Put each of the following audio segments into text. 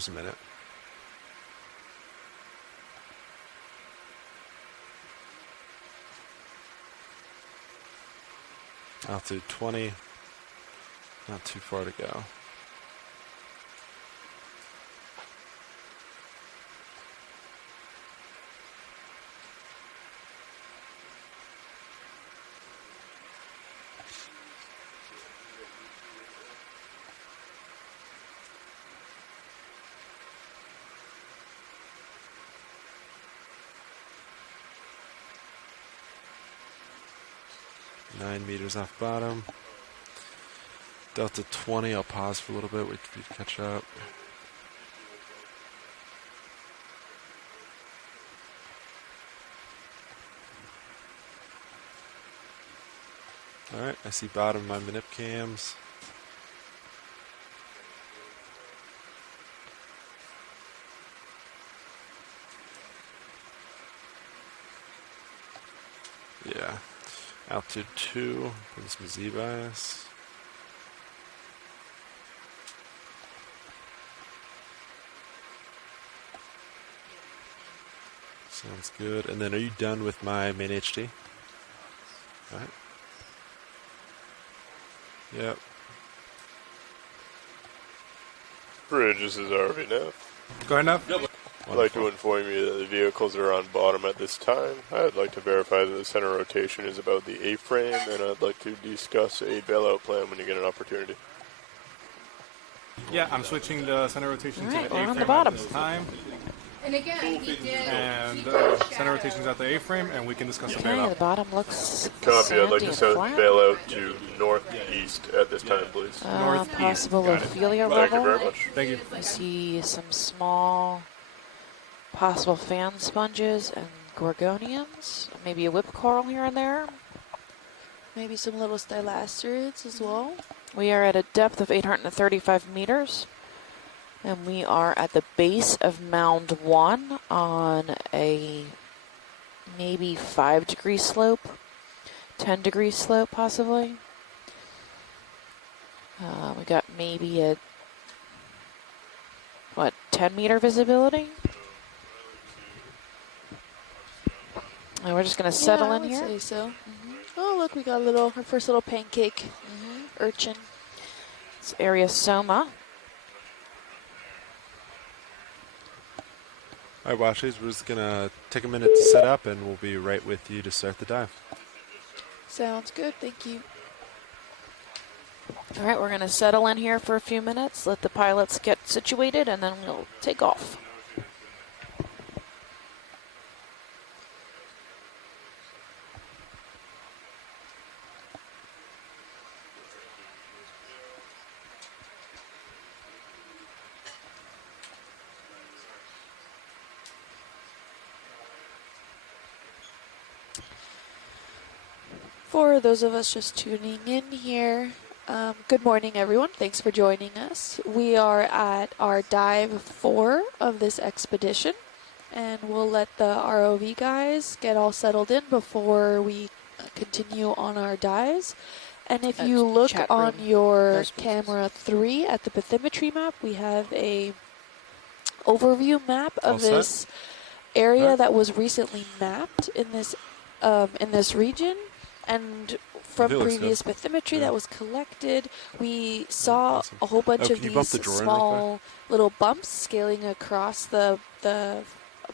just a minute. Altitude 20. Not too far to go. Nine meters off bottom. Delta 20, I'll pause for a little bit, wait for you to catch up. Alright, I see bottom of my manip cams. Yeah. Altitude 2, bring some Z-bias. Sounds good. And then are you done with my main HT? Alright. Yep. Bridge, this is RV Going up? I'd like to inform you that the vehicles are on bottom at this time. I'd like to verify that the center rotation is about the A-frame, and I'd like to discuss a bailout plan when you get an opportunity. Yeah, I'm switching the center rotation to the we're on the A-frame bottom. at this time. And again, he did. And center rotation's at the A-frame, and we can discuss the Okay, bailout. the bottom looks Copy, I'd like sandy to and set flat. bailout to northeast at this time, please. Northeast. Possible Got it. Ophelia Thank you level. very much. Thank you. I see some small possible fan sponges and gorgonians. Maybe a whip coral here and there. Maybe some little stylasterids as well. We are at a depth of 835 meters. And we are at the base of Mound 1 on a maybe 5-degree slope, 10-degree slope possibly. We got maybe a, 10-meter visibility? And we're just going to settle in I would here. say so. Oh, look, we got our first little pancake urchin. It's area Soma. Alright, Washies, we're just gonna take a minute to set up and we'll be right with you to start the dive. Sounds good, thank you. All right, we're going to settle in here for a few minutes, let the pilots get situated, and then we'll take off. For those of us just tuning in here, good morning, everyone. Thanks for joining us. We are at our dive 4 of this expedition, and we'll let the ROV guys get all settled in before we continue on our dives. And if you look chat on room. your There's camera 3 at the bathymetry map, we have a overview map All of set? this area Alright. that was recently mapped in this region. And from It looks previous good. bathymetry Yeah. that was collected, we saw Awesome. a whole bunch Oh, of can you bump these the drawer in real small little bumps scaling across the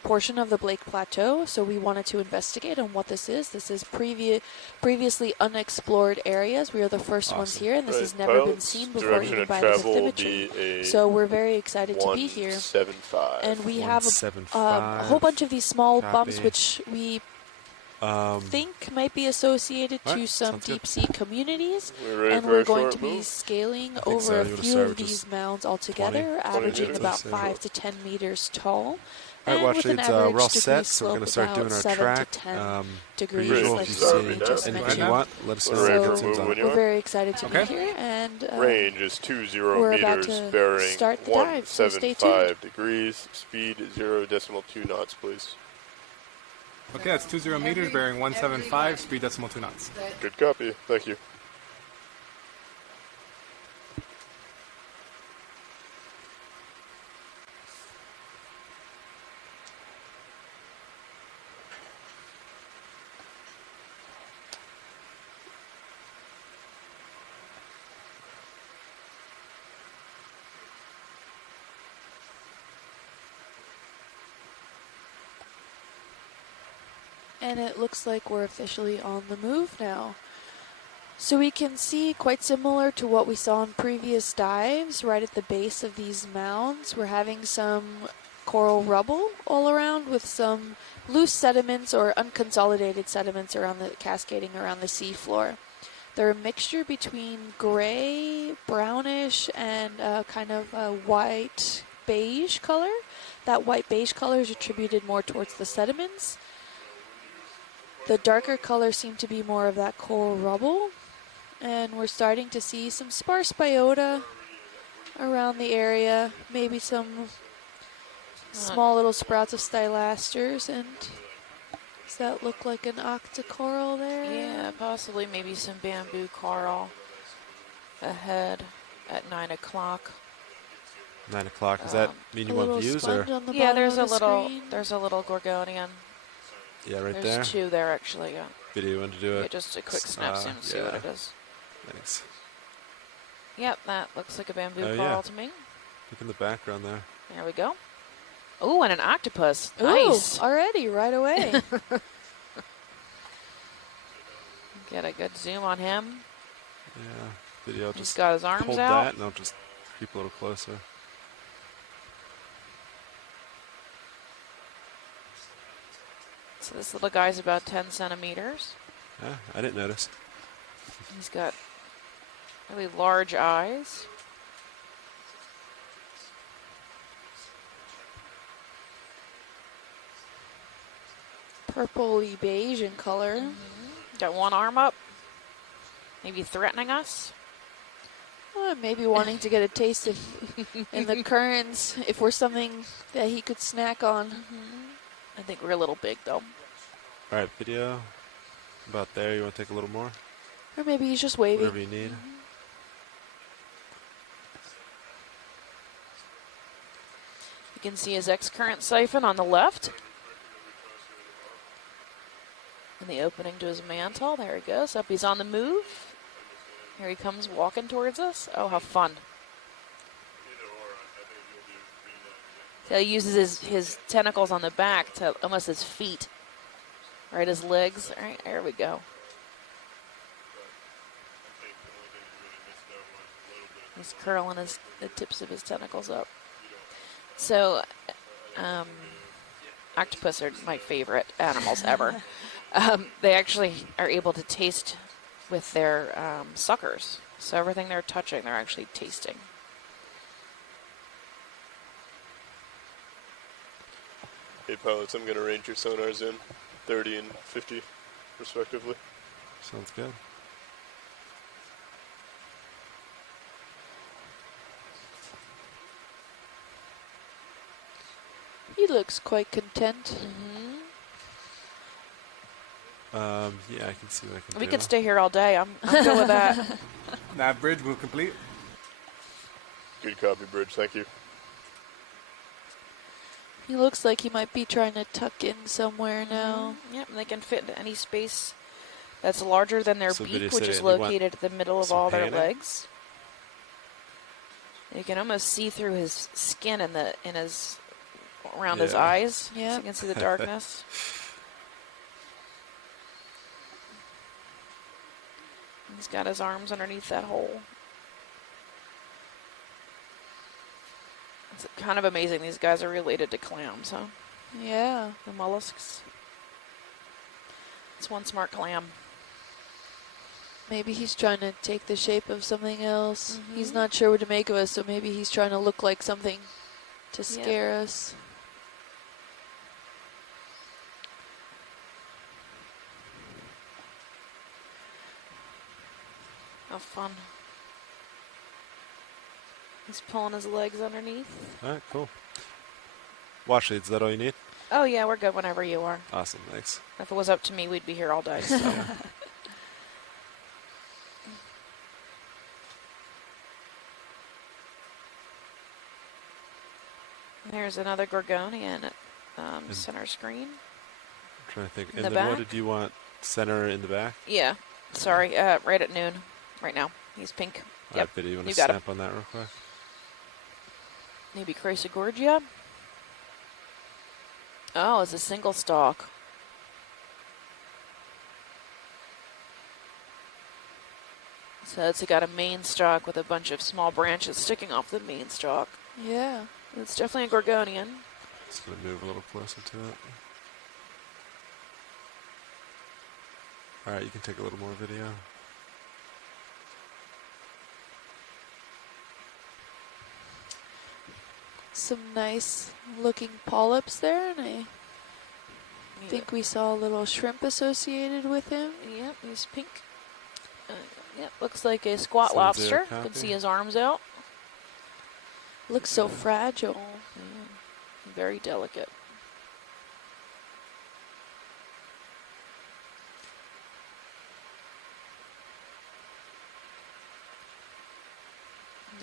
portion of the Blake Plateau. So we wanted to investigate on what this is. This is previously unexplored areas. We are the first ones Awesome. here, and this Right, has never been pilots, seen before direction even of by the travel will be bathymetry. a So we're very excited to be here. 175. And we have a 175. whole bunch of these small bumps, Copy. which we think might be associated to Alright, some sounds good. deep sea communities, We're ready and for we're a going short to be move. scaling think over so. a You wanna few start of with these just mounds altogether, 20 averaging meters? about So- 5 to 10 meters tall. Alright, And with an Washies, average we're all degree set, so we're slope going to start doing about our 7 track. to 10 Per degrees, usual, like if you Sorry, see Dad. just anything mentioned. you want, let us know. We're ready We'll for get a move tunes when on. you We're are. very excited to Okay. be here, and Range is 20 we're about meters, to bearing start the dive, so stay 175 degrees. Speed 0.2 knots, please. Okay, that's 20 meters, bearing 175, speed decimal 2 knots. Good copy. Thank you. And it looks like we're officially on the move now. So we can see, quite similar to what we saw in previous dives, right at the base of these mounds, we're having some coral rubble all around with some loose sediments or unconsolidated sediments around the cascading around the seafloor. They're a mixture between gray, brownish, and kind of a white beige color. That white beige color is attributed more towards the sediments. The darker colors seem to be more of that coral rubble. And we're starting to see some sparse biota around the area. Maybe some small little sprouts of stylasters. And does that look like an octocoral there? Yeah, possibly maybe some bamboo coral ahead at 9 o'clock. 9 o'clock. Does that mean you A want little views sponge or? on the Yeah, bottom of the there's a little Gorgonian. Yeah, right there. There's two there actually. Yeah. Video when to do Yeah, it. just a quick snap zoom to see what yeah. it is. Thanks. Yep, that looks like a bamboo Oh, coral yeah. to me. Look in the background there. There we go. Ooh, and an octopus. Ooh, Nice. already, right away. Get a good zoom on him. Yeah. Video He's just got his arms hold out. that and I'll just creep a little closer. So this little guy's about 10 centimeters. Yeah, I didn't notice. He's got really large eyes. Purpley beige in color. Got one arm up. Maybe threatening us. Maybe wanting to get a taste of in the currents if we're something that he could snack on. I think we're a little big though. All right, video. About there. You want to take a little more? Or maybe he's just waving. Whatever you need. You can see his X-current siphon on the left. And the opening to his mantle. There he goes. Up, he's on the move. Here he comes walking towards us. Oh, how fun. So he uses his tentacles on the back to almost his feet. Right, his legs. All right, there we go. He's curling the tips of his tentacles up. So, octopus are my favorite animals ever. They actually are able to taste with their suckers. So everything they're touching, they're actually tasting. Hey pilots, I'm going to range your sonars in 30 and 50 respectively. Sounds good. He looks quite content. Yeah, I can see what I can We do. could stay here all day. I'm good with that. Nav bridge move complete. Good copy, Bridge, thank you. He looks like he might be trying to tuck in somewhere now. Yep, and they can fit into any space that's larger than their So beak, Biddy which said is you want located at the middle of some all their hay in it? legs. You can almost see through his skin around his Yeah. eyes. Yeah. So you can see the darkness. He's got his arms underneath that hole. It's kind of amazing. These guys are related to clams, huh? Yeah. The mollusks. It's one smart clam. Maybe he's trying to take the shape of something else. He's not sure what to make of us, so maybe he's trying to look like something to scare us. How fun. He's pulling his legs underneath. All right, cool. Wash leads, is that all you need? Oh, yeah, we're good whenever you are. Awesome, thanks. If it was up to me, we'd be here all day. So. There's another Gorgonian at center screen. I'm trying to think. In And the then what back? did you want? Center in the back? Yeah, sorry, right at noon, right now. He's pink. All Yep, right, Biddy, you want you to got him. snap on that real quick? Maybe Chrysogorgia. Oh, it's a single stalk. So it's got a main stalk with a bunch of small branches sticking off the main stalk. Yeah. It's definitely a Gorgonian. Just gonna move a little closer to it. All right, you can take a little more video. Some nice looking polyps there, and I think we saw a little shrimp associated with him. Yep, he's pink. Yep, looks like a squat Send lobster. a You can copy. see his arms out. Looks so fragile. Yeah, very delicate.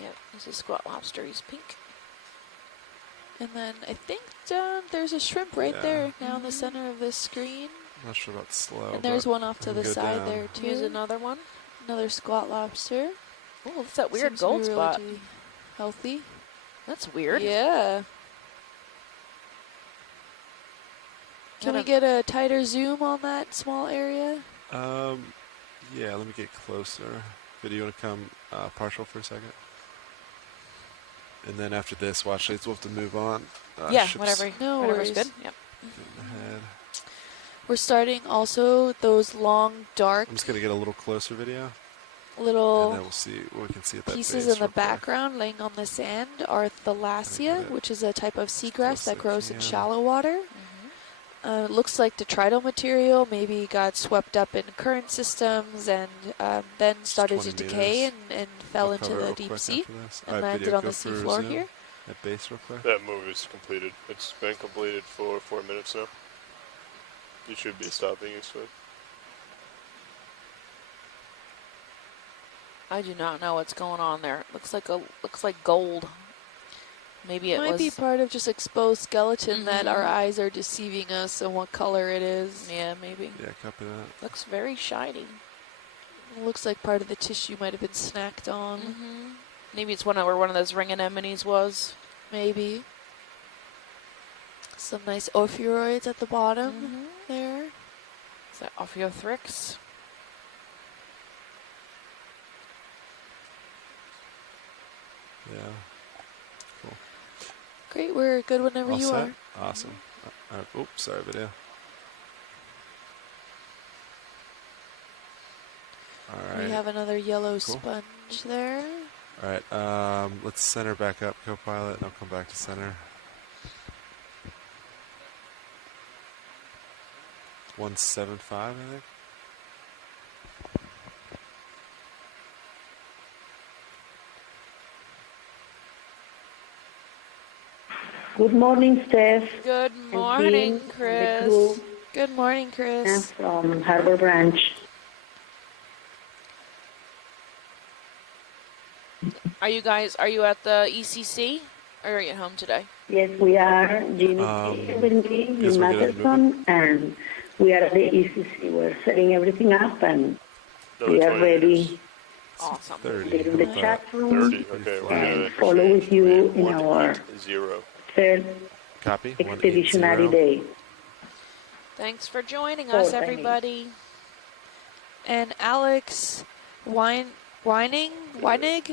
Yep, this is squat lobster. He's pink. And then I think there's a shrimp right Yeah. there now in the center of this screen. I'm not sure about slow. And there's but one off to we the can go side down. there Here's too. another one. Another squat lobster. Oh, it's that weird Seems to be gold spot. really healthy. That's weird. Yeah. Can we get a tighter zoom on that small area? Yeah, let me get closer. Video, you want to come partial for a second? And then after this, watch this, we'll have to move on. Yeah, ships whatever. No Whatever's worries. good. Yep. ahead. We're starting also those long, dark I'm just going to get a little closer video. And little then we'll see what we can see at that pieces base in the real quick. background laying on the sand are thalassia, it which is a type of close seagrass as that I grows in can. shallow water. It looks like detrital material maybe got swept up in current systems and then started to 20 decay meters. and fell I'll into cover it the real deep quick sea after this. and Alright, landed video, on go the for seafloor zoom here. At base real quick. That move is completed. It's been completed for 4 minutes now. You should be stopping it soon. I do not know what's going on there. It looks like gold. Maybe it Might was. be part of just exposed skeleton that our Mhm. eyes are deceiving us on what color it is. Yeah, maybe. Yeah, copy that. Looks very shiny. It looks like part of the tissue might have been snacked on. Maybe it's where one of those ring anemones was. Maybe. Some nice ophiuroids at the bottom there. Is that Ophiothrix? Yeah. Great, we're good whenever All you set? are. Awesome. Oops, sorry, video. All right. We have another yellow Cool. sponge there. All right. Let's center back up, co-pilot, and I'll come back to center. 175, I think. Good morning, Steph. Good and morning, team, Chris. The crew. Good morning, I'm Chris. from Harbor Branch. Are you at the ECC? Or are you at home today? Yes, we are. Jimmy Wendy yes, in we're good. Matterson, and we are at the ECC. We're setting everything up, and Another we are 20 ready. meters. Awesome. 30. Get in the How about chat room 30. Okay, we're and gonna follow with you in our 180. third Copy. expeditionary 180. day. Thanks for joining Oh, us, thanks. everybody. And Alex Weinig,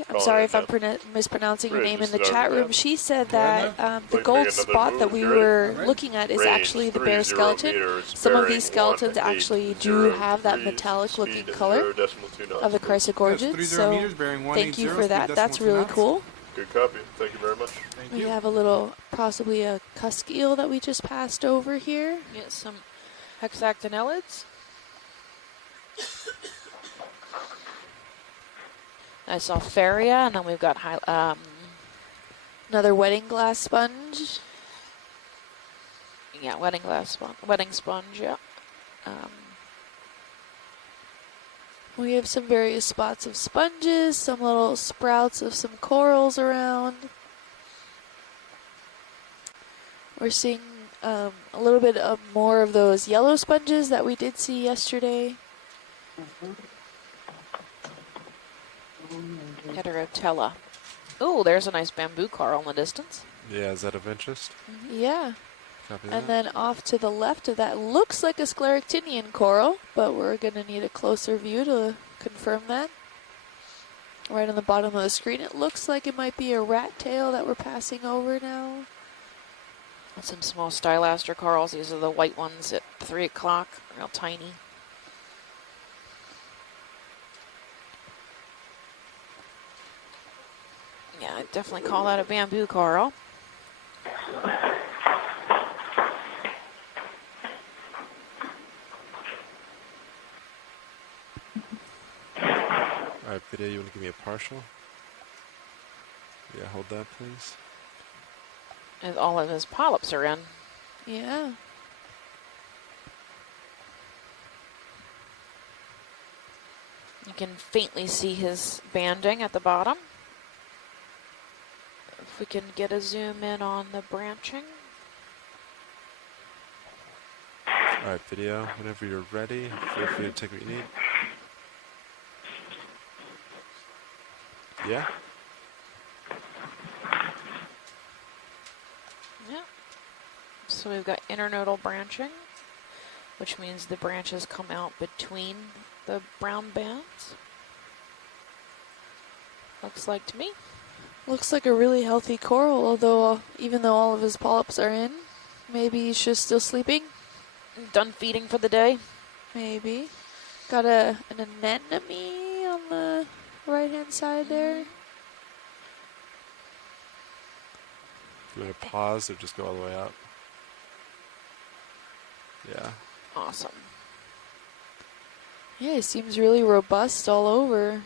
I'm sorry if I'm mispronouncing your Great, name in just the start chat with room. that. She said that the Like, make gold another spot that move, we you ready? were looking at is Range actually the bare 30 skeleton. meters, Some of bearing these skeletons 180, actually do have that 3, metallic looking speed color 0.2 knots. of the Yes, Chrysogorgids. 30 So meters bearing thank you 180, for that. speed That's decimal really 2 knots. cool. Good copy. Thank you very much. Thank We you. have a little, possibly a cusk eel that we just passed over here. Get some hexactinellids. I saw Faria, and then we've got Another wedding glass sponge. yeah, wedding sponge. Yeah. We have some various spots of sponges, some little sprouts of some corals around. We're seeing a little bit of more of those yellow sponges that we did see yesterday. Heterotella. Oh, there's a nice bamboo coral in the distance. Yeah, is that of interest? Yeah. Copy And that. then off to the left of that looks like a scleractinian coral, but we're going to need a closer view to confirm that. right on the bottom of the screen. It looks like it might be a rat tail that we're passing over now. And some small stylaster corals. These are the white ones at 3 o'clock, real tiny. Yeah, I'd definitely call that a bamboo coral. All right, video, you want to give me a partial? Yeah, hold that, please. And all of his polyps are in. Yeah. You can faintly see his banding at the bottom. If we can get a zoom in on the branching. All right, video, whenever you're ready, feel free to take what you need. Yeah? Yeah. So we've got internodal branching, which means the branches come out between the brown bands. Looks like to me. Looks like a really healthy coral, although even though all of his polyps are in, maybe he's just still sleeping. Done feeding for the day. Maybe. Got an anemone on the right-hand side there. Do you want to pause or just go all the way up? Yeah. Awesome. Yeah, he seems really robust all over.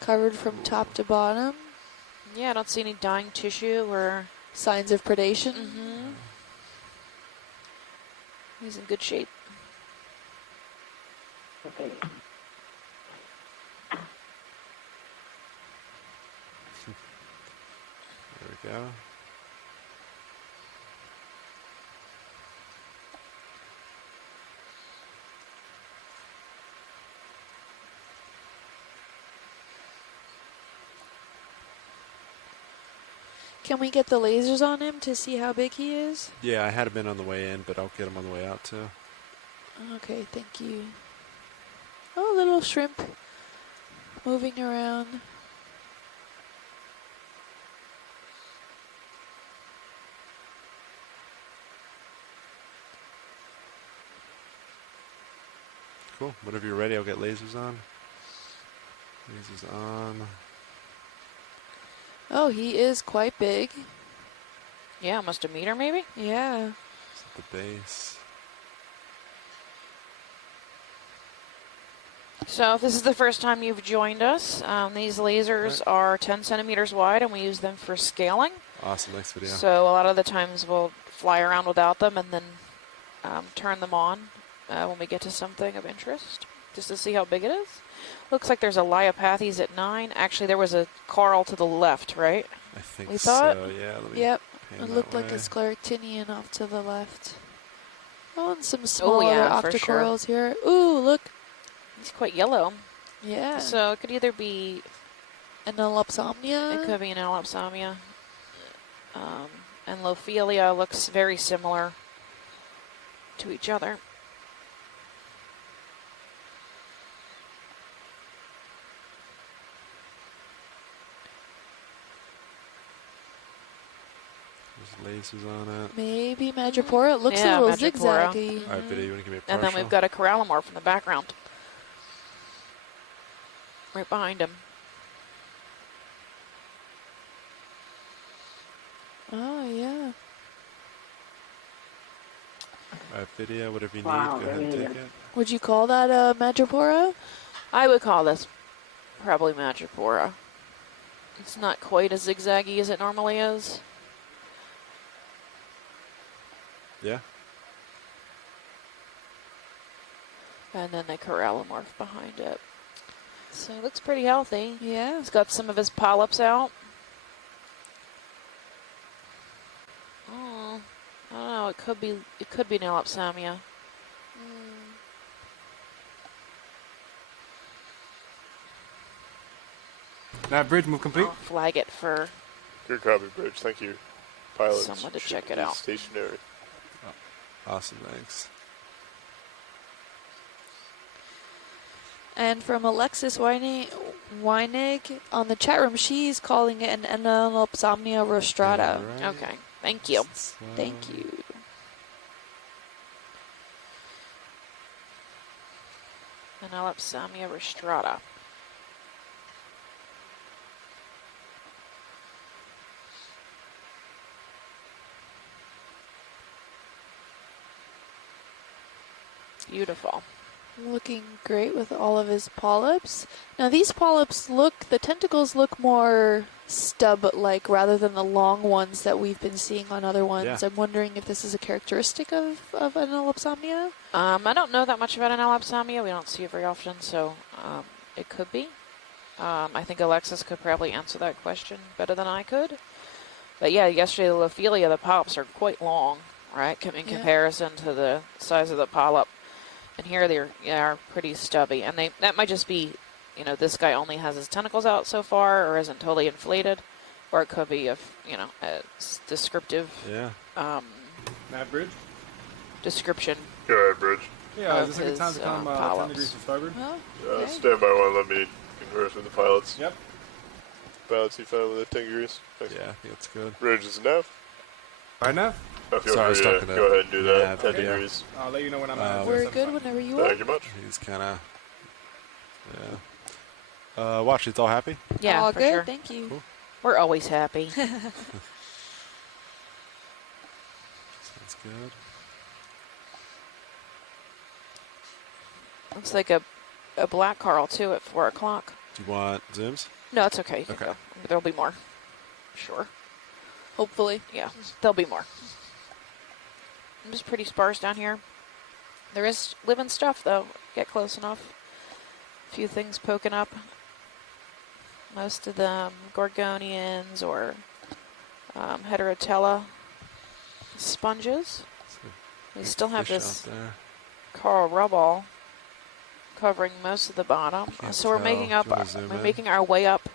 Covered from top to bottom. Yeah, I don't see any dying tissue or signs of predation. He's in good shape. Okay. There we go. Can we get the lasers on him to see how big he is? Yeah, I had him in on the way in, but I'll get him on the way out too. Okay, thank you. Oh, little shrimp moving around. Cool. Whenever you're ready, I'll get lasers on. Lasers on. Oh, he is quite big. Yeah, almost a meter maybe. Yeah. It's at the base. So if this is the first time you've joined us, these lasers are 10 centimeters wide and we use them for scaling. Awesome, nice video. So a lot of the times we'll fly around without them and then turn them on when we get to something of interest, just to see how big it is. Looks like there's a Leiopathes at 9. Actually, there was a coral to the left, right? I think we thought? so, yeah. Let me Yep. pan It looked that like a way. scleractinian off to the left. Oh, and some smaller yeah, for sure. octocorals here. Ooh, look. He's quite yellow. Yeah. So it could either be... An elopsomnia. It could be an elopsomnia. And Lophelia looks very similar to each other. There's lasers on it. Maybe Madrepora. It looks Yeah, a little Madrepora. zigzaggy. All right, video, you want to give me a partial? And then we've got a corallimorph in the background. Right behind him. Oh, yeah. All right, video, whatever you Wow, need, go ahead and very take nice. it. Would you call that a Madrepora? I would call this probably Madrepora. It's not quite as zigzaggy as it normally is. Yeah? And then the corallimorph behind it. So it looks pretty healthy. Yeah. He's got some of his polyps out. Oh, I don't know. It could be an elopsomnia. That bridge move complete. I'll flag it for Good copy, Bridge. Thank you. Pilots. someone to should check it be out. Stationary. Awesome, thanks. And from Alexis, Weinig on the chat room, she's calling it an Analopsomnia rostrata. Yeah, right. Okay, thank you. Thank you. Analopsomnia rostrata. Beautiful. Looking great with all of his polyps. Now these polyps the tentacles look more stub-like rather than the long ones that we've been seeing on other ones. Yeah. I'm wondering if this is a characteristic of Analopsomnia. I don't know that much about analopsomnia. We don't see it very often, so it could be. I think Alexis could probably answer that question better than I could. But yeah, yesterday the lophelia, the polyps are quite long, right? In comparison to the size of the polyp. And here they are pretty stubby. And that might just be, this guy only has his tentacles out so far or isn't totally inflated. Or it could be a descriptive Matt Bridge? description. Go ahead, Bridge. Yeah, Of is this a good time his, to come 10 polyps. degrees to starboard? Oh, okay. Stand by one. Let me converse with the pilots. Yep. Pilots, you fine with the 10 degrees? Thanks. Yeah, I think that's good. Bridge is enough. Right now? If you Sorry, I want was me to talking to go ahead and do that. Nav, 10 yeah. degrees. I'll let you know when I'm at. We're good whenever you are. Thank you much. He's kind of, watch, it's all happy? Yeah, All for good, sure. thank you. Cool. We're always happy. Sounds good. Looks like a black coral, too, at 4 o'clock. Do you want zooms? No, it's okay. You can Okay. go. There'll be more. Sure. Hopefully. Yeah, there'll be more. I'm just pretty sparse down here. There is living stuff, though. Get close enough. A few things poking up. Most of them Gorgonians or Heterotella sponges. We still have Fish this out there. coral rubble covering most of the bottom. Can't So we're tell. making Do you up. wanna zoom We're in? making our way up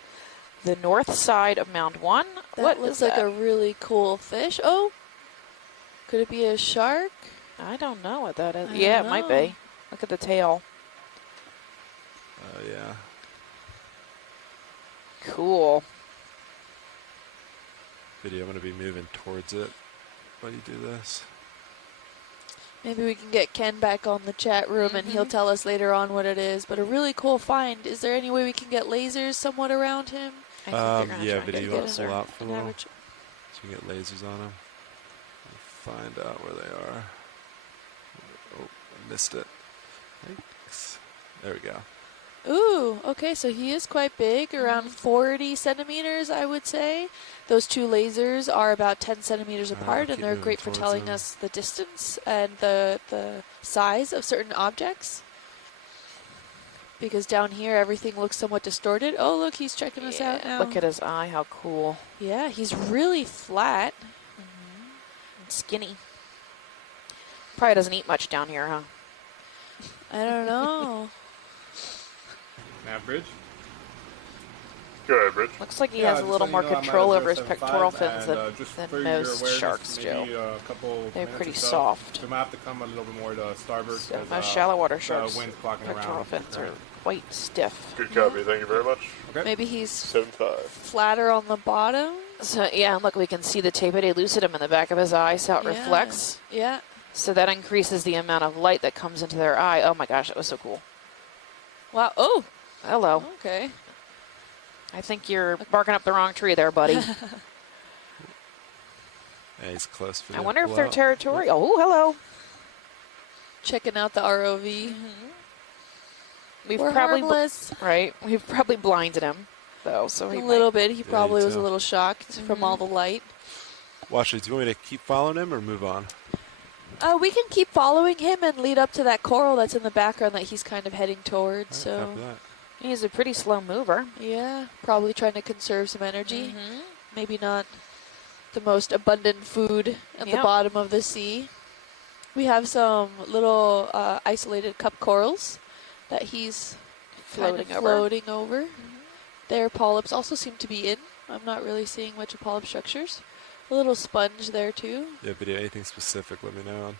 the north side of Mound 1. That What looks is like that? a really cool fish. Oh, could it be a shark? I don't know what that is. I Yeah, don't it might know. be. Look at the tail. Yeah. Cool. Video, I'm going to be moving towards it while you do this. Maybe we can get Ken back on the chat room and he'll tell us later on what it is. But a really cool find. Is there any way we can get lasers somewhat around him? I think they're gonna Yeah, try and video, get you want closer. to pull out for a An little? average- So we can get lasers on them. Find out where they are. Oh, I missed it. Thanks. There we go. Ooh, okay, so he is quite big, around 40 centimeters, I would say. Those two lasers are about 10 centimeters Alright, apart, I'll and keep they're moving great for towards telling them. us the distance and the size of certain objects. Because down here, everything looks somewhat distorted. Oh, look, he's checking us out now. Look at his eye. How cool. Yeah, he's really flat. And skinny. Probably doesn't eat much down here, huh? I don't know. Matt Bridge? Go ahead, Bridge. Looks like he Yeah, has a just little letting more you know I'm at control over his 075, pectoral fins and, just than for your most awareness, sharks maybe do. a couple They're minutes pretty or so. soft. We might have to come a little bit more to starboard. So 'cause, most shallow water the sharks' wind's clocking pectoral around. fins are quite stiff. Good copy. Thank you very much. Okay. Maybe he's 7-5. flatter on the bottom. So yeah, and look, we can see the tapetum lucidum in the back of his eye, so it Yeah. reflects. Yeah. So that increases the amount of light that comes into their eye. Oh my gosh, that was so cool. Wow. Oh, Hello. okay. I think you're barking up the wrong tree there, buddy. Yeah, he's close for I the wonder if pull they're out. territorial. Oh, hello. Checking out the ROV. We've We're probably harmless. right. We've probably blinded him, though. So A he little bit. He probably you was a too. little shocked from all the light. Watch it. Do you want me to keep following him or move on? We can keep following him and lead up to that coral that's in the background that he's kind of heading towards. Alright, So, copy that. He's a pretty slow mover. yeah, probably trying to conserve some energy. Mm-hmm. Maybe not the most abundant food at the Yep. bottom of the sea. We have some little isolated cup corals that he's Floating kind of over. floating over. Their polyps also seem to be in. I'm not really seeing much of polyp structures. A little sponge there too. Yeah, video. Anything specific, let me know.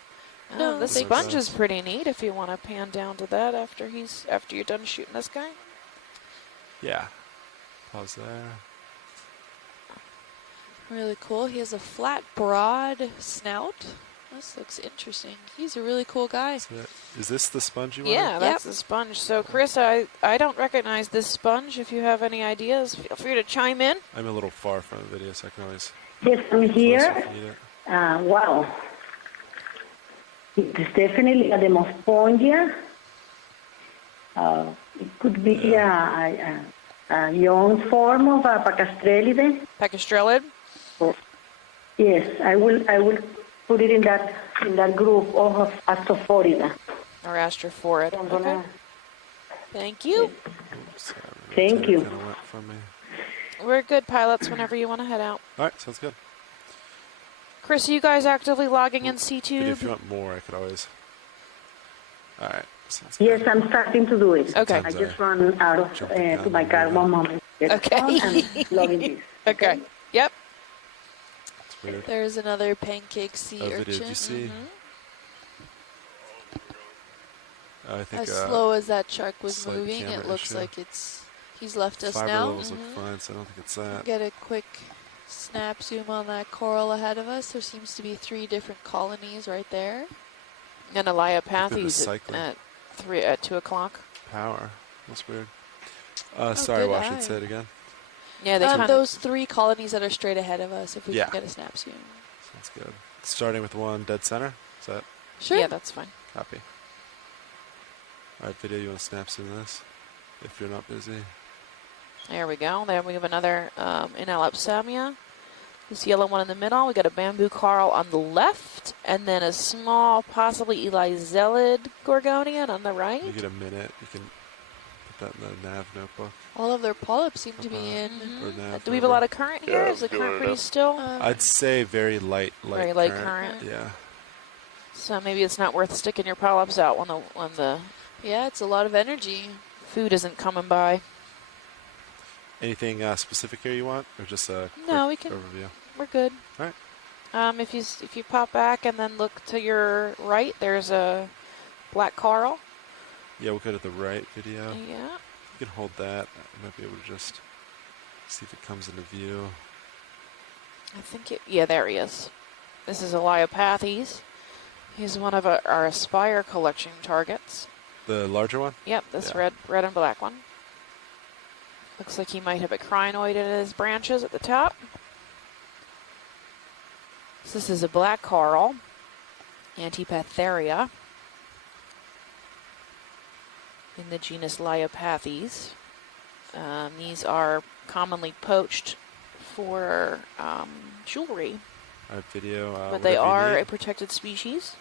No, The thank sponge you. is pretty neat if you want to pan down to that after you're done shooting this guy. Yeah. Pause there. Really cool. He has a flat, broad snout. This looks interesting. He's a really cool guy. Is this the sponge you Yeah, wanted? that's the sponge. So, Chris, I don't recognize this sponge. If you have any ideas, feel free to chime in. I'm a little far from the video, so I can always... Yes, I'm closer here. if you need it. Wow. It's definitely a demospongia. It could be a young form of a Pacastrelide. Pacastrelid? Yes, I will put it in that group of Astrophorida. Or astrophorid. I'm Okay. gonna, Thank you. Oops, Thank you. Kind of went from me. We're good pilots whenever you want to head out. All right, sounds good. Chris, are you guys actively logging in But C-Tube? if you want more, I could always... All right, sounds yes, good. I'm starting to do it. Okay. I just run out of to my car one moment. Get Okay. on and logging this. Okay. Yep. It's weird. There's another pancake sea Oh, urchin. video, did you see? I think As slow as that shark was slight moving, it camera looks issue. like he's left us fiber now. levels look fine, so I don't think it's that. Get a quick snap zoom on that coral ahead of us. There seems to be 3 different colonies right there. And Elaipathes cycling. at 2 o'clock. Power. That's weird. good Sorry, Wash, eye. say it again. Yeah, they kind of... Those 3 colonies that are straight ahead of us, if we Yeah. can get a snap zoom. Sounds good. Starting with one dead center. Is that Sure. Yeah, that's fine. copy? All right, video, you want to snap some of this? If you're not busy. There we go. There we have another Inalapsamia. This yellow one in the middle. We got a bamboo coral on the left, and then a small, possibly Elizellid Gorgonian on the right. You get a minute, you can put that in the nav notebook. All of their polyps seem to be in. Or nav Do we have a lot of current here? Yeah, Is the I'm doing current it pretty now. still? I'd say very light Very light current. Yeah. So maybe it's not worth sticking your polyps out when the Yeah, it's a lot of energy. food isn't coming by. Anything specific here you want, or just a No, quick we can- overview? We're good. All right. If you pop back and then look to your right, there's a black coral. Yeah, we'll go to the right video. Yeah. You can hold that. I might be able to just see if it comes into view. I think it. Yeah, there he is. This is Elaipathes. He's one of our Aspire collection targets. The larger one? Yep, this Yeah. red and black one. Looks like he might have a crinoid in his branches at the top. So this is a black coral, Antipatheria, in the genus Elaipathes. These are commonly poached for jewelry, All right, video. but they whatever you are need. a protected species.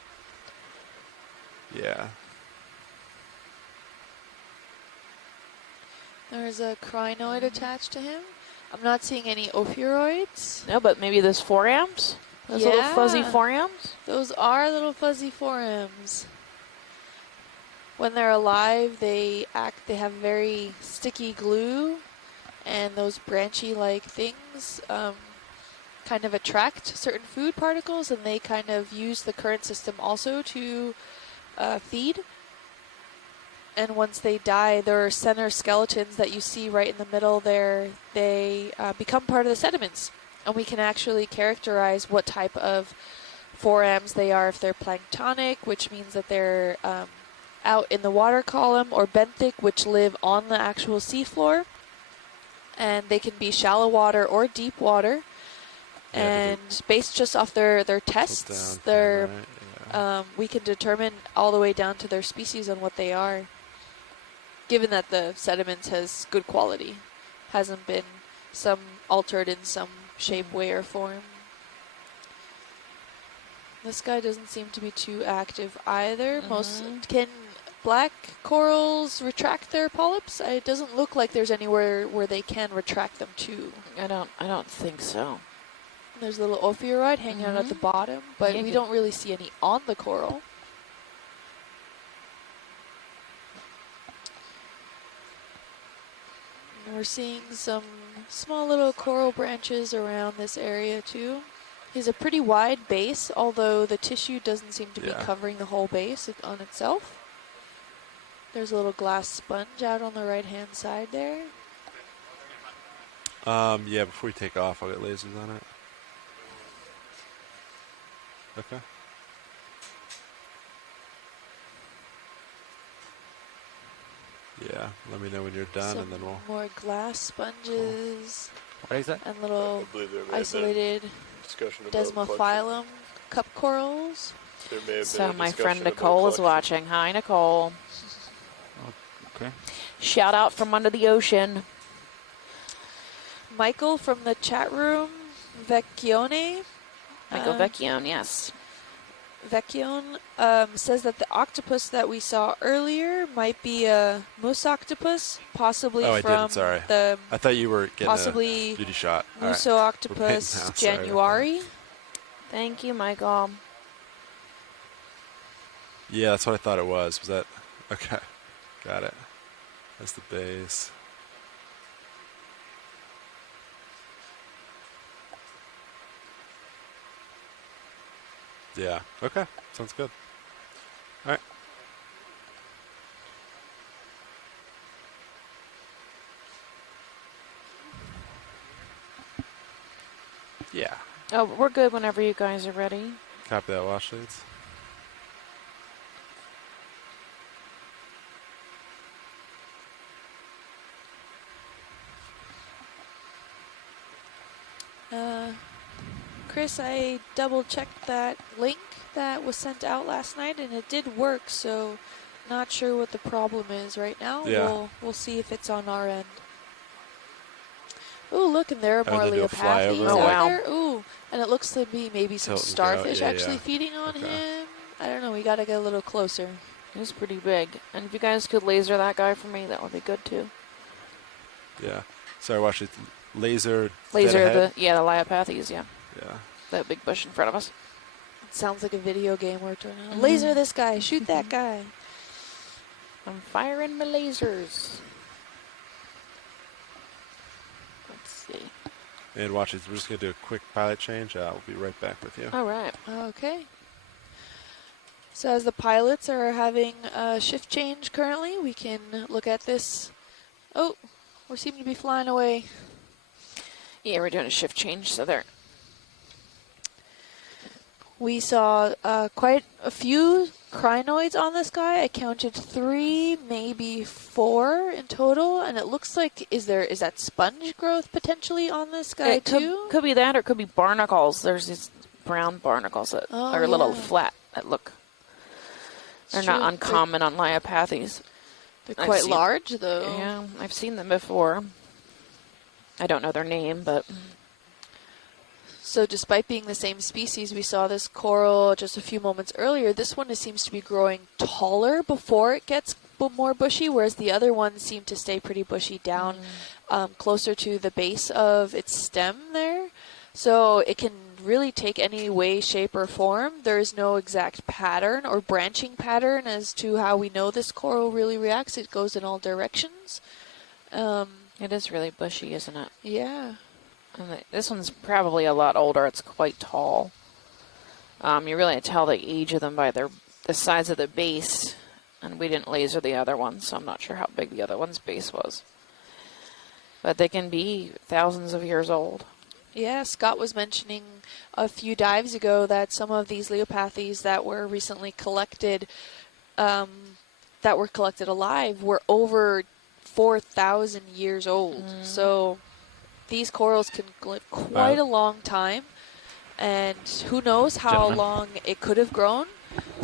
Yeah. There's a crinoid attached to him. I'm not seeing any ophiuroids. No, but maybe those forams? Those little fuzzy Yeah. forams? Those are little fuzzy forams. When they're alive, they have very sticky glue, and those branchy-like things kind of attract certain food particles, and they kind of use the current system also to feed. And once they die, their center skeletons that you see right in the middle there, they become part of the sediments. And we can actually characterize what type of forams they are, if they're planktonic, which means that they're out in the water column, or benthic, which live on the actual seafloor. And they can be shallow water or deep water. Yeah, And based just off their tests, Down, right, we can determine all the way down to their species and what they are, given that the sediments has good quality, hasn't been altered in some shape, way, or form. This guy doesn't seem to be too active either. Can black corals retract their polyps? It doesn't look like there's anywhere where they can retract them to. I don't think so. There's a little ophiuroid hanging out at the bottom, but Yeah, we good. don't really see any on the coral. And we're seeing some small little coral branches around this area too. He's a pretty wide base, although the tissue doesn't seem to be Yeah. covering the whole base on itself. There's a little glass sponge out on the right-hand side there. Yeah, before you take off, I'll get lasers on it. Okay. Yeah, let me know when you're done, Some and then we'll. more glass sponges What is that? and I little believe there may have been isolated discussion about collection. desmophyllum cup corals. There may have So been a my discussion friend about Nicole is collection. watching. Hi, Nicole. Okay. Shout out from under the ocean. Michael from the chat room, Vecchione. Michael Vecchione, yes. Vecchione says that the octopus that we saw earlier might be a moose octopus, possibly Oh, I from didn't. Sorry. the I thought you were getting possibly a beauty shot. All right. Muso We're octopus waiting now. Sorry about januari. Thank you, Michael. Yeah, that's what I thought it was. Was that? Okay. Got it. That's the base. Yeah. Okay. Sounds good. All right. Yeah. Oh, we're good whenever you guys are ready. Copy that, wash leads. Chris, I double checked that link that was sent out last night, and it did work. So, not sure what the problem is right now. Yeah. We'll see if it's on our end. Ooh, look, and there are Oh, more they do a leopathes flyover? out Oh, wow. there. Ooh, and it looks to be maybe some Tilt and go. starfish Yeah, actually yeah. feeding on Okay. him. I don't know. We got to get a little closer. He's pretty big. And if you guys could laser that guy for me, that would be good too. Yeah. Sorry, wash leads. Laser. Laser dead ahead? the Leopathes, yeah. Yeah. That big bush in front of us. It sounds like a video game where it's laser this guy, shoot that guy. I'm firing my lasers. Let's see. And watch it. We're just going to do a quick pilot change. We'll be right back with you. All right. Okay. So as the pilots are having a shift change currently, we can look at this. Oh, we seem to be flying away. Yeah, we're doing a shift change, so there. We saw quite a few crinoids on this guy. I counted 3, maybe 4 in total, and it looks like is that sponge growth potentially on this guy It too? could be that, or it could be barnacles. There's these brown barnacles that are a little flat that look. They're It's not true. uncommon on Leopathes. They're I've quite seen- large though. Yeah, I've seen them before. I don't know their name, but So despite being the same species, we saw this coral just a few moments earlier. This one seems to be growing taller before it gets more bushy, whereas the other ones seem to stay pretty bushy down closer to the base of its stem there. So it can really take any way, shape, or form. There is no exact pattern or branching pattern as to how we know this coral really reacts. It goes in all directions. it is really bushy, isn't it? Yeah. And this one's probably a lot older. It's quite tall. You really tell the age of them by the size of the base. And we didn't laser the other one, so I'm not sure how big the other one's base was. But they can be thousands of years old. Yeah, Scott was mentioning a few dives ago that some of these leopathes that were recently collected, alive, were over 4,000 years old. So these corals can live quite a long time, and who knows how Gentlemen. long it could have grown.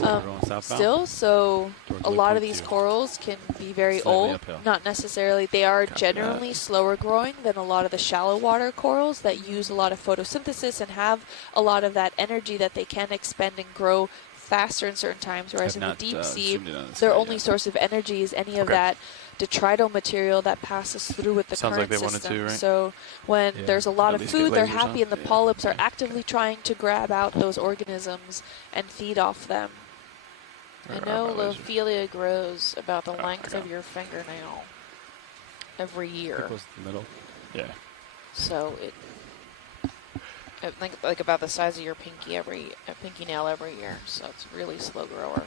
Everyone southbound? Still, so Towards a lot of Lake these Point corals can be very Slightly old. uphill. Not necessarily. They are Copy generally slower growing than a lot of the shallow water corals that use a lot of photosynthesis and have a lot of that energy that they can expend and grow faster in certain times. Whereas in I've the not, deep sea, zoomed in on this their guy only yet. source of energy is any of Okay. that detrital material that passes through with the Sounds current like they wanted system. to, right? So when Yeah. there's a lot At of least food, get they're lasers happy, on. and the polyps are actively trying to grab out those organisms and feed off them. I Where are know my lasers? Lophelia grows about the Oh, length I of got your fingernail every year. Close to the middle. Yeah. So I think like about the size of your pinky pinky nail every year. So it's a really slow grower.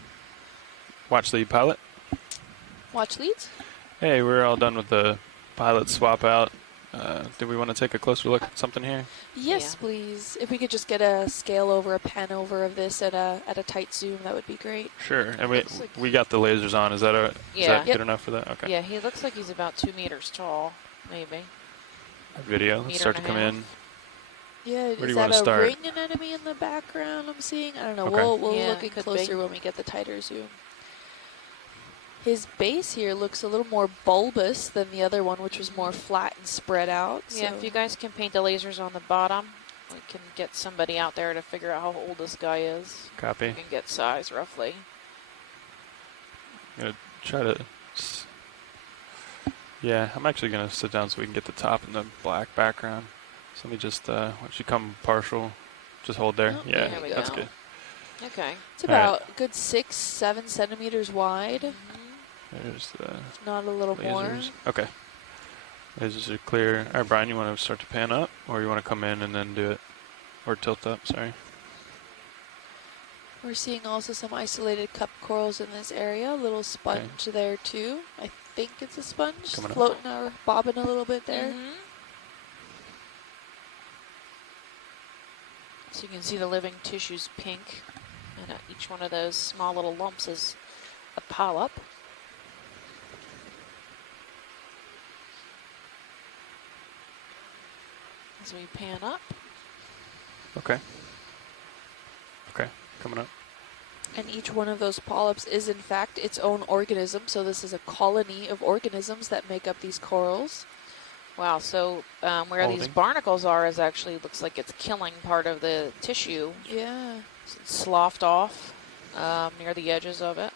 Watch lead pilot. Watch leads. Hey, we're all done with the pilot swap out. do we want to take a closer look at something here? Yes, Yeah. please. If we could just get a scale over, a pan over of this at a tight zoom, that would be great. Sure. And Looks like- we got the lasers on. Is that is Yeah. that Yep. good enough for that? Okay. Yeah, he looks like he's about 2 meters tall, maybe. Video. Let's Meter start to and a come half. in. Yeah, do you is wanna that a start? ring anemone in the background I'm seeing? I don't know. Okay. We'll Yeah, look in could closer be. when we get the tighter zoom. His base here looks a little more bulbous than the other one, which was more flat and spread out. Yeah, so- if you guys can paint the lasers on the bottom, we can get somebody out there to figure out how old this guy is. Copy. We can get size roughly. I'm gonna try to. Yeah, I'm actually gonna sit down so we can get the top and the black background. So let me just once you come partial, just hold there. Oh, Yeah, there we that's go. good. Okay. It's All right. about a good 6-7 centimeters wide, There's the if not a little more. lasers. Okay. Lasers are clear. All right, Brian, you want to start to pan up, or you want to come in and then do it, or tilt up? Sorry. We're seeing also some isolated cup corals in this area. A little sponge there too. I think it's a sponge Coming up. floating or bobbing a little bit there. Mhm. So you can see the living tissue's pink, and each one of those small little lumps is a polyp. As we pan up. Okay. Okay, coming up. And each one of those polyps is in fact its own organism. So this is a colony of organisms that make up these corals. Wow, so where these Holding. barnacles are is actually looks like it's killing part of the tissue. Yeah. It's sloughed off near the edges of it.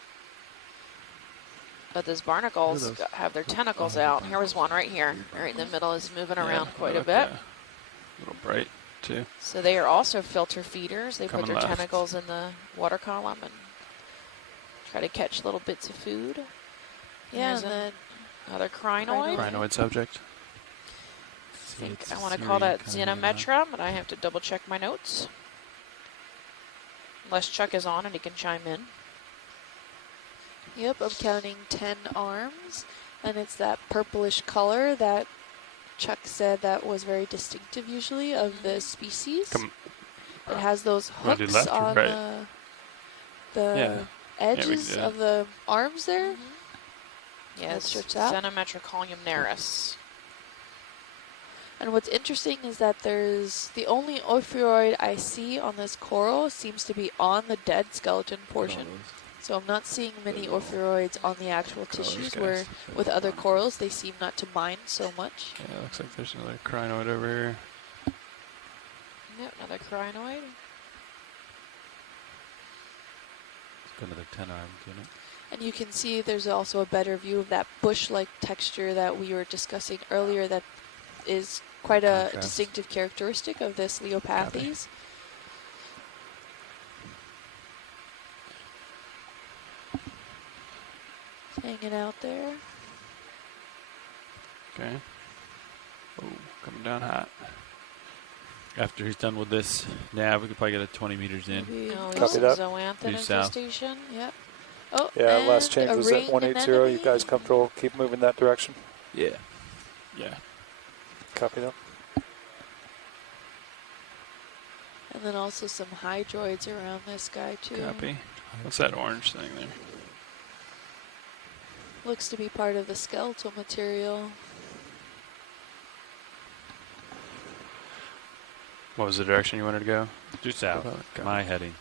But those barnacles What are those? have their tentacles Oh, out. Here was one right here. Right in the middle is moving around Yeah, quite a look, bit. A little bright, too. So they are also filter feeders. They put Coming their left. tentacles in the water column and try to catch little bits of food. Yeah, Here's and then another crinoid. Crinoid subject. I think I want to call that Xenometra, but I have to double check my notes. Unless Chuck is on and he can chime in. yep, I'm counting 10 arms, and it's that purplish color that Chuck said that was very distinctive usually of the species. It has those Wanna do hooks left or on right? the Yeah. edges do that. of the arms there. Yes, stretch out. Xenometra columnaris. And what's interesting is that there's the only ophiuroid I see on this coral seems to be on the dead skeleton portion. So I'm not seeing many ophiuroids on the actual tissues, guys. where with other corals they seem not to mind so much. Yeah, looks like there's another crinoid over here. Yep, another crinoid. It's got another 10 armed unit. And you can see there's also a better view of that bush-like texture that we were discussing earlier that is quite a Contrast. distinctive characteristic of this Leopathes. Hanging out there. Okay. Oh, coming down hot. After he's done with this nav, we could probably get it 20 meters in. Maybe- Oh, Copy here's some that. zoanthid Due south. infestation. Yep. Oh, Yeah, last and change a was at ring 180. You anemone. guys comfortable? Keep moving that direction. Yeah. Yeah. Copy that. And then also some hydroids around this guy too. Copy. What's that orange thing there? Looks to be part of the skeletal material. What was the direction you wanted to go? Due south. Okay. My heading.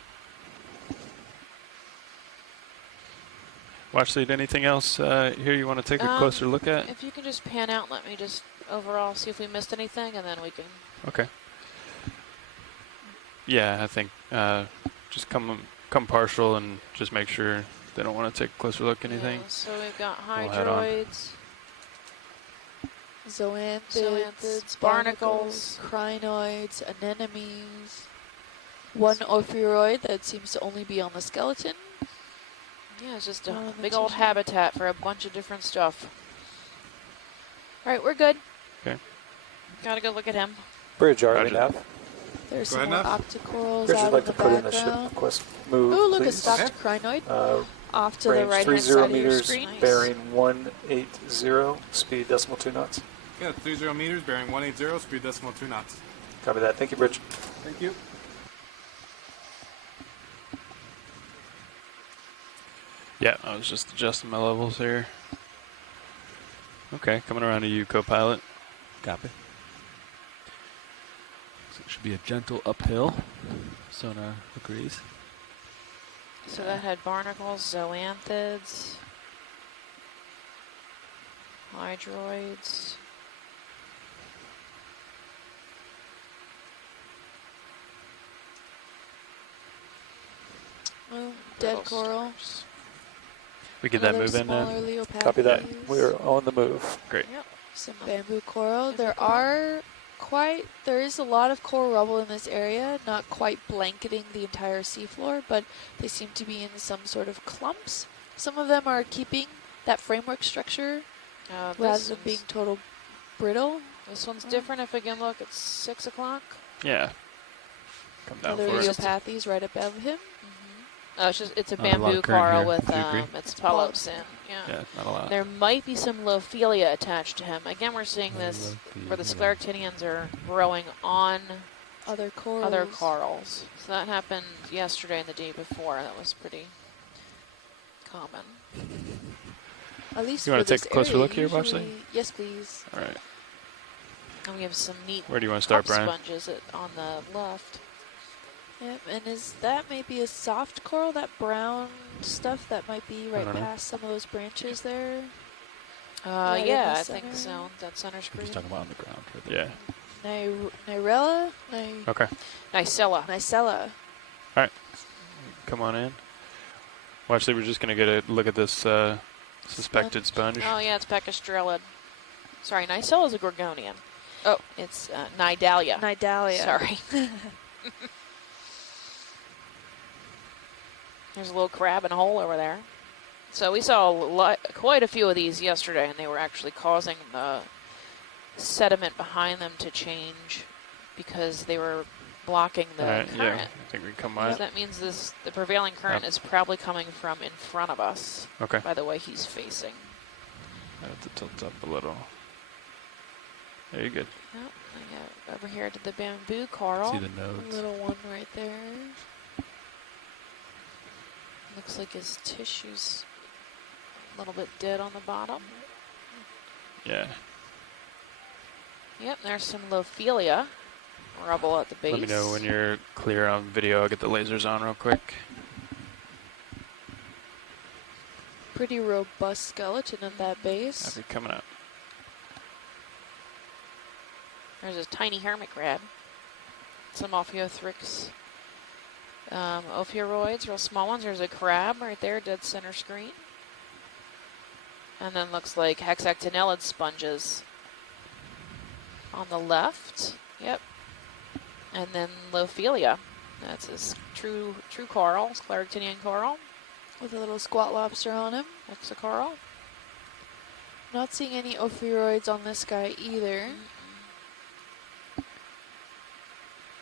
Watch lead. Anything else here you want to take a closer look at? If you can just pan out, let me just overall see if we missed anything, and then we can. Okay. Yeah, I think just come partial and just make sure they don't want to take a closer look at anything. Yeah, so we've got We'll head on. hydroids. Zoanthids, barnacles. crinoids, anemones. One ophiuroid that seems to only be on the skeleton. Yeah, it's just Oh, a the big old tissue. habitat for a bunch of different stuff. All right, we're good. Okay. Gotta go look at him. Bridge, are we Roger. now? There's Go some ahead, more Nav. octocorals Bridge out would like in to the put in a ship background. request move, Ooh, look, a please. stocked Okay. crinoid off to the Range right-hand 30 side of your meters, screen. Nice. bearing 180, speed decimal 2 knots. Okay, that's 30 meters, bearing 180, speed decimal 2 knots. Copy that. Thank you, Bridge. Thank you. Yeah, I was just adjusting my levels here. Okay, coming around to you, co-pilot. Copy. So it should be a gentle uphill. Sonar agrees. So that had barnacles, zoanthids, hydroids. Oh, dead Little coral. stars. We get that Another move in now. smaller Leopathes. Copy that. We're on the move. Great. Yep. Some bamboo coral. There is a lot of coral rubble in this area, not quite blanketing the entire seafloor, but they seem to be in some sort of clumps. Some of them are keeping that framework structure rather than being total brittle. This one's different. If we can look, it's 6 o'clock. Yeah. Come down Another for it. Leopathes right above him. Oh, it's a Not a lot bamboo of current coral here. with Do you agree? its polyps in. Yeah, not a lot. There might be some Lophelia attached to him. Again, we're seeing this where the scleractinians are growing on Other corals. other corals. So that happened yesterday and the day before. That was pretty common. At least You for wanna take this a closer area, look here, Bosley? usually- Yes, please. All right. And we have some neat Where do you want to start, puff Brian? sponges on the left. Yep, and is that maybe a soft coral, that brown stuff that might be right don't know. past some of those branches there? Right in Yeah, the I think center. so. That center We're screen. just talking about on the ground. Right there. Yeah. Nirella? Okay. Nicella. Nicella. Come on in. Well, actually, we're just going to get a look at this suspected sponge. Oh, yeah, it's Peccastrellid. Sorry, Nicella is a Gorgonian. Oh, it's Nidalia. Nidalia. Sorry. There's a little crab in a hole over there. So we saw quite a few of these yesterday, and they were actually causing the sediment behind them to change because they were blocking the Yeah, current. I think we can come So by. that means the prevailing current is probably coming from in front of us Okay. by the way he's facing. I have to tilt up a little. There you go. Yep, I got over here to the bamboo coral. See the A nodes. little one right there. Looks like his tissue's a little bit dead on the bottom. Yeah. Yep, there's some Lophelia rubble at the base. Let me know when you're clear on video. I'll get the lasers on real quick. Pretty robust skeleton at that base. That'll be coming out. There's a tiny hermit crab. Some Ophiothrix ophiuroids, real small ones. There's a crab right there, dead center screen. And then looks like hexactinellid sponges on the left. Yep. And then Lophelia. That's his true coral, scleractinian coral. With a little squat lobster on him. Hexacoral. Not seeing any ophiuroids on this guy either.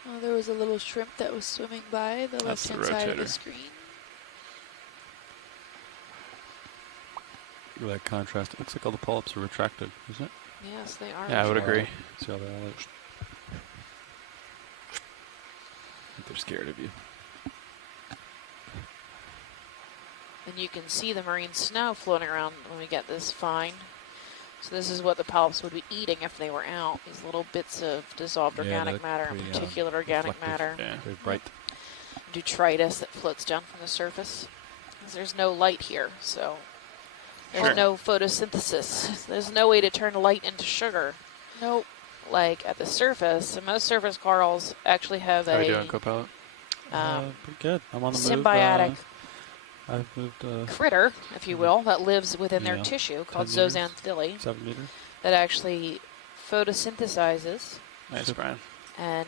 Oh, there was a little shrimp that was swimming by the That's the left-hand side of the rotator. screen. Look at that contrast. It looks like all the polyps are retracted, isn't it? Yes, they are. Yeah, I would agree. See how they all look? I think they're scared of you. And you can see the marine snow floating around when we get this fine. So this is what the polyps would be eating if they were out. These little bits of dissolved organic matter, in particular organic reflective. matter. Yeah. Very bright. Detritus that floats down from the surface. 'Cause there's no light here, so there's Sure. no photosynthesis. There's no way to turn light into sugar. Nope. Like at the surface, and most surface corals actually have How are you a doing, co-pilot? Pretty good. I'm on the symbiotic move. I've moved critter, if you will, that lives within their Yeah. tissue called 10 meters. zooxanthellae 7 meters. that actually photosynthesizes Nice, Brian. and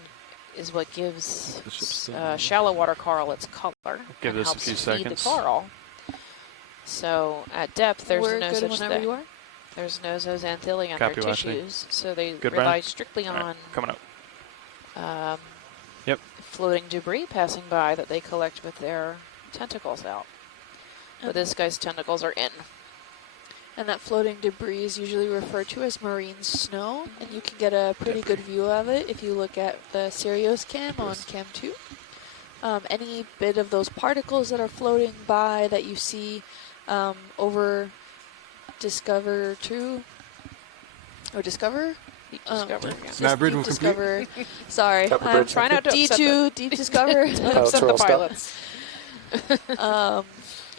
is what gives The ship's still moving. shallow water coral its color. Give and this a helps few feed seconds. the coral. So at depth, there's We're no good such whenever thing. you are. There's no zooxanthellae on Copy, their Wesley. tissues, so they Good, rely Brian? strictly All right, on coming up. Yep. floating debris passing by that they collect with their tentacles out. But this guy's tentacles are in. And that floating debris is usually referred to as marine snow, and you can get a pretty good view of it if you look at the Sirius cam on cam 2. Any bit of those particles that are floating by that you see over Discover 2 or Discover? Deep Discover. Yeah. Nav bridge Deep will Discover. Sorry, Cover bridge. Try not to upset D2, Deep Discover. upset the pilots.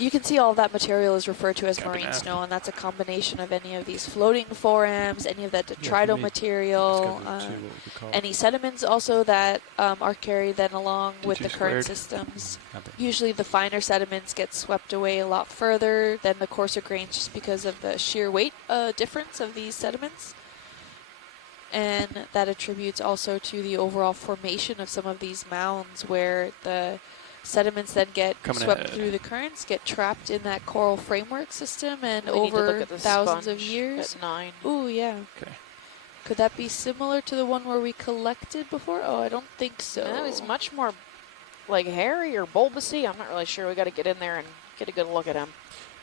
You can see all that material is referred to as Copy marine that. snow, and that's a combination of any of these floating forams, any of that detrital material, any sediments also that are carried then along with the current systems. Usually the finer sediments get swept away a lot further than the coarser grains just because of the sheer weight difference of these sediments. And that attributes also to the overall formation of some of these mounds where the sediments then get swept through the currents, get trapped in that coral framework system, and We need to look over at the thousands of sponge years. at 9. Ooh, yeah. Okay. Could that be similar to the one where we collected before? Oh, I don't think so. No, he's much more like hairy or bulbousy. I'm not really sure. We got to get in there and get a good look at him.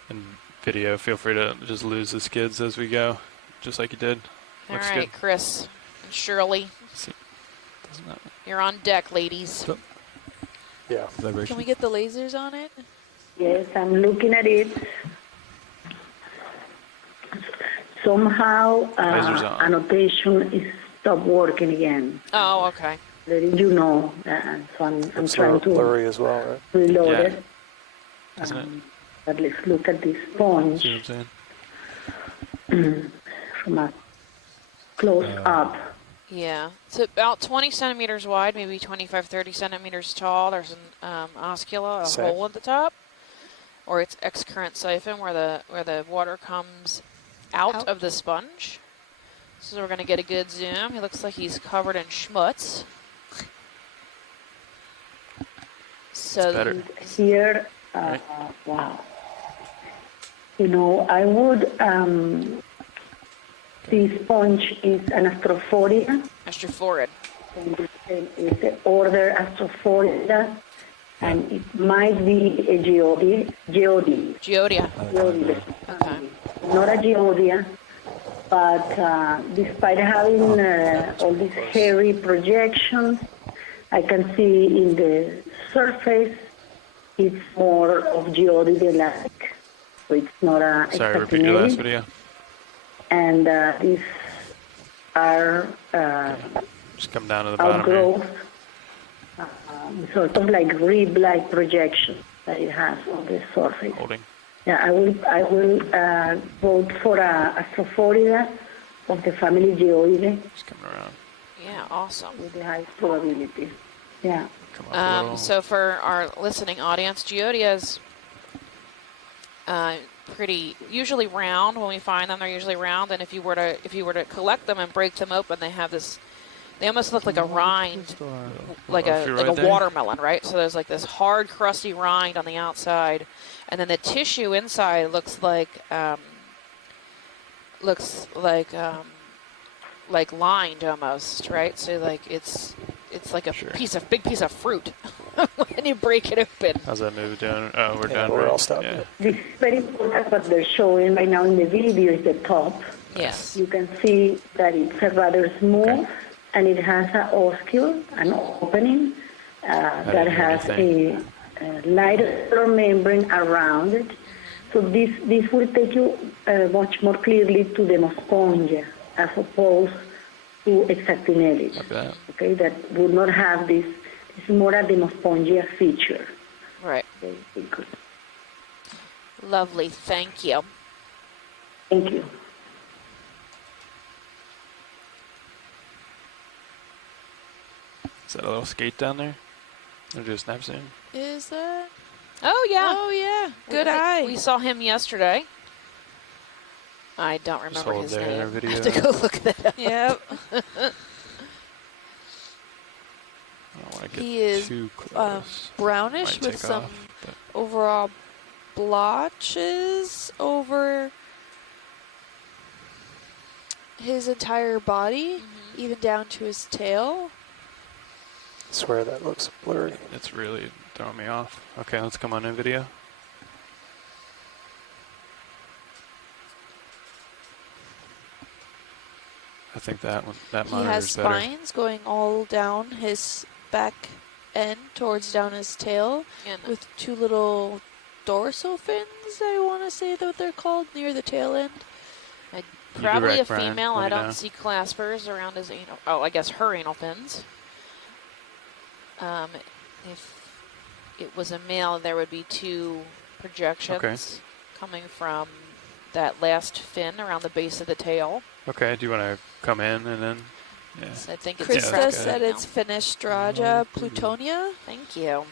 And video, feel free to just lose the skids as we go, just like you did. All Looks right, good. Chris and Shirley, Doesn't that you're on deck, ladies. So- Yeah. Can we get the lasers on it? Yes, I'm looking at it. Somehow, Lasers on. annotation is stopped working again. Oh, okay. Letting you know, so I'm It's trying to blurry as well, right? reload Yeah. it. Isn't it? But let's look at this sponge See what I'm saying? from a close up. Yeah, it's about 20 centimeters wide, maybe 25, 30 centimeters tall. There's an oscula, a Same. hole at the top, or it's excurrent siphon where the water comes out of the sponge. So we're going to get a good zoom. He looks like he's covered in schmutz. So better. Here, wow. You know, I would, the sponge is an astrophoria. Astrophorid. And it's the order Astrophoria, and it might be a geodia. Geodia. Geodia. Okay. Not a geodia, but despite having all these hairy projections, I can see in the surface it's more of geodia-like. So it's not a Sorry, repeat your last exatinate. video. And these are Just come down to the bottom here. outgrowth, sort of like rib-like projection that it has on the surface. Holding. Yeah, I will vote for Astrophoria of the family Geoide Just coming around. Yeah, awesome. with the highest probability. Yeah. Come up a little. So for our listening audience, Geodia is pretty usually round. When we find them, they're usually round. And if you were to collect them and break them open, they have this. They almost look like a rind, like If you're right a there. watermelon, right? So there's like this hard, crusty rind on the outside, and then the tissue inside looks like lined almost, right? So like it's like a big piece of fruit when you break it open. How's that movie doing? Oh, we're Yeah, done. we're right? all stopped. Yeah. This is very important. What they're showing right now in the video is the top. Yes. You can see that it's a rather smooth, and it has an oscule, an opening that didn't hear has a lighter membrane around it. So this will take you much more clearly to the Mospongia as opposed to Exactinellis. Like that. Okay, that would not have this. It's more a Demospongia feature. Right. Basically. Lovely. Thank you. Thank you. Is that a little skate down there? Or just snap zoom? Is that? Oh yeah. Oh, yeah. Good we, eye. We saw him yesterday. I don't Just remember hold his there in our name. I video. have to go look that up. Yep. I don't want to get He is too close. brownish Might with take some off, but overall blotches over his entire body, even down to his tail. I swear that looks blurry. it's really throwing me off. Okay, let's come on in video. I think that one, that He monitor has is better. spines going all down his back end towards down his tail And with two little dorsal fins, I want to say that they're called, near the tail end. probably a direct, Brian. female. Let I me don't know. see claspers around his anal. Oh, I guess her anal fins. If it was a male, there would be two projections coming from that last fin around the base of the tail. Okay, do you want to come in and then? Yeah. So I think it's Krista that's said good. it's Fenestrata plutonia. Thank you.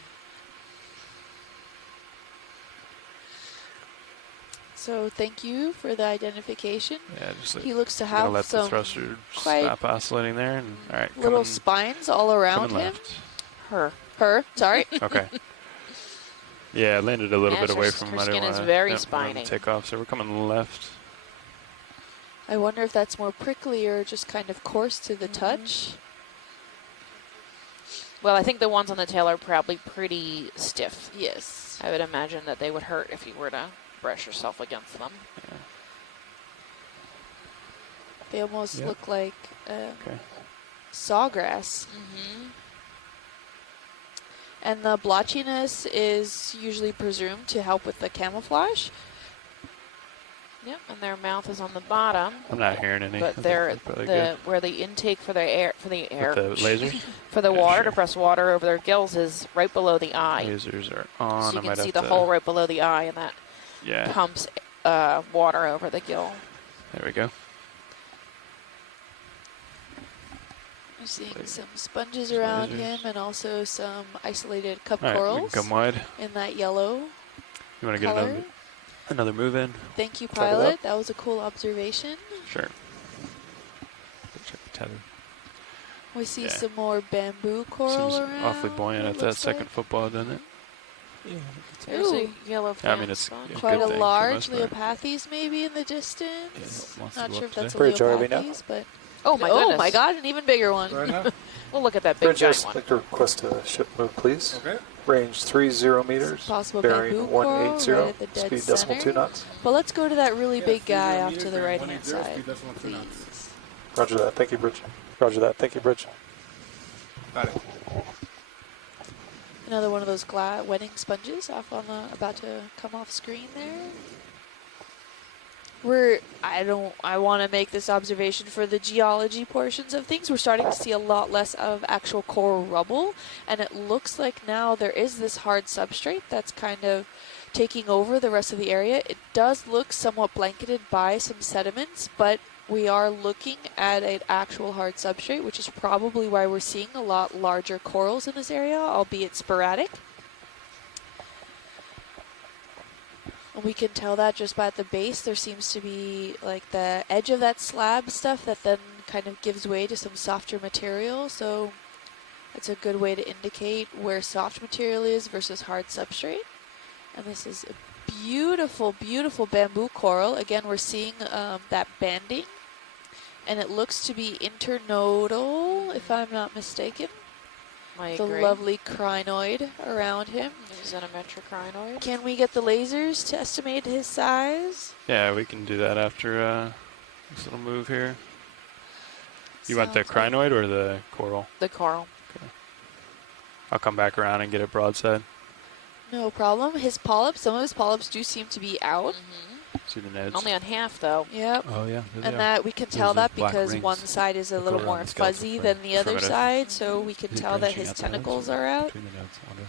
So thank you for the identification. Yeah, just like, He looks to I'm gonna have let the some thruster quite stop oscillating there. And all right, little coming, spines all around coming him. left. Her, sorry. Okay. Yeah, it landed a little Yeah, bit away her from skin what I is want very to spiny. take off. So we're coming left. I wonder if that's more prickly or just kind of coarse to the touch. Well, I think the ones on the tail are probably pretty stiff. Yes. I would imagine that they would hurt if you were to brush yourself against them. Yeah. They almost Yep. look like Okay. sawgrass. And the blotchiness is usually presumed to help with the camouflage. Yep, and their mouth is on the bottom. I'm not hearing any. I But think they're that's probably good. where the intake for the air With the lasers? for the Yeah, water sure. to press water over their gills is right below the eye. Lasers are on. So you I can might see have the to, hole right below the eye, and that Yeah. pumps water over the gill. There we go. We're seeing some sponges around lasers. him and also some isolated cup All right, we corals can come wide. in that yellow You want to get color. another move in? Thank you, Tether it pilot. up. That was a cool observation. Sure. Check the tether. We see Yeah. some more bamboo coral Seems around. awfully buoyant it at that looks second like. football, doesn't it? There's a Ooh, yellow I mean, fan it's sponge. a quite good a thing for the large most part. Leopathes maybe in the distance. wants to Not go sure up if that's a Bridge, are we now? Leopathes, but Oh my oh goodness! my god, an even bigger one. Right now? Well, look at that big Bridge, giant yes, one. like to request a ship move, please. Okay. Range 30 meters. Possible bearing bamboo coral 180. right at the dead Speed decimal center. 2 knots. But let's go to that really Yeah, big 30 guy off meters to the bearing right hand 180, side. speed decimal 2 knots. Please. Roger that. Thank you, Bridge. Roger that. Thank you, Bridge. Got it. Another one of those wetting sponges off on the about to come off screen there. I want to make this observation for the geology portions of things. We're starting to see a lot less of actual coral rubble, and it looks like now there is this hard substrate that's kind of taking over the rest of the area. It does look somewhat blanketed by some sediments, but we are looking at an actual hard substrate, which is probably why we're seeing a lot larger corals in this area, albeit sporadic. And we can tell that just by the base. There seems to be like the edge of that slab stuff that then kind of gives way to some softer material. So that's a good way to indicate where soft material is versus hard substrate. And this is a beautiful, beautiful bamboo coral. Again, we're seeing that banding. And it looks to be internodal, if I'm not mistaken. I The agree. lovely crinoid around him. Xenometric crinoid. Can we get the lasers to estimate his size? Yeah, we can do that after this little move here. You want the Sounds good. crinoid or the coral? The coral. I'll come back around and get it broadside. No problem. His polyps, some of his polyps do seem to be out. See the neds. Only on half, though. Yep. Oh yeah. there they And are. that we can tell Those are that black because rings one side is a that little go more around the skeletal fuzzy frame. than the other Affirmative. side, so we can Is it tell that branching his out the nose tentacles or are out. between the nodes? I wonder.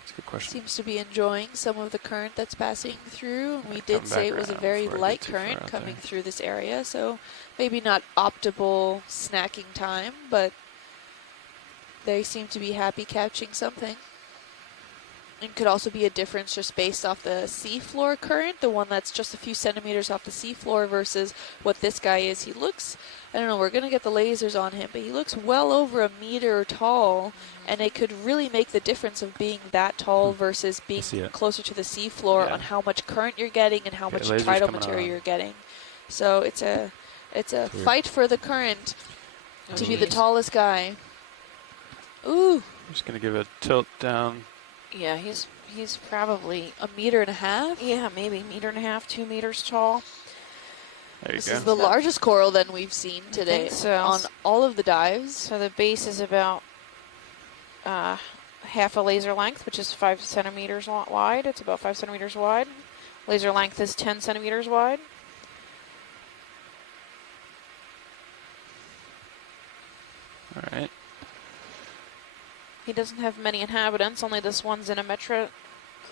That's a good question. Seems to be enjoying some of the current that's passing through. And we Come did say back it was a around very before I light get too far current out coming there. through this area, so maybe not optimal snacking time, but they seem to be happy catching something. And could also be a difference just based off the seafloor current, the one that's just a few centimeters off the seafloor versus what this guy is. He looks, I don't know, we're going to get the lasers on him, but he looks well over a meter tall, and it could really make the difference of being that tall versus being see it. closer to the seafloor Yeah. on how much current you're getting and how Okay, much laser's tidal coming material on. you're getting. So it's a fight for the current to be the geez. tallest guy. Ooh, I'm just going to give it a tilt down. Yeah, he's probably, a meter and a half. yeah, maybe 1.5 meters, 2 meters tall. There you This go. is the largest coral then we've seen today so. on all of the dives. So the base is about half a laser length, which is 5 centimeters wide. It's about 5 centimeters wide. Laser length is 10 centimeters wide. All right. He doesn't have many inhabitants. Only this one's in a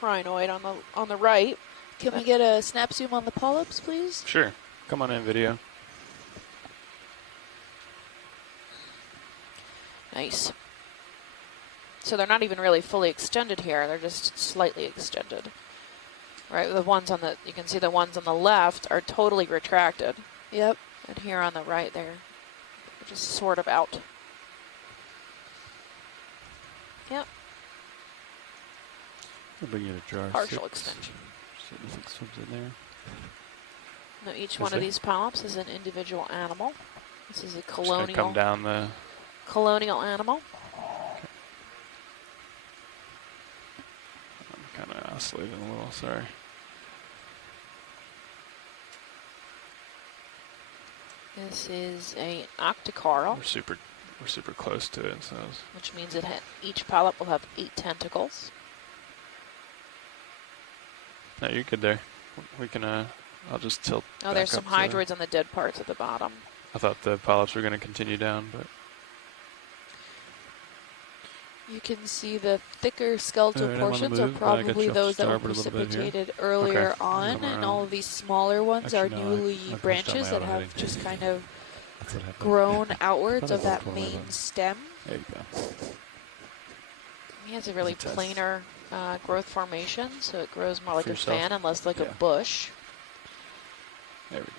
crinoid on the right. Can we get a snap zoom on the polyps, please? Sure. Come on in, video. Nice. So they're not even really fully extended here. They're just slightly extended. Right, the ones on the, you can see the ones on the left are totally retracted. Yep. And here on the right, they're just sort of out. Yep. I'll bring you a jar. Partial extension. See anything swims in there. Now each one of these polyps is an individual animal. This is a colonial. Just gonna come down the. Colonial animal. I'm kind of oscillating a little. Sorry. This is an octocoral, We're super close to it, so. which means it each polyp will have 8 tentacles. No, you're good there. We can. I'll just tilt. Oh, there's back some up to hydroids on the dead parts at the bottom. I thought the polyps were going to continue down, but. You can see the thicker skeletal Alright, I'm on the portions are move, but I got probably you off those that were starboard a little bit here. precipitated earlier Okay. on, Come and around. all of these smaller ones are Actually, no, I newly punched out branches my that own have heading. just kind of That's what happened. grown outwards Thought I of that pulled main my own. stem. There you go. He has a really It's a test. planar growth formation, so it grows more like For a yourself? fan and less like a Yeah. bush. There we go.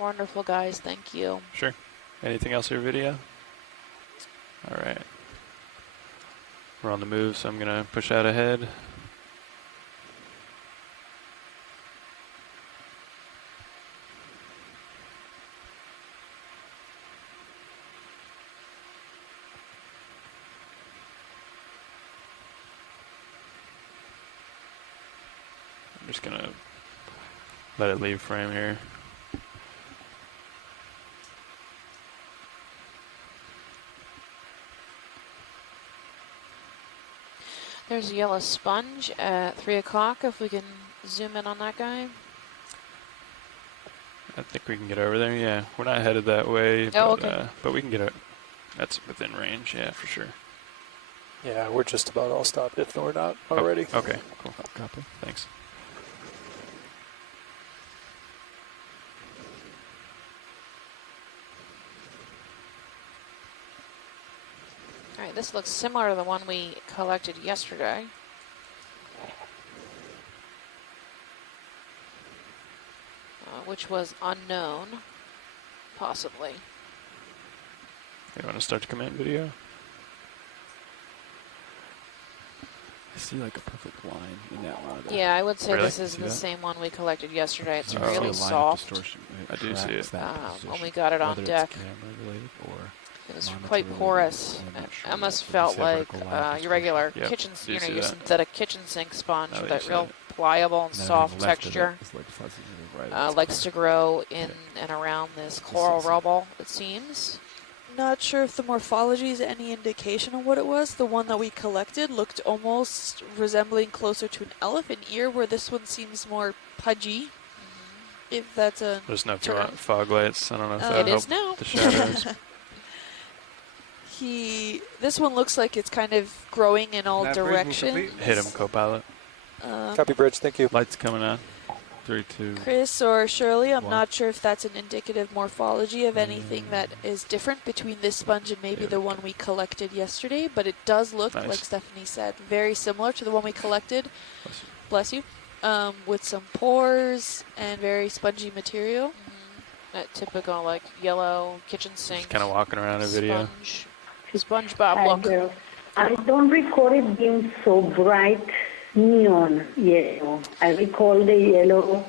Wonderful, guys. Thank you. Sure. Anything else for your video? All right. We're on the move, so I'm going to push out ahead. I'm just going to let it leave frame here. There's a yellow sponge at 3 o'clock, if we can zoom in on that guy. I think we can get over there. Yeah, we're not headed that way, Oh, but, okay. But we can get it. That's within range, yeah, for sure. Yeah, we're just about all stopped if we're not already. Oh, okay, cool. Copy. Thanks. All right, this looks similar to the one we collected yesterday. Which was unknown, possibly. You want to start to come in video? I see like a perfect line in that one. Yeah, I would say Really? this is See the that? same one we collected yesterday. It's You Oh. see a line really of soft. distortion. I do see tracks it. that When position, we got it on whether deck. It's camera related or It was monitor quite related, porous. I'm not It sure almost yet, but you felt see a like vertical line of your regular Yep, kitchen, do you know, see your that. synthetic kitchen sink sponge Now with that you that say real it. pliable and And then soft everything left of it texture. is like fuzzy to the right of its Likes core. to grow in and around this coral is- rubble, it seems. Not sure if the morphology is any indication of what it was. The one that we collected looked almost resembling closer to an elephant ear, where this one seems more pudgy. If that's a There's no term. fog lights. I don't know if that It is helped now. the shadows. This one looks like it's kind of growing in all Nav bridge move directions. complete. Hit him, co-pilot. Copy, Bridge. Thank you. Lights coming on. 3, 2. Chris or Shirley, I'm One. not sure if that's an indicative morphology of anything that is different between this sponge and maybe There the we one we collected yesterday, but it does look, Nice. like Stephanie said, very similar to the one we collected, bless you, with some pores and very spongy material. That typical like yellow kitchen sink. Just kind of walking around a video. SpongeBob look. And, I don't recall it being so bright neon yellow. I recall the yellow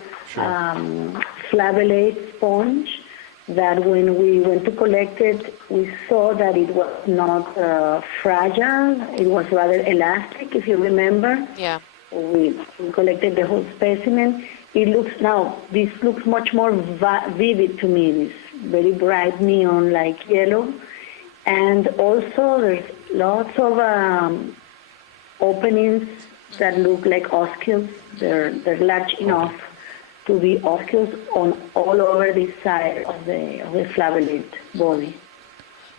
flavellate sponge that when we went to collect it, we saw that it was not fragile. It was rather elastic, if you remember. Yeah. We collected the whole specimen, it looks now, this looks much more vivid to me. This very bright neon-like yellow. And also there's lots of openings that look like oscils. They're large enough to be oscils on all over this side of the flavolid body.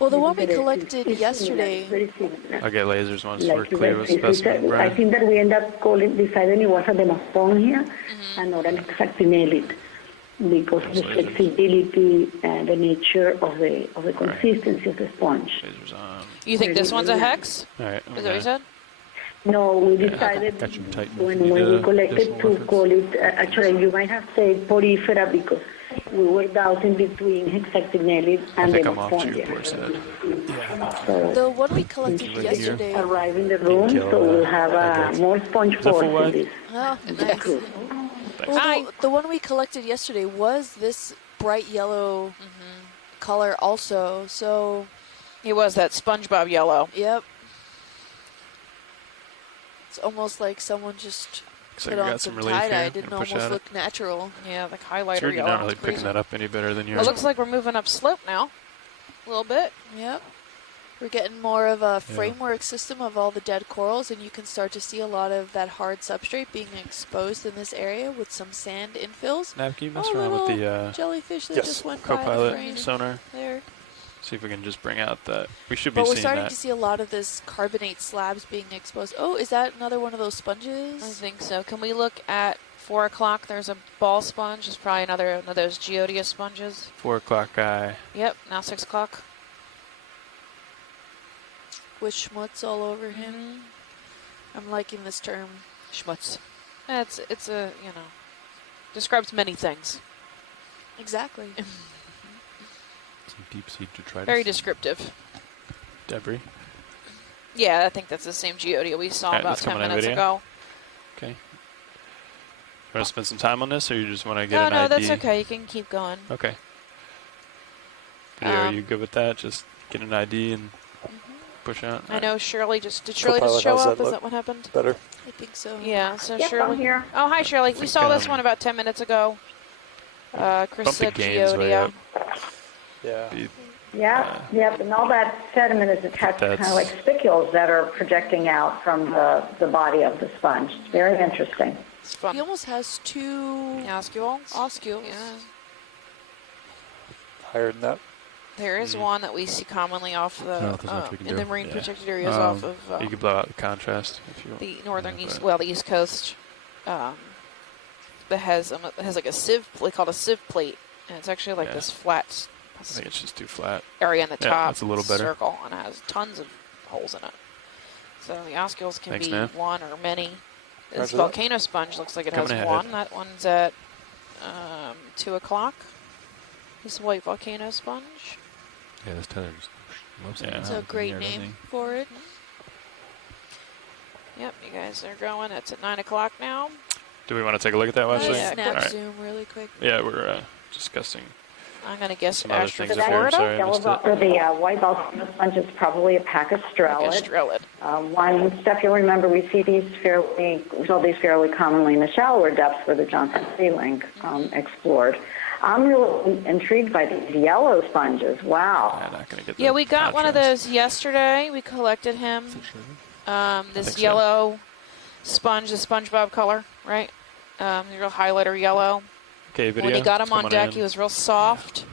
Well, the one we collected yesterday. Very similar. I'll get lasers once Like we're clear with specimen, I Brian. think that we end up deciding it was a demosponge here and not an hexactinellid because of the flexibility and the nature of the consistency of the sponge. Lasers on. You think this one's a hex? All right. Is that what you said? No, we decided Got you tight. when we collected to call it, actually you might have said porifera because we were doubting between hexactinellid I and think I'm off to your demospongia. poor side. So The one we collected yesterday. arrive in the room, so we'll have more sponge that full force in wide? this. Oh, nice. Well, Hi. the one we collected yesterday was this bright yellow color also. So, It was that SpongeBob yellow. yep. It's almost like someone just Looks like put we on got some some relief here. tie-dye. Gonna Didn't push almost at it. look natural. Yeah, the It's highlighter weird you're yellow. not really picking that up any better than yours. It looks like we're moving up slope now. A little bit. Yep. We're getting more of a framework system of all the dead corals, and you can start to see a lot of that hard substrate being exposed in this area with some sand infills. Nav, can you mess Oh, around with little the jellyfish that yes. just went by the co-pilot frame sonar? there. See if we can just bring out that. We should be But we're seeing starting that. to see a lot of this carbonate slabs being exposed. Oh, is that another one of those I sponges? think so. Can we look at 4 o'clock? There's a ball sponge. There's probably another one of those geodia sponges. 4 o'clock guy. Yep, now 6 o'clock. With schmutz all over him. I'm liking this term. Schmutz. It's a, describes many things. Exactly. Some deep sea detritus. Very descriptive. Debris. Yeah, I think that's the same geodia we saw Alright, about that's 10 coming on minutes video. ago. Okay. You want to spend some time on this, or you just want to get No, an no, ID? that's okay. You can keep going. Okay. Video, are you good with that? Just get an ID and push out? I know Shirley did Shirley just Co-pilot, show how's up? that Is look? that what happened? Better. I think so. Yeah, so Yep, Shirley. I'm here. Oh, hi Shirley. We saw this Freaking one about 10 minutes ago. Chris Bump the said gains way geodia. up. Yeah. Yeah, and all that sediment is attached to kind of like spicules that are projecting out from the body of the sponge. It's very interesting. It's fun. He almost has 2 Oscules? oscules. Yeah. Higher than that. There is one that we see commonly off I don't know if there's much we can in do. the marine Yeah. protected areas off of You could blow out the contrast if you want. the northern Yeah, east, but- well, the east coast. That has like a sieve, called a sieve plate, and it's actually like Yeah. this flat I think it's just too flat. area on the Yeah, top. that's a little better. Circle, and it has tons of holes in it. So the oscules can Thanks, be Nav. one or many. This Roger that. volcano sponge looks like it Coming has ahead. one. That one's at 2 o'clock. This white volcano sponge. Yeah, this tether just loves Yeah. it. It's a great name for it. Yep, you guys are going. It's at 9 o'clock now. Do we want to take a look at that website? Yeah, Snap Alright. zoom really quick. Yeah, we're discussing. I'm going to guess Some other Astrid, things up here. Florida. Sorry, I missed it. For the white volcano sponge, it's probably a Pacastrellid. Pacastrellid. One step you'll remember, we saw these fairly commonly in the shallower depths where the Johnson Sea Link explored. I'm really intrigued by these yellow sponges. Wow. Yeah, not gonna get Yeah, the we got one of contrast. those yesterday. We collected him. I This think so. yellow sponge, the SpongeBob color, right? The real highlighter yellow. Okay, video. When he got him on Come deck, in. he was real soft.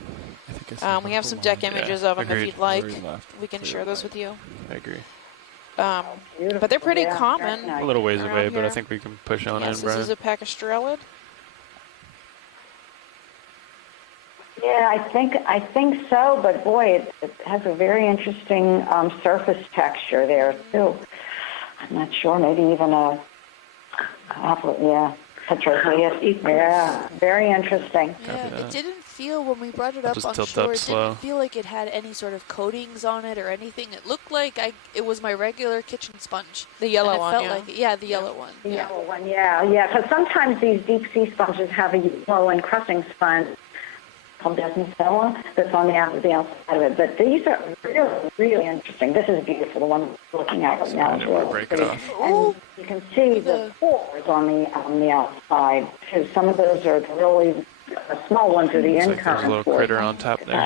I think I see We have some deck purple images Yeah, of him if agreed. you'd like. Very left, We can clear share those right. with you. I agree. But they're pretty Yeah, common. very nice. A little ways Around away, but I here. think we can push on Yes, in, this Brian. is a Pacastrellid. Yeah, I think so, but boy, it has a very interesting surface texture there too. I'm not sure, maybe even petroleus. Yeah, very interesting. Yeah, that. it didn't feel when we brought it I'll up just on tilt shore. up It slow. didn't feel like it had any sort of coatings on it or anything. It looked like it was my regular kitchen sponge. The yellow And it one, felt yeah. like yeah, the yellow one. The yellow one, yeah. Because sometimes these deep sea sponges have a yellow encrusting sponge called desmosella that's on the outside of it. But these are really, really interesting. This is beautiful, the one we're looking at right now. I didn't want to break it off. And you can see the pores on the outside too. Some of those are the really small ones are the Looks like there's a incurrent little pores. critter on top there.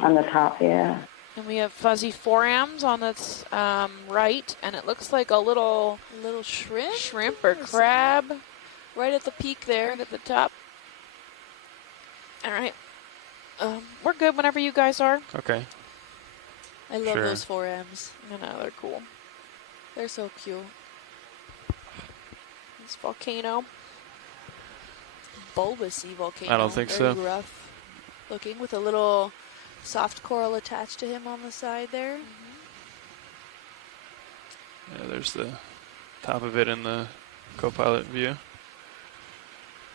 On the top, yeah. And we have fuzzy forams on its right, and it looks like a little shrimp or crab right at the peak there. right at the top. All right. We're good whenever you guys are. Okay. I love Sure. those forams. I know, they're cool. They're so cute. This volcano. Bulbousy volcano. I don't think Very so. rough looking with a little soft coral attached to him on the side there. Yeah, there's the top of it in the co-pilot view.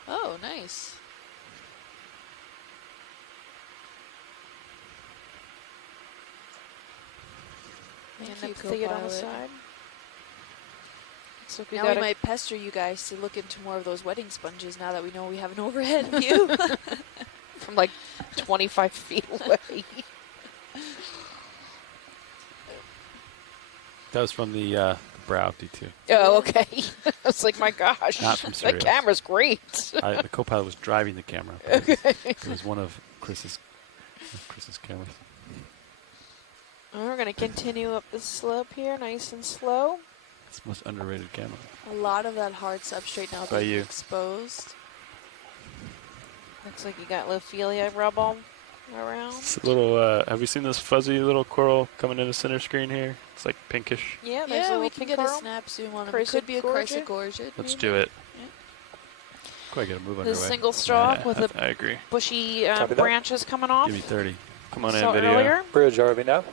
Oh, nice. And Thank you, then see it on the co-pilot. side. So we Now got we might pester you guys to look into more of those wedding sponges now that we know we have an overhead view. from like 25 feet away. That was from the brow D2. Oh, okay. I was like, my gosh, Not from the Sirius. camera's great. The co-pilot was driving the camera. But it was one of Chris's cameras. We're going to continue up the slope here, nice and slow. It's the most underrated camera. A lot of that hard substrate now By being you. exposed. Looks like you got Lophelia rubble around. It's a little, have you seen this fuzzy little coral coming in the center screen here? It's like pinkish. Yeah, there's a Yeah, little we can pink get a coral. snap zoom on him. It Chrysid could be a gorget. Chrysid. Let's do it. Quite get a move The underway. single stalk Yeah, with the I agree. bushy Copy that. branches coming off. Give me 30. Come on in, Saw video. earlier. Bridge RV now.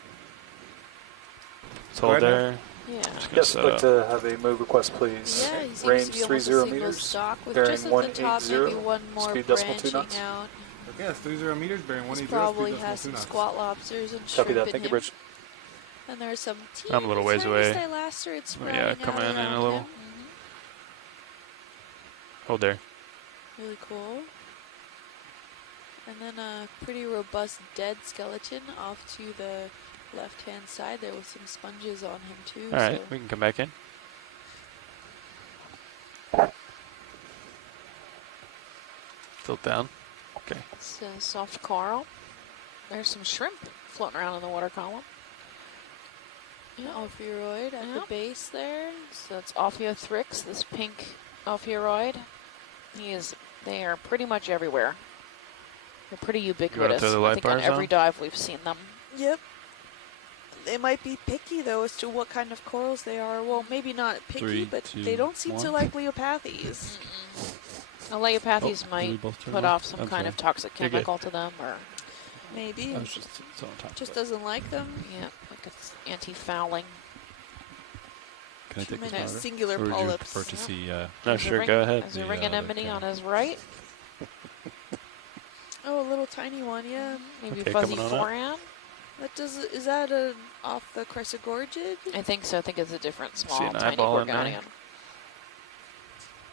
Let's hold Go ahead, there. Yeah. Just gonna Yes, set I'd like up. to have a move request, please. Yeah, he seems Range to be almost 30 a single meters, stalk with bearing just at the top 180, maybe one more speed decimal 2 branching knots. out. Okay, that's 30 meters, bearing This 180. probably speed has decimal some 2 knots. squat lobsters and Copy shrimp that. in Thank you, him. Bridge. And there's some teeny I'm a little ways tiny away. stylaster Oh, yeah, come in a little. him. Hold there. Really cool. And then a pretty robust dead skeleton off to the left-hand side there with some sponges on him too. All right, so we can come back in. Tilt down. Okay. It's soft coral. There's some shrimp floating around in the water column. Ophiuroid at the Yep. base there. So that's Ophiothrix, this pink Ophiuroid. They are pretty much everywhere. They're pretty ubiquitous. throw the light I think on bars every on? dive we've seen them. Yep. They might be picky though as to what kind of corals they are. Well, maybe not picky, 3, but 2, they don't seem to 1. like Leopathes. Aleopathes Did we might both turn put left? off some I'm kind sorry. of toxic You're good. chemical to them, or Maybe. I was just it's on top. Just of it. doesn't like them. yeah, like it's anti-fouling. Can I take this Minute powder? singular Or would you polyps. prefer to see? No, There's a sure, ring- go ahead. There's a The, ring the anemone camera. on his right. Oh, a little tiny one, yeah. Maybe Okay, fuzzy coming on up. foram. Is that a off the Chrysogorgid? I think so. I think it's a different See small, an tiny eyeball in there? Gorgonian.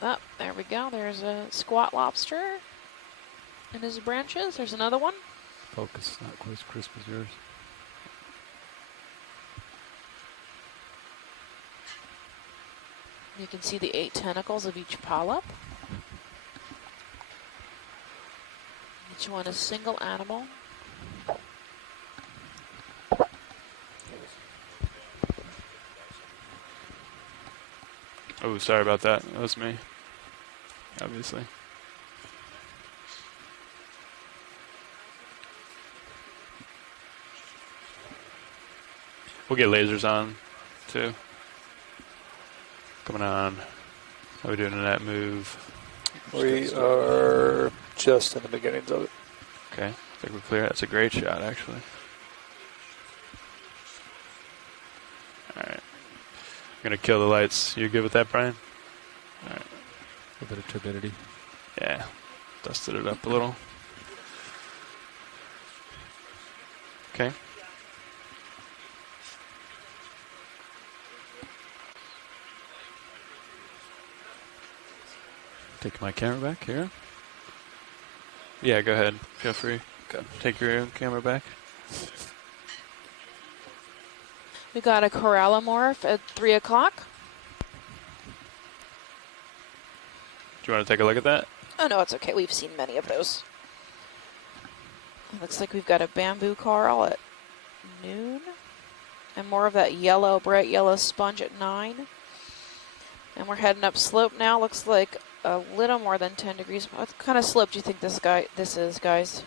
Oh, there we go. There's a squat lobster in his branches. There's another one. Focus, not quite as crisp as yours. You can see the 8 tentacles of each polyp. Each one a single animal. Oh, sorry about that. That was me. Obviously. We'll get lasers on, too. Coming on. How are we doing in that move? We are just in the beginnings of it. Okay. I think we're clear. That's a great shot, actually. Alright. I'm going to kill the lights. You good with that, Brian? Alright. A bit of turbidity. Yeah. Dusted it up a little. Okay. Take my camera back here. Yeah, go ahead. Feel free. Take your camera back. We got a corallimorph at 3 o'clock. Do you want to take a look at that? Oh, no, it's okay. We've seen many of those. Looks like we've got a bamboo coral at noon. And more of that yellow, bright yellow sponge at 9. And we're heading up slope now. Looks like a little more than 10 degrees. What kind of slope do you think this is, guys?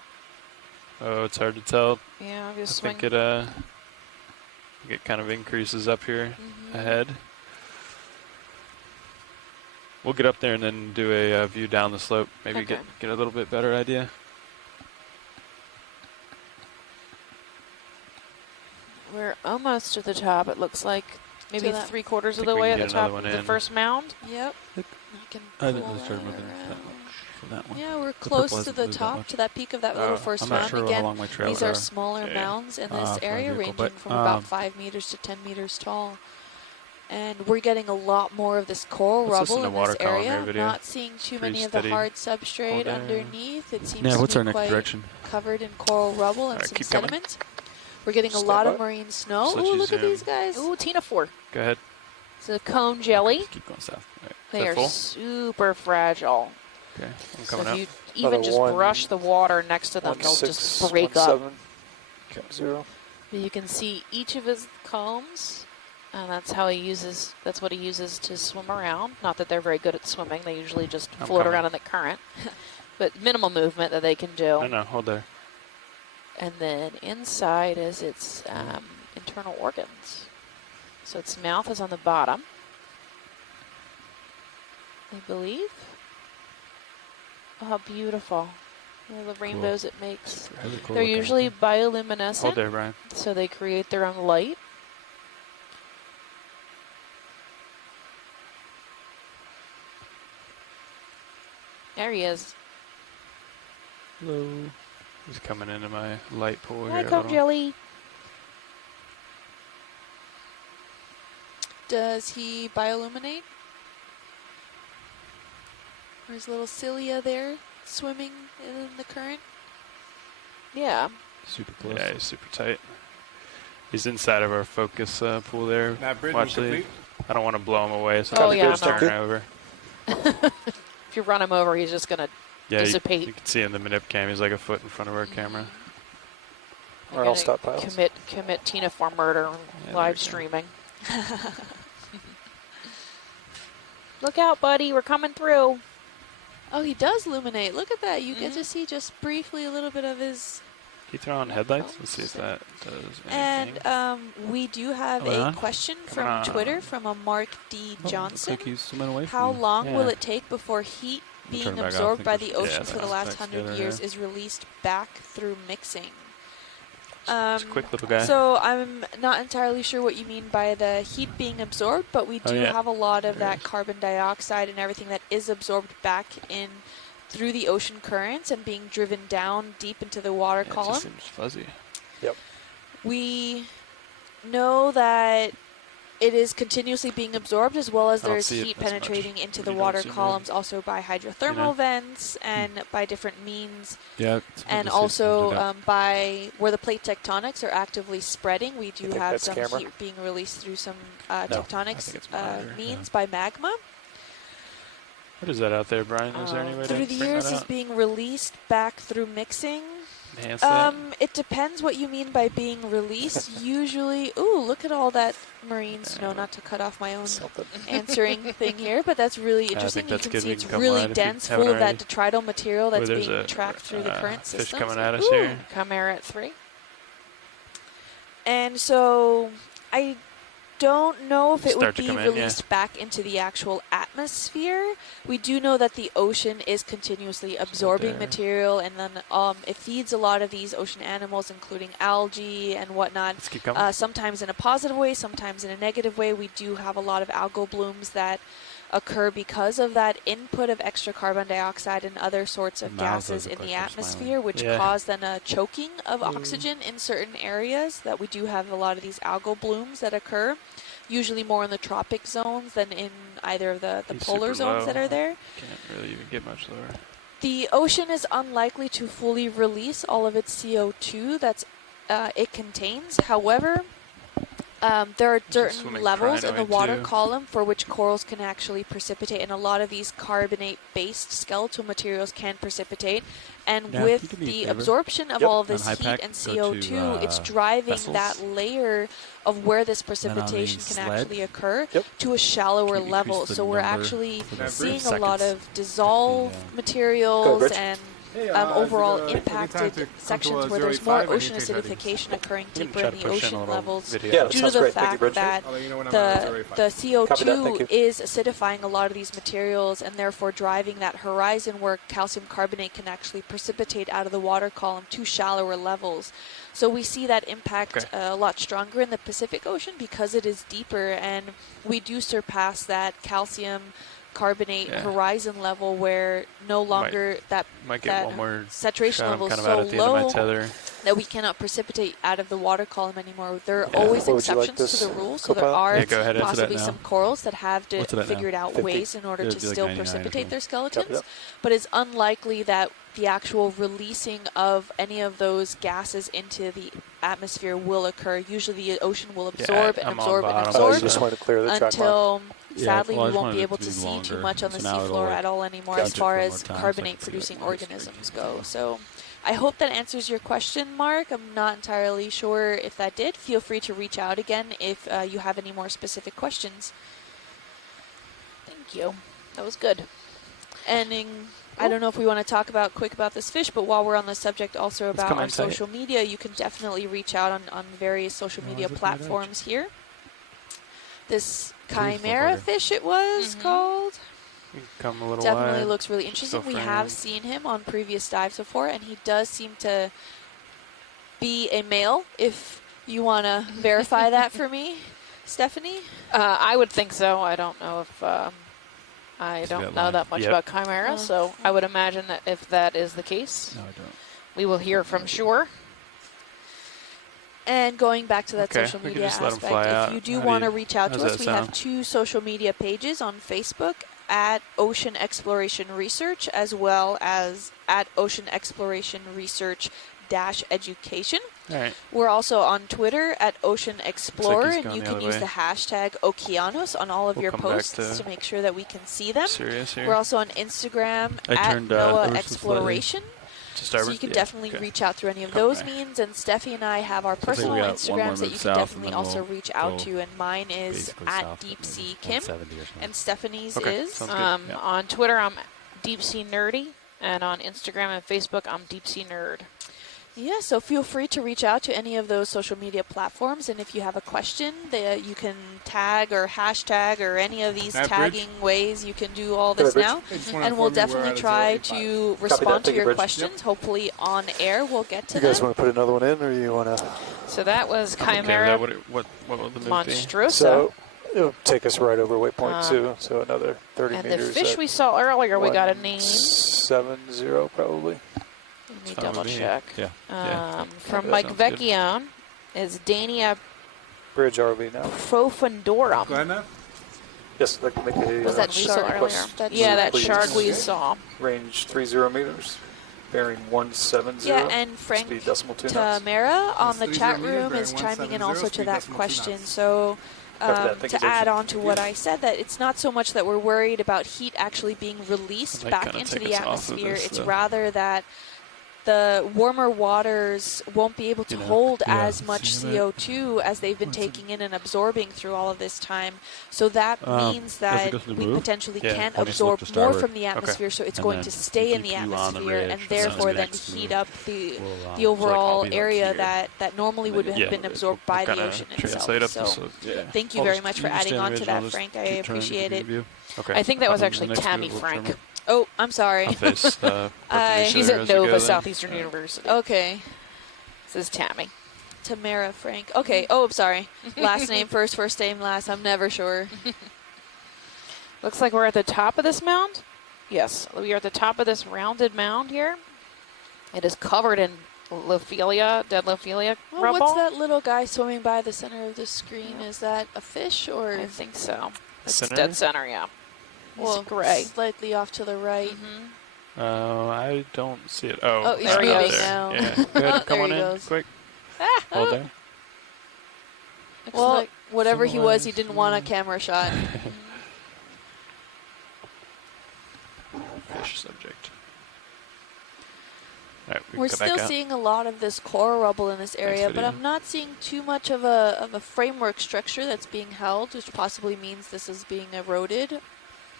Oh, it's hard to tell. Yeah, I'll just I swing. think it kind of increases up here ahead. We'll get up there and then do a view down the slope. Maybe Okay. get a little bit better idea. We're almost to the top. It looks like maybe To that- 3/4 of Think the we way can at the get another top one of the in. first mound. Yep. Look. You can I didn't pull really start that moving that around. much for that one. Yeah, we're purple close to hasn't the moved that top, much. to that peak of that little first I'm not mound. sure how Again, long my trails these are are. smaller Okay. mounds in this for my area, vehicle, ranging but, from about 5 meters to 10 meters tall. And we're getting a lot more of this coral Let's listen rubble to in water this column area. here video. Not seeing too Pretty many of the steady. hard substrate Hold there. underneath. It seems Yeah, to what's be our next quite direction? covered in coral rubble and Alright, some keep coming. sediment. We're getting a Stand lot by. of marine snow. Just let Ooh, you look at zoom. these guys. Ooh, Tina 4. Go ahead. It's a cone jelly. Just keep going south. All right. They that are full? super fragile. Okay, I'm So coming if up. you even Another just one- brush the water next to them, they'll just break up. 1617. You can see each of his combs, and that's what he uses to swim around. Not that they're very good at swimming. They usually just I'm float coming. around in the current. But minimal movement that they can do. No, hold there. And then inside is its internal organs. So its mouth is on the bottom, I believe. Oh, how beautiful. The rainbows it makes. Really cool They're looking. usually bioluminescent, Hold there, Brian. so they create their own light. There he is. Hello. He's coming into my light pool Hi, here. a Cone little. Jelly. Does he bioluminate? There's little cilia there swimming in the current. Yeah. Super close. Yeah, he's super tight. He's inside of our focus pool there. That bridge Watch complete. I don't want to blow him away, so Oh, I'm yeah, just no. turn over. If you run him over, he's just going to Yeah, you dissipate. can see in the manip cam, he's like a foot in front of our camera. Or I'll stop piles. Commit Tina for murder Yeah, there we live go. streaming. Look out, buddy. We're coming through. Oh, he does illuminate. Look at that. You get to see just briefly a little bit of his. Can you throw on headlights? Let's see if that does anything. And we do have Oh, yeah? a question from on. Twitter from a Mark D. Oh, looks Johnson. like he's swimming away from How you. long will Yeah. it take before heat Turn being it back off. absorbed I by think the we ocean yeah, for the that's last back 100 together years here. is released back through mixing? It's a quick little guy. So I'm not entirely sure what you mean by the heat being absorbed, but we do yeah. have a lot of There it that is. carbon dioxide and everything that is absorbed back in through the ocean currents and being driven down deep into the water Yeah, it column. just seems fuzzy. We know that it is continuously being absorbed, as well as I don't there's see it heat as much. penetrating into You the don't water see red. columns, also by hydrothermal know? vents and by different means. Yeah. it's hard And to see it zoomed also in out. by where the plate tectonics are actively spreading, we do think have that's some camera? heat being released through some I tectonics think it's monitor, means by magma. What is that out there, Brian? Is there any way to Through the bring years that is out? being released back through mixing. Enhance that? It depends what you mean by being released. Usually, ooh, look at all that marine snow. Not to cut off my own Something. answering thing here, but that's really interesting. that's You can good. see We it's can come really wide if you dense, haven't full of that already. detrital material Oh, that's there's being a, tracked through the current fish system. coming at us Ooh. here. Come here at 3. And so I don't know if it would Start to be come in, yeah. released back into the actual atmosphere. We do know that the ocean is continuously absorbing there. material, and then it feeds a lot of these ocean animals, including algae and whatnot. Let's keep coming. Sometimes in a positive way, sometimes in a negative way. We do have a lot of algal blooms that occur because of that input of extra carbon dioxide and other sorts of The mouths gases look in like the they're atmosphere, smiling. which Yeah. cause then a choking of oxygen in certain areas. That we do have a lot of these algal blooms that occur, usually more in the tropic zones than in either of the He's polar super zones low. that are there. Can't really even get much lower. The ocean is unlikely to fully release all of its CO2 that's it contains. However, there are certain swimming levels in the crinoid water too. column for which corals can actually precipitate, and a lot of these carbonate-based skeletal materials can precipitate. And Now, with can you do me a the favor? absorption of Yep. all On this high heat pack, and go to, CO2, it's driving vessels. that layer of where this then on the precipitation can sled, actually occur Yep. to a shallower Can you level. increase the So we're number actually for the seeing a seconds lot at of dissolved the, materials Rich. and Hey, overall is it, anytime to impacted come to sections a where there's more 085, I need ocean to take headings. acidification occurring We can deeper try in to the push in a ocean little levels video. Yeah, due to sounds the great. Thank you, fact Rich. that I'll let you know when I'm the on 085. the Copy that, thank CO2 you. is acidifying a lot of these materials and therefore driving that horizon where calcium carbonate can actually precipitate out of the water column to shallower levels. So we see that impact Okay. a lot stronger in the Pacific Ocean because it is deeper, and we do surpass that calcium carbonate Yeah. horizon level where no longer that Might get that one more saturation shot. I'm level is kind of so out at the end of low my tether. that we cannot precipitate out of the water column anymore. There are Yeah. always What would you like exceptions to this, the rule, so there co-pilot? are Yeah, go ahead. What's it at possibly now? some corals that have What's it at now? figured out 50. ways in order It to would be like still 99 or precipitate something. their skeletons, Yep. but it's unlikely that the actual releasing of any of those gases into the atmosphere will occur. Usually the ocean will absorb and I'm on absorb and bottom. Oh, you absorb just wanted to clear the track mark. until Yeah, sadly well, I we just won't wanted be it able to to be see too longer. much on the So now it'll, seafloor like, at all anymore Gotcha. as far for as more time, so I can carbonate-producing see, like, where it's organisms breaking. go. So I hope that answers your question, Mark. I'm not entirely sure if that did. Feel free to reach out again if you have any more specific questions. Thank you. That was good. And I don't know if we want to talk quick about this fish, but while we're on the subject also about come our inside. social media, you can definitely reach out on various social media is it that edge? platforms here. This Please, chimera Florida. fish it was called. You can come a little Definitely wide. looks really interesting. Still We have framed. seen him on previous dives before, and he does seem to be a male. If you want to verify that for me, Stephanie. I would think so. I don't know if I See don't that know line? that much Yep. about chimera, so I would imagine that if that is the case, No, I don't. we will hear from Shore. And going back to that Okay, social we can media just let 'em aspect, fly if out. you do How do want to you- reach out how to does us, that we have sound? 2 social media pages on Facebook at Ocean Exploration Research as well as at Ocean Exploration Research Education. All right. We're also on Twitter at Ocean Explorer, he's and going you the can other use way. the hashtag Okeanos on all of We'll your come back posts to to make sure that we can see them. Serious here. We're also on Instagram I at turned, NOAA ever so Exploration. To So starboard? you can Yeah, definitely okay. reach out through any of Come those back. means. And Steffi and I have our I think personal we got one more Instagrams that move you south, can and definitely then also we'll reach out go to. And mine is basically at south, Deep but Sea maybe Kim, 170 or something. and Stephanie's Okay, is. sounds good. Yeah. On Twitter, I'm Deep Sea Nerdy, and on Instagram and Facebook, I'm Deep Sea Nerd. Yeah, so feel free to reach out to any of those social media platforms, and if you have a question that you can tag or hashtag or any of these Bridge? tagging ways, you can do all this Bridge? now, I just wanna and we'll inform you we're definitely at a try 085. to that. respond to Thank you, your Bridge. questions. Hopefully on air we'll get to You guys them. want to put another one in, or you want to? So that was Okay, is Chimera that what will the move be? Monstrosa. So it'll take us right over waypoint Um, 2, so another 30 And the meters. fish at we saw earlier, we got a name. 170 probably. Let me Fine with double me. check. Yeah. Yeah. From That Mike sounds good. Vecchione is Dania Bridge RV now. profundorum. Go ahead now. Yes, I'd like to make a Was that we shark saw earlier? request. Yeah, that Please. shark we saw. Range 30 meters, bearing 170. Yeah, and Frank Speed decimal 2 knots. Tamara on the Yes, chat 30 meters, room is bearing chiming in 170, also to speed that decimal 2 question. knots. So Copy that. Thank you, to add Jason. on to what I said, that it's not so much that we're worried about heat actually being released Might back kinda into take the us off of atmosphere. this, It's though. rather that the warmer waters won't be able to You know, hold yeah, as much see that? CO2 as they've been taking in and absorbing through all of this time. So that means as that it goes to we move? potentially Yeah, can I'll just look absorb to more starboard. from the atmosphere, so it's And going then to stay in keep the you on the atmosphere ridge, and and therefore then then next heat move, up the I'll the overall be, like, area here. that normally would have Yeah. been absorbed by the Kinda ocean translate itself. up So this. Yeah. thank you I'll very just- much you for just adding stand on the to ridge, I'll that, just Frank. I keep trying to appreciate keep it. you view. Okay. I think that was On the actually next Tammy move, we'll Frank. trim Oh, I'm sorry. I'll face She's She's at as we go Nova then. Southeastern University. Okay. This is Tammy. Tamara Frank. Okay. Oh, I'm sorry. Last name first, first name last. I'm never sure. Looks like we're at the top of this mound. Yes, we are at the top of this rounded mound here. It is covered in Lophelia, dead Lophelia Oh, rubble. what's that little guy swimming by the center of the screen? Is that a fish or? I think so. It's Center? dead center, yeah. He's Well, gray. slightly off to the right. Mhm. I don't see it. Oh, Oh, he's right moving out there. now. Yeah, good. Oh, Come there on he in, goes. quick. Ah, Hold there. Looks Well, like whatever he was, he civilized, didn't want a camera shot. Fish subject. All right, we We're can go still back out. seeing a lot of this coral rubble in this area, but video. I'm not seeing too much of a framework structure that's being held, which possibly means this is being eroded.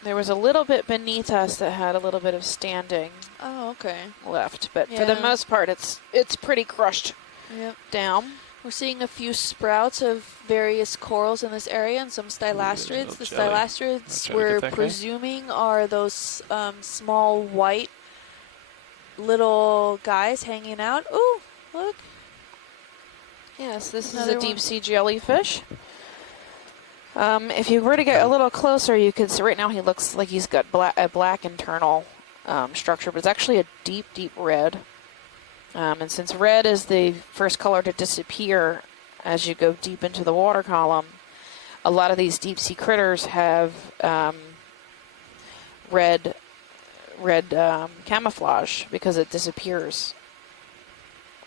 There was a little bit beneath us that had a little bit of standing Oh, okay. left, but for the Yeah. most part, it's pretty crushed Yep. down. We're seeing a few sprouts of various corals in this area and some stylastrids. The jelly. stylastrids Try to we're get that guy. presuming are those small white little guys hanging out. Ooh, look. Yes, this is Another a one. deep sea jellyfish. If you were to get a little closer, you could see right now he looks like he's got a black internal structure, but it's actually a deep, deep red. And since red is the first color to disappear as you go deep into the water column, a lot of these deep sea critters have red camouflage because it disappears.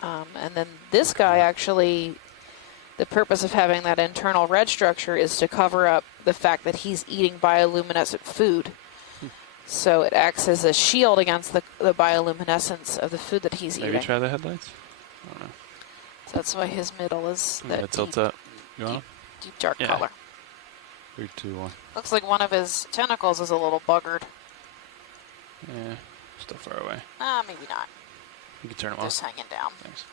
And then this guy actually, the purpose of having that internal red structure is to cover up the fact that he's eating bioluminescent food. So it acts as a shield against the bioluminescence of the food that he's Maybe eating. try the headlights. I don't know. So that's why his middle is I'm gonna that tilt deep, up. You want? deep dark Yeah. color. 3, 2, 1. Looks like one of his tentacles is a little buggered. Yeah, still far away. Maybe not. You can turn them Just off. hanging down. Thanks.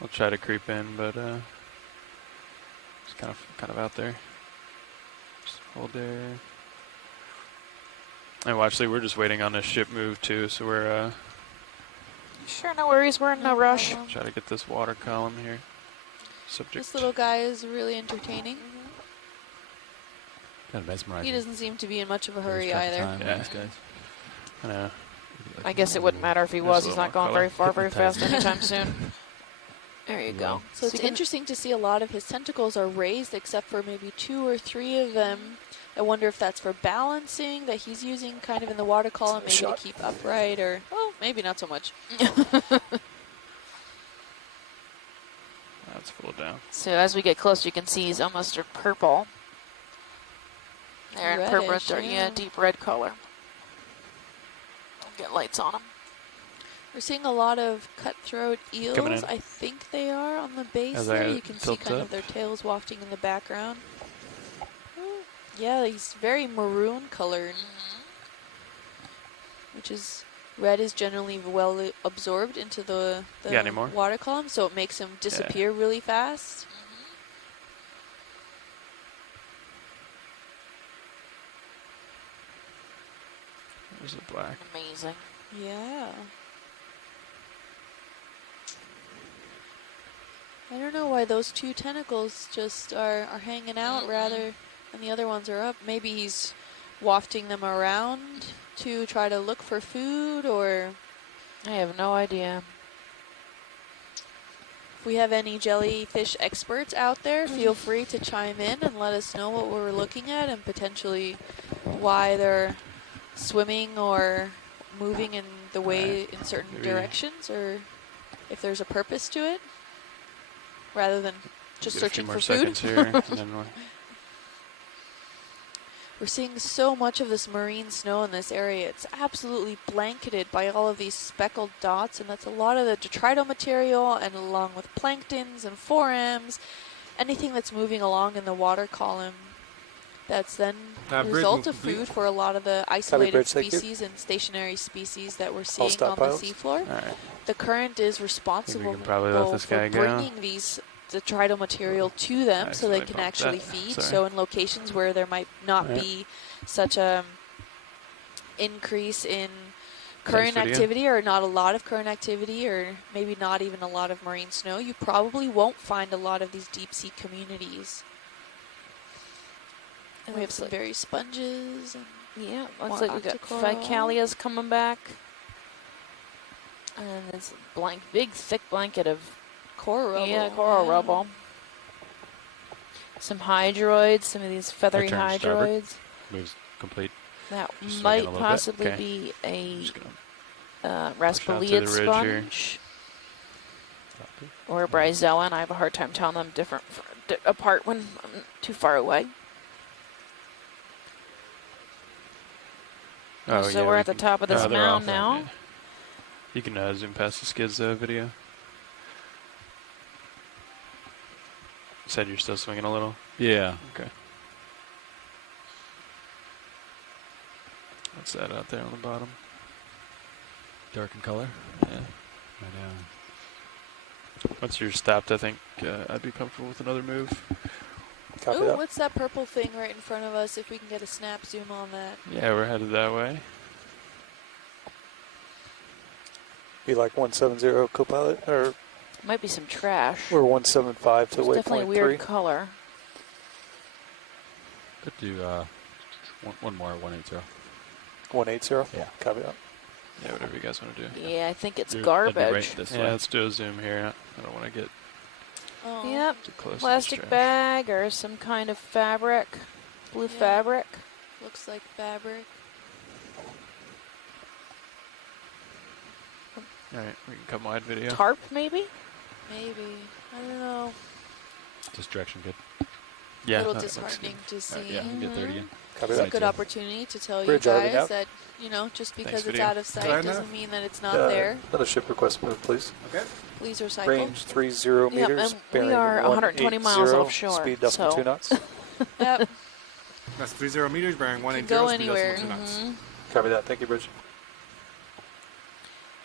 I'll try to creep in, but it's kind of out there. Just hold there. And well, actually, we're just waiting on this ship move too, so we're Sure, no worries. We're in no rush. problem. try to get this water column here. Subject. This little guy is really entertaining. Kind of mesmerizing. He doesn't seem to be in much of a Lose hurry track of either. time on Yeah. these guys. I know. I guess it wouldn't matter if he There's was. a He's little not more going color. very far, very fast Hypnotizing. anytime soon. There you go. So it's you can- interesting to see a lot of his tentacles are raised except for maybe 2 or 3 of them. I wonder if that's for balancing that he's using kind of in the water column, maybe to keep upright, or, well, maybe not so much. That's full down. So as we get close, you can see he's almost a purple. They're in purple, Reddish, yeah. deep red color. I'll get lights on him. We're seeing a lot of cutthroat eels. Coming in. I think they are on the base As there. I You can see tilt kind up. of their tails wafting in the background. Yeah, he's very maroon colored, which is red is generally well absorbed into the Got any more? water column, so it makes him disappear really fast. There's a black. Amazing. Yeah. I don't know why those 2 tentacles just are hanging out rather than the other ones are up. Maybe he's wafting them around to try to look for food, or I have no idea. if we have any jellyfish experts out there, feel free to chime in and let us know what we're looking at and potentially why they're swimming or moving in the way in certain Maybe directions, or if there's a purpose to it rather than just Get a few searching more for food. seconds here, and then We're seeing so much of this marine snow in this area. It's absolutely blanketed by all of these speckled dots, and that's a lot of the detrital material, and along with planktons and forams, anything that's moving along in the water column. That's then a Bridge, result of food for a lot of the isolated Bridge, thank you. species and stationary species that we're seeing on stop the piles. seafloor. all right. The current is responsible can probably let for this guy go. bringing these detrital material to them so they Accidentally can bumped actually that. feed. Sorry. So in locations where there might not Alright. be such a increase in current video. activity, or not a lot of current activity, or maybe not even a lot of marine snow, you probably won't find a lot of these deep sea communities. And we have some various sponges. And Yeah, looks More like we got octocoral. Ficalias coming back. And this big thick blanket of coral rubble. coral rubble. some hydroids, some of these feathery turn starboard. hydroids. Moves complete. That Just swing it a might little bit. possibly Okay. be a Just gonna Raspaliad the ridge here. sponge or a Brizoan. I have a hard time telling them apart when I'm too far away. Oh, So yeah, we're we at the can- top of this they're mound off now. yeah. You can zoom past the skids video. Said you're still swinging a little. Yeah. Okay. What's that out there on the bottom? Dark in color. Yeah. Right Once you're stopped, I think I'd be comfortable with another move. Copy Ooh, that. what's that purple thing right in front of us? If we can get a snap zoom on that. Yeah, we're headed that way. Be like 170 Copilot, or Might be some trash. we're 175 to It's definitely a waypoint weird 3. color. Could do one more 180. 180. Yeah. Copy that. Yeah, whatever you guys want to do. Yeah, I think it's That'd be garbage. right this Yeah, way. let's do a zoom here. I don't want to get Oh. Yep. too close. Plastic to the trash. bag or some kind of fabric, blue Yeah. fabric. Looks like fabric. All right, we can come wide video. Tarp, maybe? Maybe. I don't know. This direction good. Yeah, a little that looks disheartening to see. Yeah, we can get 30 in. Copy It's a that. good opportunity to tell Bridge you already guys out. that, you know, just because Thanks, it's video. out of sight Good doesn't enough. mean that it's not there. Another ship request move, please. Okay. Please recycle. Range 30 Yep, meters. and we bearing are 120 miles 180, offshore, Speed decimal so- 2 knots. Yep. That's 30 meters, bearing Can 180. go speed decimal anywhere. 2 knots. Copy that. Thank you, Bridge.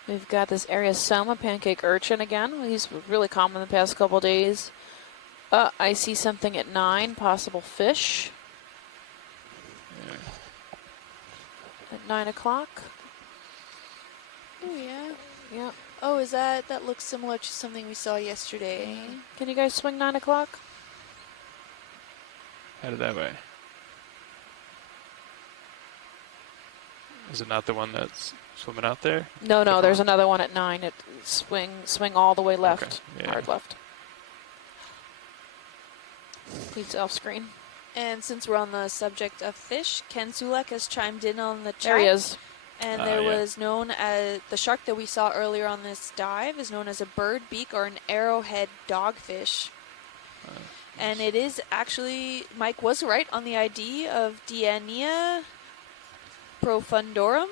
We've got this area Soma pancake urchin again. He's really common the past couple days. I see something at 9, possible fish. At 9 o'clock. Oh, yeah. Yep. Oh, is that looks similar to something we saw yesterday? Can you guys swing 9 o'clock? Headed that way. Is it not the one that's swimming out there? No, Click there's on. another one at 9. It swing all the way left. Okay, yeah. Hard left. Leads off screen. And since we're on the subject of fish, Ken Zulek has chimed in on the chat. There he is. And there yeah. was known as the shark that we saw earlier on this dive is known as a bird beak or an arrowhead dogfish. And it is actually, Mike was right on the ID of Diania profundorum.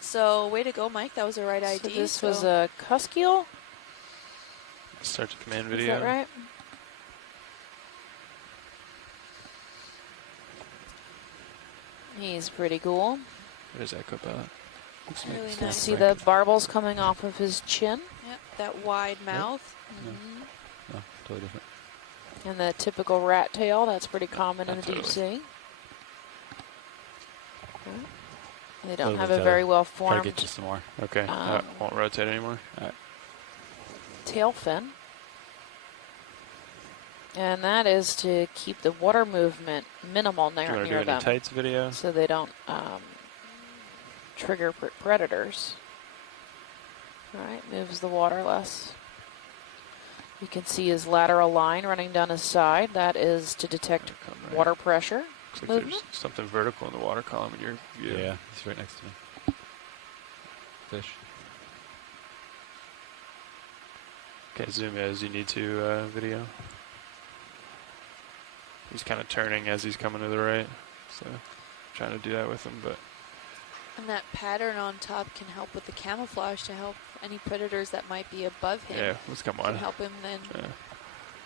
So way to go, Mike. That was the right So ID. this was a cuskeel. Start to command Is video. that right? He's pretty cool. There's Echo Pilot. really You can nice. see the barbels coming off of his chin Yep, that wide mouth. No, totally different. and the typical rat tail. That's pretty common in the deep Totally. sea. Okay. They don't Little have bit a better. very well Try to formed get you some more. Okay, won't rotate anymore. tail fin. And that is to keep the water movement minimal Do you near, want to do near any them, tights video? so they don't trigger predators. All right, moves the water less. You can see his lateral line running down his side. That is to detect Come right. water pressure. Looks like movement. there's something vertical in the water column in your view. Yeah, he's right next to me. Fish. Okay, zoom as you need to video. He's kind of turning as he's coming to the right, so trying to do that with him, but And that pattern on top can help with the camouflage to help any predators that might be above him. yeah, let's come Can on. help him then Yeah.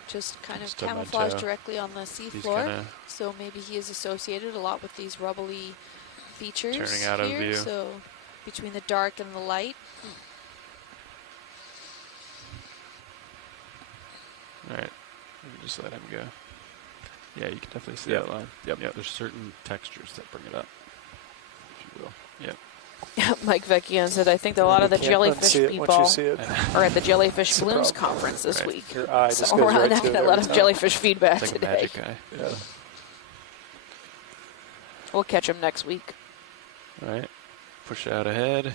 just kind of Just on my camouflage toe. directly on the He's seafloor. kind of So maybe he is associated a lot with these rubbly features Turning out of here. view. So between the dark and the light. all right. We can just let him go. Yeah, you can definitely see Yep. that line. Yep. Yep. There's certain textures that bring it up, if you will. Mike Vecchione said, I think that a lot of the You can't jellyfish unsee it once you people see it. are at the Jellyfish That's the Blooms problem. conference this Right. week. Your eye just So goes we're right on to it a every lot of time. jellyfish feedback It's like today. a magic eye. Yeah. We'll catch him next week. All right. Push out ahead.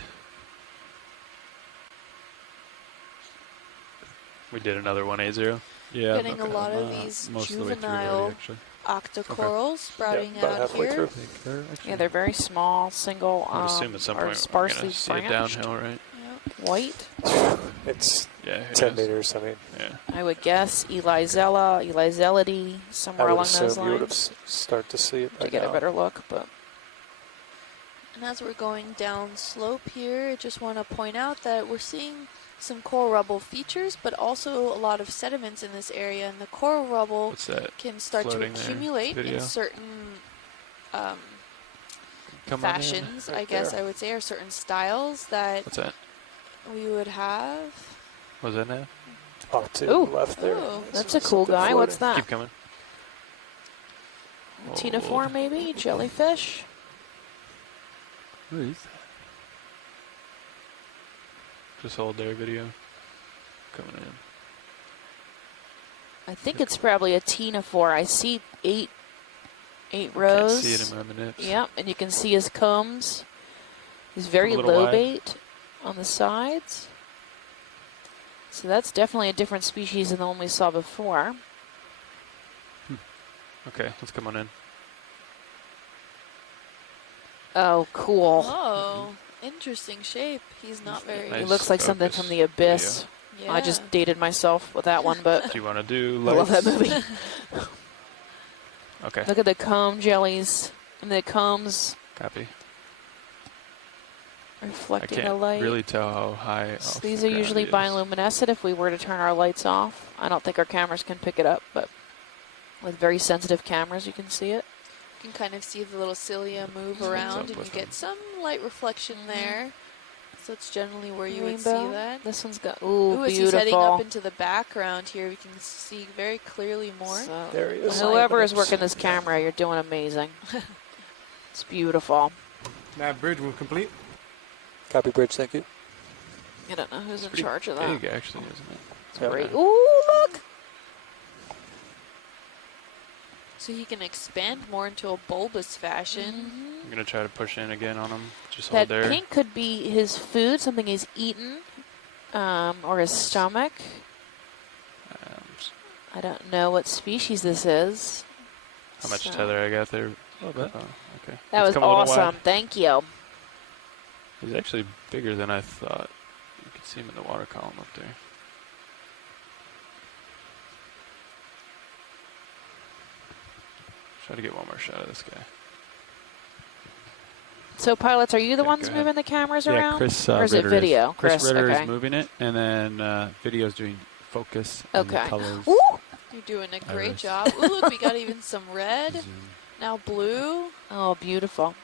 We did another 180. Yeah, I'm Getting a okay. lot I'm, of these most of the way through juvenile already, actually. octocorals sprouting about out halfway here. through. Yeah, they're very small, single, I would assume at some or point we're sparsely going to see it branched. downhill, right? White. It's Yeah, who 10 knows? meters. I mean, Yeah. I would guess Elizella, Elizelidae, I somewhere would along those assume you would have lines start to see it by to get now. a better look. But And as we're going down slope here, I just want to point out that we're seeing some coral rubble features, but also a lot of sediments in this area. And the coral rubble What's that? can start to floating there? accumulate Video? in certain Come on in. fashions, I guess I would say, or certain styles that What's that? we would have. What's that now? Off to Ooh. the left there. Ooh, that's a cool guy. What's that? Keep coming. Ctenophore, maybe? Jellyfish? What is that? Just hold there, video. Coming in. I think it's probably a ctenophore. I see eight rows. Can't see it in my nips. Yep, and you can see his combs. He's very A little wide. lobate on the sides. So that's definitely a different species than the one we saw before. Okay, let's come on in. Oh, cool. Oh, interesting shape. He's not very. Nice He looks like something focus from The Abyss. Yeah. I just dated myself with that one, but Do you want to do I love lights? that movie. Okay, Look at the comb jellies and the combs copy. I reflecting the can't light. really tell how high So off these the are usually ground it is. bioluminescent if we were to turn our lights off. I don't think our cameras can pick it up, but with very sensitive cameras, you can see it. You can kind of see the little cilia move What's around, up and you with get them? some light reflection there. So it's generally where you would Rainbow. see that. This one's got, Ooh, as he's heading beautiful. up into the background here, we can see very clearly more. So, There he is. whoever is working this camera, you're doing amazing. It's beautiful. Nav bridge will complete. Copy bridge, thank you. I don't know who's in Pretty charge of that. big, actually, isn't it? It's Yep. great. Ooh, look! So he can expand more into a bulbous fashion. I'm going to try to push in again on him. Just That hold there. pink could be his food, something he's eaten, or his stomach. I don't know what species this is. How much So- tether I got there? A little bit. Oh, okay. That Let's was come a little wide. awesome. Thank you. He's actually bigger than I thought. You can see him in the water column up there. Try to get one more shot of this guy. So, pilots, are you the Okay, ones go ahead. moving the cameras Yeah, around? Chris or is Ritter it video? Chris Ritter okay. is moving it, and then video's doing focus and the Okay. colors. Ooh! You're doing a great Iris. job. Ooh, look, we got even some red. Zoom. Now blue. Oh, beautiful.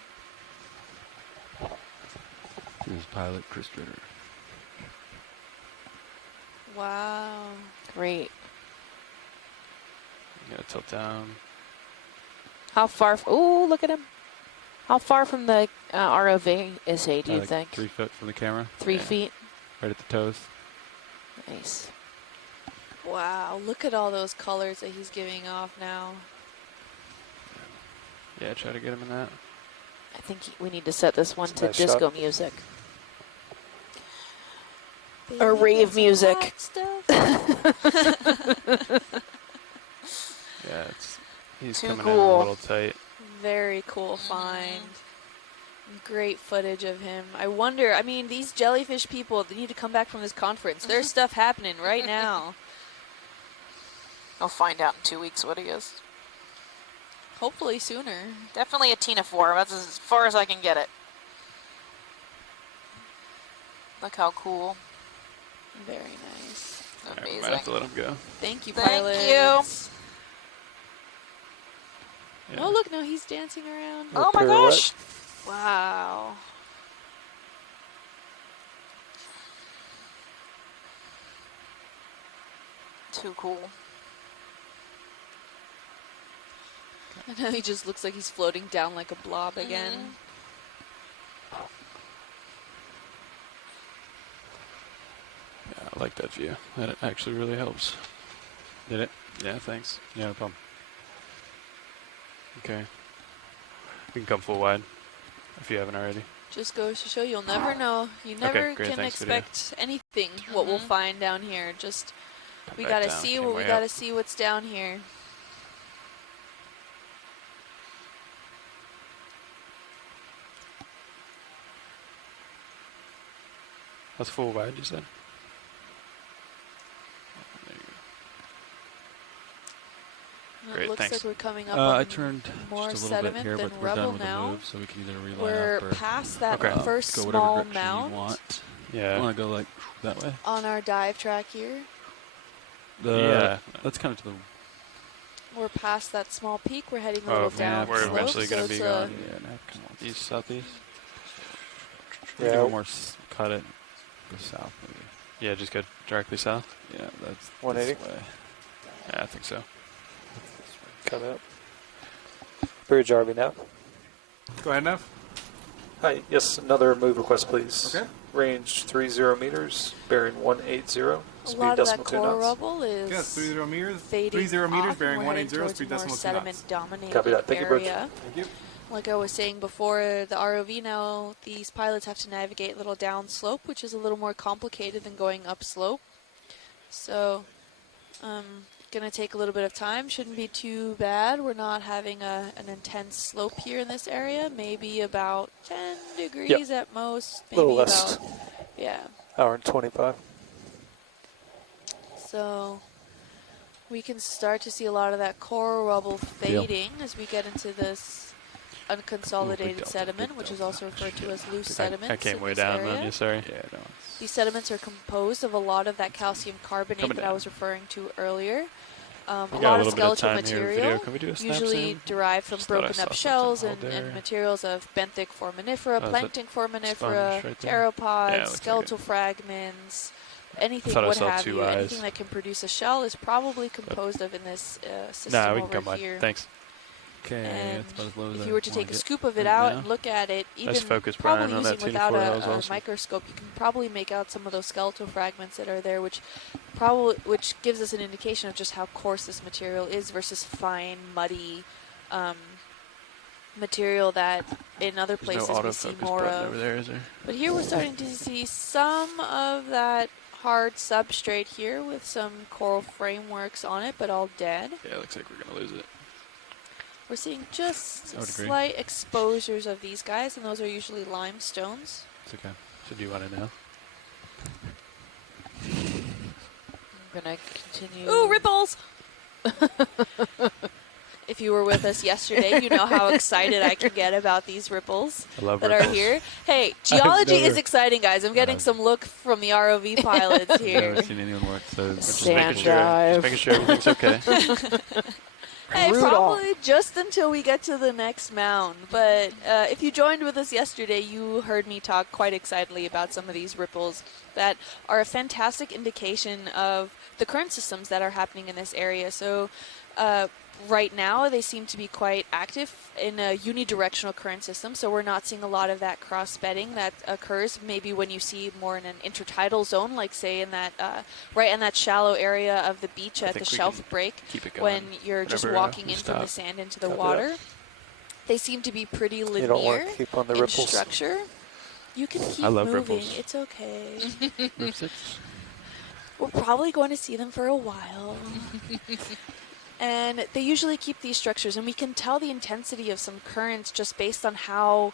Here's pilot Chris Ritter. Wow. Great. You gotta tilt down. How far? Ooh, look at him. How far from the ROV is he, do you Like think? 3 foot from the camera, 3 Yeah. feet? right at the toes. Nice. Wow, look at all those colors that he's giving off now. Yeah, try to get him in that. I think we need to set this one It's a to nice disco shot. music. Baby, rave that's music. hot stuff. Yeah, it's he's Too coming in cool. a little tight. Very cool find. Great footage of him. I wonder, I mean, these jellyfish people, they need to come back from this conference. There's stuff happening right now. I'll find out in 2 weeks what he is. Hopefully sooner. Definitely a ctenophore. That's as far as I can get it. Look how cool. Very nice. Alright, we Amazing. might have to let him go. Thank you, Thank pilots. Yeah. Oh, look, now he's dancing around. Oh my pirouette. gosh. Wow. Too cool. I know he just looks like he's floating down like a blob again. Yeah, I like that view. That actually really helps. Did it? Yeah, thanks. Yeah, no problem. Okay. We can come full wide if you haven't already. Just goes to show you'll never know. You never great, can thanks, video. expect anything what we'll find down here. Just We back gotta down, see came what we way gotta up. see what's down here. That's full wide, you said? There you And Great, it looks thanks. like we're coming up I on turned more just a little bit sediment here, than but we're done rubble with now. the move, so we can either reline We're up or past that Okay. first go whatever small direction mound you want. go. Yeah. Want to go like that way? on our dive track here. Yeah. That's kind of to the. We're past that small peak. We're heading a Oh, little yeah, down we're slope, eventually so going to be it's going Yeah, now come on. east, southeast. We can Yeah. go more. Cut it. Go south maybe. Yeah, just go directly south. Yeah, that's 180? this way. Yeah, I think so. Cut out. Bridge RV now. Go ahead, Nev. Hi. Yes, another move request, please. Okay. Range 30 meters, bearing 180. a Speed lot of that decimal 2 coral knots. rubble is Yes, 30 meters. fading 30 meters, off, bearing and we're heading 180, towards speed a more decimal 2 knots. sediment-dominated Copy that. Thank you, Bridge. area. Thank you. Like I was saying before, the ROV now, these pilots have to navigate a little down slope, which is a little more complicated than going up slope. So, gonna take a little bit of time. Shouldn't be too bad. We're not having an intense slope here in this area. Maybe about 10 degrees at most. Maybe Little less. about, yeah. Hour and 25. So we can start to see a lot of that coral rubble fading as we get into this unconsolidated delta, sediment, big which is delta. also referred to as loose sediments. I came in way this down area. on you, sorry. Yeah, no. These sediments are composed of a lot of that calcium carbonate Coming that I down. was referring to earlier. A We got lot a of little bit of skeletal time here in material, video. Can we do a snap, usually Sam? derived from Just thought I broken saw up something. shells Hold there. and materials of benthic foraminifera, Oh, is that plankton foraminifera, sponge right there? pteropods, Yeah, it looks like skeletal fragments, anything Thought I what saw have 2 you. eyes. Anything that can produce a shell is probably composed of in this system Nah, we can over come on. here. Thanks. Okay, And that's about as low as if I you were to wanna take a get scoop of it right out now. and look at it, even focus, probably Brian, on that using Tina without Ford. That was a awesome. microscope, you can probably make out some of those skeletal fragments that are there, which gives us an indication of just how coarse this material is versus fine, muddy material that in other There's places no we see autofocus more button of. over there, is there? But here we're starting to see some of that hard substrate here with some coral frameworks on it, but all dead. Yeah, it looks like we're going to lose it. We're seeing just I would agree. slight exposures of these guys, and those are usually limestones. It's okay. So do you want to know? I'm gonna continue. Ooh, ripples! If you were with us yesterday, you know how excited I can get about these ripples I love that ripples. are here. Hey, geology is never- exciting, guys. I'm getting some look from the ROV pilots I've here. never seen anyone work so. Sand Just dive. making sure everything's okay. Hey, Brutal. probably just until we get to the next mound. But if you joined with us yesterday, you heard me talk quite excitedly about some of these ripples that are a fantastic indication of the current systems that are happening in this area. So right now, they seem to be quite active in a unidirectional current system, so we're not seeing a lot of that cross-bedding that occurs maybe when you see more in an intertidal zone, like say in that right in that shallow area of the beach at the think we shelf can break keep it when going you're just whenever, walking we in from the stop. sand into the Copy water. that. They seem to be pretty You linear don't want to keep on the in ripples. structure. You can keep I love moving. ripples. It's okay. Rip 6. We're probably going to see them for a while. And they usually keep these structures, and we can tell the intensity of some currents just based on how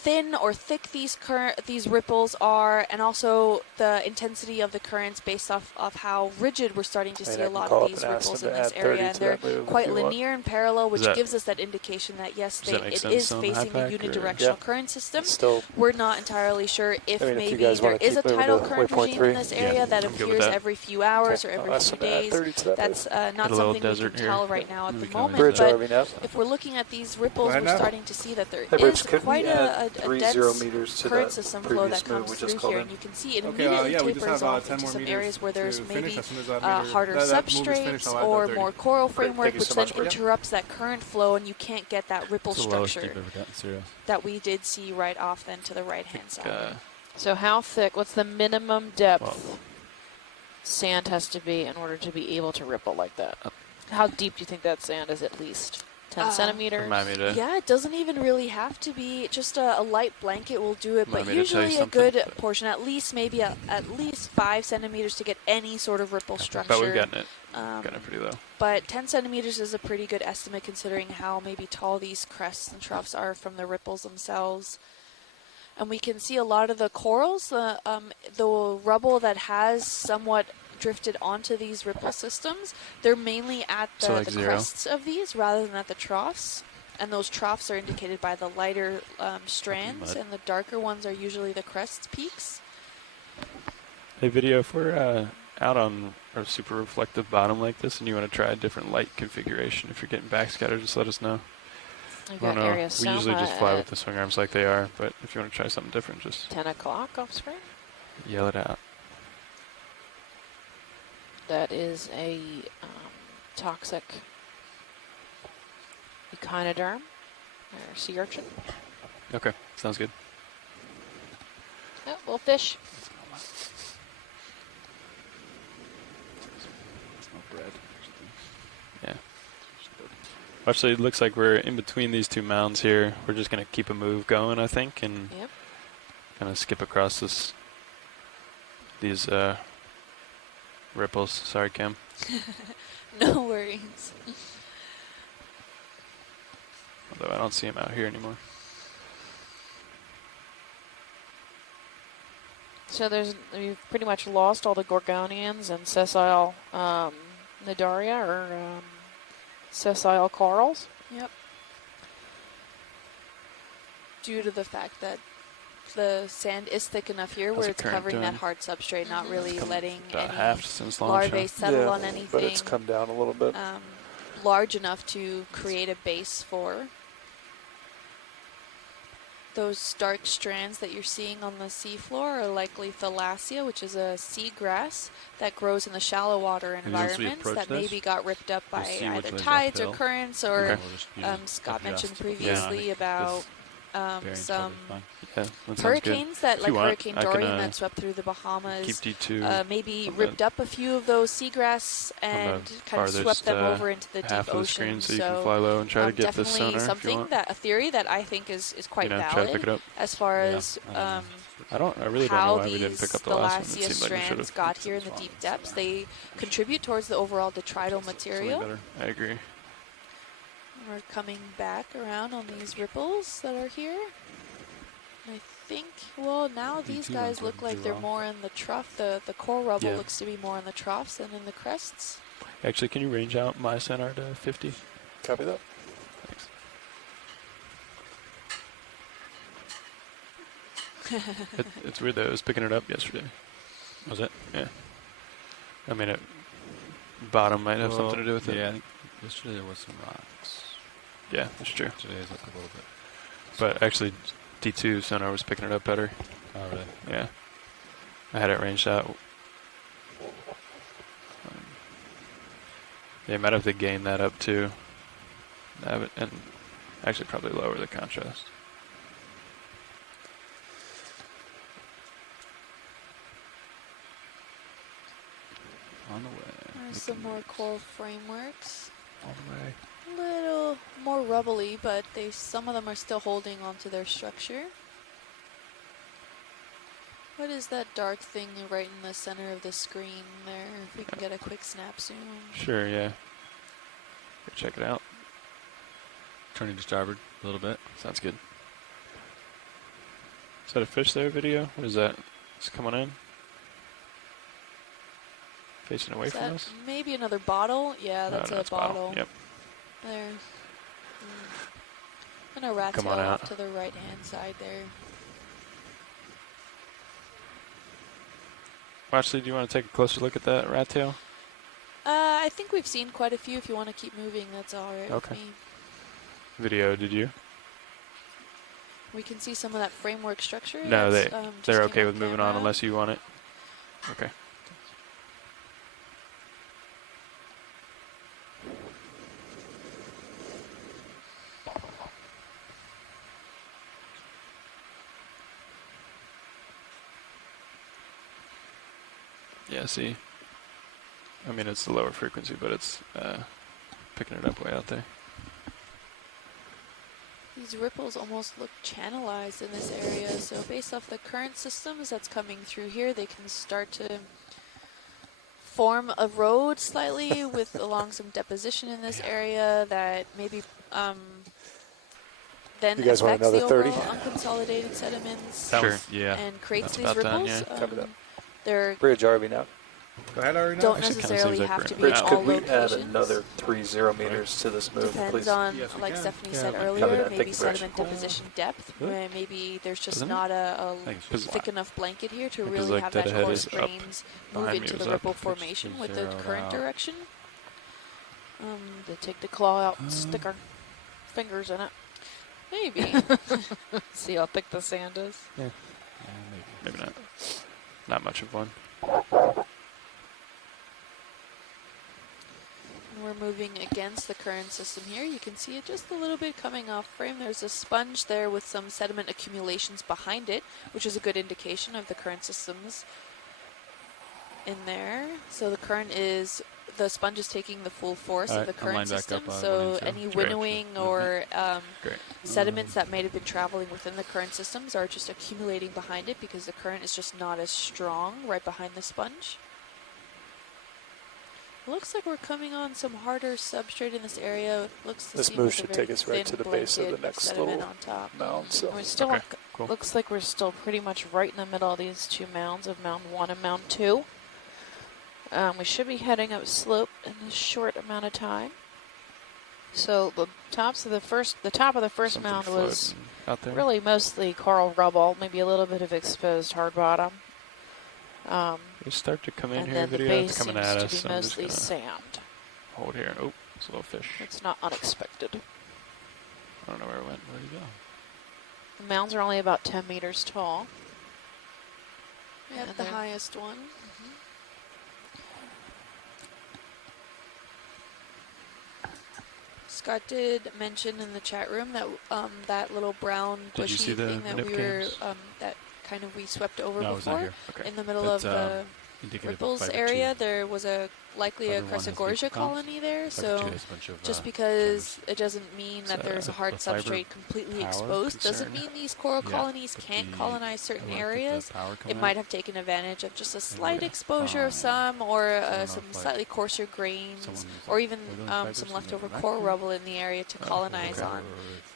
thin or thick these ripples are, and also the intensity of the currents based off of how rigid we're starting to I mean, see I a can lot call of up these and ask ripples them in to this add 30 area, and to they're that move if quite you want. linear and parallel, which that- gives us that indication that yes, Does that make it sense is on the facing a high pack, or- unidirectional Yeah. current system. Still, We're not entirely sure if I mean, if you maybe guys there wanna is a keep moving tidal to current regime in 1.3, this yeah, area that I'm good with appears that. every few hours or I'll every ask few them to add days. 30 to that That's move. not Got a little something we can desert here. tell right now at We the can always- moment, Bridge but RV now. if we're looking at these ripples, ahead we're now. starting to see that there Hey, Bridge, is could quite we add a 30 dense meters to current that system flow previous that move comes we through just called here, in? and you can see it Okay, immediately yeah, we just tapers have off 10 into more some meters areas where there's to maybe finish. As soon as that meter, harder that move is finished, substrates I'll add or that 30. more coral Great, framework, thank you which so then much, Bridge. interrupts that current flow, and you can't get that ripple It's the lowest structure you've ever gotten, serious. that we did see right off then to the right-hand side. So how thick? What's the minimum depth Well- sand has to be in order to be able to ripple like that? How deep do you think that sand is at least? 10 centimeters. Remind me to. Yeah, it doesn't even really have to be. Just a light blanket will do it, but Remind me to tell you usually a something, good but- portion, at least maybe at least 5 centimeters to get any sort of ripple structure. But we've gotten it. Gotten it pretty low. But 10 centimeters is a pretty good estimate considering how maybe tall these crests and troughs are from the ripples themselves. And we can see a lot of the corals, the rubble that has somewhat drifted onto these ripple systems. They're mainly at the, So like the zero? crests of these rather than at the troughs. And those troughs are indicated by the lighter strands, mud. and the darker ones are usually the crests peaks. Hey, video, if we're out on a super reflective bottom like this and you want to try a different light configuration, if you're getting backscatter, just let us know. I've I don't got know. area We usually Soma just fly at with the swing arms like they are, but if you want to try something different, just 10 o'clock off screen. yell it out. That is a toxic echinoderm or sea urchin. Okay, sounds good. Oh, little fish. It's not bread. Yeah. Actually, it looks like we're in between these two mounds here. We're just going to keep a move going, I think, and Yep. kind of skip across these ripples. Sorry, Kim. No worries. Although I don't see him out here anymore. So we've pretty much lost all the Gorgonians and sessile Nidaria or sessile corals. Yep. Due to the fact that the sand is thick enough here How's where the it's current covering that doing? hard substrate, not really Come letting about any half since launch. larvae settle Yeah, on anything but it's come down a little bit. large enough to create a base for. Those dark strands that you're seeing on the seafloor are likely Thalassia, which is a seagrass that grows in the shallow water And once we environments approach that this, maybe got ripped up by see which either way's tides or uphill. currents, Okay. or We'll just, Scott adjust. mentioned Yeah, I previously think about this bearing's some probably fine. Yeah, that sounds hurricanes that, If like you want, Hurricane I can, Dorian that swept through the Bahamas, Keep D2 maybe on the- ripped up a few of those seagrass and kind of swept farthest, them over into the half deep of the screen, ocean. so you can fly low and try to get this definitely sonar if you something want. that a theory that I think is quite Try to valid pick it up. as far Yeah, as I don't know. I really don't know how why we didn't pick up the last one. It Thalassia seemed like we should strands have. got here in the deep depths. They contribute towards the overall detrital material. Better. I agree. We're coming back around on these ripples that are here. I think, well, now these D2 guys ones look wouldn't like do they're wrong. more in the trough. The core rubble Yeah. looks to be more in the troughs than in the crests. Actually, can you range out my sonar to 50? Copy that. Thanks. It's weird though. It was picking it up yesterday. Was it? Yeah. I mean, bottom might have Well, something to do with it. Yeah, I think yesterday there was some rocks. Yeah, that's true. Today's like a little bit. But actually, D2 sonar was picking it up better. Oh, really? Yeah. I had it ranged out. Yeah, might have to gain that up too. Have it, and actually probably lower the contrast. On the way. There's some more coral frameworks. On the way. A little more rubbly, but some of them are still holding onto their structure. What is that dark thing right in the center of the screen there? If we can get a quick snap zoom. Sure, yeah. Go check it out. Turning to starboard a little bit. Sounds good. Is that a fish there, video? What is that? It's coming in? Facing away Is from that us? maybe another bottle? Yeah, that's no, a it's bottle. Yep. There. And a rat Come tail on off out. to the right hand side there. Ashley, do you want to take a closer look at that rat tail? I think we've seen quite a few. If you want to keep moving, that's all right Okay. with me. Video, did you? We can see some of that framework structure. No, that's, they're just came okay with moving on camera. unless you want it. Okay. Yeah, see. I mean, it's the lower frequency, but it's picking it up way out there. these ripples almost look channelized in this area. So based off the current systems that's coming through here, they can start to form a road slightly with along some deposition in this area that maybe then You guys want affects the another 30? overall unconsolidated sediments Sure. Yeah. and creates That's these about done, ripples. yeah. Cover that. They're Bridge RV now. Go ahead, Ari. don't Actually, kinda necessarily seems like have we're to in be Bridge, in all could we add locations. another 30 meters to this move, Depends please? on, Yes, we like can. Stephanie Yeah, said we can. earlier, Cover that. maybe Thank you, Bridge. sediment deposition depth. Really? Where maybe there's just Doesn't it? not a Because thick enough blanket here to Because, really like, have dead that ahead coarse is up. grains move Behind me into was the up. ripple It's formation with the zeroed current out. direction. They take the claw out and stick our fingers in it. Maybe. See how thick the sand is? Yeah, maybe not. Not much of one. We're moving against the current system here. You can see it just a little bit coming off frame. There's a sponge there with some sediment accumulations behind it, which is a good indication of the current systems in there. So the sponge is taking the full force of the Alright, I'm current lined back system. up on So 1 and 2. any Sure. winnowing or Great. sediments that might have been traveling within the current systems are just accumulating behind it because the current is just not as strong right behind the sponge. Looks like we're coming on some harder substrate in this area. It looks to This seem move like a should very take us right thin to the base of the blanket next sediment little on top. mound. So We're still Okay, cool. looks like we're still pretty much right in the middle of these two mounds of Mound 1 and Mound 2. We should be heading up slope in a short amount of time. So the top of the first Something mound was floating out there. really mostly coral rubble, maybe a little bit of exposed hard bottom. They start to come in And here. then the Video. base It's coming seems at to us. be I'm just mostly gonna sand. hold here. Oh, it's a little fish. It's not unexpected. I don't know where it went. Where'd he go? The mounds are only about 10 meters tall. Yep, And the they're- highest one. Scott did mention in the chat room that that little brown Did you bushy see the thing that nip we were cams? that kind of we swept over No, I was not before here. Okay. in the middle But, of the Indicative of ripples fiber area. two. There was likely a Fiber one has Crescogorgia deep clumps. colony there, Fiber so two has a bunch of, just cameras. because it doesn't mean that So there's a hard the fiber substrate completely power exposed doesn't concern. mean these coral Yeah, colonies but can't the- colonize certain I wanna get the areas. power It coming might out. have taken advantage of just a slight Okay. exposure of Fine. some, or I don't know some if, like, slightly coarser grains, someone was, or like, even wiggling fibers some from leftover the coral vacuum. rubble in the area to colonize okay. on. Or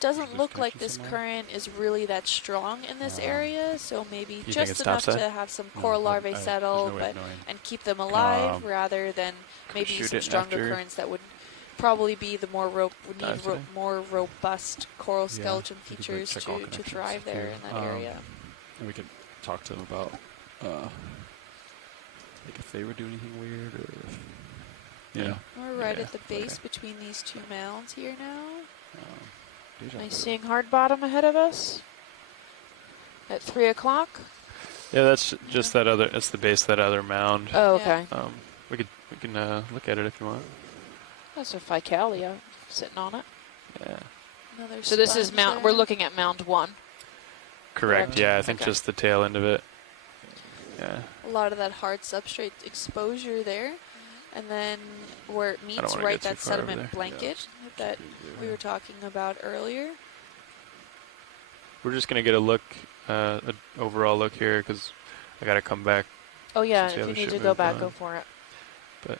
Doesn't there's look like connection this somewhere. current is really that strong in this area, so maybe think just it's enough topside? to have some No, coral I- larvae there's settle, no way of knowing. and keep them alive, Um, rather than Could we maybe shoot some it stronger after currents that would probably be the more dive today? more robust coral Yeah, skeleton we could, like, features check all to connections thrive there here. in that area. And we could talk to them about, like if they would do anything weird or if, yeah. We're right Yeah, at the base okay. between these two mounds here now. Deja Am I vu. seeing hard bottom ahead of us? At 3 o'clock? Yeah, that's just that other. That's the base of that other mound. Oh, Yeah. okay. We can look at it if you want. That's a Ficalia sitting on it. Yeah. Another So this is sponge Mound. there. We're looking at Mound 1. Correct. Correct. Yeah, I think Okay. just the tail end of it. Yeah. A lot of that hard substrate exposure there, and then where it meets wanna right get too that far over sediment there. blanket that we were talking about earlier. We're just gonna get a look, an overall look here, because I gotta come back. Oh yeah, Since the if you other need to ship go moved back, on. go for it. But-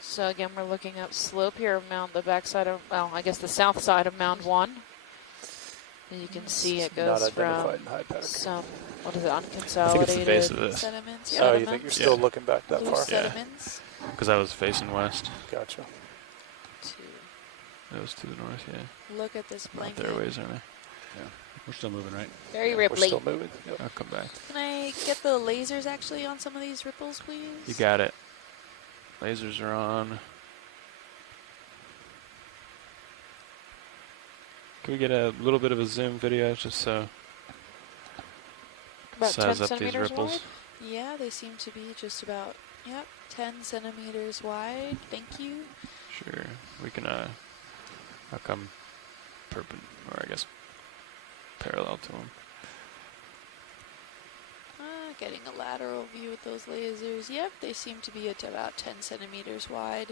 So again, we're looking up slope here of Mound, the backside of, well, I guess the south side of Mound 1. And you can see it Not um, goes identified from in high pack. some, what is it, I think it's the unconsolidated base of this, Sediments, Oh, yeah. you think you're still Yeah. looking back that Loose far? Yeah. sediments. because I was facing west. Gotcha. That was to the north. Yeah. Look at this Not blanket. their ways, aren't We're still moving, right? Very We're ripply. still moving. Yep. I? I'll come back. Can I get the lasers actually on some of these ripples, please? You got it. Lasers are on. Can we get a little bit of a zoom video just so About 10 size up these centimeters ripples? wide. Yeah, they seem to be just about, 10 centimeters wide. Thank you. Sure. We can, I'll come or I guess parallel to them. Getting a lateral view with those lasers. Yep, they seem to be at about 10 centimeters wide.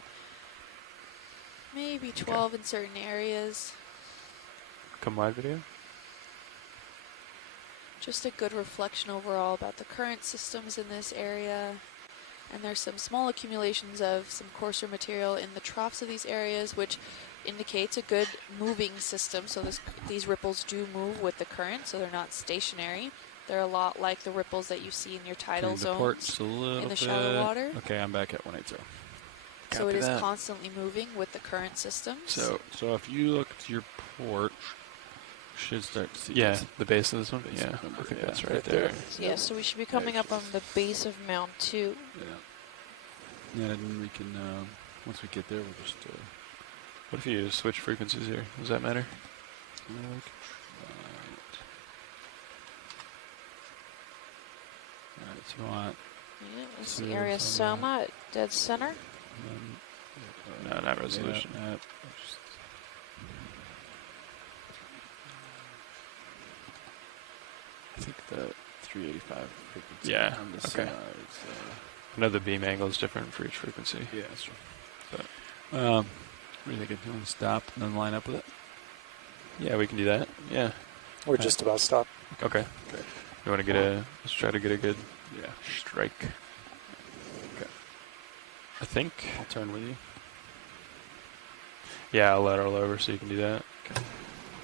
Maybe 12 in certain areas. come wide video. Just a good reflection overall about the current systems in this area. And there's some small accumulations of some coarser material in the troughs of these areas, which indicates a good moving system. So these ripples do move with the current, so they're not stationary. They're a lot like the ripples that you see in your tidal zones in the shallow water. Okay, I'm back at 180. So it is constantly moving with the current systems. So if you look to your port, you should start to see the base of this one. Base Yeah, number, I think yeah. that's right there. Yeah, so we should be coming up on the base of Mound 2. Yeah, and then we can, once we get there, we'll just... What if you switch frequencies here? Does that matter? we can try it. Alright, so you want... Yeah, that's the area Soma at dead center. No, not resolution. I think the 385 frequency Yeah, on the okay. sides. I know the beam angle is different for each frequency. Yeah, that's true. But, what do you think? You want to stop and then line up with it? Yeah, we can do that. Yeah. We're just about stopped. Okay. You want to get let's try to get a good strike. Okay. I think. I'll turn with you. Yeah, I'll lateral over so you can do that. Okay.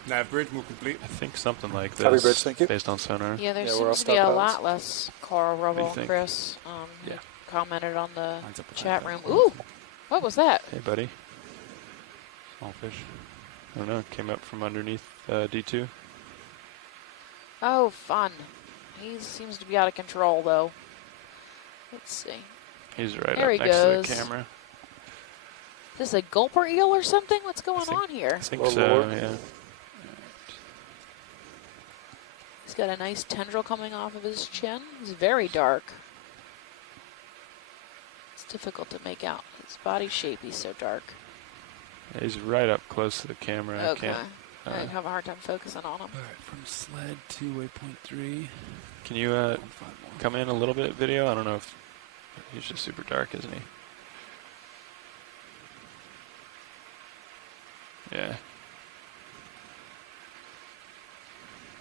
Nav bridge, move complete. I think something like this. Copy bridge, thank you. Based on sonar. Yeah, there Yeah, we're all seems to be a stopped lot lines. less coral rubble, think? Chris. Yeah. Commented on the Lines up with chat that. room. Ooh, what was that? Hey, buddy. Small fish. I don't know. Came up from underneath D2. Oh, fun. He seems to be out of control, though. Let's see. He's right There up he next goes. to the camera. Is this a gulper eel or something? What's going think- on here? I think Well, so. Lord. Yeah. He's got a nice tendril coming off of his chin. He's very dark. It's difficult to make out his body shape. He's so dark. Yeah, he's right up close to the camera. Okay. I can't. I have a hard time focusing on him. Alright, from sled to waypoint 3. Can you 151. come in a little bit video? I don't know if he's just super dark, isn't he? Yeah.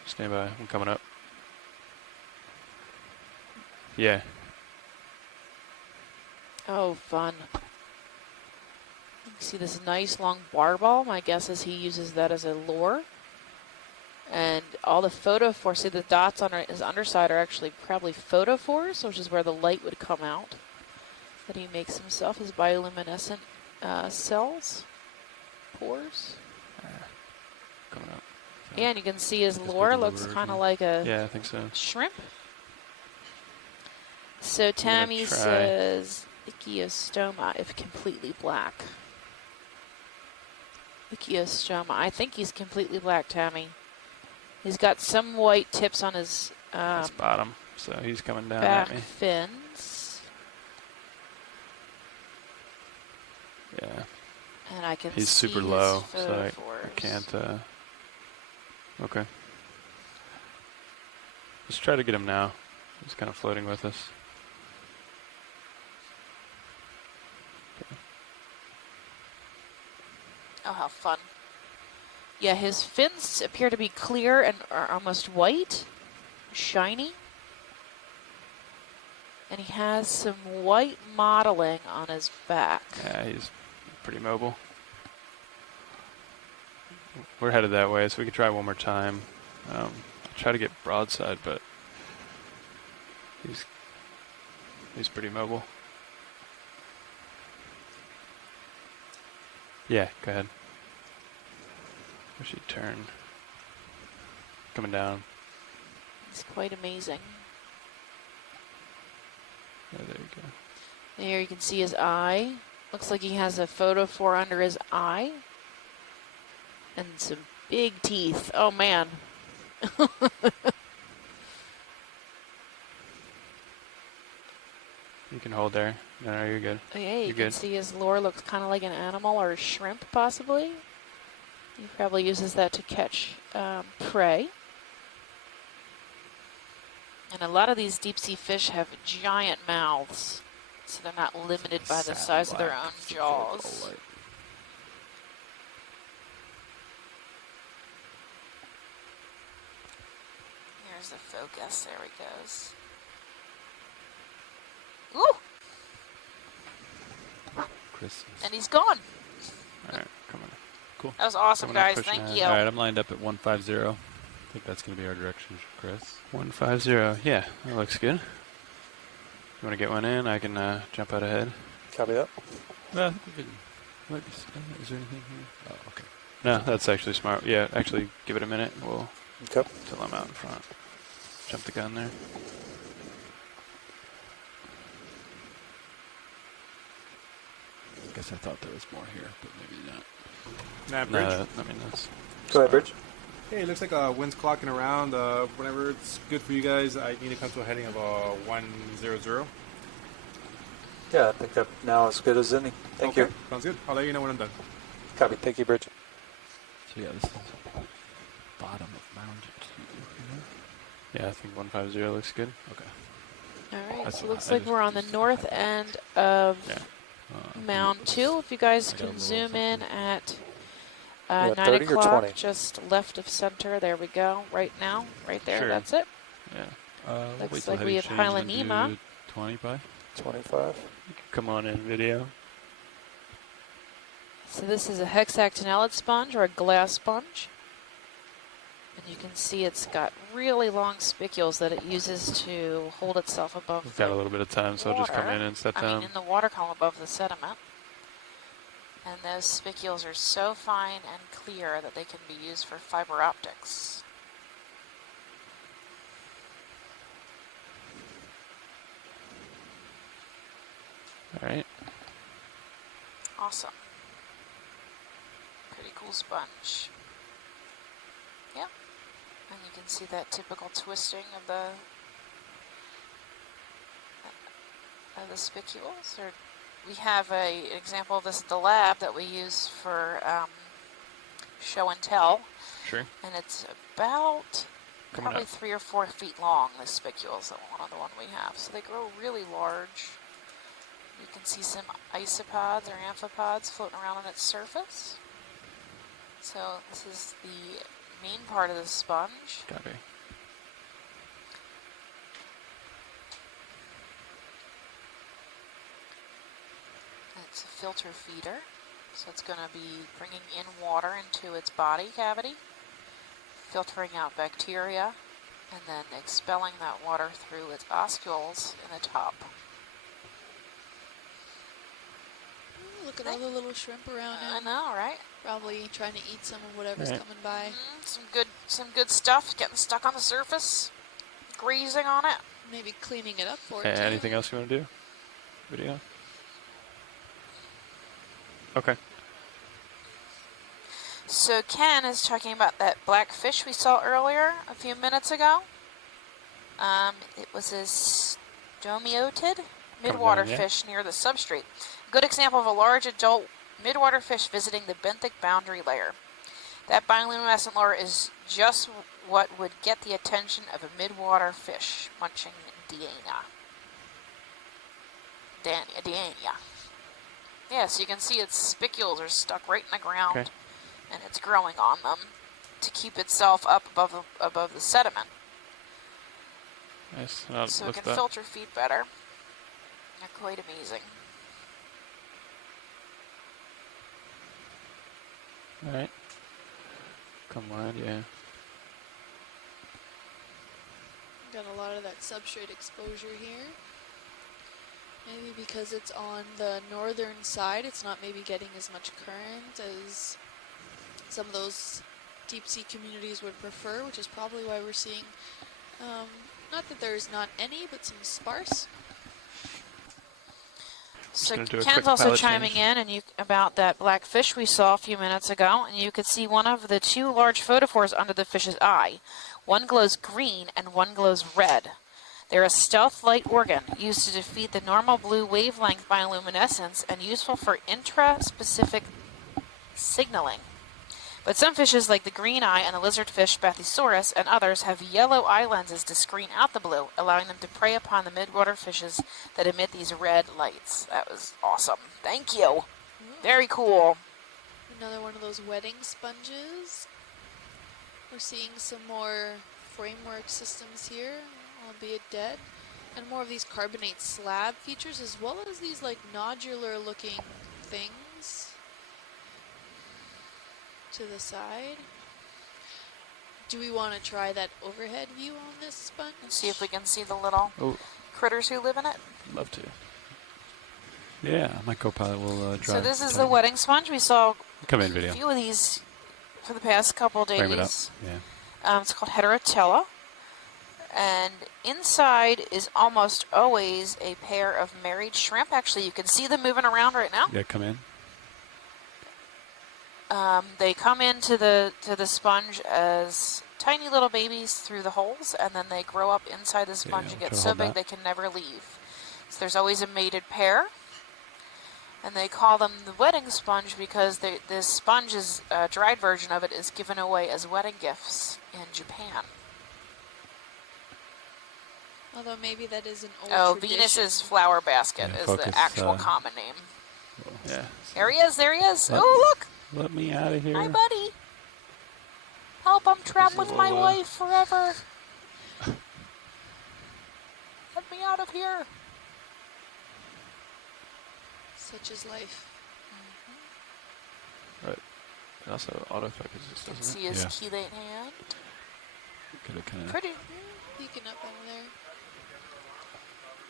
Stand by. I'm coming up. Yeah. Oh, fun. You can see this nice long barball. My guess is he uses that as a lure. And all the photophores, see the dots on his underside are actually probably photophores, which is where the light would come out. That he makes himself, his bioluminescent cells, pores. Coming up. Yeah, and you can see his Just lure with the looks lure, kind of yeah. like a Yeah, I think so. shrimp. So Tammy try. says Ichthyostoma if completely black. Ichthyostoma. I think he's completely black, Tammy. He's got some white tips on his That's bottom. So he's coming down back at me. fins. Yeah. And I can He's see super his low, so I photophores. can't. Okay. Let's try to get him now. He's kind of floating with us. Oh, how fun. Yeah, his fins appear to be clear and are almost white, shiny. And he has some white modeling on his back. Yeah, he's pretty mobile. We're headed that way, so we could try one more time. I'll try to get broadside, but he's pretty mobile. Yeah, go ahead. Where should he turn? Coming down. It's quite amazing. Yeah, there you go. There you can see his eye. Looks like he has a photophore under his eye. And some big teeth. Oh, man. You can hold there. No, you're good. Yeah, you You're can good. see his lure looks kind of like an animal or a shrimp, possibly. He probably uses that to catch prey. And a lot of these deep sea fish have giant mouths, so they're not limited by the size of their own jaws. There's the focus. There he goes. Ooh! Chris. And he's gone. All right, come on. Cool. That was awesome, Coming up, guys. pushing Thank ahead. you. All right, I'm lined up at 150. I think that's going to be our direction, Chris. 150. Yeah, that looks good. You want to get one in? I can jump out ahead. Copy that. Well, I think we can. What is there anything here? Oh, okay. No, that's actually smart. Yeah, actually, give it a minute. We'll Okay. till I'm out in front. Jump the gun there. I guess I thought there was more here, but maybe not. Nah, bridge. No, I mean that's. Go ahead, Bridge. Hey, it looks like wind's clocking around. Whenever it's good for you guys, I need to come to a heading of 100. Yeah, I think that now is good as any. Thank Okay, you. sounds good. I'll let you know when I'm done. Copy. Thank you, Bridge. So yeah, this is bottom of Mound 2. Yeah, I think 150 looks good. Okay. All right, That's so it what looks I like just- we're on the just north typed. end of Yeah. Mound 2. If you guys I got a can little zoom in at Yeah, 9 30 or o'clock, 20? just left of center. There we go. Right now, right there. Sure. That's it. Yeah. We'll Looks wait till like heavy we have change and Hylanema. do 20 by. 25. Come on in, video. So this is a hexactinellid sponge or a glass sponge. And you can see it's got really long spicules that it uses to hold itself above We've the got a little bit of time, so I'll just come water. in and set I down. mean, in the water column above the sediment. And those spicules are so fine and clear that they can be used for fiber optics. All right. Awesome. Pretty cool sponge. Yep. And you can see that typical twisting of the spicules. Or we have an example of this at the lab that we use for show and tell. Sure. And it's about Coming probably up. 3 or 4 feet long, the spicules, the one we have. So they grow really large. You can see some isopods or amphipods floating around on its surface. So this is the main part of the sponge. Copy. It's a filter feeder, so it's going to be bringing in water into its body cavity, filtering out bacteria, and then expelling that water through its oscules in the top. Look at all the little shrimp around I him. know, right? Probably trying to eat some of whatever's Right. coming by. Some good stuff getting stuck on the surface, grazing on it. Maybe cleaning it up for Hey, it too. anything else you want to do? Video? Okay. So Ken is talking about that black fish we saw earlier a few minutes ago. It was a stomiotid midwater down, yeah. fish near the substrate. Good example of a large adult midwater fish visiting the benthic boundary layer. That bioluminescent lure is just what would get the attention of a midwater fish munching Diana. Yeah, so you can see its spicules are stuck right in the ground, Okay. and it's growing on them to keep itself up above the sediment, Nice. And I'll so it lift can that. filter feed better. They're quite amazing. All right. Come on, yeah. Got a lot of that substrate exposure here. Maybe because it's on the northern side, it's not maybe getting as much current as some of those deep sea communities would prefer, which is probably why we're seeing, not that there's not any, but some sparse. So gonna do a Ken's quick also pilot chiming change. in about that black fish we saw a few minutes ago, and you could see one of the 2 large photophores under the fish's eye. One glows green and one glows red. They're a stealth light organ used to defeat the normal blue wavelength bioluminescence and useful for intraspecific signaling. But some fishes, like the green eye and the lizardfish Bathysaurus and others, have yellow eye lenses to screen out the blue, allowing them to prey upon the midwater fishes that emit these red lights. That was awesome. Thank you. Very cool. Another one of those wetting sponges. We're seeing some more framework systems here, albeit dead, and more of these carbonate slab features, as well as these like nodular looking things to the side. Do we want to try that overhead view on this sponge? And see if we can see the little critters who live in it. Love to. Yeah, my co-pilot will drive. So this is the wedding sponge. We saw come in video. a few of these for the past couple days. Frame it up. Yeah. It's called Heterotella. And inside is almost always a pair of married shrimp. Actually, you can see them moving around right now. Yeah, come in. They come into the sponge as tiny little babies through the holes, and then they grow up inside the sponge and get so big they can never leave. So there's always a mated pair, and they call them the wedding sponge because this sponge's dried version of it is given away as wedding gifts in Japan. Although maybe that is an old tradition. Venus's flower basket is focus, the actual common name. Yeah. There he is, there he is. Look! Let me out of here. Hi, buddy. Help, I'm trapped with my wife forever. Let me out of here. Such is life. Right. It also autofocuses, doesn't it? See his chelate hand. Pretty peeking up over there.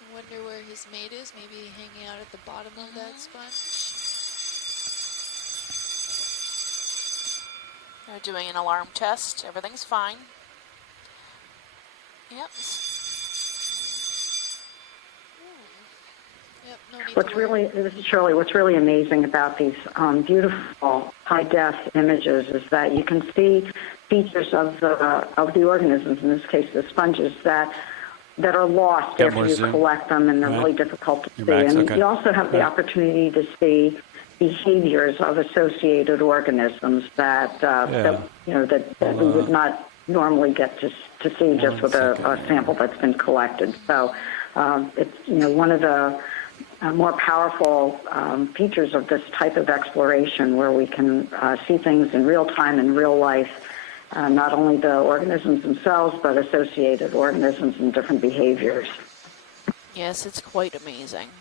I wonder where his mate is. Maybe hanging out at the bottom of that sponge. They're doing an alarm test. Everything's fine. Yep. Yep, no need What's to worry. this is Shirley. What's really amazing about these beautiful high-def images is that you can see features of the organisms, in this case the sponges, that are lost after you collect them, and they're really difficult to see. And you also have the opportunity to see behaviors of associated organisms that we would not normally get to see just with a sample that's been collected. So it's one of the more powerful features of this type of exploration, where we can see things in real time, in real life, not only the organisms themselves, but associated organisms and different behaviors. Yes, it's quite amazing.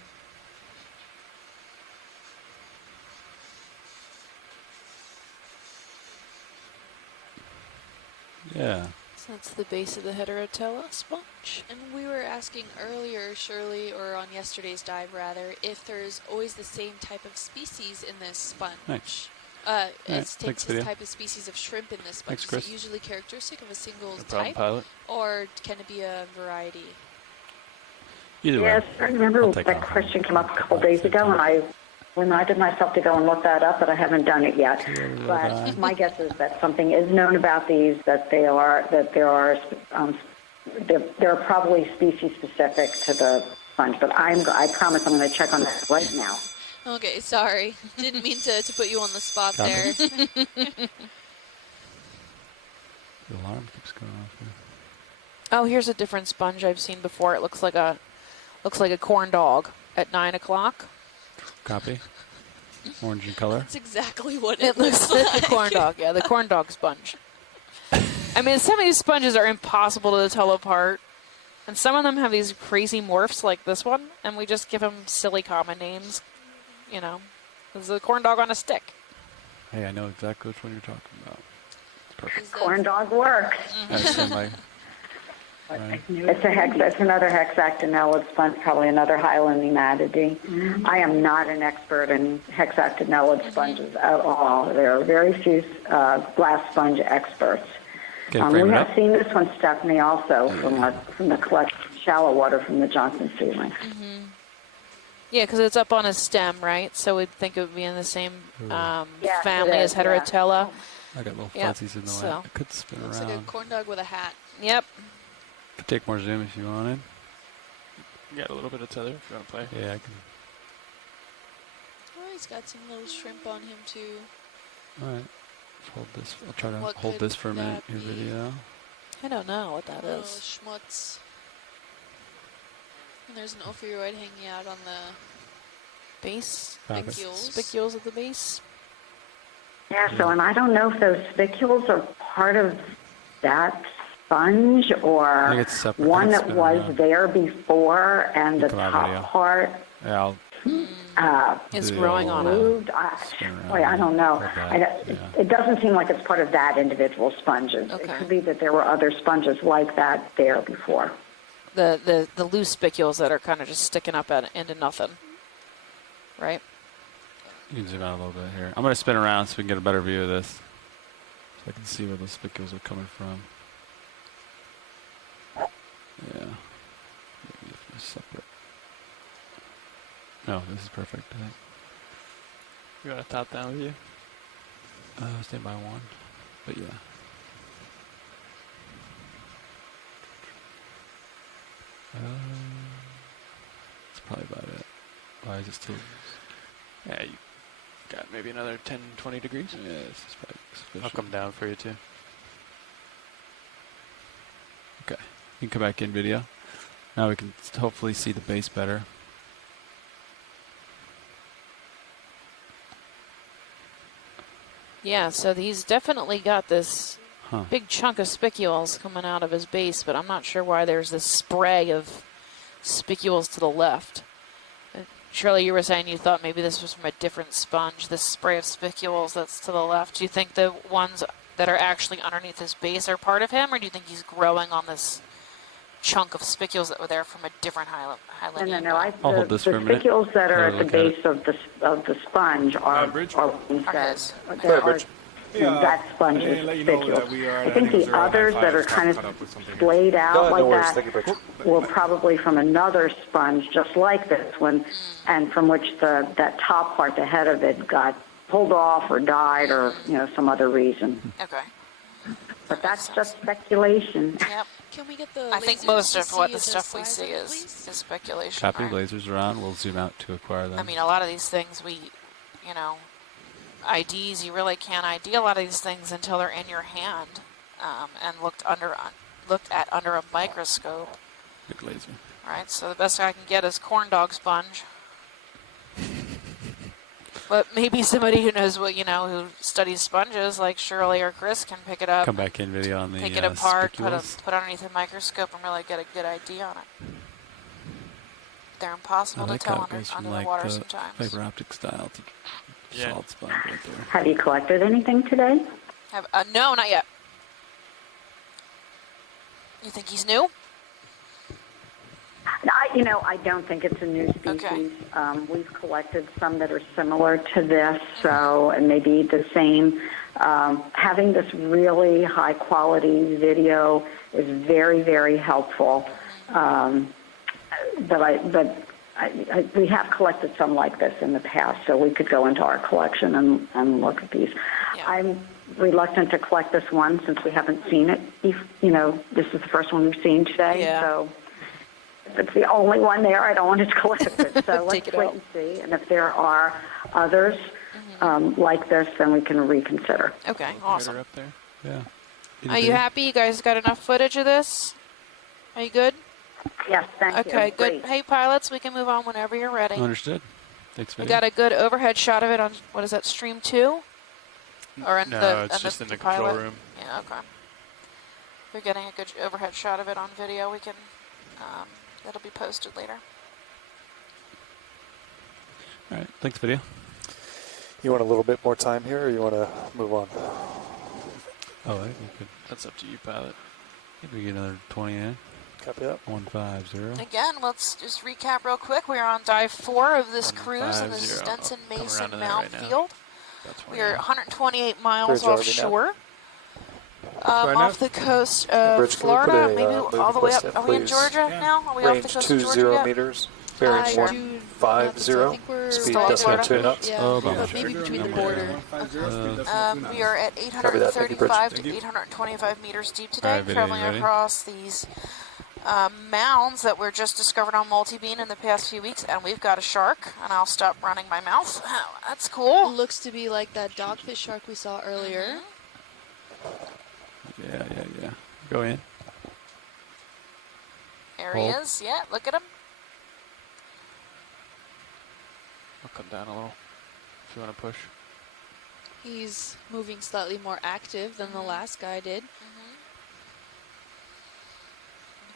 Yeah. So that's the base of the Heterotella sponge. And we were asking earlier, Shirley, or on yesterday's dive rather, if there's always the same type of species in this sponge. Nice. It takes this type of species of shrimp in this sponge. Thanks, Is it usually characteristic of a single problem, type, pilot. or can it be a variety? Either way. Yes, I remember that question came up a couple days ago, and when I did myself to go and look that up, but I haven't done it yet. But my guess is that something is known about these, that they're probably species specific to the sponge. But I promise I'm going to check on that right now. Okay, sorry. Didn't mean to put you on the spot there. The alarm keeps going off here. Oh, here's a different sponge I've seen before. It looks like a corn dog at 9 o'clock. Copy. Orange in color. That's exactly what It looks like a corn dog. Yeah, the corn dog sponge. I mean, some of these sponges are impossible to tell apart, and some of them have these crazy morphs like this one, and we just give them silly common names. You know, this is a corn dog on a stick. Hey, I know exactly which one you're talking about. It's perfect. Corn dog works. It's another hexactinellid sponge, probably another Highland nematode. I am not an expert in hexactinellid sponges at all. There are very few glass sponge experts. We have seen this one, Stephanie, also from the collection of shallow water from the Johnson ceiling. Yeah, because it's up on a stem, right? So we'd think it would be in the same family as Heterotella. I got little fuzzies in the way. It could spin Looks around. like a corn dog with a hat. Yep. Could take more zoom if you wanted. You got a little bit of tether if you want to play. Yeah, I can. Oh, he's got some little shrimp on him too. All right. Let's hold this. I'll try to hold this for a minute in your video. I don't know what that is. Schmutz. And there's an ophiuroid hanging out on the base. Spicules. Spicules at the base. Yeah, so, and I don't know if those spicules are part of that sponge I or think it's separate. one It's that been was around. there before and the Come out top video. part Yeah, I'll Is do growing on it. moved? spin around Boy, I don't know. hold that, It doesn't seem like it's part of that individual sponges. Okay. It could be that there were other sponges like that there before. The loose spicules that are kind of just sticking up into nothing, right? You can zoom out a little bit here. I'm going to spin around so we can get a better view of this. So I can see where those spicules are coming from. Yeah. Maybe if they're separate. No, this is perfect, I think. You got a top-down view? Stand by one. But yeah. That's probably about it. Why is it still... Yeah, you got maybe another 10, 20 degrees? Yeah, this is probably sufficient. I'll come down for you too. Okay. You can come back in video. Now we can hopefully see the base better. Yeah, so he's definitely got this Huh. big chunk of spicules coming out of his base, but I'm not sure why there's this spray of spicules to the left. Shirley, you were saying you thought maybe this was from a different sponge, this spray of spicules that's to the left. Do you think the ones that are actually underneath his base are part of him, or do you think he's growing on this chunk of spicules that were there from a different Hylinean? No. I'll hold this The for a minute. spicules that are I'll at the look at base of the sponge are Bridge? ones that his. are that sponge's let you know that spicules. we are I at think the others that are kind of splayed out like that were probably from another sponge just like this one, and from which that top part, the head of it, got pulled off or died or some other reason. Okay. But that's just speculation. Yep. Can we get the I think lasers most to of what see the the stuff we size see of it, is please? speculation. Copy, right? lasers are on. We'll zoom out to acquire them. I mean, a lot of these things IDs, you really can't ID a lot of these things until they're in your hand and looked at under a microscope, Big laser. right? So the best I can get is corn dog sponge. But maybe somebody who knows who studies sponges, like Shirley or Chris, can pick it up, Come back in video on the pick it apart, spicules. put it underneath a microscope, and really get a good ID on it. They're impossible I to like tell how it goes under from the like water the sometimes. fiber optic style to Yeah. solid sponge right there. Have you collected anything today? No, not yet. You think he's new? I don't think it's a new species. Okay. We've collected some that are similar to this, and maybe the same. Having this really high quality video is very, very helpful. We have collected some like this in the past, so we could go into our collection and look at these. Yeah. I'm reluctant to collect this one since we haven't seen it. This is the first one we've seen today, Yeah. so if it's the only one there, I don't want to collect it. So let's Take it wait out. and see. And if there are others like this, then we can reconsider. Okay, Right awesome. up there. Yeah. Are you happy? You guys got enough footage of this? Are you good? Yes, thank you. Okay, good. Great. Hey, pilots, we can move on whenever you're ready. Understood. Thanks, We video. got a good overhead shot of it on, what is that, stream 2? Or in No, it's just in the control pilot? room. Yeah, okay. If you're getting a good overhead shot of it on video, we can, that'll be posted later. All right. Thanks, video. You want a little bit more time here, or you want to move on? Oh, I think we could. That's up to you, pilot. I think we get another 20 in. Copy that. 150. Again, let's just recap real quick. We are on dive 4 of this cruise in the 150. Stetson I'll come Mason around to that Mound right now. field. That's We are 128 miles Bridge already offshore. Right Off the coast of Bridge, can we put Florida, a, maybe move all the way request up. in, Are we in please? Georgia now? Are we off the Range coast of 20 Georgia yet? meters. Bearing I 150. Speed Still in Florida? 2 knots. Yeah, Oh, but bummer. maybe between the border. We are at Copy that. Thank you, Bridge. 835 to 825 meters deep today, All right, video, traveling you ready? across these mounds that were just discovered on multi-beam in the past few weeks, and we've got a shark, and I'll stop running my mouth. Oh, that's cool. Looks to be like that dogfish shark we saw earlier. Yeah. Go in. There he Hold. is. Yeah, look at him. I'll come down a little if you want to push. He's moving slightly more active than the last guy did.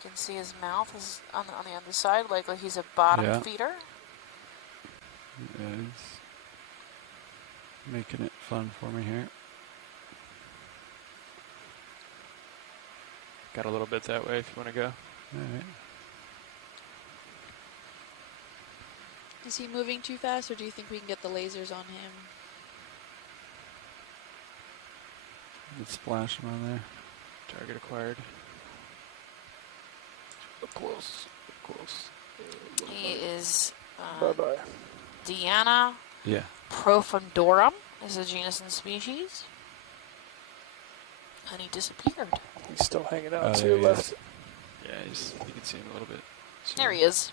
can see his mouth is on the other side, like he's a bottom Yeah. feeder. It's making it fun for me here. Got a little bit that way if you want to go. All right. Is he moving too fast, or do you think we can get the lasers on him? Let's splash him on there. Target acquired. Look close. Look close. He is Bye-bye. Diana Yeah. profundorum is a genus and species. And he disappeared. He's still hanging out Oh, to there your he left. is. Yeah, you can see him a little bit. There he is.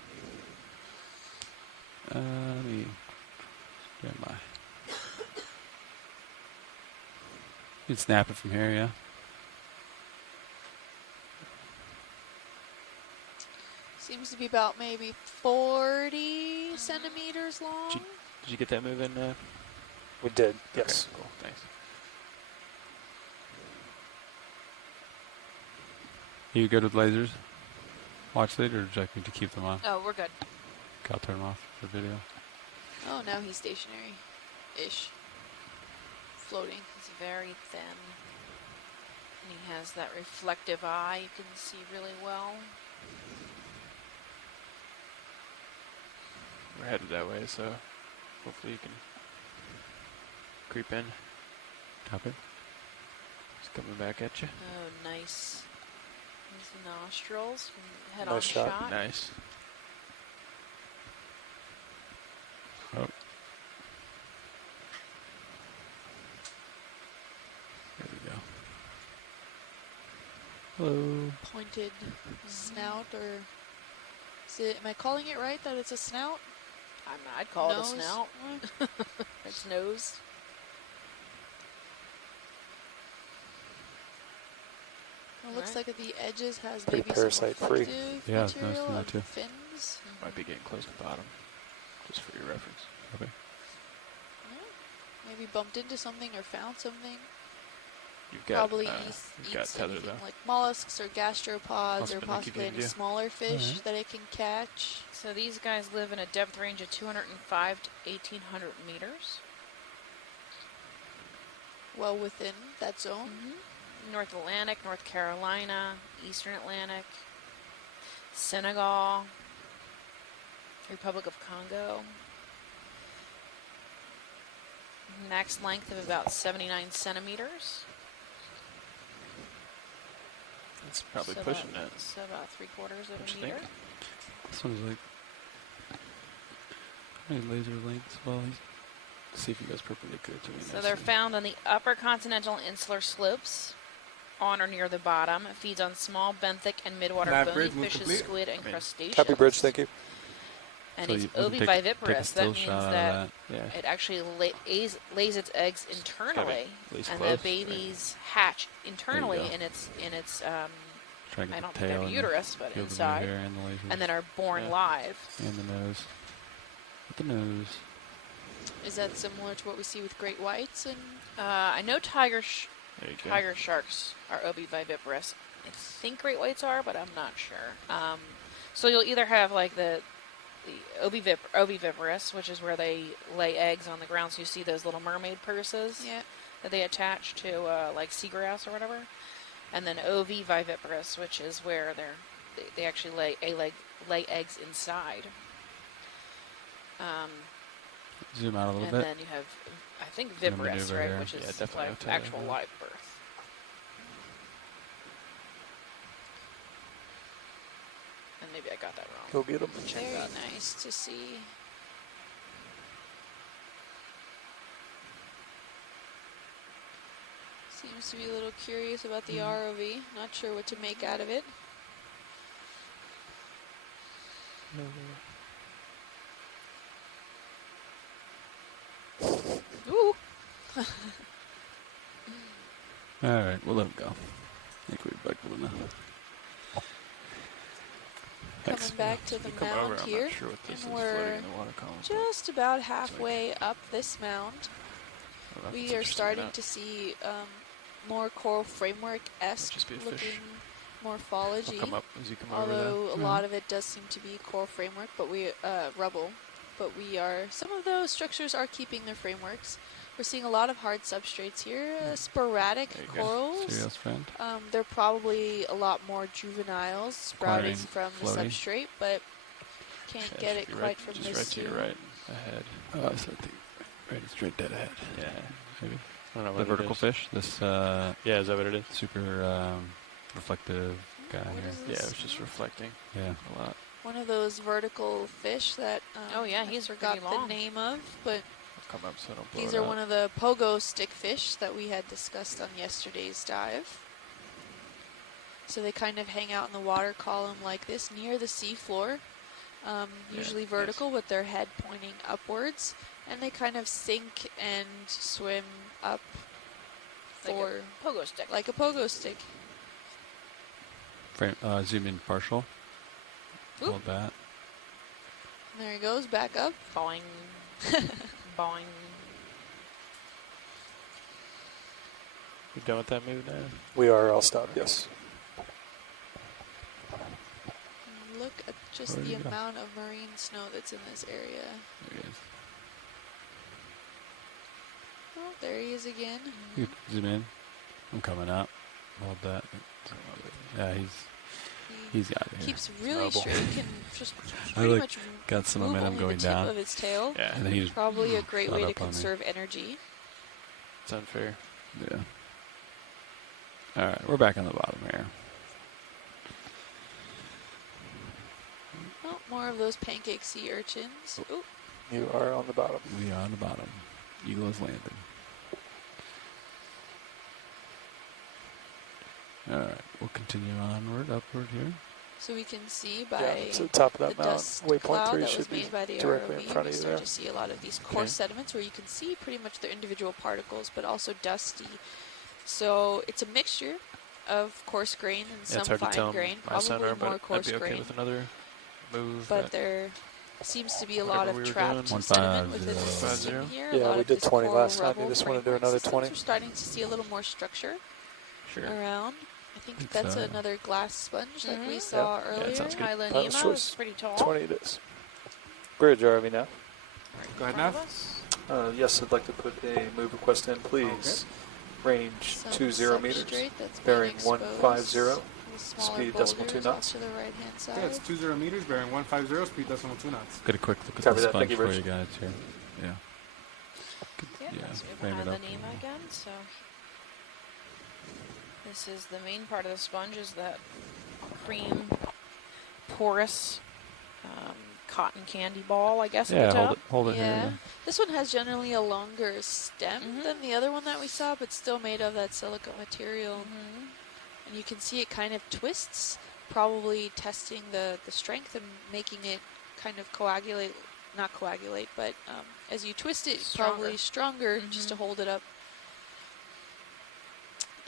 Let me stand by. You can snap it from here, yeah. Seems to be about maybe 40 centimeters long. Did you get that move in? We did, yes. Okay, cool. Thanks. Are you good with lasers? Watch later, or would you like me to keep them on? Oh, we're good. Okay, I'll turn them off for video. Oh, now he's stationary-ish. Floating. He's very thin. And he has that reflective eye you can see really well. We're headed that way, so hopefully you can creep in. Copy. He's coming back at you. Oh, nice. His nostrils. Head Nice on shot. shot. Nice. Oh. There we go. Hello. Pointed snout, or is it? Am I calling it right that it's a snout? I'd call Nose? it a snout. Its nose. It looks Alright. like at the edges has Pretty maybe parasite-free. some reflective Yeah, it's nice material to know and too. fins. Might be getting close to the bottom, just for your reference. Okay. Yeah. Maybe bumped into something or found something. You've got, Probably you've got eats tether anything though. like mollusks or gastropods, or Must have been possibly looking any at you. smaller fish Alright. that it can catch. So these guys live in a depth range of 205 to 1,800 meters. Well within that zone. North Atlantic, North Carolina, Eastern Atlantic, Senegal, Republic of Congo. Max length of about 79 centimeters. It's probably So pushing about, that. So about 3/4 of What a you meter. think? This one's like. How many laser lengths? Well, see if he goes perpendicular to me. So they're found on the upper continental insular slopes, on or near the bottom. It feeds on small benthic and midwater Lab bony bridge, move fishes, complete. squid, and crustaceans. Copy bridge, thank you. And So it's you wouldn't take a oviviviparous. still That means shot out of that Yeah. it actually lays its eggs internally, at least and close, the right? babies hatch internally go. in its Try to I get don't the think they tail have a and uterus, but field of inside, hair and the lasers and then are born Yeah. live. and the nose. With the nose. Is that similar to what we see with great whites? And I know tiger There you go. tiger sharks are oviviviparous. I think great whites are, but I'm not sure. So you'll either have like the oviviparous, which is where they lay eggs on the ground. So you see those little mermaid purses yeah, that they attach to like seagrass or whatever. And then oviviviparous, which is where they actually lay eggs inside. Zoom out a little And bit. then you have, I think, Gonna viparous, maneuver right, here. which Yeah, is definitely like have to, actual yeah. live birth. And maybe I got that wrong. Go get him. Check very that. nice to see. Seems to be a little curious about the ROV. Not sure what to make out of it. Ooh. Alright, we'll let him go. I think we've buckled enough. Thanks. Coming back to the Come over, mound I'm here, not sure what this and is we're floating in the water column. but just about halfway up this mound. I don't know if it's We are interesting or starting not. to see more coral framework-esque Just be a looking fish. morphology. He'll come up as you come over there. Although a lot of it does seem to be coral framework, but rubble. But some of those structures are keeping their frameworks. We're seeing a lot of hard substrates here, sporadic corals. See us, friend? They're probably a lot more juveniles sprouting Acquiring from the floating. substrate, but can't get it quite from just this right to your view. right ahead. So I think right, straight dead ahead. Yeah. Maybe. I don't know The what it vertical is. fish, this Yeah, is that what it is? super reflective guy What here. is Yeah, this? it was just reflecting Yeah. a lot. One of those vertical fish that Oh, yeah, I he's forgot pretty the long. name of, but I'll come up so I don't blow these it are up. one of the pogo stick fish that we had discussed on yesterday's dive. So they kind of hang out in the water column like this near the seafloor, usually vertical with their head pointing upwards, and they kind of sink and swim up for Pogo stick. like a pogo stick. Frame, zoom in partial. Oop. Hold that. And there he goes, back up. Boing. Boing. You done with that move now? We are all stopped, yes. And look at just Where'd the he go? amount of marine snow that's in this area. There he is. Oh, there he is again. You could zoom in. I'm coming up. Hold that. Yeah, he's got it here. Keeps really Noble. straight. He can just I pretty like much got some move momentum only going the tip down. of its tail. Yeah. And then he just Probably a great shot way to up on me. conserve energy. It's unfair. Yeah. All right, we're back on the bottom here. Oh, more of those pancake sea urchins. Ooh, You are on the bottom. We are on the bottom. Eagle has landed. All right, we'll continue onward, upward here. so we can see Yeah, by it's at the top of the that mountain. dust Waypoint cloud 3 that should was be made by the directly ROV, in front we of you start there. to see a lot of these coarse sediments where you can see pretty much the individual particles, but also dusty. So it's a mixture of coarse grain and Yeah, it's some hard to fine tell grain, my center, probably more but I'd coarse be okay grain. with another move. But at there seems to be a lot whatever of we were trapped doing. sediment within the 150. system here. Yeah, a lot we of did this 20 coral last time. You rubble just wanna do framework another systems. 20? We're starting to see a little more structure sure. around. I think Think that's so. another glass sponge like we Mhm. saw Yeah, earlier. sounds good. Pilot's Hylanema is choice. pretty tall. 20 it is. Bridge RV now. Go ahead, Front Nav. of us. Yes, I'd like to put a move request in, please. Range Some 20 meters. substrate that's bearing being exposed 150, with smaller speed decimal 2 boulders knots. off to the right-hand side. Yeah, it's 20 meters, bearing 150, speed decimal 2 knots. Get a quick look at Copy the that. sponge Thank you, for Rich. you guys here. Yeah. Yeah, Yeah, let's move frame it behind the up. name again. So this is the main part of the sponge, is that cream, porous, cotton candy ball, I guess, Yeah, at the top. hold it Yeah. here. This one has generally a longer stem Mhm. than the other one that we saw, but still made of that silica material. Mhm. And you can see it kind of twists, probably testing the strength and making it kind of coagulate, not coagulate, but as you twist it, probably stronger just to hold it up.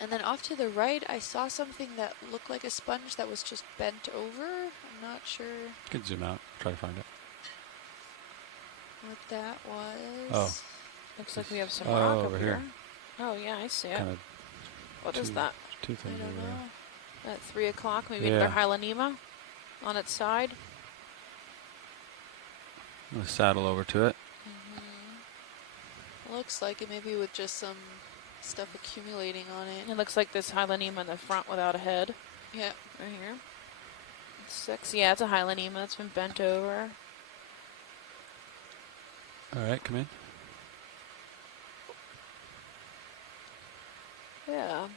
And then off to the right, I saw something that looked like a sponge that was just bent over. I'm not sure You can zoom out, try to find it. what that was. Oh. Looks like we have some Oh, rock over over here. here. Oh yeah, I see it. Kind of What is two- that? two I things don't over there. know. At 3 o'clock, maybe Yeah. another Hylanema on its side. I'm going to saddle over to it. Looks like it, maybe with just some stuff accumulating on it. It looks like this Hylanema in the front without a head. Yeah. Right here. 6. Yeah, it's a Hylanema that's been bent over. All right, come in. Yeah.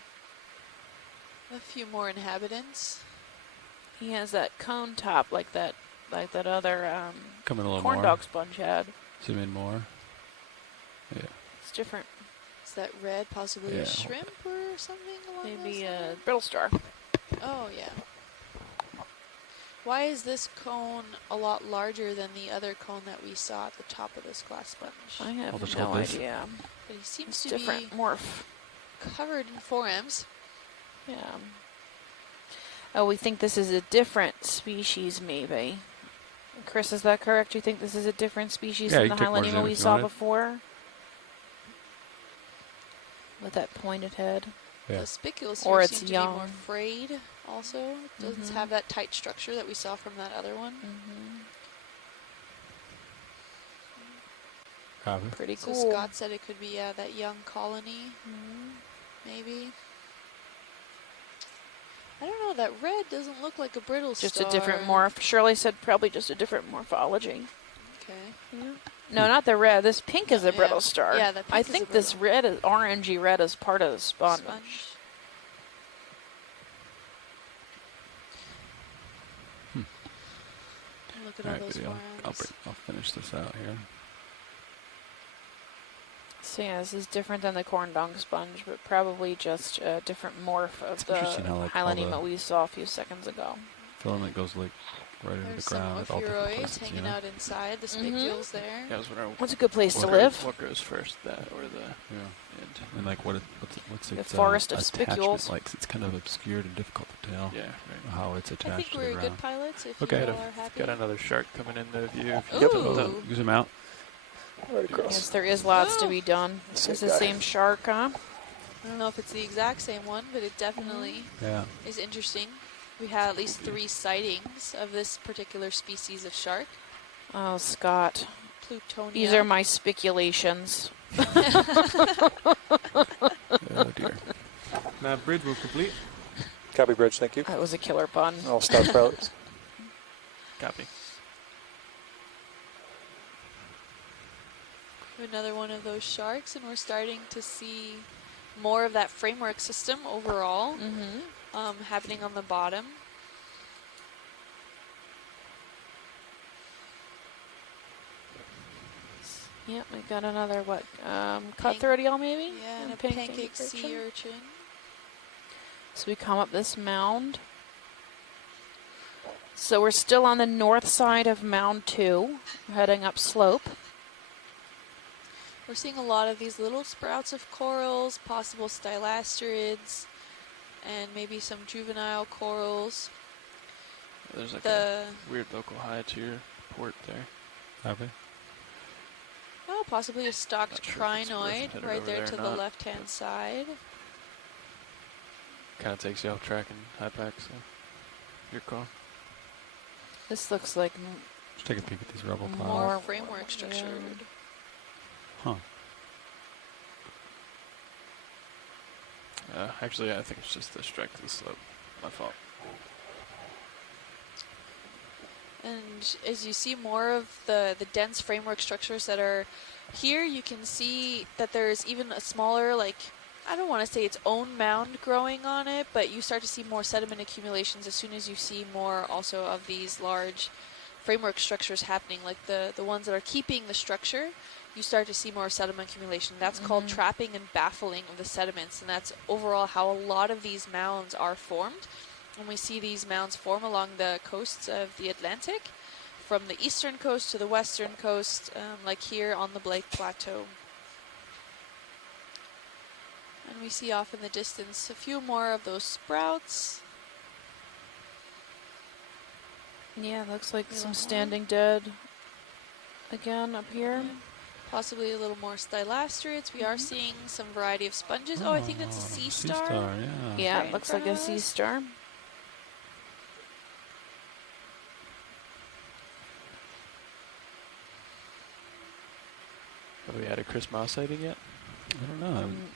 A few more inhabitants. He has that cone top like that other Come in a little corn more. dog sponge had. Zoom in more. Yeah. It's different. Is that red possibly Yeah, a hold shrimp or something along Maybe those a lines? brittle star. Oh, yeah. Why is this cone a lot larger than the other cone that we saw at the top of this glass sponge? I have I'll just no hold this. idea. But he seems It's to different. be Morph. covered in forearms. Yeah. Oh, we think this is a different species, maybe. Chris, is that correct? You think this is a different species Yeah, than you the can take more Hylanema zoom we if you saw wanted. before? With that pointed head. Yeah. The spicules Or here it's seem to be young. more frayed. also. It doesn't have that tight structure that we saw from that other one. Copy. Pretty So cool. Scott said it could be that young colony, maybe. I don't know, that red doesn't look like a brittle Just star. a different morph. Shirley said probably just a different morphology. Okay. No, not the red. This pink is a brittle star. Yeah, the pink I is a think this red, is orangey red, is part of the sponge. Look at All all right, those baby, forums. I'll finish this out here. So yeah, this is different than the corn dong sponge, but probably just a different morph of the interesting how, like, all Hylanema the- we saw a few seconds ago. Filament goes like right into There's the some ground at all different ophiuroids places. hanging out inside the spicules there. Yeah, I was wondering What's a good place to what live? What grows first, that or the end? And like what's The its forest of attachment spicules. like? It's kind of obscured and difficult to tell. Yeah, right. How it's I attached think to we're the good ground. pilots if Okay. you all are happy. Got another shark coming in the view. If Ooh. you tilt up. You zoom out. Right across. Yes, there is lots to be done. This is the same shark, huh? I don't know if it's the exact same one, but it definitely Yeah. is interesting. We had at least 3 sightings of this particular species of shark, Oh, Scott. Plutonia. These are my speculations. Oh dear. Nav bridge will complete. Copy bridge, thank you. That was a killer pun. All start pilots. Copy. Another one of those sharks, and we're starting to see more of that framework system overall happening on the bottom. Yep, we got another, what, cutthroat eel maybe? Yeah, and a Pink pancake sea urchin. So we come up this mound. So we're still on the north side of Mound 2, heading up slope. We're seeing a lot of these little sprouts of corals, possible stylasterids, and maybe some juvenile corals. There's like a weird local high to your port there. Copy. Oh, possibly a stalked Not sure if it's worth crinoid headed right over there there to or the not, left-hand side. Kind of takes you off track in high pack, so your call. This looks like Let's take a peek at these rubble piles. More framework structured. Huh. Actually, I think it's just the strike to the slope. My fault. And as you see more of the dense framework structures that are here, you can see that there's even a smaller, like, I don't want to say its own mound growing on it, but you start to see more sediment accumulations as soon as you see more also of these large framework structures happening, like the ones that are keeping the structure. You start to see more sediment accumulation. That's called trapping and baffling of the sediments, and that's overall how a lot of these mounds are formed. And we see these mounds form along the coasts of the Atlantic, from the eastern coast to the western coast, like here on the Blake Plateau. And we see off in the distance a few more of those sprouts. yeah, looks like some standing dead again up here. Possibly a little more stylasterids. We are seeing some variety of sponges. Oh, I think that's a sea star. Yeah. Yeah, Right it in looks front like a of sea us. star. Have we had a Chris Mouse sighting yet? I don't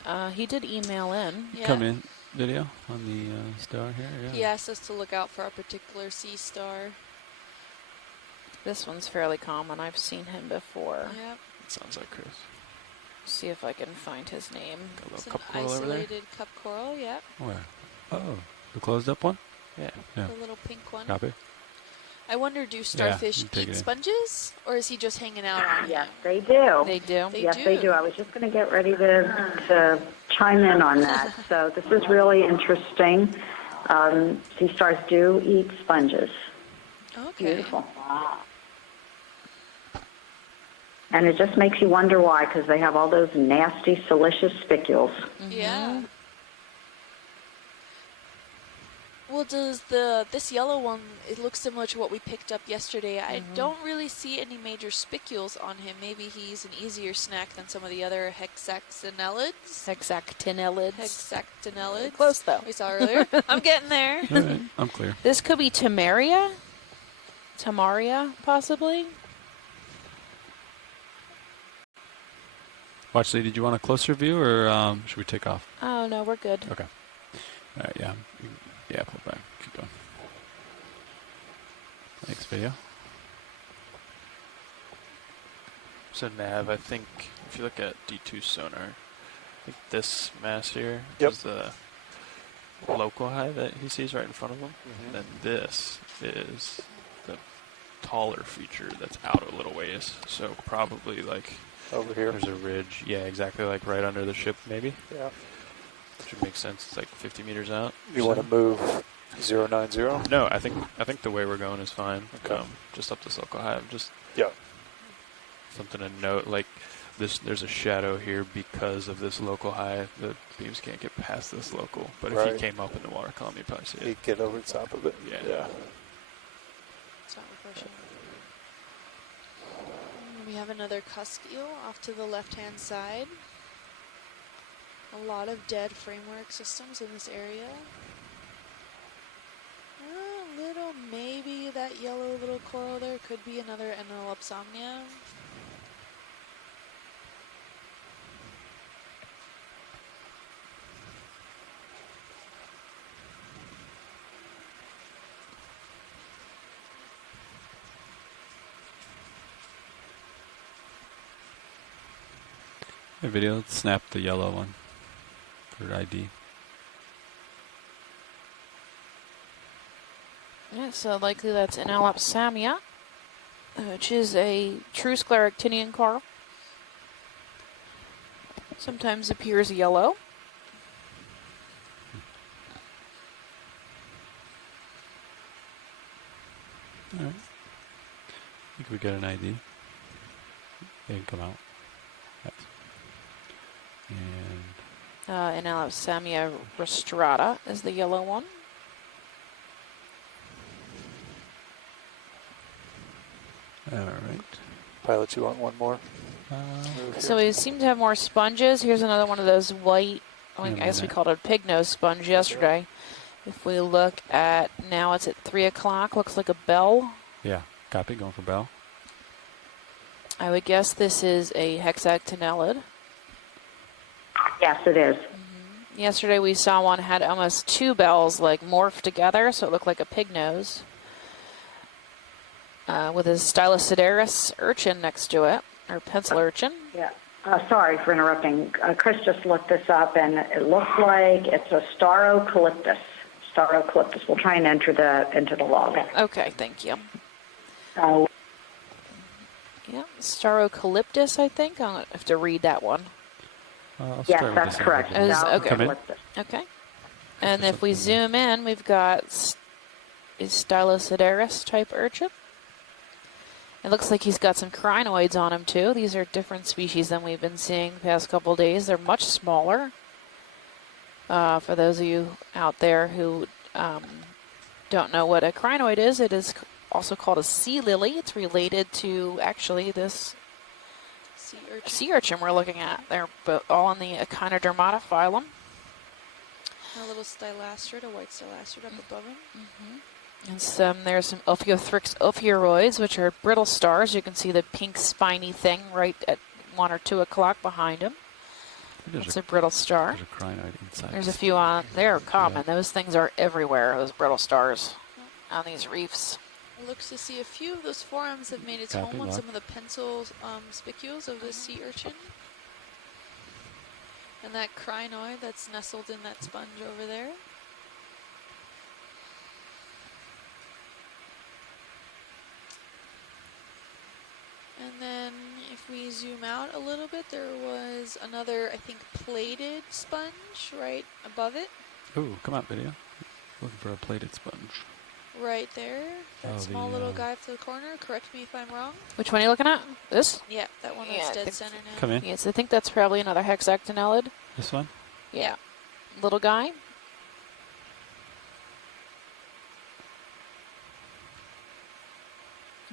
know. He did email in. Yeah. Come in video on the star here. Yeah. He asked us to look out for a particular sea star. This one's fairly common. I've seen him before. Yep. It sounds like Chris. See if I can find his name. Got a It's little an cup coral over there. isolated cup coral, yep. Where? Oh, the closed up one. Yeah. Yeah. The little pink one. Copy. I wonder, do starfish you take eat it in. sponges, or is he just hanging out on Yes, them? they do. They do. They Yes, do. they do. I was just going to get ready to chime in on that. So this is really interesting. Sea stars do eat sponges. Okay. Beautiful. And it just makes you wonder why, because they have all those nasty, silicious spicules. Yeah. Well, does this yellow one, it looks similar to what we picked up yesterday. I don't really see any major spicules on him. Maybe he's an easier snack than some of the other hexactinellids. Hexactinellids. Close, though. We saw earlier. I'm getting there. All right, I'm clear. This could be Tamaria, possibly. Watchley, did you want a closer view, or should we take off? Oh, no, we're good. Okay. All right, yeah. Yeah, pull back. Keep going. Thanks, video. So Nav, I think if you look at D2 sonar, I think this mass here Yep. is the local high that he sees right in front of him. Mhm. And then this is the taller feature that's out a little ways. So probably like Over here. there's a ridge. Yeah, exactly, like right under the ship maybe. Yeah. Which makes sense. It's like 50 meters out. You want to move 090? No, I think the way we're going is fine. Okay. Just up this local high. Just Yeah. something to note, like this. There's a shadow here because of this local high. The beams can't get past this local. But if Right. he came up in the water column, you'd probably see it. You get over the top of it. Yeah. Yeah. It's not refreshing. We have another cusk eel off to the left-hand side. A lot of dead framework systems in this area. A little, maybe that yellow little coral there could be another Enelopsomnia. Hey, video, let's snap the yellow one for ID. Yeah, so likely that's Enelopsamia, which is a true scleractinian coral. Sometimes appears yellow. All right. I think we get an ID. They can come out. Yes. And Enelopsamia rostrata is the yellow one. all right. Pilot, you want one more? Move So here. we seem to have more sponges. Here's another one of those white, I guess we called it a pig nose sponge yesterday. If we look at, now it's at 3 o'clock, looks like a bell. Yeah, copy. Going for bell. I would guess this is a hexactinellid. Yes, it is. Yesterday we saw one had almost two bells like morphed together, so it looked like a pig nose. With a Stylosideris urchin next to it, or pencil urchin. Yeah. Sorry for interrupting. Chris just looked this up, and it looks like it's a Starocalyptus. Starocalyptus. We'll try and enter into the log. Okay, thank you. Uh, Yeah, Starocalyptus, I think. I'll have to read that one. I'll yes, start with that's this correct. individual. Okay. Come in. Starocalyptus. Okay. And if we zoom in, we've got a Stylosideris type urchin. It looks like he's got some crinoids on him too. These are different species than we've been seeing the past couple of days. They're much smaller. For those of you out there who don't know what a crinoid is, it is also called a sea lily. It's related to actually this sea urchin we're looking at. They're all in the Echinodermata phylum. A little stylastrid, a white stylastrid up above him. And there's some Ophiothrix ophiuroids, which are brittle stars. You can see the pink spiny thing right at 1 or 2 o'clock behind him. It's a brittle star. There's a crinoid inside. There's a few on there, common. Yeah. Those things are everywhere, those brittle stars on these reefs. It looks to see a few of those forams have made its home on some of the pencil spicules of the sea urchin. And that crinoid that's nestled in that sponge over there. And then if we zoom out a little bit, there was another, I think, plated sponge right above it. Ooh, come out, video. Looking for a plated sponge. Right there. That Oh, small little guy up to the corner. Correct me if I'm wrong. Which one are you looking at? This? Yeah, that one that's dead center now. Come in. Yes, I think that's probably another hexactinellid. This one? Yeah. Little guy.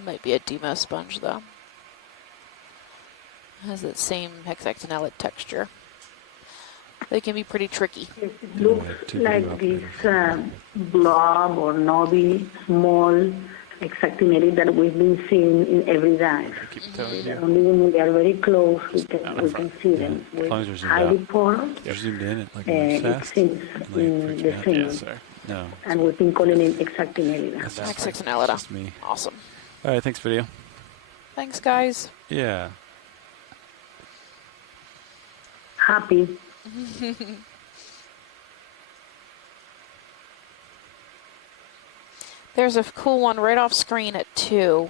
Might be a demo sponge though. Has that same hexactinellate texture. They can be pretty tricky. Yes, it looks like this blob or knobby, small hexactinellate that we've been seeing in every dive. Keep telling you. Only when we are very close, we can see them. As long as you're With zoomed highly out. porous, You're zoomed in it like moves it fast. seems Like the freaks me out. same. Yeah, sorry. No. And we've been calling it hexactinellate. That's just Hexactinellate. just me. Awesome. All right, thanks, video. Thanks, guys. Yeah. Happy. There's a cool one right off screen at 2.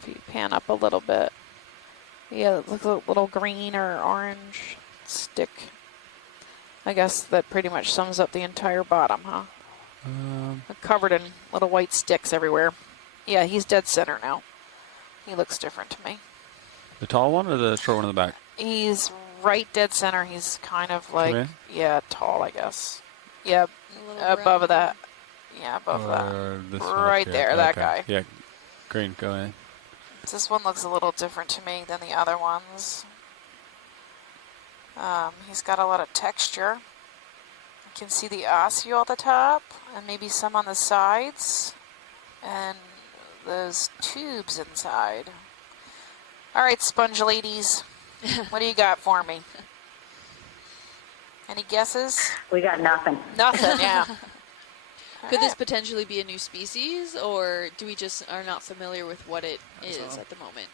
If you pan up a little bit. Yeah, it looks a little green or orange stick. I guess that pretty much sums up the entire bottom, huh? Covered in little white sticks everywhere. Yeah, he's dead center now. He looks different to me. The tall one or the short one in the back? He's right dead center. He's kind of like, Okay. yeah, tall, I guess. Yeah, A little above brown. that. Yeah, above that. Or this one Right up here? there, that Okay. guy. Yeah, green, go in. This one looks a little different to me than the other ones. He's got a lot of texture. You can see the osseo at the top, and maybe some on the sides, and those tubes inside. All right, sponge ladies, what do you got for me? Any guesses? We got nothing. Nothing, yeah. Could this potentially be a new species, or do we just are not familiar with what it is at the moment?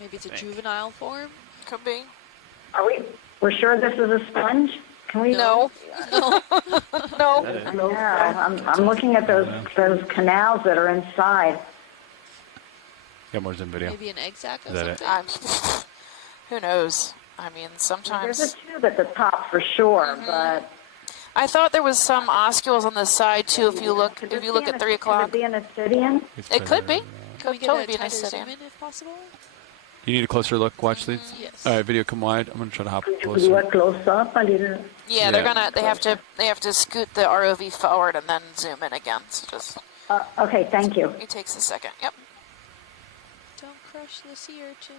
Maybe it's a juvenile form? Could be. We're sure this is a sponge? Can we? No. No. No. Yeah, I'm looking at those canals that are inside. Got more zoom video. Maybe an egg sac or Is that it? something? Who knows? I mean, sometimes. There's a tube at the top for sure, but I thought there was some oscules on the side too. If you look at 3 o'clock, Could it be an ascidian? it could be. Can we Could get totally a be an tighter zoom acidian. in if possible? You need a closer look, watch leads? Yes. All right, video come wide. I'm going to try to hop Could you do closer. a close up a little? Yeah, they have to scoot the ROV forward and then zoom in again. So just Okay, thank you. it takes a second. Yep. Don't crush the sea urchin.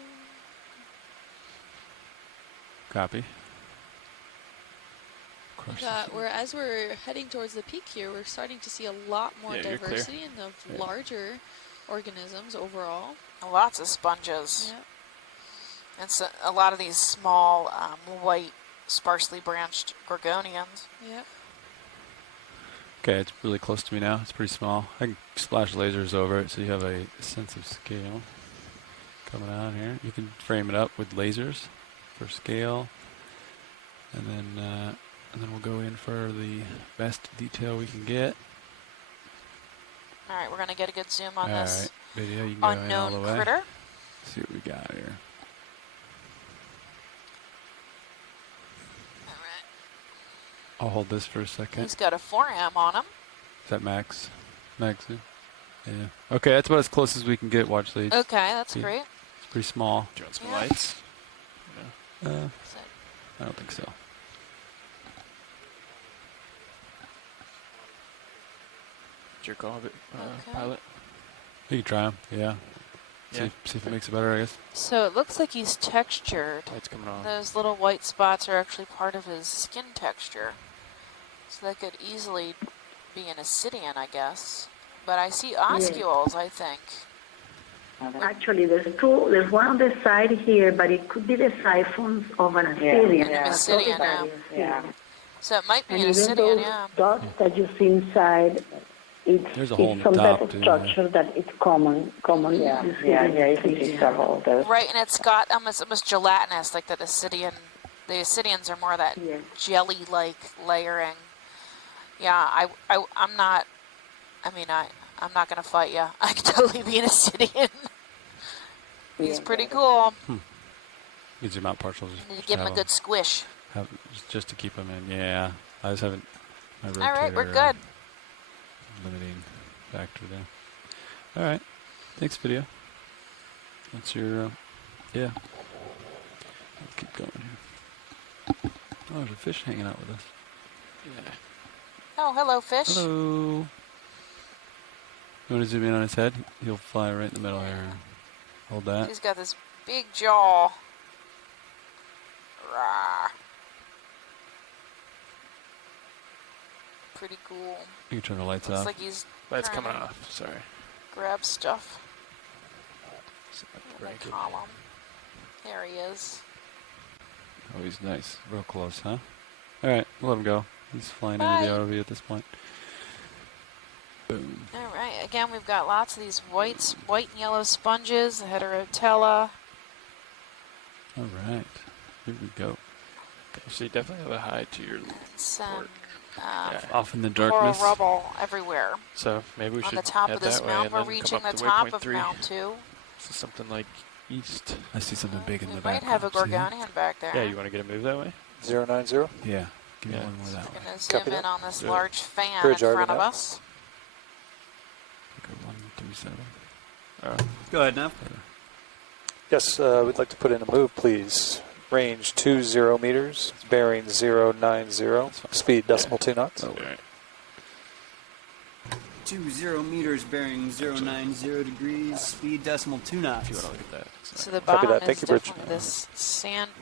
Copy. Crush As we're heading towards the peak here, we're starting to see a lot more Yeah, you're clear. diversity and of larger organisms overall. Lots of sponges. Yeah. And so a lot of these small, white, sparsely branched Gorgonians. Yeah. Okay, it's really close to me now. It's pretty small. I can splash lasers over it so you have a sense of scale coming out here. You can frame it up with lasers for scale. And then we'll go in for the best detail we can get. All right, we're going to get a good zoom on All this right, video, you can go in all unknown the way. critter. See what we got here. All right. I'll hold this for a second. He's got a 4M on him. Is that max? Max? Yeah. Okay, that's about as close as we can get, watch leads. Okay, that's See? great. It's pretty small. Do you want some Yeah. lights? Uh, So, I don't think so. It's your call, Okay. pilot. You can try them, yeah. Yeah. See if it makes it better, I guess. so it looks like he's textured. Lights coming on. Those little white spots are actually part of his skin texture. So that could easily be an ascidian, I guess. But I see oscules, I think. Actually, there's one on the side here, but it could be the siphons of an ascidian. An ascidian, yeah. So it might be And an even ascidian, those yeah. dots that you see inside, There's a hole in it's the some type top, of too, structure that it's common. Yeah, you can see several of those. Right, and it's got almost gelatinous, like that ascidian. The ascidians are more that Yeah. jelly-like layering. Yeah, I'm not. I mean, I'm not gonna fight you. I could totally be an ascidian. He's pretty cool. You zoom out partial. Just, Need to just give him have a good squish. just to keep them in. Yeah, I just haven't. My All right, we're rotator, good. Limiting factor there. All right, thanks, video. That's your yeah. Let's keep going here. Oh, there's a fish hanging out with us. Yeah. Oh, hello, fish. Hello. You want to zoom in on his head? He'll fly right in the middle here. Hold that. He's got this big jaw. Rah. Pretty cool. You can turn the lights Looks off. like he's Lights trying coming to off. Sorry. grab stuff. Very good. Column. There he is. Oh, he's nice. Real close, huh? All right, we'll let him go. He's flying Bye. into the ROV at this point. Boom. All right. Again, we've got lots of these white and yellow sponges, the heterotella. All right. Here we go. Okay, so you definitely have a high to your Some Yeah. Off in the coral darkness. rubble everywhere. So maybe we on should the top head of this that way mound. and We're then reaching come the up to top waypoint of 3. Mound 2. So something like east. I see something big in We the might background. have a See that? Gorgonian back there. Yeah, you want to get a move that way? 090. Yeah. Give me Yeah. one more that way. We're going to zoom Copy in that. on this Yeah. large fan Bridge in over front of now. us. Go 137. Go ahead now. Yes, we'd like to put in a move, please. Range 20 meters, bearing 090, speed decimal 2 knots. All right. 20 meters bearing 090 degrees, speed decimal 2 knots. If you want to look at that. So the Copy bottom that. Thank is you, Bridge. definitely this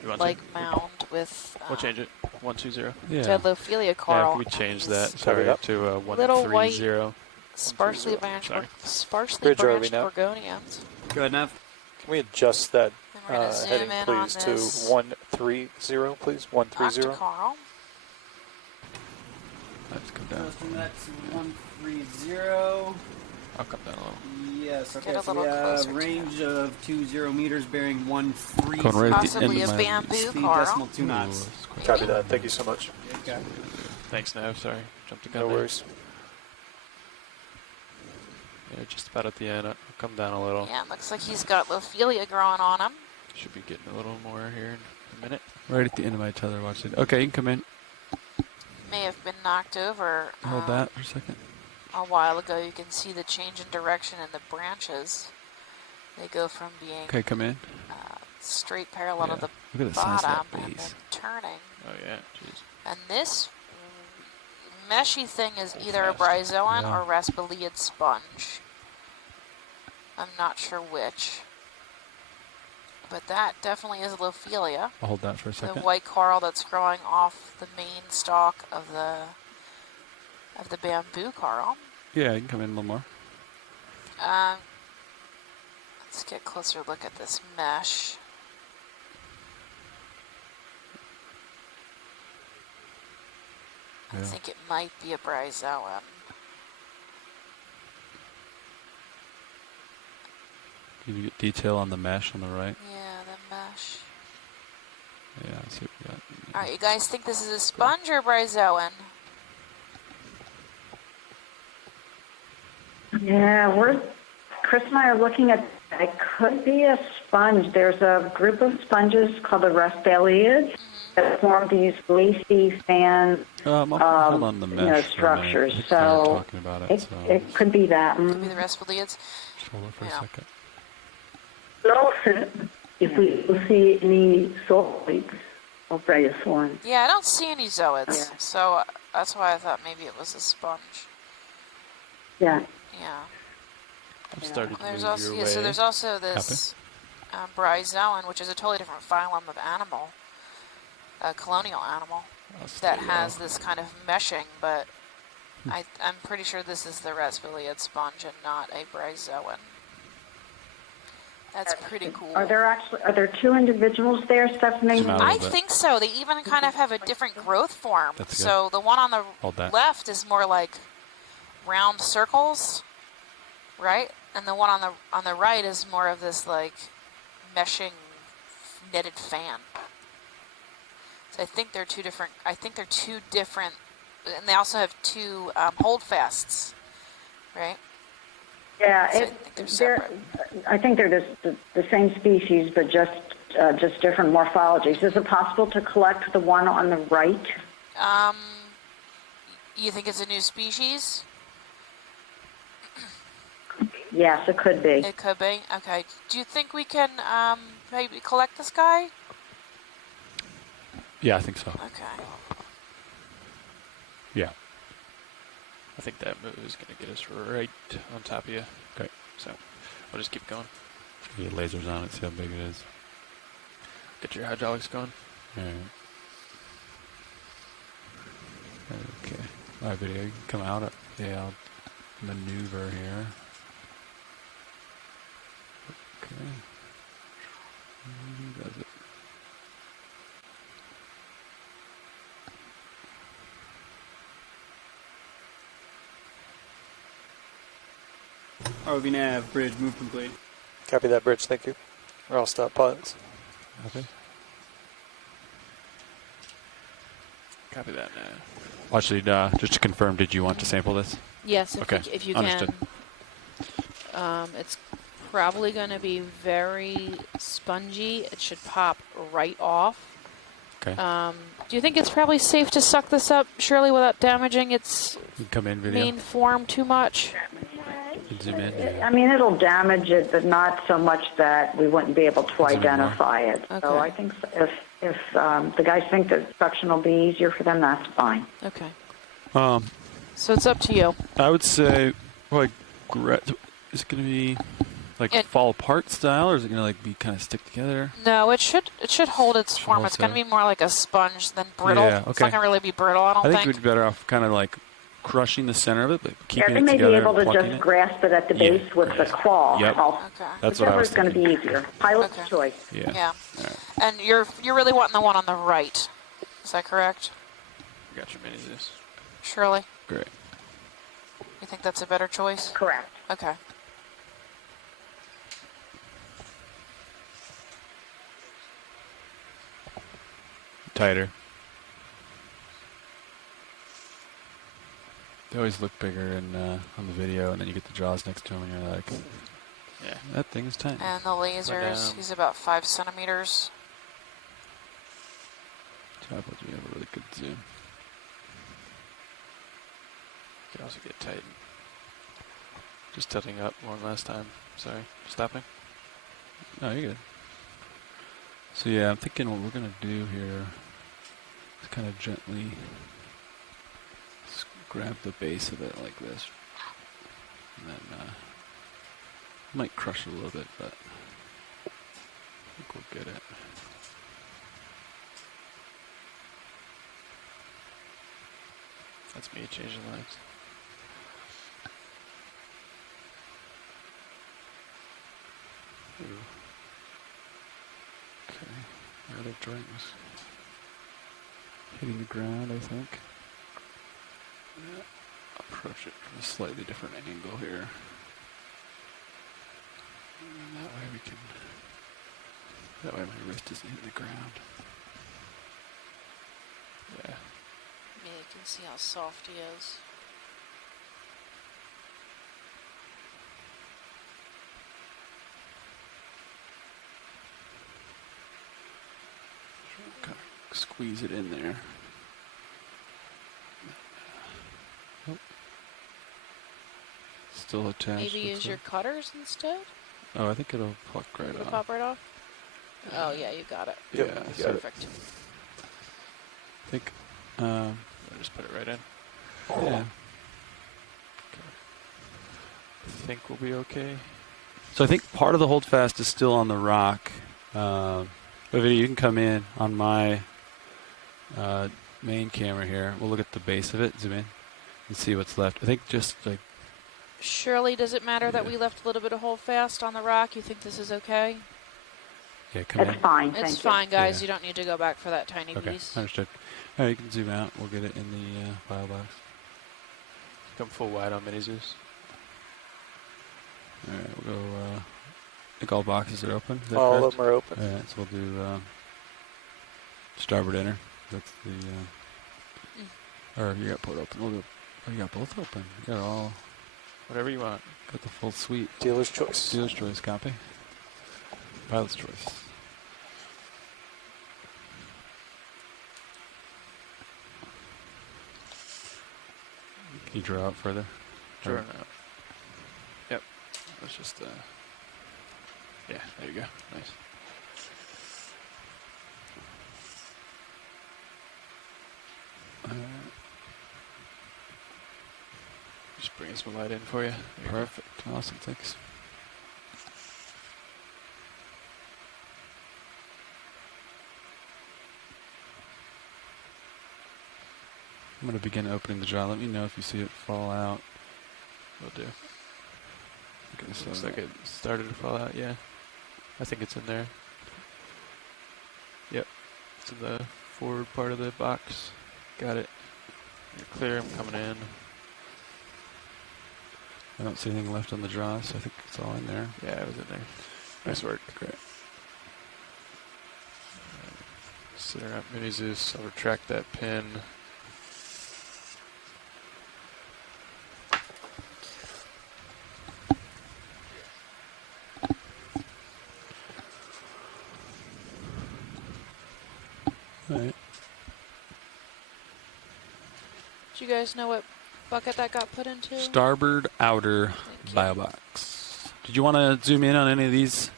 You want sand-like mound with We'll change it. 120. Yeah. Deadlophilia Yeah, coral. can we change that? Copy Sorry, that. to Little 130. Sparsely 130. branched, sparsely Bridge branched RV now. Gorgonians. Go ahead now. Can we adjust that And we're going to zoom heading, in on please, to this 130, please? 130. octocoral. Let's go down. Adjusting that to 130. I'll come down a little. Yes, Get okay, a so little we have closer to range of 20 meters bearing 130. Going right at the Possibly end a of my... bamboo Speed coral. decimal 2 knots. Copy that. Thank you so much. Okay. Thanks, Nav. Sorry. Jumped the gun No there. worries. Yeah, just about at the end. I'll come down a little. Yeah, it looks like he's got Lophelia growing on him. Should be getting a little more here in a minute. Right at the end of my tether. Watch it. Okay, you can come in. May have been knocked over Hold that for a second. a while ago. You can see the change in direction in the branches. They go from being Okay, come in. straight parallel Yeah. to the Look at the size of bottom that and then base. turning. Oh, yeah. Jeez. And this meshy thing is Hold either a fast. bryozoan Yeah. or raspiliid sponge. I'm not sure which. But that definitely is Lophelia, I'll hold that for a the second. white coral that's growing off the main stalk of the bamboo coral. Yeah, you can come in a little more. Let's get a closer look at this mesh. I Yeah. think it might be a bryozoan. Can you get detail on the mesh on the right? Yeah, the mesh. Yeah, let's see what we got. All right, you guys think this is a sponge or a bryozoan? Yeah, Chris and I are looking at, it could be a sponge. There's a group of sponges called the Rusteliids that form these lacy fan I'll hold on the mesh structures. For a minute. I think we were So talking about it, so it could be that. Could be the Raspiliids. just hold it for Yeah. a second. Also, if we see any solids of bryozoan. Yeah, I don't see any zoids, Yeah. so that's why I thought maybe it was a sponge. Yeah. Yeah. I've started to There's move also your way. so there's also this bryozoan, which is a totally different phylum of animal, a colonial animal I'll stay that low. has this kind of meshing, but I'm pretty sure this is the Raspiliid sponge and not a bryozoan. That's pretty cool. Are there two individuals there, Stephanie? Zoom out a I little bit. think so. They even kind of have a different growth form. That's good. So the one on the Hold that. left is more like round circles, right? And the one on the right is more of this like meshing knitted fan. So I think they're two different. And they also have two holdfasts, right? Yeah, So I think they're separate. I think they're the same species, but just different morphologies. Is it possible to collect the one on the right? You think it's a new species? Yes, it could be. It could be. Okay. Do you think we can maybe collect this guy? Yeah, I think so. Okay. Yeah. I think that move is going to get us right on top of you. Okay. So we'll just keep going. Get lasers on it, see how big it is. Get your hydraulics going. Alright. Okay. Alright, video, you can come out. Yeah, I'll maneuver here. Okay. Who does it? ROV nav, bridge, move complete. Copy that, bridge. Thank you. Or I'll stop pilots. Okay. Copy that now. Well, actually, just to confirm, did you want to sample this? Yes, Okay. if you Understood. can. It's probably going to be very spongy. It should pop right off. Okay. Do you think it's probably safe to suck this up, Shirley, without damaging its You can come in, video. main form too much? You can zoom in. I mean, it'll damage it, but not so much that we wouldn't be able to Zoom in identify it. So Okay. I think if the guys think that suction will be easier for them, that's fine. Okay. Um, So it's up to you. I would say, like, is it going to be like fall apart style, or is it going to like be kind of stick together? No, it should hold its form. hold It's going to so. be more like a sponge than brittle. Yeah, It's okay. not going to really be brittle, I don't I think think. we'd be better off kind of like crushing the center of it, but Yeah, keeping they it may be together able and to plucking just it. grasp it at the Yeah, base with the claw. Yep. Okay. That's what I was Whichever's going to be easier. Pilot's Okay. choice. Yeah. Yeah. All right. And you're really wanting the one on the right. Is that correct, Got your mini Zeus. Shirley? Great. You think that's a better choice? Correct. Okay. Tighter. They always look bigger on the video, and then you get the jaws next to them, and you're like, Yeah. that thing is tiny. And the lasers, he's about 5 centimeters. Tripod, you have a really good zoom. You can also get tight. Just tilting up one last time. Sorry. Stopping. No, you're good. So yeah, I'm thinking what we're gonna do here is kind of gently grab the base of it like this, and then might crush it a little bit, but I think we'll get it. That's me changing lives. Ooh. Okay, the other joint was hitting the ground, I think. Yeah. Approach it from a slightly different angle here. And that way we can, that way my wrist isn't hitting the ground. Yeah. Yeah, you can see how soft he is. Kind of squeeze it in there. Oh. Still attached. Maybe use looks your like. cutters instead? Oh, I think it'll pluck right It'll off. pop right off? Oh, yeah, you got it. Yeah, Yep, so Perfect. I think. I'll just put it right in. Yeah. I think we'll be okay. So I think part of the holdfast is still on the rock. But you can come in on my main camera here. We'll look at the base of it, zoom in, and see what's left. I think just like. Shirley, does it matter that Yeah. we left a little bit of hold fast on the rock? You think this is okay? Yeah, come That's in. fine. Thank It's you. fine, guys. Yeah. You don't need to go back for that tiny Okay, piece. understood. All right, you can zoom out. We'll get it in the file box. Come full wide on mini Zeus. All right, we'll go. I think all boxes are open. Is that All correct? of them are open. All right, so we'll do starboard enter. That's the. Or you got both open. We'll do. Oh, you got both open. You got all. Whatever you want. Got the full suite. Dealer's choice. Dealer's choice. Copy. Pilot's choice. Can you draw out further? Sure. Or- Out. Yep. Let's just, yeah, there you go. Nice. Just bring some light in for you. There you go. Perfect. Awesome. Thanks. I'm going to begin opening the jaw. Let me know if you see it fall out. Will do. Okay, so Looks like it started to fall out, yeah. I think it's in there. Yep. It's in the forward part of the box. Got it. You're clear, I'm coming in. I don't see anything left on the jaw, so I think it's all in there. Yeah, it was in there. Nice work. Great. Center up Mini Zeus. I'll retract that pin. All right. Do you guys know what bucket that got put into? Starboard outer bio box. Did you want to zoom in on any of these?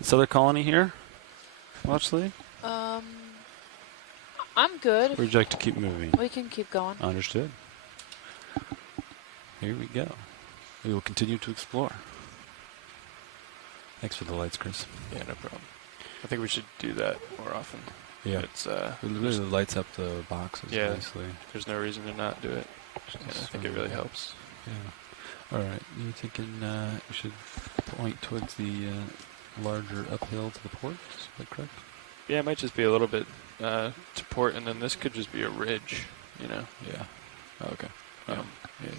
This other colony here? Watchley? I'm good. Or would you like to keep moving? We can keep going. Understood. Here we go. We will continue to explore. Thanks for the lights, Chris. Yeah, no problem. I think we should do that more often. Yeah. It's It really lights up the boxes nicely. There's no reason to not do it. And I think it really helps. Yeah. All right. You thinking we should point towards the larger uphill to the port? Is that correct? Yeah, it might just be a little bit to port, and then this could just be a ridge, you know? Yeah. Oh, okay. Yeah. Yeah.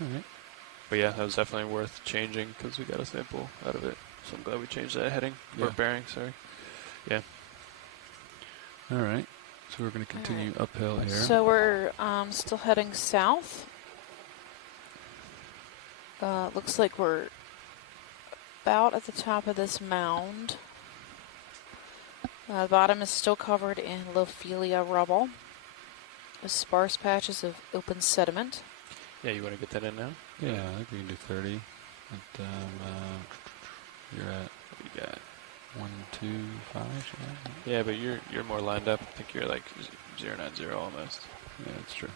All right. But yeah, that was definitely worth changing because we got a sample out of it. So I'm glad we changed that heading, or bearing, sorry. Yeah. All right. So we're going to continue uphill here. So we're still heading south. Looks like we're about at the top of this mound. The bottom is still covered in Lophelia rubble with sparse patches of open sediment. Yeah, you want to get that in now? Yeah, I think we can do 30. But, you're at, what you got? 1, 2, 5. Yeah, but you're more lined up. I think you're like 090 almost. Yeah, that's true.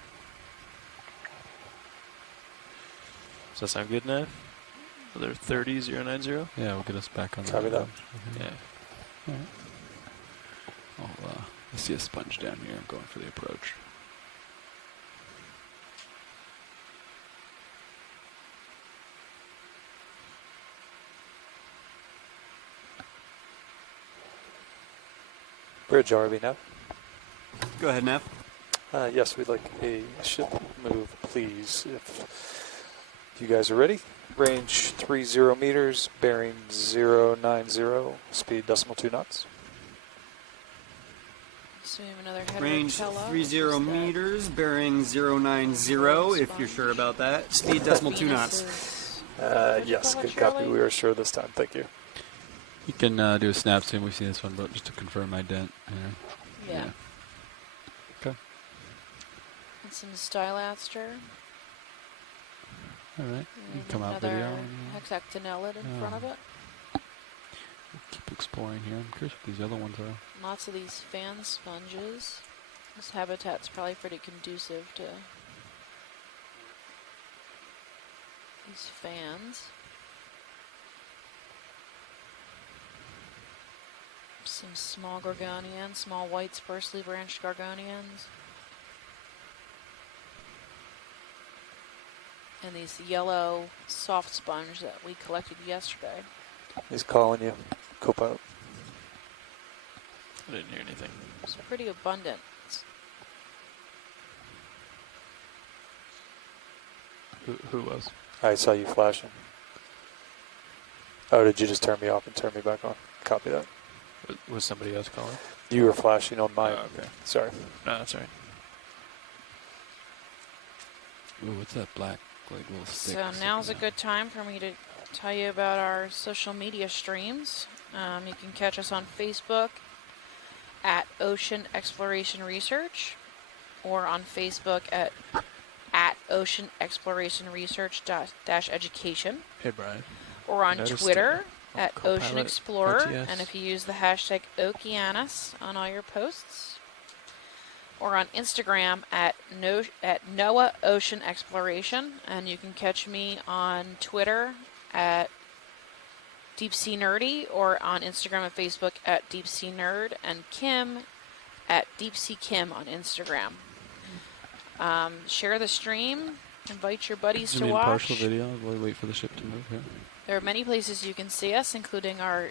Does that sound good now? Another 30, 090? Yeah, we'll get us back on that. Copy that. Okay. Yeah. All right. I see a sponge down here. I'm going for the approach. Bridge RV now. Go ahead, Nev. Yes, we'd like a ship move, please. If you guys are ready. Range 30 meters, bearing 090, speed .2 knots. So we have another header. Range 30 meters, bearing 090, if you're sure about that. Speed .2 knots. Yes, good copy. We are sure this time. Thank you. You can do a snap zoom. We've seen this one, but just to confirm my dent here. Yeah. Okay. And some stylaster. All right. You can come out another video. hexactinellid in front of it. Keep exploring here. I'm curious what these other ones are. Lots of these fan sponges. This habitat's probably pretty conducive to these fans. Some small Gorgonians, small white sparsely branched Gorgonians. And these yellow soft sponge that we collected yesterday. He's calling you. Co-pilot. I didn't hear anything. It's pretty abundant. Who was? I saw you flashing. Oh, did you just turn me off and turn me back on? Copy that. Was somebody else calling? You were flashing on mine. Oh, okay. Sorry. No, that's all right. Ooh, what's that black little stick? So now's a good time for me to tell you about our social media streams. You can catch us on Facebook at Ocean Exploration Research, or on Facebook at Ocean Exploration Research -education. Hey, Brian. Or on Twitter at Co-pilot Ocean Explorer, RTS. and if you use the hashtag Okeanos on all your posts, or on Instagram at NOAA Ocean Exploration, and you can catch me on Twitter at Deep Sea Nerdy, or on Instagram and Facebook at Deep Sea Nerd, and Kim at Deep Sea Kim on Instagram. Share the stream. Invite your buddies to Zoom in watch. partial video while we wait for the ship to move here. There are many places you can see us, including our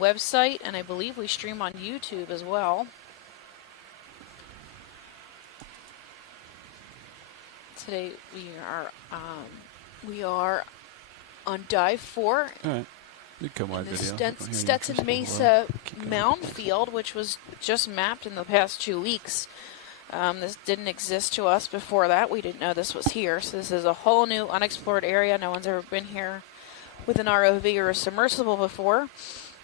website, and I believe we stream on YouTube as well. Today we are on dive 4. All right. You come wide in the video. Stetson Mesa Mound field, which was just mapped in the past 2 weeks. This didn't exist to us before that. We didn't know this was here. So this is a whole new unexplored area. No one's ever been here with an ROV or a submersible before.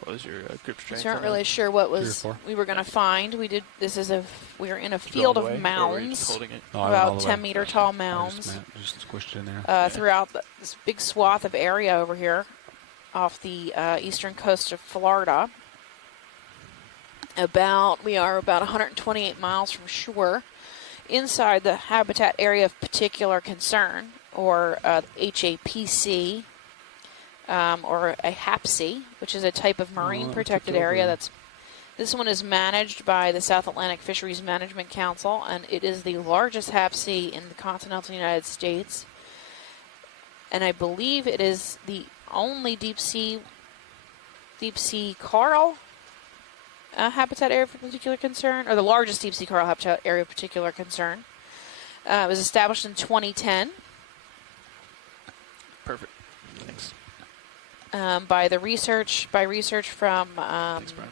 What was your grip strength? We weren't really sure what we were going to find. We were in a field of mounds, about 10-meter tall mounds, just squished in there. throughout this big swath of area over here off the eastern coast of Florida. We are about 128 miles from shore, inside the habitat area of particular concern, or HAPC, or a HAPC, which is a type of marine protected area. This one is managed by the South Atlantic Fisheries Management Council, and it is the largest HAPC in the continental United States. And I believe it is the only deep sea coral habitat area of particular concern, or the largest deep sea coral habitat area of particular concern. It was established in 2010. Perfect. Thanks. By research from Thanks, Brian.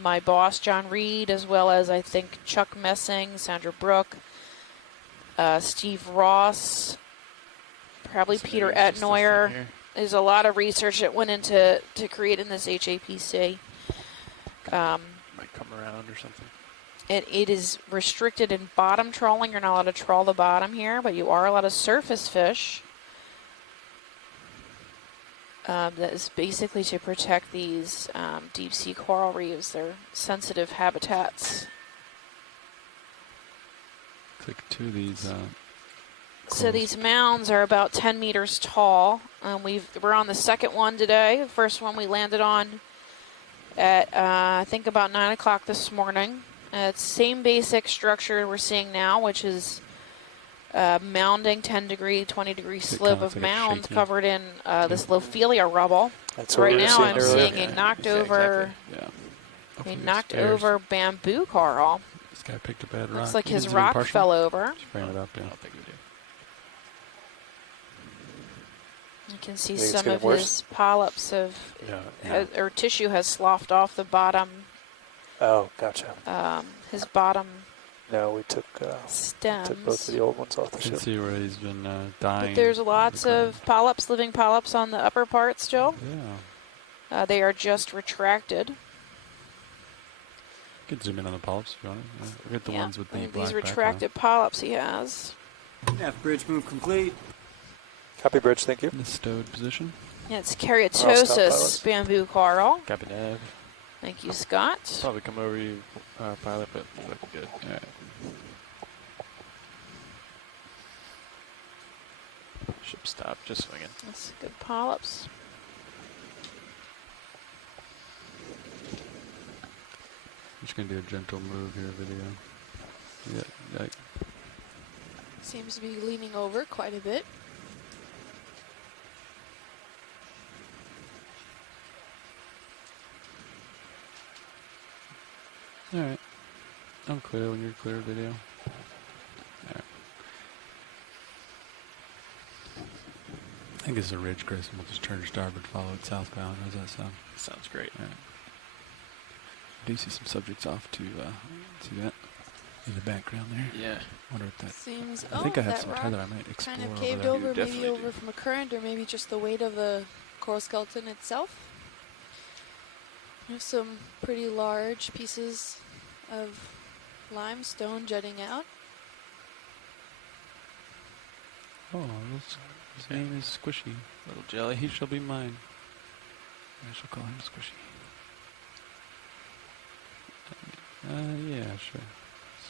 my boss John Reed, as well as I think Chuck Messing, Sandra Brook, Steve Ross, probably Peter Etnoyer. There's a lot of research that went into creating this HAPC. Might come around or something. It is restricted in bottom trawling. You're not allowed to trawl the bottom here, but you are allowed to surface fish. That is basically to protect these deep sea coral reefs. They're sensitive habitats. Click to these. So these mounds are about 10 meters tall. We're on the second one today. The first one we landed on at I think about 9 o'clock this morning. It's same basic structure we're seeing now, which is mounding 10-degree, 20-degree slope of mounds covered in this Lophelia rubble. That's right what now we were I'm seeing seeing a knocked over spares. bamboo coral. This guy picked a bad rock. Looks like You his can zoom in rock partial? fell over. Just frame it up, yeah. I don't think we do. You can see Think it's some getting of worse? his polyps or tissue has sloughed off the bottom. Oh, gotcha. His bottom No, we took stems. took both of the old ones off the You can ship. see where he's been dying. But there's lots of polyps, living polyps on the upper part still. Yeah. They are just retracted. You can zoom in on the polyps if you want. Look at the ones with the black these background. retracted polyps he has. F bridge move complete. Copy, bridge. Thank you. In the stowed position. Yeah, it's stop Caryoptosis pilots. bamboo coral. Copy nav. Thank you, Scott. Probably come over you, pilot, but looking good. All right. Ship stop, just swinging. That's good polyps. I'm just gonna do a gentle move here, video. Yeah. Seems to be leaning over quite a bit. All right. I'm clear when you're clear, video. All right. I think it's a ridge, Chris, and we'll just turn starboard, follow it southbound. How's that sound? Sounds great. All right. I do see some subjects off to see that in the background there. Yeah. Wonder if that. Seems. I think I have that some rock tether I might explore. kind of over caved there. over, maybe definitely over do. from a current, or maybe just the weight of the coral skeleton itself. There's some pretty large pieces of limestone jutting out. Oh, his name is Squishy. Little jelly. He shall be mine. I shall call him Squishy. Yeah, sure.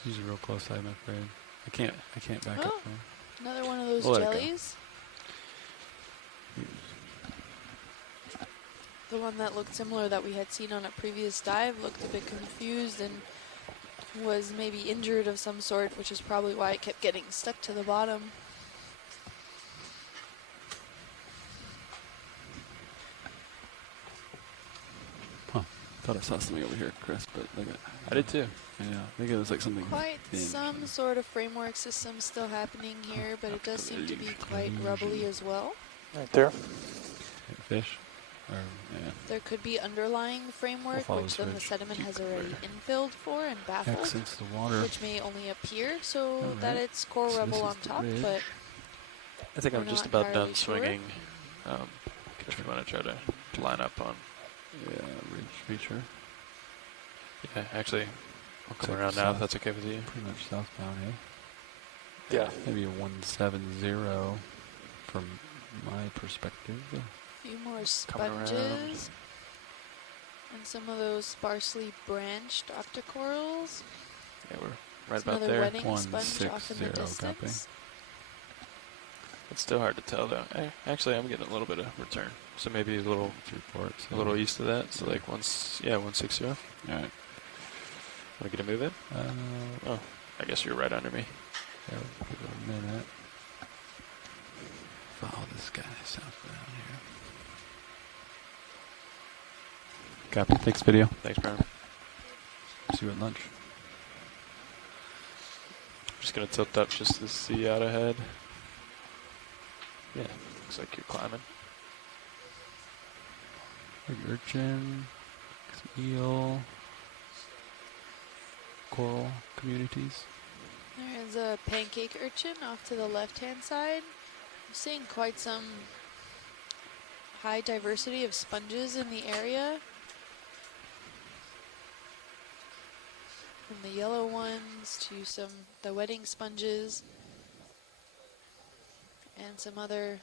He's a real close eye, I'm afraid. I can't back up from him. Another one of those We'll let it go. jellies. The one that looked similar that we had seen on a previous dive looked a bit confused and was maybe injured of some sort, which is probably why it kept getting stuck to the bottom. Huh. Thought I saw something over here, Chris, but like I did too. yeah, I think it was like something. Quite thin. some sort of framework system still happening here, but it does seem to be quite rubbly as well. Right there. Fish. Or, yeah. There could be underlying framework, Follow which this then the ridge. sediment Keep has it already right. infilled for and baffled, Accents the water. which may only appear so Alright. that it's core So rubble this on is the top, ridge. but I think We're I'm just not about entirely done sure. swinging. If you want to try to line up on. Yeah, ridge feature. Yeah, actually, I'll come Like around now if south. that's okay with you. Pretty much southbound, eh? Yeah. Maybe a 170 from my perspective. a few more Coming around. sponges and some of those sparsely branched octocorals. Yeah, we're right Some about other there. wetting sponge off in the 160, copy. distance. It's still hard to tell though. Actually, I'm getting a little bit of return, so maybe a little east of that. So like 160. All right. Want to get a move in? Oh, I guess you're right under me. Yeah, we'll give it a minute. Follow this guy southbound here. Copy. Thanks, video. Thanks, Brian. See you at lunch. Just gonna tilt up just to see out ahead. Yeah, looks like you're climbing. Big urchin, some eel, coral communities. There's a pancake urchin off to the left-hand side. I'm seeing quite some high diversity of sponges in the area. From the yellow ones to the wetting sponges and some other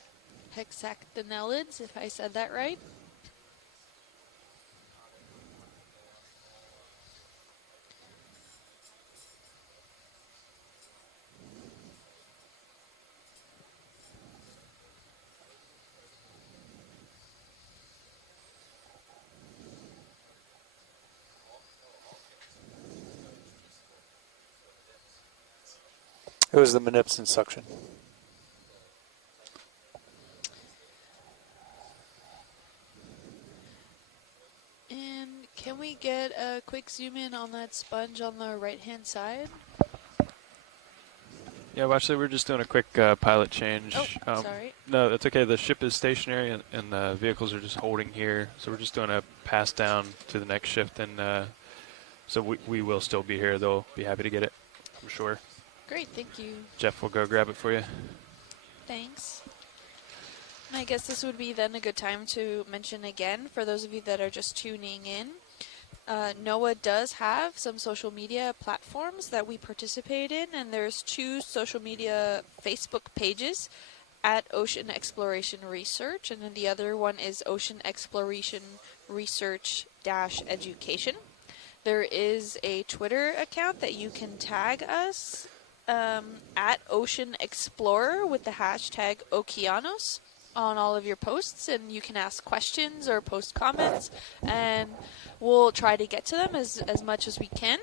hexactinellids, if I said that right. It was the Menipson suction. And can we get a quick zoom in on that sponge on the right-hand side? Yeah, well, actually, we're just doing a quick pilot change. Oh, sorry. No, that's okay. The ship is stationary, and the vehicles are just holding here. So we're just doing a pass down to the next shift, and so we will still be here. They'll be happy to get it, I'm sure. Great, thank you. Jeff will go grab it for you. Thanks. I guess this would be then a good time to mention again, for those of you that are just tuning in, NOAA does have some social media platforms that we participate in, and there's 2 social media Facebook pages at Ocean Exploration Research, and then the other one is Ocean Exploration Research-Education. There is a Twitter account that you can tag us at Ocean Explorer with the hashtag Okeanos on all of your posts, and you can ask questions or post comments, and we'll try to get to them as much as we can.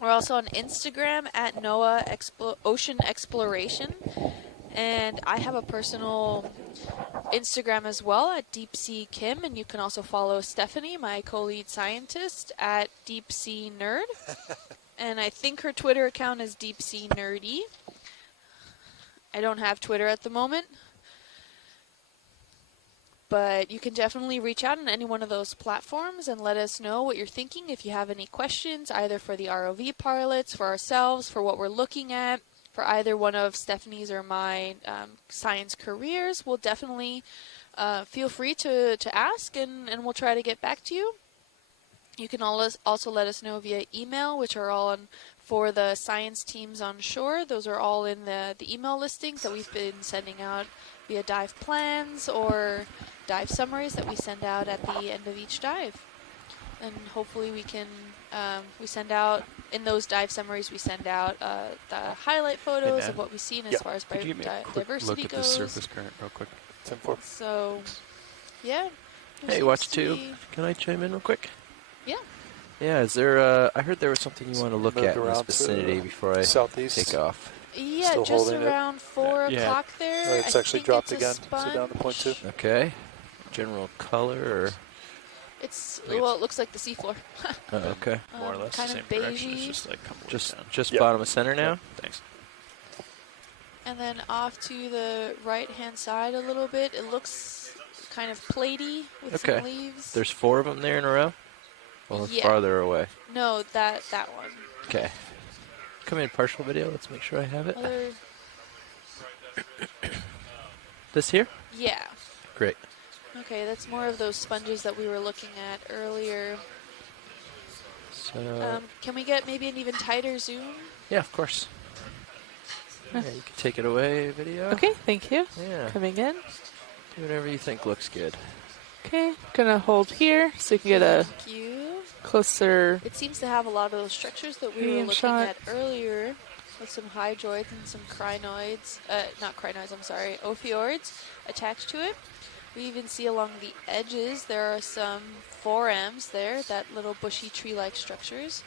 We're also on Instagram at NOAA Ocean Exploration, and I have a personal Instagram as well at Deep Sea Kim, and you can also follow Stephanie, my co-lead scientist, at Deep Sea Nerd. And I think her Twitter account is Deep Sea Nerdy. I don't have Twitter at the moment, but you can definitely reach out on any one of those platforms and let us know what you're thinking. If you have any questions, either for the ROV pilots, for ourselves, for what we're looking at, for either one of Stephanie's or my science careers, we'll definitely feel free to ask, and we'll try to get back to you. You can also let us know via email, which are all for the science teams on shore. Those are all in the email listings that we've been sending out via dive plans or dive summaries that we send out at the end of each dive. And hopefully we can, we send out, in those dive summaries, we send out the highlight photos of what we've seen as far as Could you give me a quick diversity look at goes. the surface current real quick? 10-4. So, yeah. Hey, watch 2. Can I chime in real quick? Yeah. Yeah, is there, I heard there was something you want to look Moved at in this around to vicinity before I southeast. take off. Yeah, Still just holding it. around 4 Yeah. o'clock there. It's I actually think dropped it's a again. So down to point sponge. 2. Okay. General color or? It's, well, it looks like the seafloor. Oh, okay. More or less the kind same of direction. It's beigey. just like come down. Just Yep. bottom of center now? Yep, thanks. And then off to the right-hand side a little bit, it looks kind of platey with Okay. some leaves. There's 4 of them there in a row? Well, it's Yeah. farther away. No, that one. Okay. Come in partial video. Let's make sure I have it. Other, This here? yeah. Great. Okay, that's more of those sponges that we were looking at earlier. So, Can we get maybe an even tighter zoom? yeah, of course. Yeah, you can take it away, video. Okay, thank you. Yeah. Coming in. Do whatever you think looks good. Okay, gonna hold here so you can get a Thank you. closer. It seems to have a lot of those structures that we were Medium looking shot. at earlier with some hydroids and some crinoids, not crinoids, I'm sorry, ophioids attached to it. We even see along the edges there are some forams there, that little bushy tree-like structures.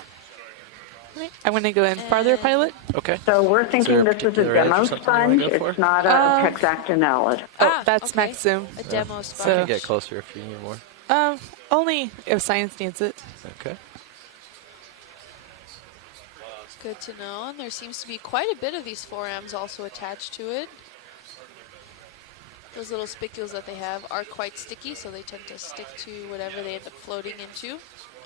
I'm gonna go in farther, And- pilot. Okay. So we're there thinking a this is a particular edge or demo something you wanna sponge. go for? It's not a hexactinellid. Oh, that's okay. max zoom. A demo I sponge. can get closer if you need more. Only if science needs it. Okay. Good to know. And there seems to be quite a bit of these forams also attached to it. Those little spicules that they have are quite sticky, so they tend to stick to whatever they end up floating into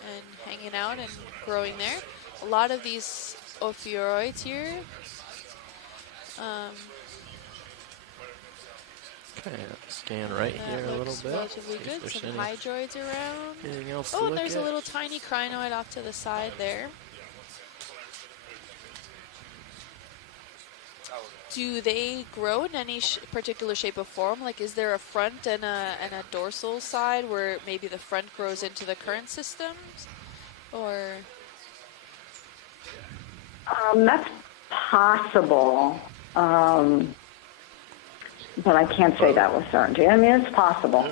and hanging out and growing there. A lot of these ophioids here. Okay, scan right That here a little looks bit. relatively See if good. there's Some any- hydroids around. anything else to Oh, and look there's at? a little tiny crinoid off to the side there. Do they grow in any particular shape or form? Like, is there a front and a dorsal side where maybe the front grows into the current systems? Or... That's possible, but I can't say that with certainty. I mean, it's possible.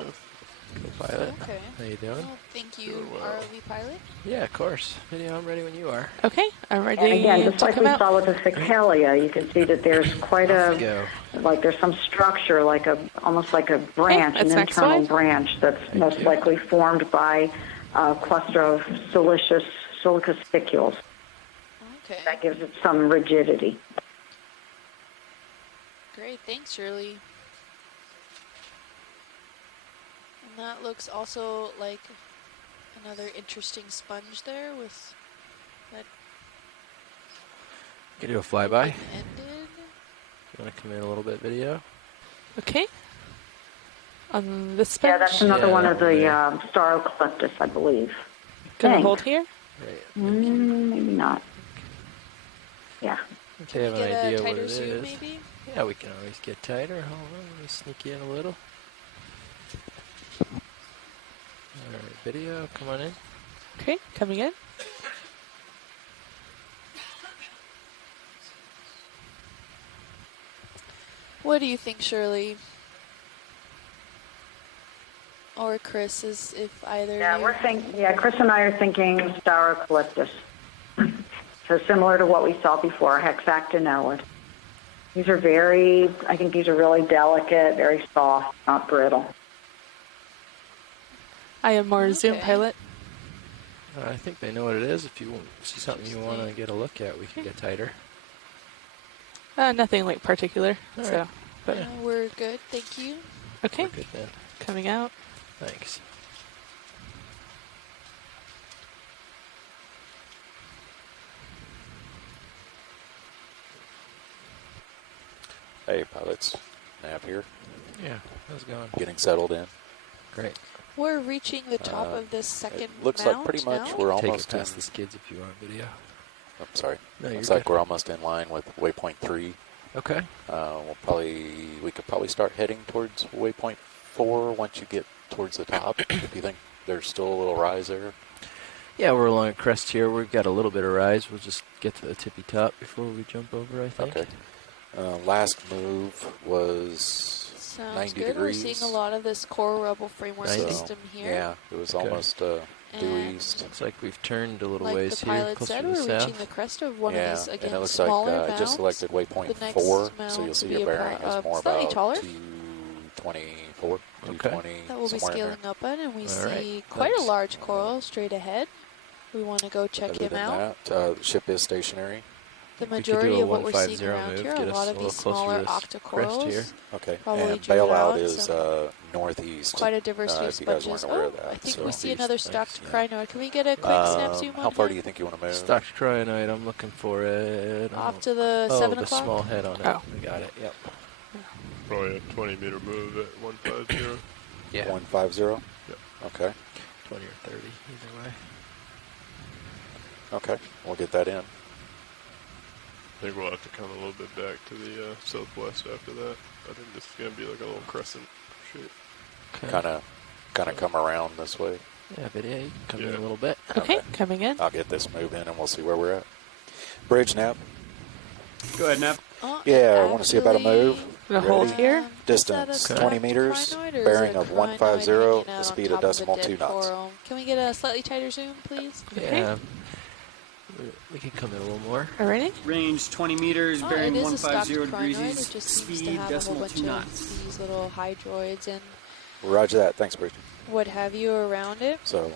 Pilot. Okay. How you doing? Well, thank you, ROV pilot. Yeah, of course. Video, I'm ready when you are. Okay, I'm ready And again, just to like come we out. saw with the Ficalia, you can see that there's quite Off you a, go. like there's some structure, like almost like a branch, that's an next internal slide. branch that's most likely formed by a cluster of silica spicules. Okay. That gives it some rigidity. Great. Thanks, Shirley. And that looks also like another interesting sponge there with that Can you do a flyby? ended. You want to come in a little bit, video? Okay. On this Yeah, sponge. that's another Yeah, one of that the one Starocleptus, I believe. Gonna Thanks. hold here. Right. Maybe not. Yeah. Okay, I have an Get a idea what tighter it zoom, is. maybe? Yeah, we can always get tighter. Hold on, let me sneak you in a little. Alright, video, come on in. Okay, coming in. What do you think, Shirley? Or Chris, is if either Yeah, of you... we're thinking. Yeah, Chris and I are thinking Starocleptus. So similar to what we saw before, hexactinellid. These are I think these are really delicate, very soft, not brittle. I am more zoom, Okay. pilot. I think they know what it is. If you see something you want to get a look at, we can get tighter. Nothing like particular. All So, right. but Yeah. We're good, thank you. okay, We're good then. coming out. Thanks. Hey, pilots. Nav here. Yeah, how's it going? Getting settled in. Great. We're reaching the top of this second It looks mount like pretty much now. we're Take almost it past in. the skids if you want video. I'm sorry. No, you're Looks like good. we're almost in line with waypoint 3. Okay. We could probably start heading towards waypoint 4 once you get towards the top. If you think there's still a little rise there. Yeah, we're along a crest here. We've got a little bit of rise. We'll just get to the tippy top before we jump over, I think. Okay. Last move was Sounds 90 good. degrees. We're seeing a lot of this core rubble framework 90? system here. Yeah, it was Okay. almost due And east. Looks like we've turned a little like ways the here, pilot closer said, to we're the reaching south. the crest of one Yeah, of these, again, and it looks smaller like I just mounds. selected waypoint The next 4, so mound you'll see to your be bearing is more slightly about taller. 224, Okay. 220, That we'll be somewhere in there. scaling up on, and we All see right, quite a thanks. large coral straight ahead. We want to go check Other him than out. that, the ship is stationary. The We could do majority a of what we're seeing 150 around move, here, a get us lot a of little these closer to smaller this crest here. octocorals. Okay, Probably and drew bailout out is some northeast. quite a diversity of if you guys sponges. weren't aware Oh, of that. I think so. we see another stocked Yeah. crinoid. Can we get a quick snap zoom How on far him? do you think you want to move? Stocked crinoid, I'm looking for it. Off to the oh, 7 the o'clock? small head on it. Oh. We got it, yep. Probably a 20-meter move at 150. Yeah. 150? Yep. Okay. 20 or 30, either way. Okay, we'll get that in. I think we'll have to come a little bit back to the southwest after that. I think this is going to be like a little crescent shape. Okay. Kind of come around this way. Yeah, video, you can come in a little bit. Okay, coming in. I'll get this move in and we'll see where we're at. Bridge nav. Go ahead, Nap. Yeah, I want to see about a move. The hold Ready? here. Distance, Okay. 20 meters, Crinoid, or is bearing it a of crinoid 150, hanging out the on speed top of a decimal dead 2 knots. coral? Can we get a slightly tighter zoom, please? Yeah. We can come in a little more. Alrighty. Range 20 meters, Oh, bearing it is a stocked 150 crinoid. degrees, It just seems to speed have a whole decimal bunch 2 of knots. these little hydroids and Roger that. Thanks, Bridge. what have you around it. So,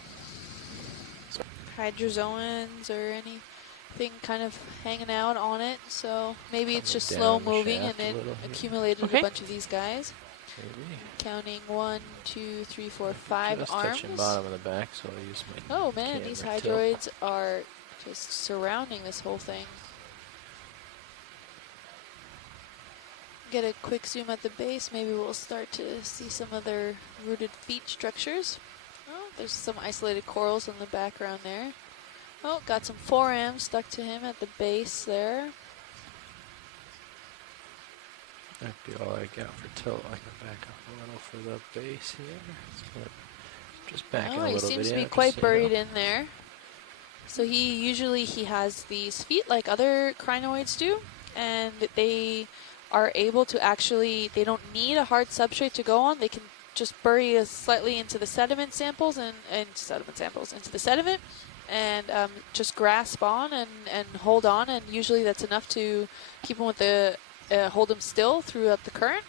Hydrozoans or anything kind of hanging out on it. So maybe it's just down slow the moving shaft and a it little here. accumulated Okay. a bunch of these guys. Maybe. Counting 1, 2, 3, 4, 5 Just arms. touching bottom of the back, so I'll use my Oh man, these camera hydroids tilt. are just surrounding this whole thing. Get a quick zoom at the base. Maybe we'll start to see some other rooted feet structures. Oh, there's some isolated corals in the background there. Oh, got some forams stuck to him at the base there. That'd be all I got for tilt. I can back up a little for the base here. Just backing a Oh, he little seems bit to be out, quite just so you buried know. in there. So he has these feet like other crinoids do, and they are able to actually, they don't need a hard substrate to go on. They can just bury slightly into the sediment samples into the sediment and just grasp on and hold on, and usually that's enough to keep them with the hold them still throughout the current.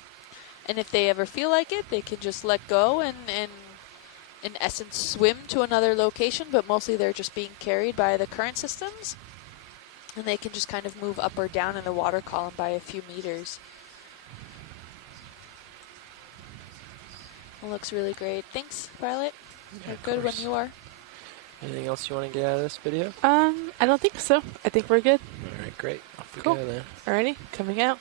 And if they ever feel like it, they can just let go and in essence swim to another location, but mostly they're just being carried by the current systems, and they can just kind of move up or down in the water column by a few meters. It looks really great. Thanks, Violet. Yeah, You're of good when course. you are. Anything else you want to get out of this video? I don't think so. I think we're good. All right, great. Off we Cool. go then. Alrighty, coming out.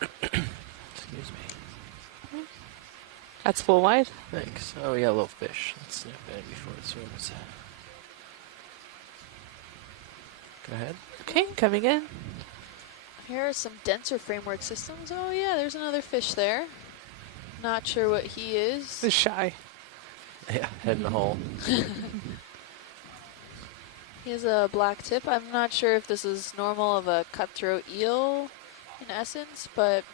Excuse me. That's full wide. Thanks. Oh, yeah, little fish. Let's snap in before it swims. Go ahead. Okay, coming in. Here are some denser framework systems. Oh yeah, there's another fish there. Not sure what he is. He's shy. Yeah, head in the hole. He has a black tip. I'm not sure if this is normal of a cutthroat eel in essence, but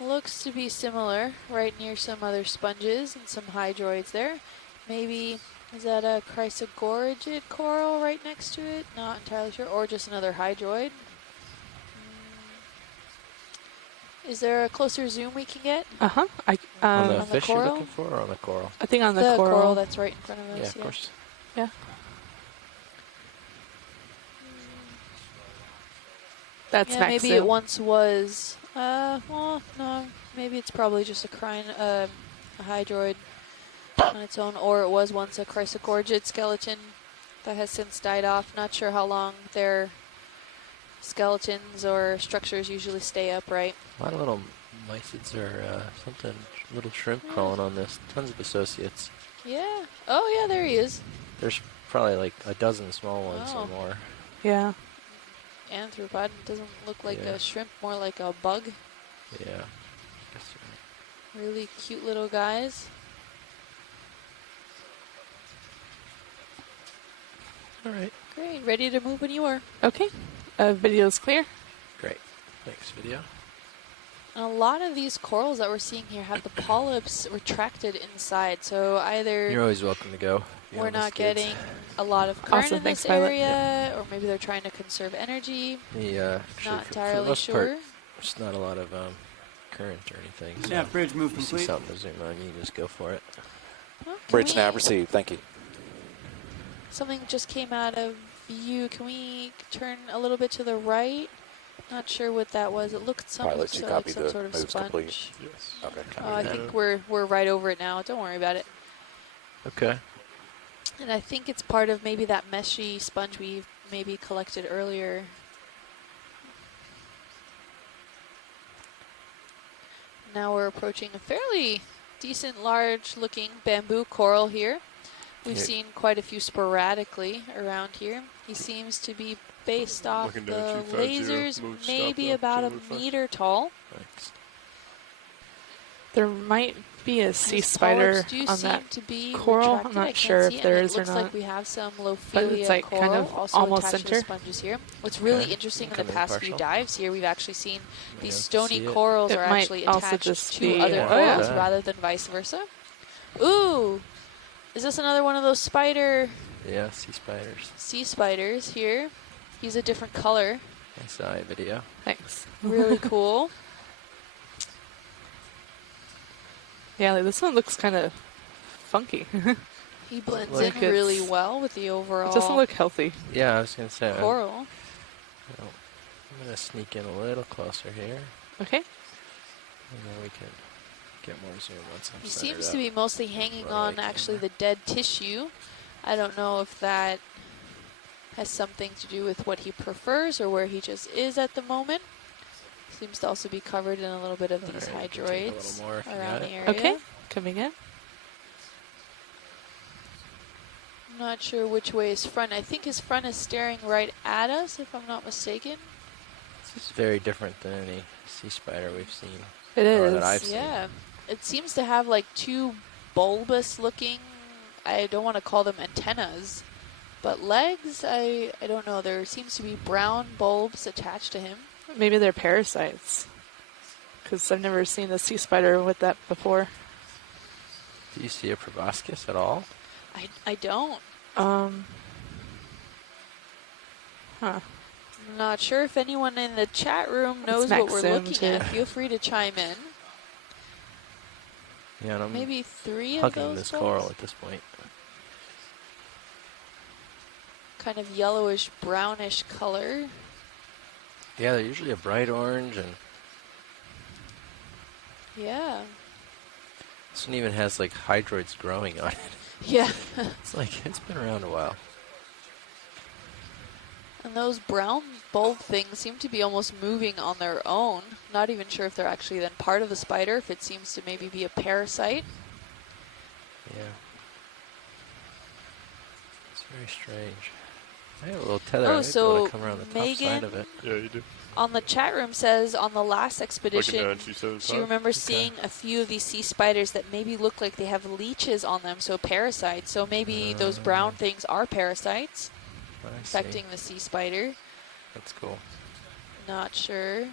looks to be similar right near some other sponges and some hydroids there. Maybe, is that a chrysogorgid coral right next to it? Not entirely sure. Or just another hydroid. Is there a closer zoom we can get? Uh-huh. On the on the fish you're coral? looking for, or on the coral? I think on the coral. that's right in front of us. Yeah, of course. Yeah. That's yeah, max maybe it zoom. once was. Well, no, maybe it's probably just a hydroid on its own, or it was once a chrysogorgid skeleton that has since died off. Not sure how long their skeletons or structures usually stay upright. A lot of little mysids or something, little shrimp crawling on this. Tons of associates. Yeah. Oh, yeah, there he is. There's probably like a dozen small ones Oh. or more. Yeah. Arthropod doesn't look like Yeah. a shrimp, more like a bug. Yeah. Really cute little guys. All right. Great. Ready to move when you are. Okay. Video's clear. Great. Thanks, video. And a lot of these corals that we're seeing here have the polyps retracted inside, so either You're always welcome to go. we're not getting a lot of current in this area, or maybe they're trying to conserve energy. Not entirely for the most sure. part, there's not a lot of current or anything. So Yeah, bridge move if you see complete. something to zoom on, you just go for it. Well, Bridge nav received. Thank you. Something just came out of view. Can we turn a little bit to the right? Not sure what that was. It looked something Pilot, you like copy some the sort of moves sponge. complete? Yes. Okay. I think we're right over it now. Don't worry about it. Okay. And I think it's part of maybe that meshy sponge we maybe collected earlier. Now we're approaching a fairly decent, large-looking bamboo coral here. We've seen quite a few sporadically around here. He seems to be based off Looking the down 250, lasers, move, stop maybe now, about a move fast. meter tall. Thanks. There might be a sea His spider polyps do on seem that to be coral. retracted. I'm I not can't sure see if it, and there it is or looks not. like we have some But Lophilia it's like coral kind of also almost attached to center. the sponges here. What's really Okay. interesting in the Come in past few partial. dives here, we've actually seen Yeah, these see stony it. corals It are might actually also attached just to be- other Yeah. corals Yeah. rather than vice versa. Ooh, is this another one of those Yeah, sea spiders. sea spiders here? He's a different color. Nice eye video. Thanks. Really cool. Yeah, like this one looks kind of funky. He blends Like in really it's- well with the overall It doesn't look healthy. Yeah, I was gonna say. coral. I'm gonna sneak in a little closer here, Okay. and then we can get more zoom once I'm He centered seems up. to be mostly hanging Right on camera. actually the dead tissue. I don't know if that has something to do with what he prefers or where he just is at the moment. Seems to also be covered in a little bit of these Alright, you can take a hydroids little more if you around got the it. area. Okay. Coming in. I'm not sure which way is front. I think his front is staring right at us, if I'm not mistaken. This is very different than any sea spider we've seen. It or is. that I've seen. Yeah. It seems to have like two bulbous looking, I don't want to call them antennas, but legs, I don't know. There seems to be brown bulbs attached to him. Maybe they're parasites. Because I've never seen a sea spider with that before. Do you see a proboscis at all? I don't. Huh. I'm not sure if anyone in the chat room knows what max we're zoom looking too. at. Feel free to chime in. Yeah, and I'm Maybe three of hugging those this bulbs? coral at this point. Kind of yellowish, brownish color. Yeah, they're usually a bright orange, and Yeah. this one even has like hydroids growing on it. Yeah. It's like it's been around a while. And those brown bulb things seem to be almost moving on their own. Not even sure if they're actually then part of the spider, if it seems to maybe be a parasite. Yeah. It's very strange. I have a little tether. I Oh, might be able so to come around the top Megan side of it. Yeah, you do. on the chat room says on the last expedition, down 275. she remembers seeing a few of these sea spiders that maybe look like they have leeches on them, so parasites. So maybe those brown things are parasites I see. affecting the sea spider. That's cool. Not sure.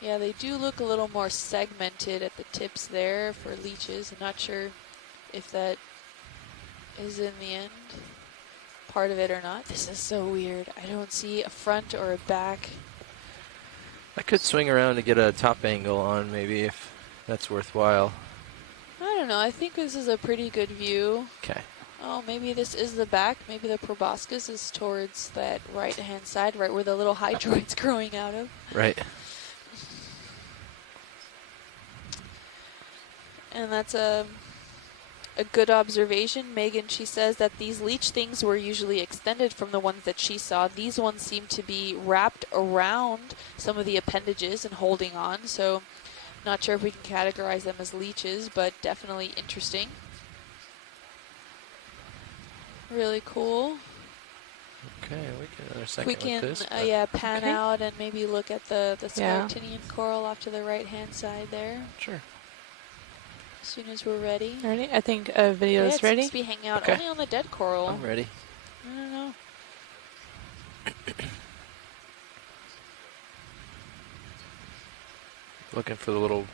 Yeah, they do look a little more segmented at the tips there for leeches. I'm not sure if that is in the end part of it or not. This is so weird. I don't see a front or a back. I could swing around to get a top angle on, maybe, if that's worthwhile. I don't know. I think this is a pretty good view. Okay. Oh, maybe this is the back. Maybe the proboscis is towards that right-hand side, right where the little hydroid's growing out of. Right. And that's a good observation. Megan, she says that these leech things were usually extended from the ones that she saw. These ones seem to be wrapped around some of the appendages and holding on. So not sure if we can categorize them as leeches, but definitely interesting. Really cool. Okay, we can another second We can, with this. yeah, pan Okay. out and maybe look at the Yeah. Scartinian coral off to the right-hand side there. Sure. As soon as we're ready. Ready? I think a video Yeah, is it ready. seems to be hanging out Okay. only on the dead coral. I'm ready. I don't know. Looking for the little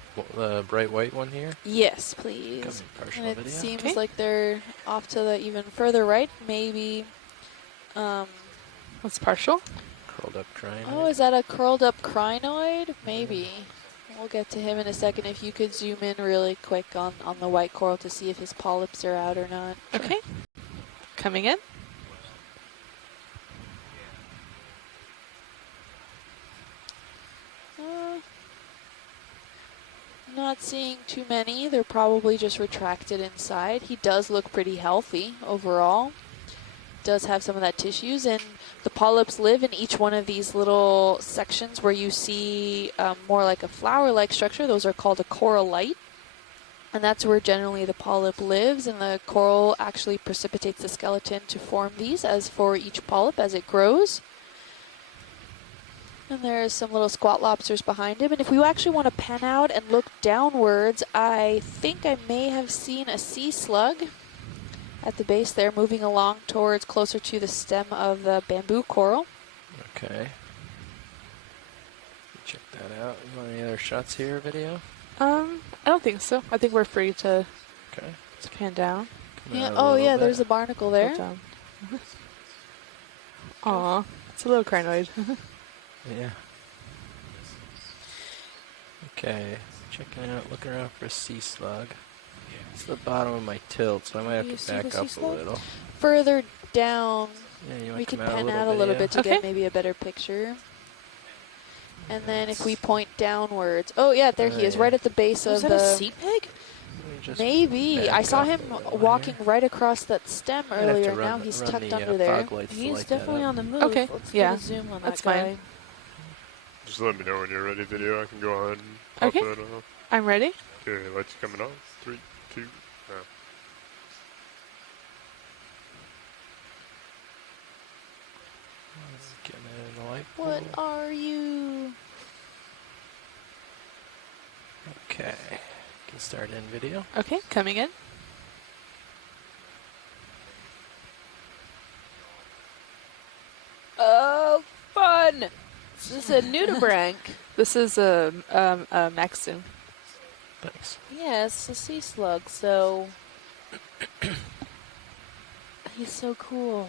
bright white one here. Yes, please. Coming partial And it video. seems like they're off to the even further right. Maybe. What's partial? Curled up crinoid. Oh, is that a curled up crinoid? Maybe. We'll get to him in a second. If you could zoom in really quick on the white coral to see if his polyps are out or not. Okay. Coming in. Not seeing too many. They're probably just retracted inside. He does look pretty healthy overall. Does have some of that tissues, and the polyps live in each one of these little sections where you see more like a flower-like structure. Those are called a corallite, and that's where generally the polyp lives, and the coral actually precipitates the skeleton to form these as for each polyp as it grows. And there's some little squat lobsters behind him. And if we actually want to pan out and look downwards, I think I may have seen a sea slug at the base there, moving along towards closer to the stem of the bamboo coral. Okay. Check that out. You want any other shots here, video? I don't think so. I think we're free to pan down. Yeah. Oh, yeah. There's a barnacle there. Aw, it's a little crinoid. Yeah. Okay. Checking out, looking around for a sea slug. It's the bottom of my tilt, so I might have to back up a little. Further down, Yeah, we can pan out a little bit to get maybe a better picture. And then if we point downwards, oh yeah, there he is, right at the base of the. Is that a sea pig? Maybe. I saw him walking right across that stem earlier. Now he's tucked under there. He's definitely on the move. Okay. Let's get a zoom on that guy. Just let me know when you're ready, video. I can go ahead and pop that off. I'm ready. Okay, lights coming on. 3, 2, now. Getting in the light. What are you? Okay. Can start in video. Okay, coming in. Oh, fun! This is a nudibranch. This is a maxim. Thanks. Yes, a sea slug. So he's so cool.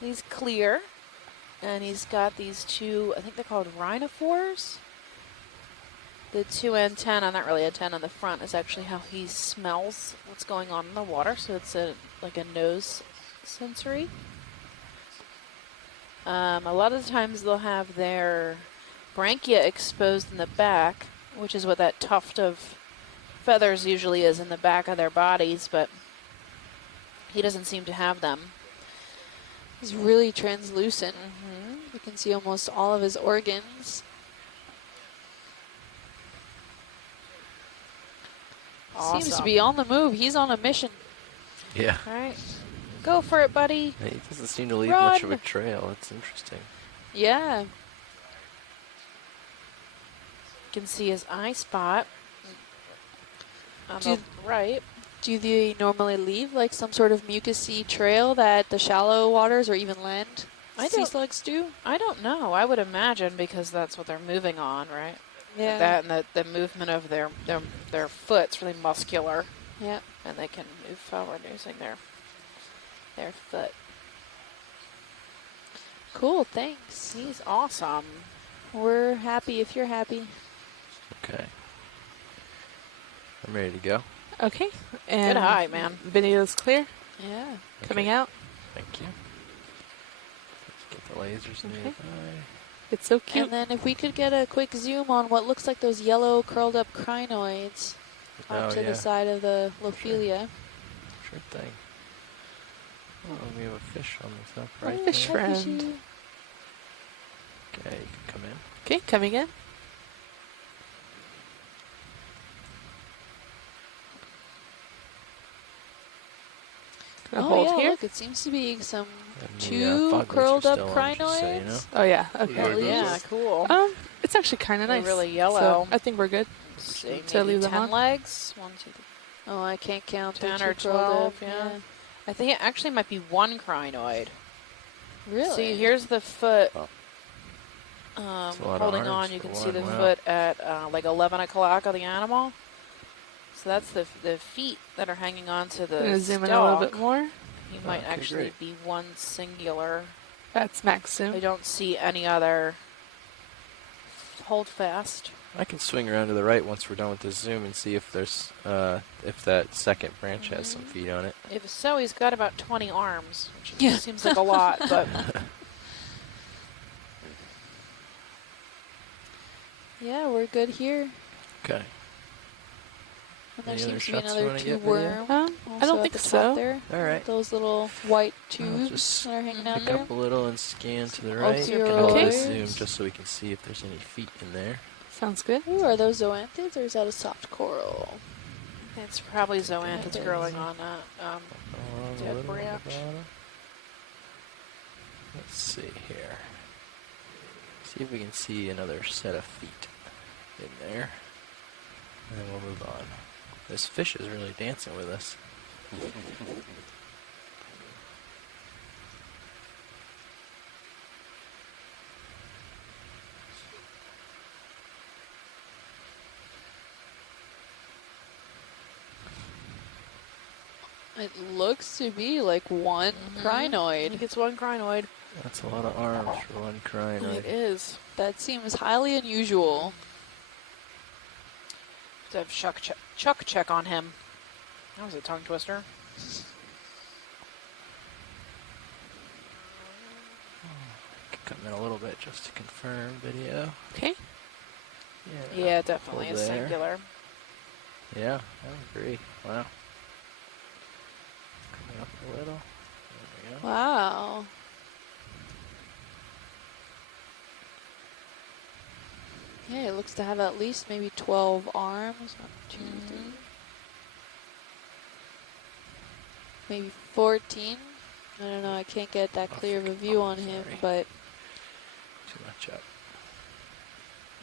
He's clear, and he's got these two. I think they're called rhinophores. The two antennae, not really antenna on the front, is actually how he smells what's going on in the water. So it's like a nose sensory. A lot of the times they'll have their branchia exposed in the back, which is what that tuft of feathers usually is in the back of their bodies, but he doesn't seem to have them. He's really translucent. You can see almost all of his organs. Awesome. Seems to be on the move. He's on a mission. Yeah. All right. Go for it, buddy. He doesn't seem to leave Run. much of a trail. That's interesting. Yeah. You can see his eye spot on the right. Do they normally leave like some sort of mucousy trail that the shallow waters or even land sea slugs do? I don't know. I would imagine because that's what they're moving on, right? Yeah. That and the movement of their foot's really muscular. Yeah. And they can move forward using their foot. Cool, thanks. He's awesome. We're happy if you're happy. Okay. I'm ready to go. Okay. And good eye, man. Video's clear. Yeah. Coming out. Thank you. Let's get the lasers nearby. It's so cute. And then if we could get a quick zoom on what looks like those yellow curled up crinoids off to the side of the Lophelia. Sure thing. Oh, we have a fish on the top right there. Fish friend. Okay, you can come in. Okay, coming in. Oh yeah, look, it seems to be some two curled up crinoids. So you know. Oh yeah, okay. Yeah, cool. It's actually kind of nice. really yellow. So I think we're good to leave them 10 on. legs. 1, 2, 3. Oh, I can't count. 10 or 12. Yeah. I think it actually might be one crinoid. Really? See, here's the foot. a lot of holding arms on, you for can see one, the wow. foot at like 11 o'clock of the animal. So that's the feet that are hanging on to the Gonna zoom in a stalk. little bit more. You might Okay, actually great. be one singular. That's max zoom. I don't see any other. Hold fast. I can swing around to the right once we're done with this zoom and see if there's if that second branch has some feet on it. If so, he's got about 20 arms, which seems like a lot, but Yeah, we're good here. Okay. And there Any other seems to be shots you another wanna get, tube video? worm. Um, also I don't at think the top so. There. All right. Those little white I'll tubes just that are hanging out pick there. up a little and scan to the Some right. Okeanos. Zoom just so we can see if there's any feet in there. Sounds good. Ooh, are those zoanthids or is that a soft coral? it's probably zoanthids growing on that A dead little at the branch. bottom. Let's see here. See if we can see another set of feet in there. And then we'll move on. This fish is really dancing with us. It looks to be like one crinoid. I think it's one crinoid. That's a lot of arms for one crinoid. It is. That seems highly unusual. To have Chuck check on him. That was a tongue twister. Come in a little bit just to confirm video. Okay. Yeah, definitely a hold there. singular. Yeah, I agree. Wow. Coming up a little. There we go. Wow. Yeah, it looks to have at least maybe 12 arms. 1, 2, 3. Maybe 14. I don't know. I can't get that clear of a view on him, but Too much up.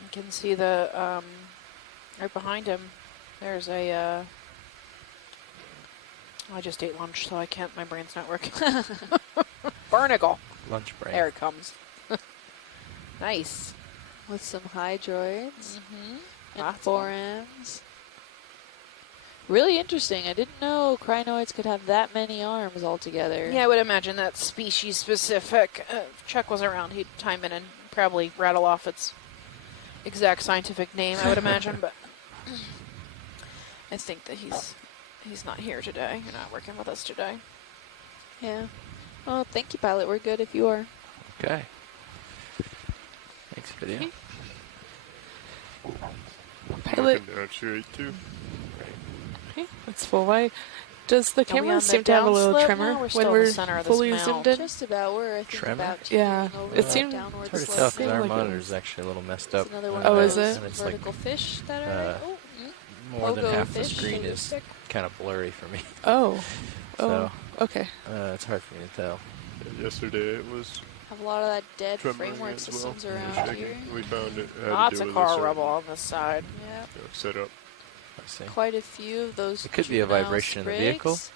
You can see the, right behind him, there's a, I just ate lunch, so I can't, my brain's not working. Barnacle. Lunch brain. There it comes. Nice. with some hydroids and Lots of forams. Really interesting. I didn't know crinoids could have that many arms altogether. Yeah, I would imagine that's species specific. If Chuck was around, he'd chime in and probably rattle off its exact scientific name, I would imagine, but I think that he's not here today. You're not working with us today. Yeah. Well, thank you, pilot. We're good if you are. Okay. Thanks, video. Pilot. Actuate too. Okay, that's full. Why does the Are we on camera the seem to have a little downslope tremor now? We're when still in we're the center of this fully mound. zoomed in? Just about. We're, I think, Tremor? about Yeah, teetering over it that seemed downward It's hard to slope. tell because our like it monitor was- is actually a little messed up. It's another one Oh, of is those it? And it's like vertical fish that are more than Pogo half the fish, screen so to is speak. kind of blurry for me. Oh. So, okay. It's hard for me to tell. Yesterday it was have a lot of that dead tremoring framework as well. systems around Shaking. here. We found it had Lots to do of with car a rubble on this side. Yeah. setup. I see. Quite a few of those. It could be a juvenile vibration in the vehicle. sprigs.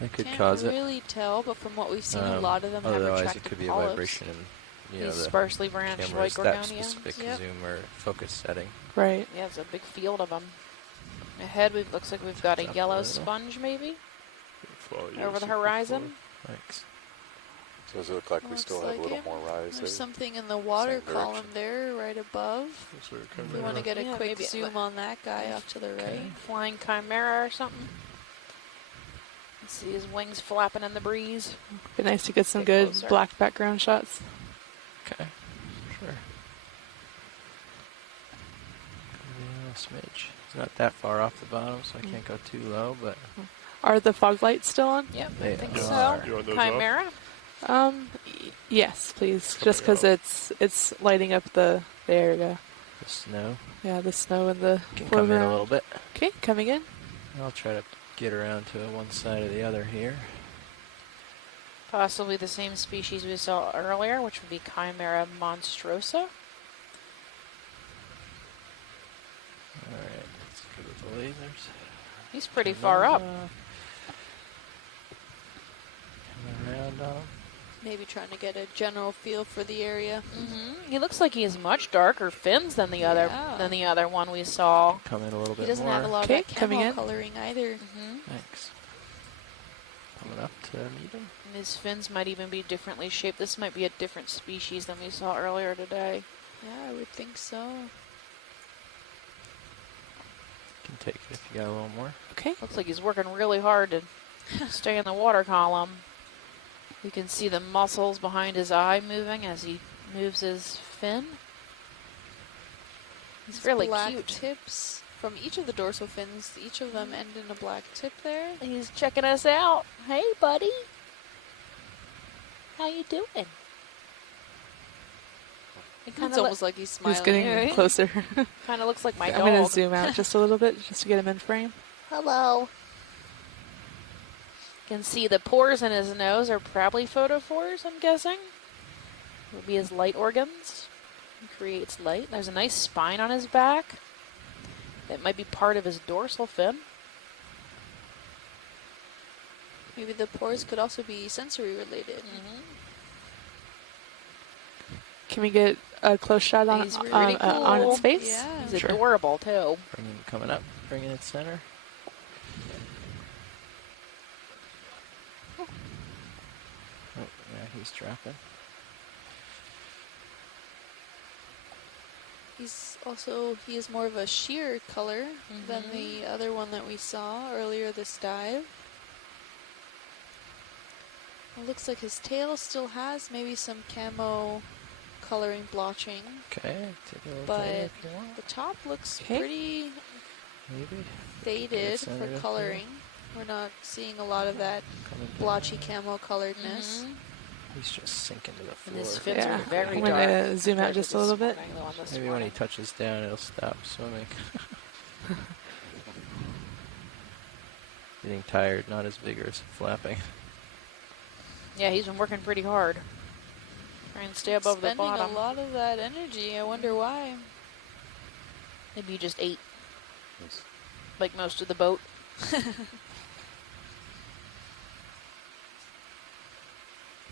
That could Can't cause it. really tell, but from what we've seen, a lot of them have Otherwise, retracted it could be polyps. a vibration in These the sparsely branched camera's white that Gorgonians. specific Yep. zoom or focus setting. Right. Yeah, it's a big field of them. Ahead, looks like we've got a Up a yellow little. sponge, maybe, Follow you, over the 64. horizon. Thanks. So does it look like we Looks still have like a little it. more rise there? There's something in the water Same column direction. there, right above. That's where it If comes we want to out. get a Yeah, quick maybe- zoom on that guy off to the right. Flying chimera or something. See his wings flapping in the breeze. Be nice to get some Get good closer. black background shots. Okay. Sure. A little smidge. It's not that far off the bottom, so I can't go too low, but Are the fog lights still on? Yep, They I think are. so. You want those Chimera. Yes, please. Just because it's lighting up the. There we go. the snow Yeah, the snow and the. can come in a little bit. Okay, coming in. I'll try to get around to one side or the other here. Possibly the same species we saw earlier, which would be Chimera monstrosa. Alright, let's go with the lasers. He's pretty Turn far those up. off. Come around on 'em. maybe trying to get a general feel for the area. He looks like he has much darker fins than the other one we saw. Come in a little bit more. He doesn't have a lot of that camo coloring either. Thanks. Coming up to meet him. And his fins might even be differently shaped. This might be a different species than we saw earlier today. Yeah, I would think so. Can take it if you got a little more. Okay. Looks like he's working really hard to stay in the water column. You can see the muscles behind his eye moving as he moves his fin. He's really black cute. Tips from each of the dorsal fins. Each of them end in a black tip there. He's checking us out. Hey, buddy. How you doing? It's almost like he's smiling. He's getting closer. Kind of looks like my dog. I'm going to zoom out just a little bit just to get him in frame. Hello. You can see the pores in his nose are probably photophores, I'm guessing. Will be his light organs. He creates light. There's a nice spine on his back. That might be part of his dorsal fin. Maybe the pores could also be sensory related. Can we get a close shot on, He's really on its face? Yeah. He's adorable, too. Coming up, bringing it center. Oh, yeah, he's dropping. He is more of a sheer color than the other one that we saw earlier this dive. It looks like his tail still has maybe some camo coloring blotching. Okay, take a little but tail if you want. the top looks pretty Maybe. faded for coloring. We're not seeing a lot of that blotchy camo coloredness. He's just sinking to the floor. And his fins are very I'm dark. going to zoom out just a little bit. Maybe when he touches down, it'll stop swimming. Getting tired, not as vigorous, flapping. Yeah, he's been working pretty hard. Trying to stay above the bottom. Spending a lot of that energy. I wonder why. Maybe you just ate. Like most of the boat.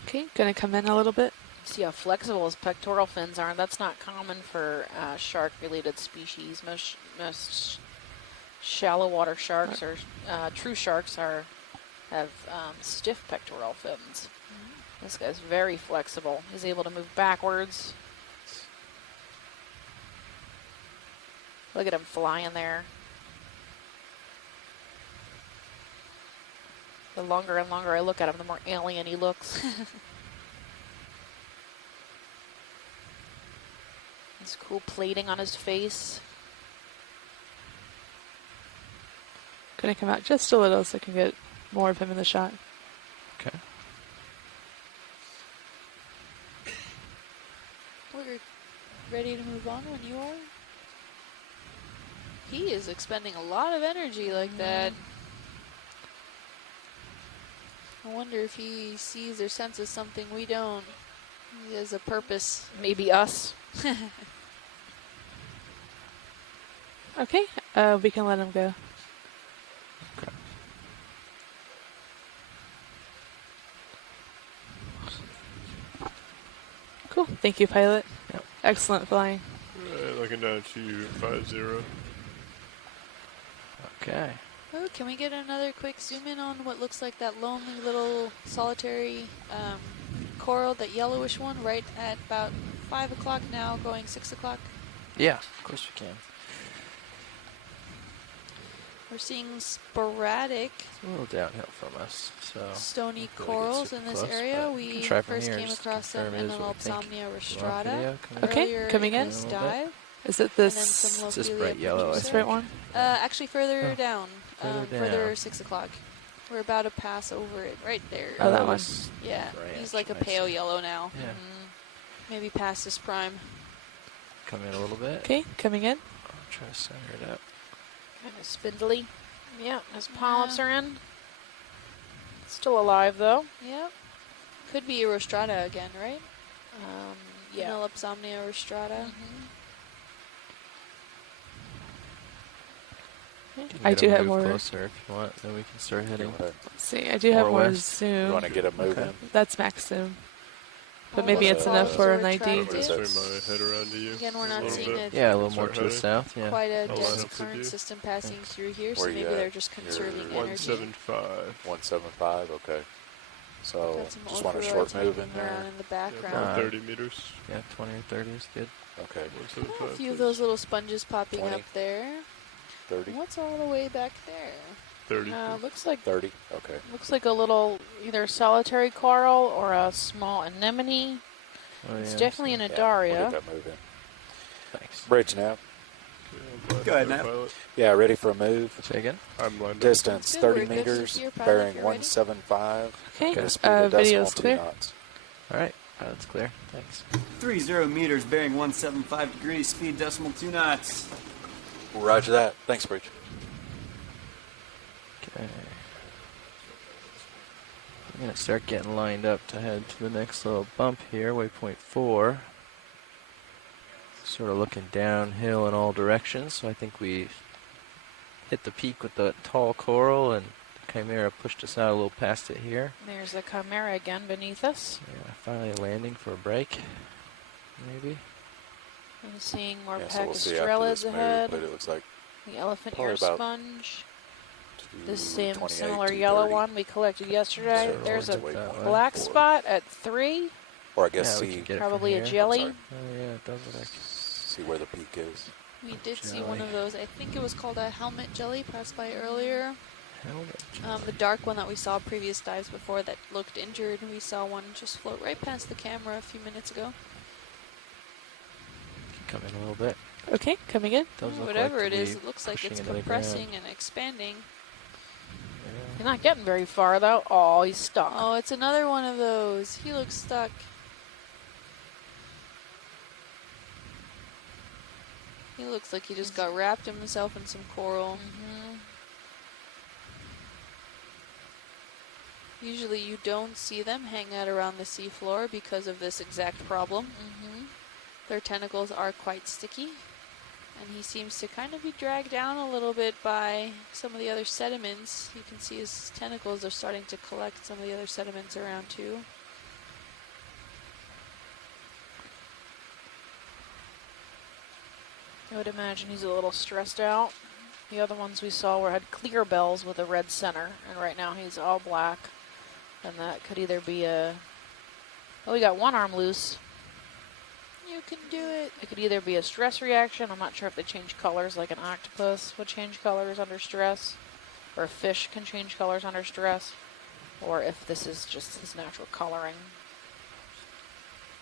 Okay, going to come in a little bit. See how flexible his pectoral fins are. That's not common for shark-related species. Most shallow water sharks or true sharks have stiff pectoral fins. This guy's very flexible. He's able to move backwards. Look at him flying there. The longer and longer I look at him, the more alien he looks. This cool plating on his face. Going to come out just a little so I can get more of him in the shot. Okay. We're ready to move on when you are. He is expending a lot of energy like that. I wonder if he sees or senses something we don't. He has a purpose. Maybe us. Okay, we can let him go. Okay. Cool. Thank you, pilot. Yep. Excellent flying. Looking down to 5-0. Okay. Oh, can we get another quick zoom in on what looks like that lonely little solitary coral, that yellowish one, right at about 5 o'clock now, going 6 o'clock? Yeah, of course we can. We're seeing sporadic It's a little downhill from us, so stony corals in this area. We first came across them in an Opsomnia rostrata earlier coming in. this dive. Is it this? It's this bright yellow. This bright one? Actually, further down. Further down. 6 o'clock. We're about to pass over it right there. Oh, that one. Yeah, he's like a pale yellow now. Yeah. Maybe past his prime. Come in a little bit. Okay, coming in. I'll try to center it up. Kind of spindly. Yeah, his polyps are in. Still alive, though. Yep. Could be a rostrata again, right? Yeah. Opsomnia rostrata. I do have more. Closer if you want, then we can start hitting. Let's see, I do have more left. zoom. You want to get a move in? That's max zoom. But maybe it's enough for an ID. I'm gonna swing my head around to you. Again, we're not seeing bit. Yeah, a little more Start to the heading. south. Yeah. quite a I'll line dense up with current you. system passing through here, so Where you maybe at? they're just conserving You're energy. 175. 175. Okay. So Got some just want a ultra short hanging move in there. around in the Yeah, background. 30 meters. Yeah, 20 or 30 is good. Okay. 175. A few of those little sponges popping 20. up there. 30. What's all the way back there? 30. Looks like 30. Okay. looks like a little either solitary coral or a small anemone. Oh, It's yeah, definitely an Yeah, we'll Adaria. get that move in. Thanks. Bridge now. Go ahead, Nat. Pilot. Yeah, ready for a move. Say again? I'm lined up. Distance Good, 30 we're good meters, here, pilot, bearing if you're ready. 175. Okay. Got a speed of video's decimal 2 clear. knots. All right. That's clear. Thanks. 30 meters, bearing 175 degrees, speed decimal 2 knots. Roger that. Thanks, Bridge. Okay. I'm going to start getting lined up to head to the next little bump here, waypoint 4. Sort of looking downhill in all directions, so I think we hit the peak with the tall coral, and the Chimera pushed us out a little past it here. There's the Chimera again beneath us. Yeah, finally landing for a break, maybe. I'm seeing more Yeah, so we'll see after Pacastrellids this move, ahead. but it looks like The elephant probably ear about sponge. This same 228, similar yellow 230. one we collected yesterday. So There's a to waypoint black 4. spot at 3. Or I guess Yeah, we see, can get it Probably from a here. jelly. sorry. Oh yeah, it does look like. see where the peak is. We did see Jelly. one of those. I think it was called a helmet jelly, passed by earlier. Helmet. The dark one that we saw previous dives before that looked injured. We saw one just float right past the camera a few minutes ago. Come in a little bit. Okay, coming in. Does look Whatever like it to is, be it looks like pushing it's into the compressing ground. and expanding. He's not getting very far though. Oh, he's stuck. Oh, it's another one of those. He looks stuck. He looks like he just got wrapped himself in some coral. Usually you don't see them hang out around the seafloor because of this exact problem. Their tentacles are quite sticky. And he seems to kind of be dragged down a little bit by some of the other sediments. You can see his tentacles are starting to collect some of the other sediments around too. I would imagine he's a little stressed out. The other ones we saw had clear bells with a red center, and right now he's all black. And that could either be a... Oh, we got one arm loose. You can do it. It could either be a stress reaction. I'm not sure if they change colors like an octopus would change colors under stress, or a fish can change colors under stress, or if this is just his natural coloring.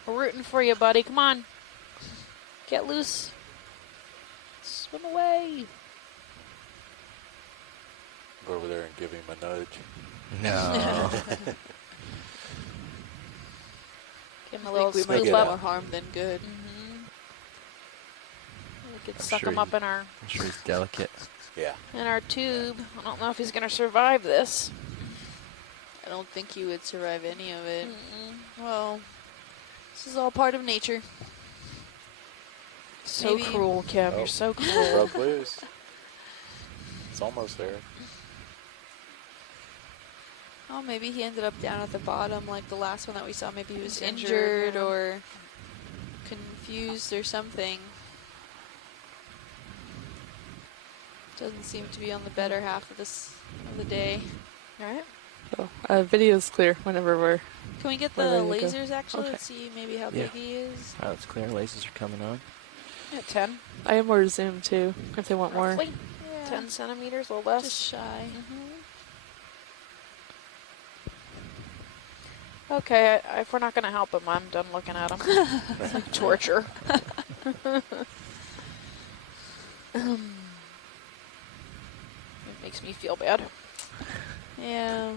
We're rooting for you, buddy. Come on. Get loose. Swim away. Go over there and give him a nudge. No. Give him a I little think we might scoop do up. more harm than good. We could I'm suck sure him up in our I'm sure he's delicate. Yeah. tube. I don't know if he's gonna survive this. I don't think he would survive any of it. Well, this is all part of nature. So Maybe- cruel, Kim. You're so cruel. Broke loose. It's almost there. Oh, maybe he ended up down at the bottom like the last one that we saw. Maybe he was He's injured, injured yeah. or confused or something. Doesn't seem to be on the better half of the day. All right. Oh, video's clear whenever we're... Can we get the We're ready to go. lasers actually? Okay. Let's see maybe how Yeah. big he is. Pilot's clear. Lasers are coming on. Yeah, 10. I have more zoom too, if they want more. Roughly. Yeah. 10 centimeters, a little less. Just shy. Okay, if we're not going to help him, I'm done looking at him. It's like torture. It makes me feel bad. Yeah.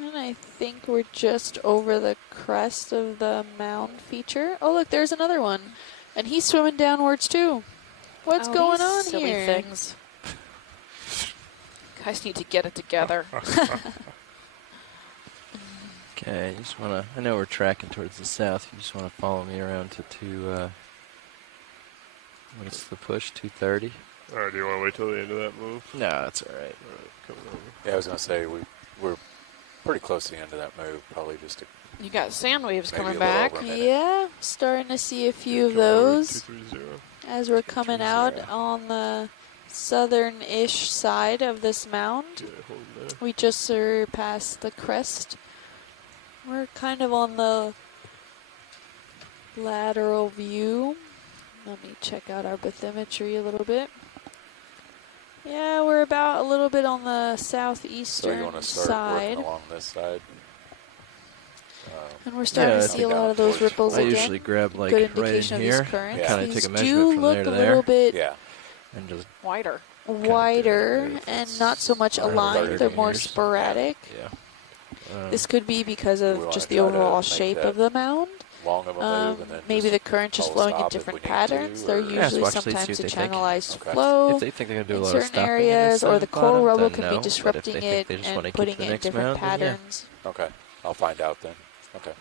And I think we're just over the crest of the mound feature. Oh, look, there's another one. And he's swimming downwards, too. What's Oh, going these on silly here? things. Guys need to get it together. Okay, you just want to... I know we're tracking towards the south. You just want to follow me around to what's the push? 230? All right, do you want to wait till the end of that move? No, that's all right. All right, coming over. Yeah, I was going to say we're pretty close to the end of that move. Probably just You got sand waves maybe coming a little back. over a minute. Yeah, starting to see a few of Coming over, those 230. as we're coming out 230. on the southern-ish side of this mound. Yeah, hold there. We just surpassed the crest. We're kind of on the lateral view. Let me check out our bathymetry a little bit. Yeah, we're about a little bit on the So you southeastern want to start side. working along this side? And we're starting to I see a think lot of those ripples I again. usually grab like Good right in indication of here, these currents. Yeah. kind of These take a do measurement from look there to a little there, bit Yeah. and just Wider. wider if and it's not so much 30 aligned. They're more meters. sporadic. yeah. This could be because we of wanna just the try to overall make shape that of the mound. Long of a move, and then Maybe the just current just call a flowing in stop if different we need patterns. to, They're or- Yeah, usually so actually sometimes see a what they think. channelized Okay. flow. If they think they're gonna do a In lot of certain stopping areas, in or this the bottom, coral rubble then can no. be But if disrupting they think it they just want to and keep putting the it in next different mound, then yeah. patterns. Okay, I'll find out then. Okay.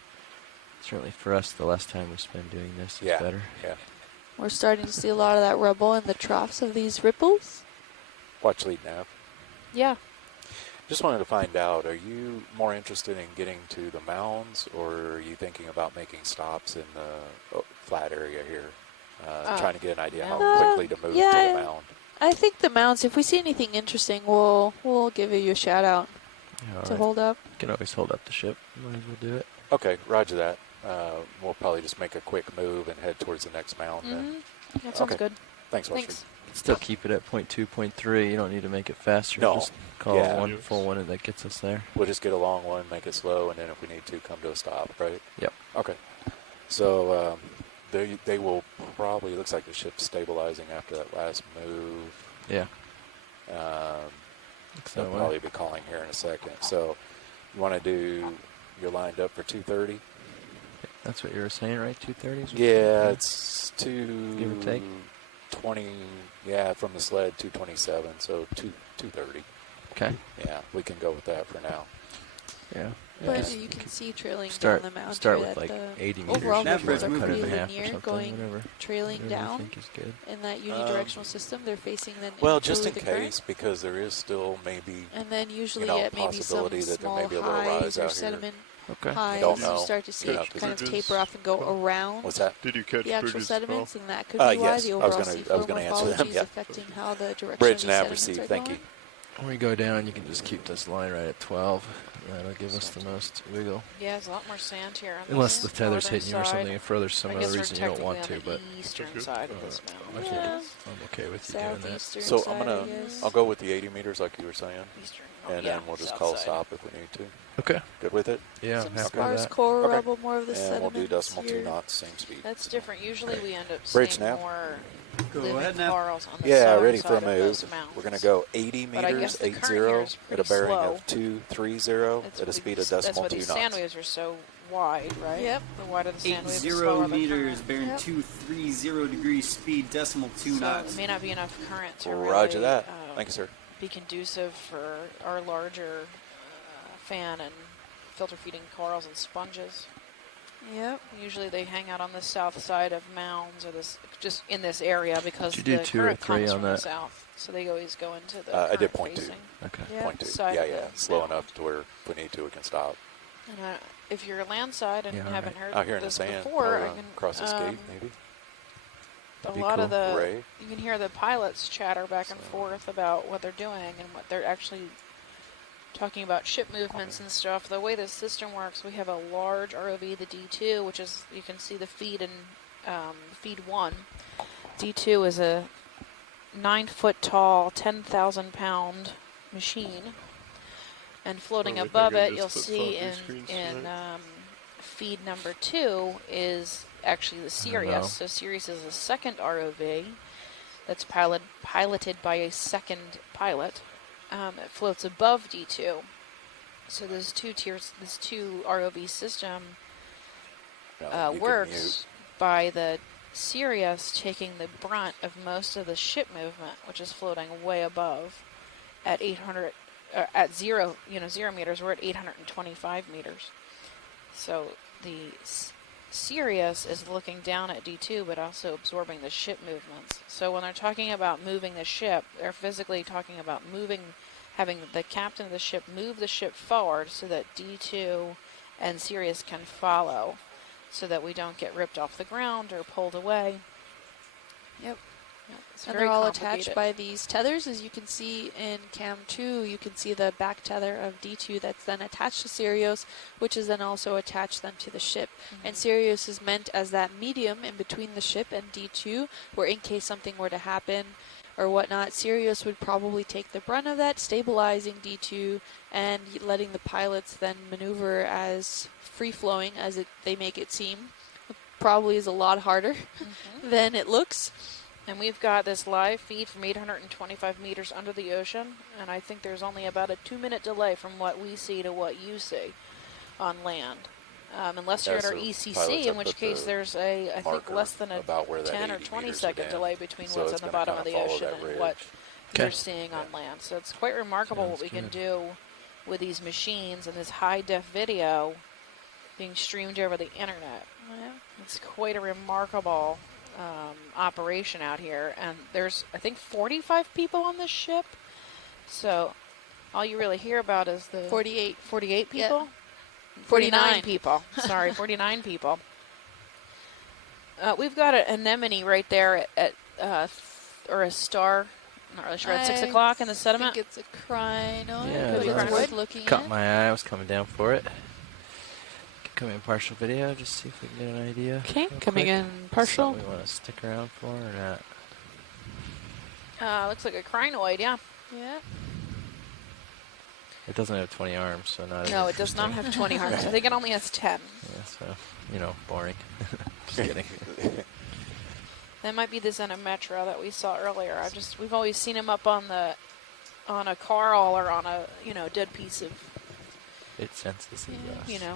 Certainly for us, the less time we spend doing this is Yeah. better. Yeah. We're starting to see a lot of that rubble in the troughs of these ripples. Watch lead nav. Yeah. Just wanted to find out, are you more interested in getting to the mounds, or are you thinking about making stops in the flat area here? Trying to get an idea how quickly to move to the mound. I think the mounds, if we see anything interesting, we'll give you a shout out Yeah, all to right. hold up. Can always hold up the ship. Might as well do it. Okay, roger that. We'll probably just make a quick move and head towards the next mound then. That sounds Okay. good. Thanks, Wesley. Thanks. Still keep it at 0.2, 0.3. You don't need to make it faster. No. Just call Yeah. one full one, and that gets us there. We'll just get a long one, make it slow, and then if we need to, come to a stop, right? Yep. Okay. So they will probably, looks like the ship's stabilizing after that last move. Yeah. They'll probably be calling here in a second. So you want to do, you're lined up for 2:30? That's what you were saying, right? 2:30? Yeah, it's 2... Give or take? 20, yeah, from the sled, 227, so 2:30. Okay. Yeah, we can go with that for now. Yeah. But you can see trailing start, down the mound Start here with that like the 80 meters. overall That ripples bird's are moving. pretty Cut it in half or linear, something, going whatever. trailing Whatever you down think is good. in that unidirectional system. They're facing then Well, into just in the case, current. because there is still maybe, And then usually know, at maybe some possibility that there small may be a little highs rise or out here. sediment Okay. highs, don't you know. start to see You're it not kind of Bridges. taper off and go around what's that? Did you catch the actual Bridges' sediments, call? and that could be why Yes, the I was overall gonna- I seafloor was gonna answer morphology them, is yeah. affecting how the direction Bridge of these nav sediments received, are thank going. you. When we go down, you can just keep this line right at 12. That'll give us the most wiggle. Yeah, there's a lot more sand here. On Unless the this tether's northern hitting you or side. something, for some I other guess we're reason you don't want to, technically but on the eastern side of this mountain. Yeah. I'm okay with you doing that. Southeastern So side, I'm I guess. I'll go with the 80 meters like you were saying, Eastern. and then we'll just call a stop if we need to. Okay. Good with it? Yeah, I'm Some happy with sparse that. coral Okay. rubble, more of the And we'll sediments do decimal 2 here. knots, same speed. That's different. Usually we end up Bridge seeing nav. more Go living ahead now. corals on the Yeah, southern ready for a side of move. those mountains. We're going to go 80 But I guess meters, the 80, current here is at a pretty bearing slow. of 230 That's at a what speed of these- decimal That's why 2 these knots. sand waves are so wide, right? Yep. The wider the sand waves, the 80 slower the meters, current. bearing Yep. 230 degrees speed, decimal 2 So knots. it may not be enough current to really Roger that. Thank you, sir. be conducive for our larger fan and filter feeding corals and sponges. Yep. Usually they hang out on the south side of mounds or this just in this area because Did you do the 2 or current 3 comes on from the that? south. So they always go into the I did current point 2. facing. Okay. Yeah. Point 2. Side Yeah, of yeah. the Slow mound. enough to where if we need to, we can stop. And if you're landside and Yeah, haven't alright. heard Out here in the this sand, before, I I'll, can cross this gate, maybe. a That'd be lot of cool. the Hooray. you can hear the pilots chatter back and forth about what they're doing and what they're actually talking about ship movements and stuff. The way the system works, we have a large ROV, the D2, which is, you can see the feed in feed 1. D2 is a 9-foot tall, 10,000 pound machine. And floating Oh, we above think I it, you'll just put see floppy in screens in tonight. feed number 2 is actually the know. Sirius. So Sirius is a second ROV that's piloted by a second pilot. It floats above D2. So those two tiers, this 2 ROV system No, you can mute. works by the Sirius taking the brunt of most of the ship movement, which is floating way above at 800, at 0 meters. We're at 825 meters. So the Sirius is looking down at D2, but also absorbing the ship movements. So when they're talking about moving the ship, they're physically talking about having the captain of the ship move the ship forward so that D2 and Sirius can follow, so that we don't get ripped off the ground or pulled away. Yep. It's And very they're all complicated. attached by these tethers. As you can see in Cam 2, you can see the back tether of D2 that's then attached to Sirius, which is then also attached then to the ship. And Sirius is meant as that medium in between the ship and D2, where in case something were to happen or whatnot, Sirius would probably take the brunt of that, stabilizing D2 and letting the pilots then maneuver as free-flowing as they make it seem. It probably is a lot harder than it looks. And we've got this live feed from 825 meters under the ocean, and I think there's only about a 2-minute delay from what we see to what you see on land. Unless you're at our ECC, in which case there's I think less than a 10 or 20 second delay between what's on the bottom of the ocean and what you're seeing on land. So it's quite remarkable what we can do with these machines and this high-def video being streamed over the internet. Yeah. It's quite a remarkable operation out here, and there's I think 45 people on this ship, so all you really hear about is the 48 people. Yeah. 49 people. Sorry, 49 people. We've got an anemone right there at or a star. I'm not really sure. At 6 o'clock in the sediment. I think it's a crinoid. Yeah, It's that's worth looking caught at. my eye. I was coming down for it. Come in partial video, just see if we can get an idea. Okay, real coming quick. in partial. Something we want to stick around for or not? Looks like a crinoid, yeah. Yeah. It doesn't have 20 arms, so not. No, it does not have 20 arms. I think it only has 10. Yeah, so boring. Just kidding. That might be the Xenometra that we saw earlier. We've always seen him up on a coral or on a dead piece of. It senses us.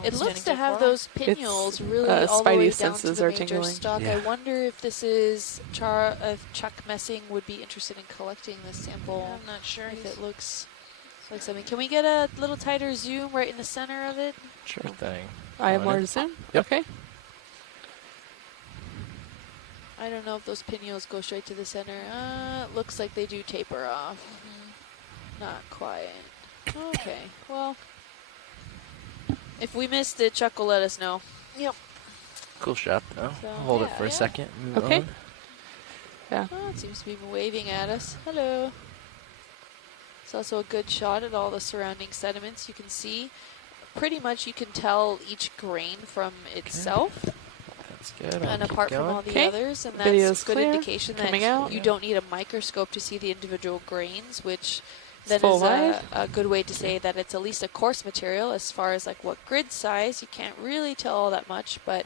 It looks to have those pinnules really all the spidey way down to senses the are major tingling. stalk. Yeah. I wonder if this is if Chuck Messing would be interested in collecting this sample. I'm not sure if it looks like something. Can we get a little tighter zoom right in the center of it? Sure thing. I have more to zoom? Yep. Okay. I don't know if those pinnules go straight to the center. Looks like they do taper off. Not quite. Okay, well, if we missed it, Chuck will let us know. Yep. Cool shot, though. So, Hold it for a second. Move Okay. on. Yeah. Oh, it seems to be waving at us. Hello. It's also a good shot at all the surrounding sediments. You can see, pretty much you can tell each grain from itself. That's good. And I'll keep apart from going. all the Okay. others, and that's Video's a good clear. indication that Coming out. you don't need a microscope to see the individual grains, which then full is wide. a good way to say that it's at least a coarse material. As far as like what grid size, you can't really tell all that much, but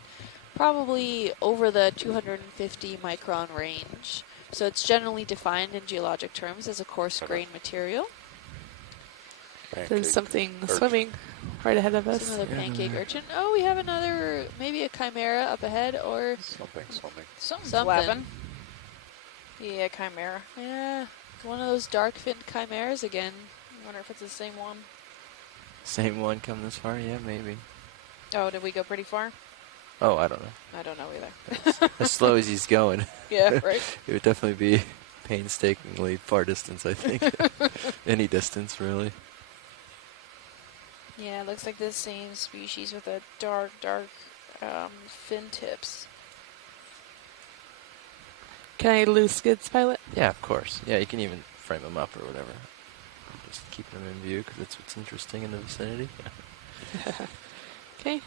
probably over the 250 micron range. So it's generally defined in geologic terms as a coarse grain material. There's something swimming right ahead of It's us. another pancake urchin. Oh, we have another, maybe a chimera up ahead, or Something's something. weapon. Yeah, chimera. Yeah, one of those dark-finned chimeras again. I wonder if it's the same one. Same one come this far? Yeah, maybe. Oh, did we go pretty far? Oh, I don't know. I don't know either. As slow as he's going. Yeah, right. It would definitely be painstakingly far distance, I think. Any distance, really. Yeah, it looks like the same species with a dark fin tips. Can I lose skids, pilot? Yeah, of course. Yeah, you can even frame them up or whatever. Just keeping them in view because that's what's interesting in the vicinity. Okay,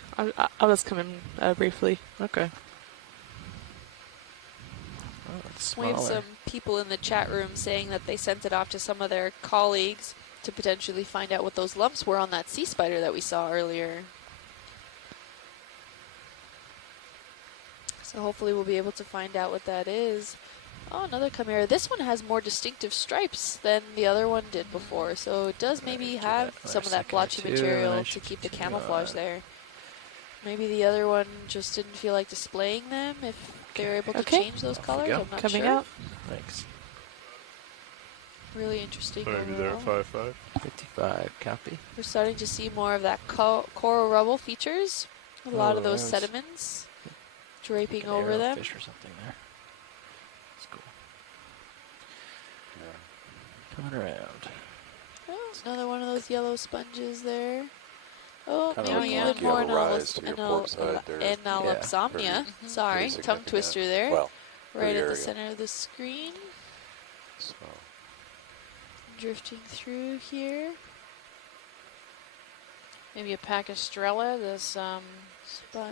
I'll just come in briefly. Okay. Oh, it's We have smaller. some people in the chat room saying that they sent it off to some of their colleagues to potentially find out what those lumps were on that sea spider that we saw earlier. So hopefully we'll be able to find out what that is. Oh, another chimera. This one has more distinctive stripes than the other one did before, so it does maybe have some of that blotchy material to keep the camouflage there. Maybe the other one just didn't feel like displaying them if they were able to change those colors. I'm not Coming sure. out. Thanks. Really interesting. Maybe there, overall. 5-5. 55, copy. We're starting to see more of that coral rubble features. A lot of those those. sediments. draping An over them. arrowfish or something there. That's cool. Coming around. Oh, another one of those yellow sponges there. Oh, Kinda maybe looking like even you more have a rise to your port side there. analopsomnia. Pretty- Sorry, pretty tongue significant. twister there. Well, for right the at the area. center of the screen. So. Drifting through here. Maybe a Pachystrella, this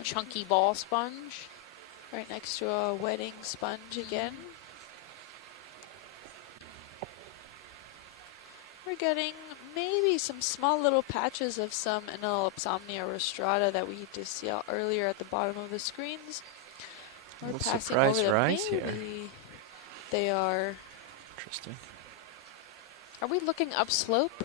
chunky ball sponge. Right next to a wedding sponge again. We're getting maybe some small little patches of some Analopsomnia rostrata that we just saw earlier at the bottom of the screens. We're Little passing surprise over them. rise here. Maybe they are. Interesting. Are we looking upslope?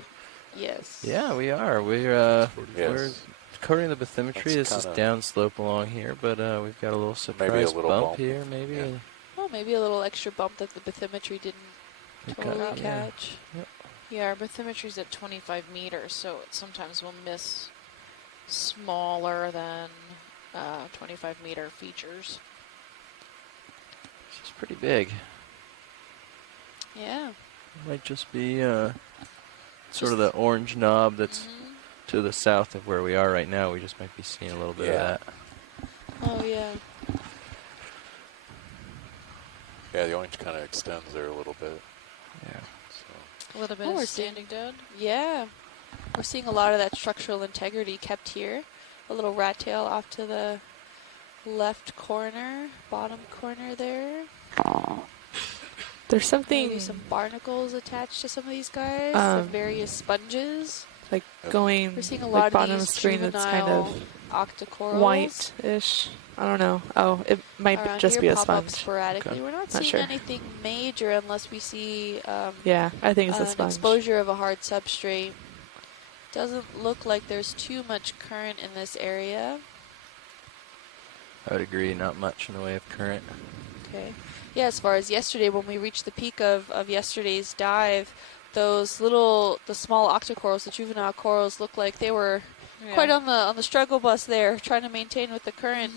Yes. Yeah, we are. We're Yes. according to the bathymetry, That's this is kinda- downslope along here, but we've got a little surprise little bump bump. here, maybe. Yeah. Oh, maybe a little extra bump that the bathymetry didn't totally catch. Yep. Yeah, our bathymetry's at 25 meters, so sometimes we'll miss smaller than 25 meter features. It's pretty big. Yeah. Might just be sort of the orange knob that's to the south of where we are right now. We just might be seeing a little bit of that. Oh, yeah. Yeah, the orange kind of extends there a little bit. Yeah. A little bit Oh, of we're standing dead. Yeah. We're seeing a lot of that structural integrity kept here. A little rat tail off to the left corner, bottom corner there. There's something Maybe some barnacles attached to some of these guys. Um, Some various sponges. like going We're seeing a like lot of bottom of these the screen that's kind juvenile of octocorals. white-ish. I don't know. Oh, it might Around just here be a pop up sponge. sporadically. Okay. We're not Not seeing sure. anything major unless we see Yeah, I think it's a an sponge. exposure of a hard substrate. Doesn't look like there's too much current in this area. I would agree, not much in the way of current. Okay. Yeah, as far as yesterday, when we reached the peak of yesterday's dive, the small octocorals, the juvenile corals, looked like they were quite on the struggle bus there, trying to maintain with the current.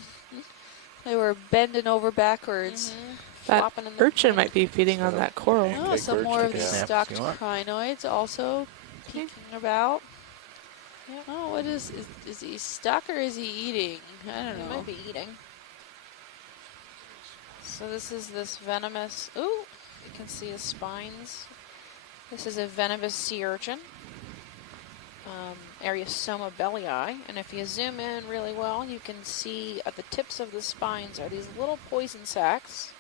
They were bending over backwards. That flopping in the urchin might be feeding on that coral. Oh, some more of these Snap if stocked you want. crinoids also peeking about. Oh, what is he stuck or is he eating? I don't He know. might be eating. So this is this venomous. Ooh, you can see his spines. This is a venomous sea urchin. Ariosoma bellii, and if you zoom in really well, you can see at the tips of the spines are these little poison sacs.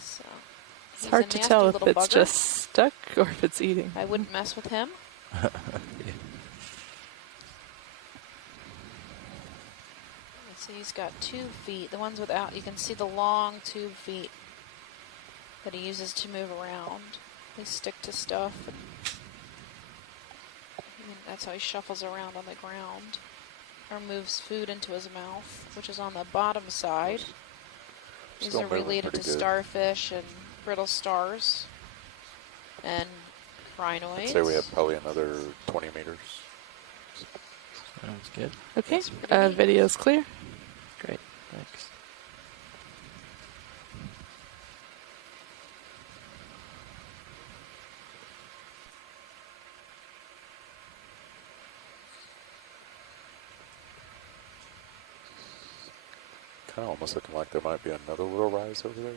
So It's he's hard a to nasty tell if little it's bugger. just stuck or if it's eating. I wouldn't mess with him. So he's got 2 feet. The ones without, you can see the long tube feet that he uses to move around. They stick to stuff. And that's how he shuffles around on the ground or moves food into his mouth, which is on the bottom side. These Still are moving related to pretty good. starfish and brittle stars and crinoids. I'd say we have probably another 20 meters. Sounds good. Okay, That's pretty neat. video's clear. Great, thanks. Kind of almost looking like there might be another little rise over there.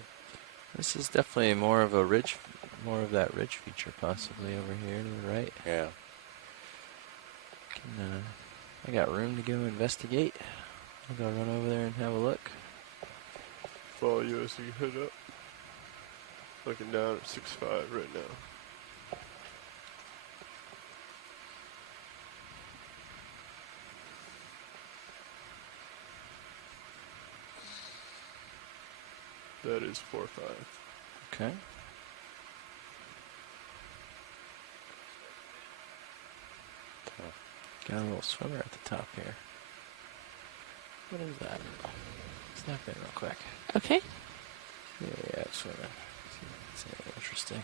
This is definitely more of that ridge feature possibly over here to the right. Yeah. I got room to go investigate. I'll go run over there and have a look. Follow you as you head up. Looking down at 6'5" right now. That is 4'5". Okay. Got a little swimmer at the top here. What is that? Snap in real quick. Okay. Yeah, swimming. It's interesting.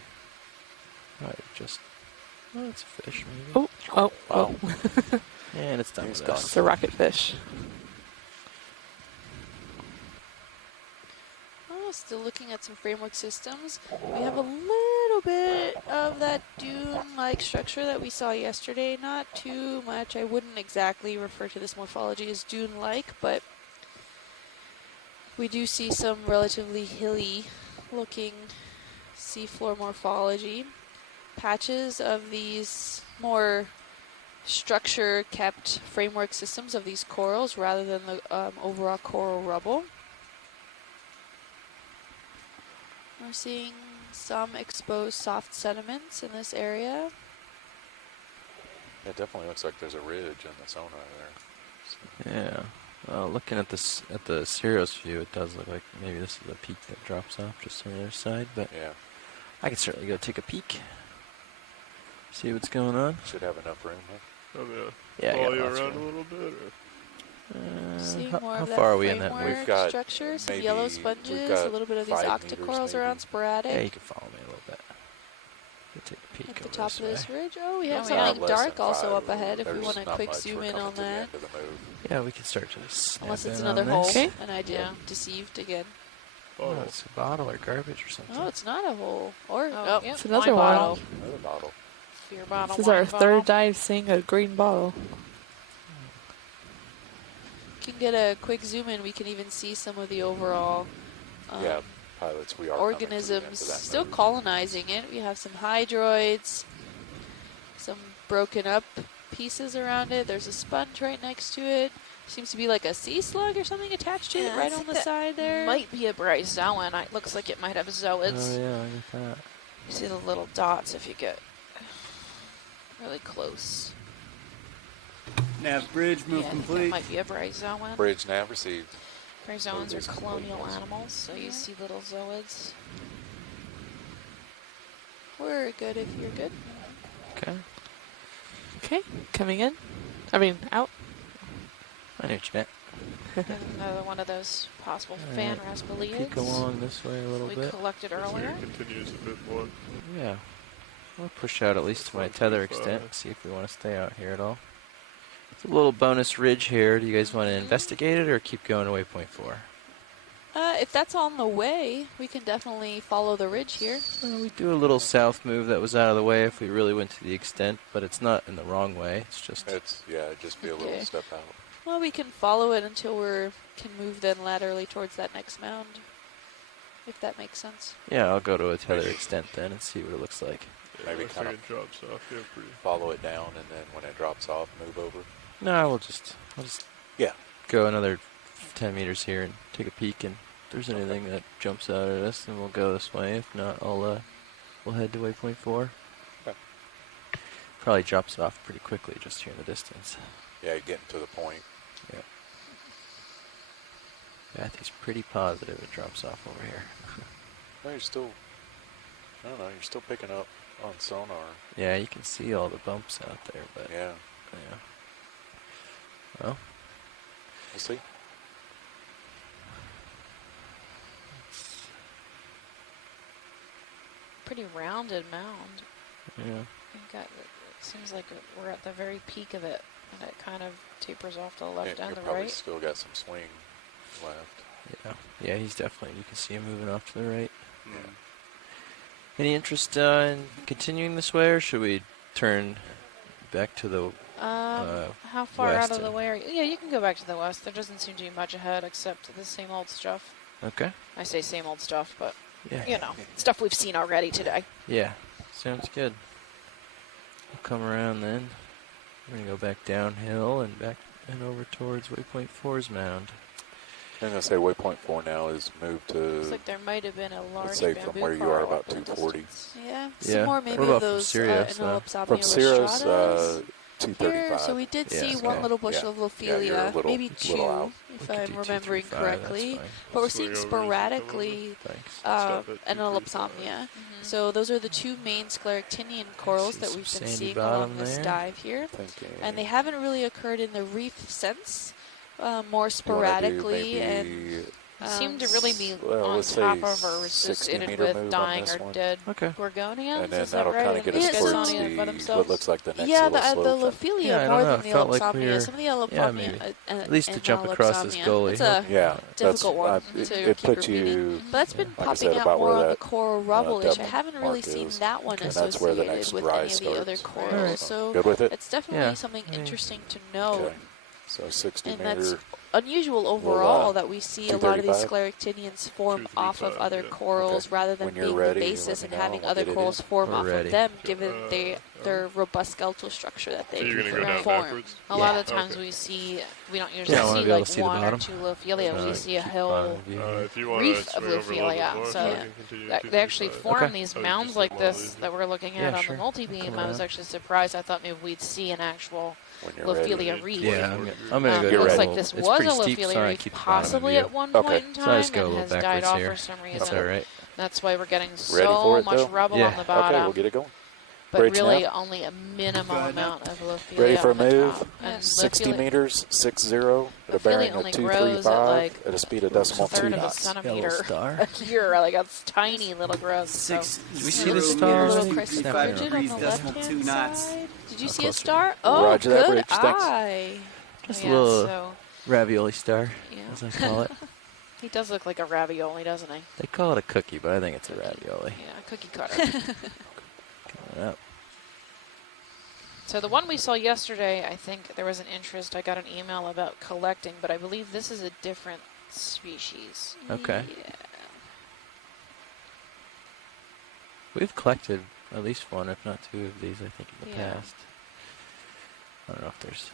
Right, oh, it's a fish maybe. Oh. And it's done with gone. us. It's a rocket fish. Still looking at some framework systems. We have a little bit of that dune-like structure that we saw yesterday. Not too much. I wouldn't exactly refer to this morphology as dune-like, but we do see some relatively hilly-looking seafloor morphology. Patches of these more structure-kept framework systems of these corals rather than the overall coral rubble. We're seeing some exposed soft sediments in this area. It definitely looks like there's a ridge in the sonar there. So. Yeah. Well, looking at this at the Sirius view, it does look like maybe this is a peak that drops off just on the other side. But yeah, I can certainly go take a peek, see what's going on. Should have enough room, huh? Yeah, follow you around a little bit. Seeing more how of that far are we in that framework move? We've got structure, some maybe- yellow we've sponges, got a little bit of these 5 meters octocorals maybe. around sporadic. Yeah, you can follow me a little bit. Go take a peek At the over top this of this way. ridge. Oh, we have yeah. something Less dark than also 5. up ahead if we There's want to not quick much. zoom We're in coming on to the that. end of the move. Yeah, we can start to snap Unless it's in another on hole, this. and I did Yeah. deceived again. Oh, it's a bottle or garbage or something. Oh, it's not a hole. Or Oh, oh, yep, It's another wine one. bottle. Another bottle. Beer bottle. This is our wine third bottle. dive seeing a green bottle. can get a quick zoom in. We can even see some of the overall Yeah, pilots, we are organisms coming to the end of that still move. colonizing it. We have some hydroids, some broken up pieces around it. There's a sponge right next to it. Seems to be like a sea slug or something attached to it I right think on the that side there. Might be a bryozoan. It looks like it might have zoids. Oh yeah, I get that. You see the little dots if you get really close. Nav bridge, move Yeah, I think that complete. might be a bryozoan. Bridge nav received. Bryozoans are is complete, colonial yes. animals, so you see little zoids. We're good if you're good. Okay. Okay, coming in. I mean, out. I knew what you meant. Another one of those possible All fan right, raspalids. Peek along this way a little we bit. collected earlier. Continues a bit more. Yeah. We'll push out at least to my tether 25. extent, see if we want to stay out here at all. It's a little bonus ridge here. Do you guys want to investigate it or keep going to waypoint 4? If that's on the way, we can definitely follow the ridge here. We do a little south move that was out of the way if we really went to the extent, but it's not in the wrong way. It's just... It's, yeah, just be a little Okay. step out. Well, we can follow it until we can move then laterally towards that next mound, if that makes sense. Yeah, I'll go to a tether extent then and see what it looks like. Maybe looks kind like of it drops off here pretty. follow it down, and then when it drops off, move over. No, I'll just Yeah. go another 10 meters here and take a peek, and if there's anything that jumps out at us, then we'll go this way. If not, we'll head to waypoint 4. Okay. Probably drops off pretty quickly just here in the distance. Yeah, you're getting to the point. Yeah. Matthew's pretty positive it drops off over here. No, you're still, I don't know, you're still picking up on sonar. Yeah, you can see all the bumps out there, but Yeah, yeah. Well, we'll see. Pretty rounded mound. yeah. It seems like we're at the very peak of it, and it kind of tapers off to the left Yeah, and you the probably right. still got some swing left. Yeah, yeah, he's definitely, you can see him moving off to the right. Yeah. Any interest in continuing this way, or should we turn back to the How far west out of the and- way are you? Yeah, you can go back to the west. There doesn't seem to be much ahead except the same old stuff. Okay. I say same old stuff, but, Yeah. you know, stuff we've seen already today. Yeah, sounds good. We'll come around then. We're going to go back downhill and back and over towards waypoint 4's mound. I'm going to say waypoint 4 now is moved to, Looks like there might have been a large let's say from bamboo where you are, coral about up in the 240. distance. Yeah, Yeah. some more maybe What about of from those Sirius, though? Inelopsomnia From Sirius, rostratus. 235. Here, so we did Yeah, see okay. one little bush Yeah. of Yeah, you're a Lophelia, little- maybe little two, out. if We could I'm do remembering 235, correctly. that's fine. But we're Swing seeing over as you come sporadically Thanks. Stop at Inelopsomnia. So those are the two main scleractinian corals see that some we've been sandy seeing bottom along this there. dive here. Thinking. And they haven't really occurred in the reef sense, more You wanna do sporadically. maybe And Seem to really be Well, on let's top say of or 60 associated meter with move on dying this or one. dead Okay. Gorgonians. And then Is that that'll right? kind of get us Yeah, towards so- what looks like the next Yeah, little the slope. Lophelia Yeah, I more don't know. than It the felt like Elopsomnia. we were- Some of the yeah, Elopsomnia, maybe. and, At least to and jump across this Elopsomnia. gully. It's a Yeah, difficult one it to puts keep repeating. you. But that's been like I popping said, out about more where on the that, coral rubble-ish. I depth haven't really mark seen is. that one And that's where the associated next with rise any of the other starts. corals. So Good with it? it's definitely Yeah. something interesting to know. Okay. So 60 And meter. that's unusual overall that we see a lot of these scleractinians form off of other corals rather than When you're being ready, the you basis let and me know having and we'll other get it corals in. form We're off ready. of them, given their robust skeletal structure that they So you're can gonna go down form. backwards? A lot of times we see, we don't usually Yeah, I wanna see be able like to see the one or bottom. two Lophelia. We see a Keep whole bottom view. If you want reef to of swing over a little bit Lophelia. more, So I can continue they actually 235. form Okay. these I would mounds just like like one of this these. that we're looking Yeah, at on sure. the multi-beam. Come I was around. actually surprised. I thought maybe we'd see an actual When you're ready. Lophelia reef. Yeah, I'm gonna go. It You're looks ready. like this It's was a pretty steep, Lophelia so I reef keep the bottom possibly view. at one Okay. point in So I time just go a and little has died backwards off here. for some That's reason. all right. That's why we're getting Ready for so it, much though? rubble Yeah. on the bottom. Okay, we'll get it going. But Bridge really now. only a minimal amount of Lophelia Ready for a on the move? top. And 60 Lophelia- meters, 60, at a Lophelia bearing only of grows at 235 like at a speed of decimal a 2 third of a knots. centimeter star. a year. Like it's tiny little growth. So. Do we see the star? Little Snap Crisis it Bridget up. on the Degrees, decimal left-hand 2 knots. side. Did you How see a close are star? Oh, Roger that, good Bridge. Thanks. eye. Just Yeah, a little so ravioli star, Yeah. as I call it. he does look like a ravioli, doesn't he? They call it a cookie, but I think it's a ravioli. Yeah, cookie cutter. Coming up. So the one we saw yesterday, I think there was an interest. I got an email about collecting, but I believe this is a different species. Okay. Yeah. We've collected at least one, if not two of these, I think, in the Yeah. past. I don't know if there's...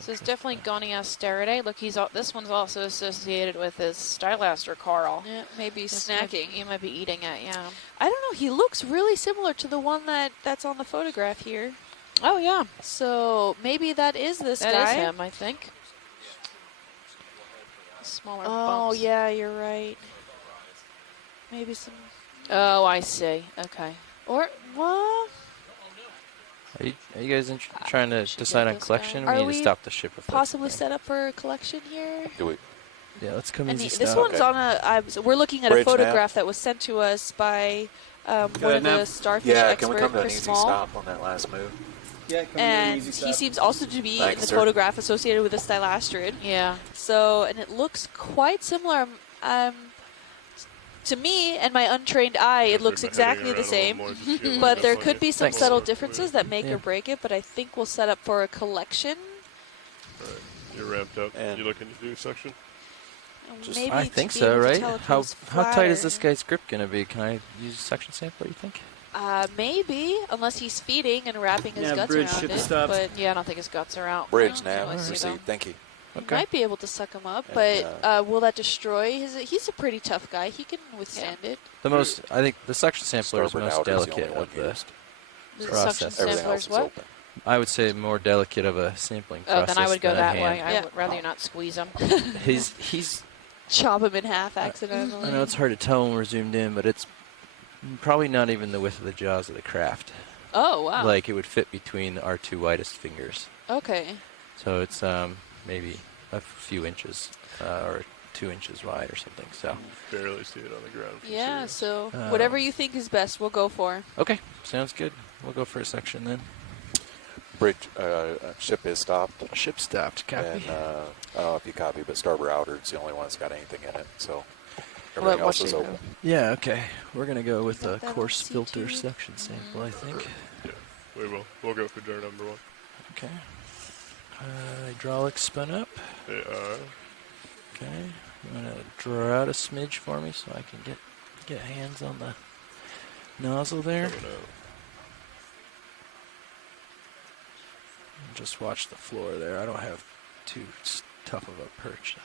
So it's definitely Gorgonian steride. Look, this one's also associated with his stylaster coral. Yeah, maybe This snacking. He might be eating it, yeah. I don't know. He looks really similar to the one that's on the photograph here. Oh, yeah. So maybe that is this That guy. is him, I think. Smaller Oh, bumps. yeah, you're right. Maybe some... Oh, I see. Okay. Or, what? Are you guys trying to decide on this collection? guy. We Are need we to stop the ship. Possibly set up for a collection here? Do we? Yeah, let's come And easy this stop. one's on we're looking at Bridge a now. photograph that was sent to us by one of the starfish Yeah, experts, can we come to an Chris easy Small. stop on that last move? Yeah, come And he seems also to be Thanks, in the sir. photograph associated with a stylastrid. Yeah. So, and it looks quite similar. To me and my untrained eye, it looks exactly the same. But there could be some subtle differences that make or break it. But I think we'll set up for a collection. Right. You're ramped up. You looking to do suction? Maybe I to think be so, able to right? tell if How it's tight is flatter. this guy's grip going to be? Can I use a suction sample, you think? Maybe, unless he's feeding and wrapping his guts Bridge, around ship it. is stopped. But Yeah, I don't think his guts are out. Bridge I don't now. really see Proceed. them. Thank you. you might be able to suck him up. And, But will that destroy his... He's a pretty tough guy. He can withstand it. I think the suction sampler is Starboard most outer is the delicate only one of the used. The process. suction Everything sampler else is is what? open. I would say more delicate of a sampling Oh, process. then I would go than a that hand. way. I would rather you not squeeze him. He's Chop him in half accidentally. I know it's hard to tell when we're zoomed in, but it's probably not even the width of the jaws of the craft. Oh, wow. Like it would fit between our two widest fingers. Okay. So it's maybe a few inches or 2 inches wide or something. So Barely see it on the ground. from Yeah, here. so whatever you think is best, we'll go for. okay, sounds good. We'll go for a section then. Bridge, ship is stopped. Ship stopped. Copy. And I don't know if you copy, but starboard outer is the only one that's got anything in it. So everything else is open. Yeah, okay. We're going to go with a that on coarse C2? filter section sample, I think. Yeah, we will. We'll go for jar number 1. Okay. Hydraulics spun up. They are. Okay. I'm going to draw out a smidge for me so I can get hands on the nozzle there. Coming out. And just watch the floor there. I don't have too tough of a perch.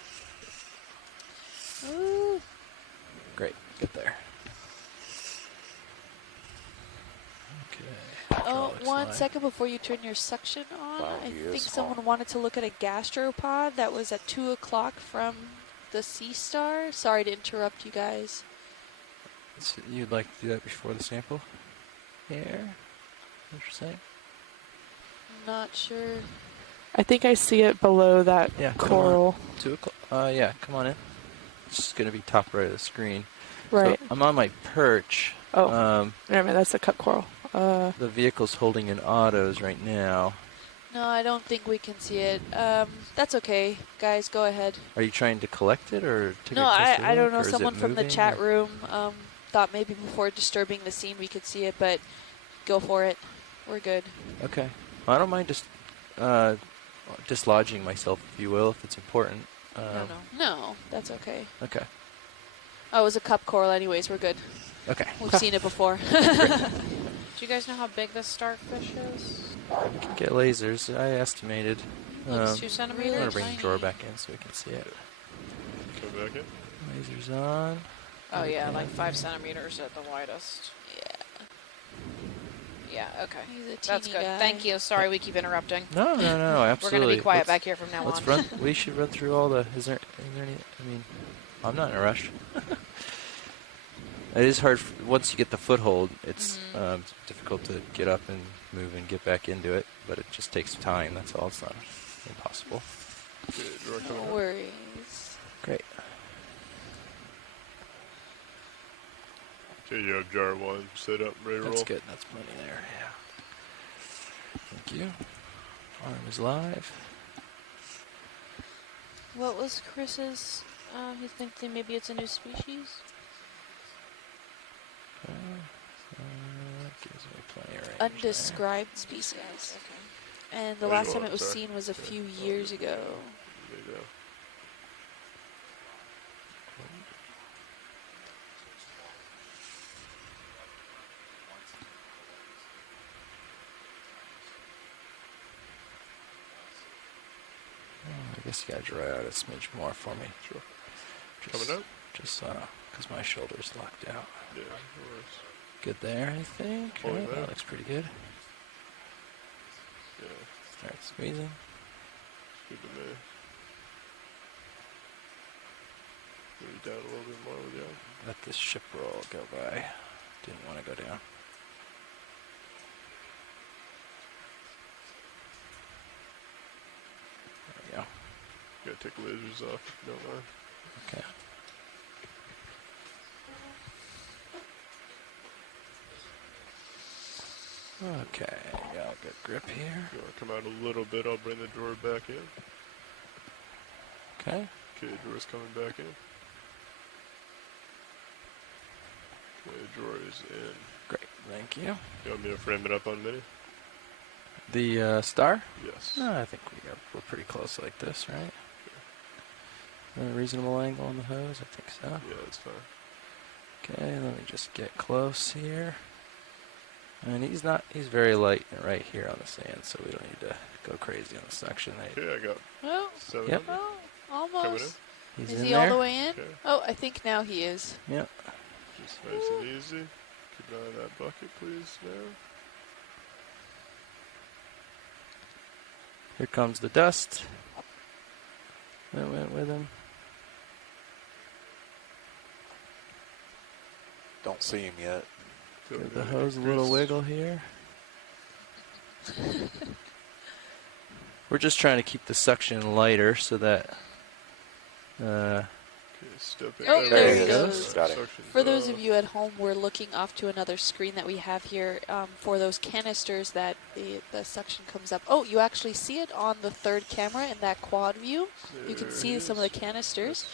Ooh. Great. Get there. Okay. Oh, Hydraulics 1 line. second before you turn your suction on. Wow, I he think is someone on. wanted to look at a gastropod that was at 2 o'clock from the Sea Star. Sorry to interrupt you guys. So you'd like to do that before the sample? Here? What you're saying? Not sure. I think I see it below that Yeah, come coral. on. 2 o'clock. Yeah, come on in. it's going to be top right of the screen. Right. So I'm on my perch. Oh, never mind. That's the cup coral. The vehicle's holding in autos right now. No, I don't think we can see it. That's okay, guys. Go ahead. Are you trying to collect it or take No, a closer I don't look, know. or is it Someone from the moving, chat or- room thought maybe before disturbing the scene we could see it, but go for it. We're good. Okay. Well, I don't mind just dislodging myself, if you will, if it's important. No, that's okay. Okay. Oh, it was a cup coral anyways. We're good. Okay. We've seen it before. Do you guys know how big this starfish is? You can get lasers. I estimated. It's 2 centimeters? I'm going to bring the drawer back in so we can see it. Come back in. Lasers on. Oh, yeah, like 5 centimeters at the widest. Yeah, okay. He's a That's teeny good. guy. Thank you. Sorry we keep interrupting. No, absolutely. We're going to be quiet Let's- back here from now let's on. run. We should run through all the. Is there any? I mean, I'm not in a rush. It is hard once you get the foothold. It's difficult to get up and move and get back into it, but it just takes time. That's all. It's not impossible. No worries. Great. Okay, you have jar 1 set up, ready to roll. That's good. That's plenty there. Yeah. Thank you. Arm is live. What was Chris's? He thinks that maybe it's a new species? Gives me plenty of range Undescribed species. Okay. And the Where last you time going? it was Sorry. seen was a few years ago. There you go. I guess you gotta dry out a smidge more for me. Sure. Just, Coming out? Just because my shoulder's locked out. Yeah, no worries. Good there, I think. Holding Right, there. that looks pretty good. Yeah, Start squeezing. good to me. Maybe down a little bit more with you. Let this ship roll go by. Didn't want to go down. There we go. Gotta take lasers off if you don't mind. Okay. Okay, got a good grip here. If you want to come out a little bit, I'll bring the drawer back in. Okay. Okay, drawer's coming back in. Okay, drawer is in. Great, thank you. You want me to frame it up on Mini? The star? Yes. No, I think we're pretty close like this, right? A reasonable angle on the hose? I think so. Yeah, that's fine. Okay, let me just get close here. And he's very light right here on the sand, so we don't need to go crazy on the suction. Okay, I got Oh, 7 Yep. oh, almost. coming in. He's Is in he there. all the way in? Okay. Oh, I think now he is. Yep. Just nice and easy. Keep an eye on that bucket, please, now. Here comes the dust. That went with him. Don't see him yet. Give the hose a little wiggle here. We're just trying to keep the suction lighter so that. Okay, step it Oh, back. there he goes. Got it. Suction's For those off. of you at home, we're looking off to another screen that we have here for those canisters that the suction comes up. Oh, you actually see it on the third camera in that quad view. You can There see it some of is. the canisters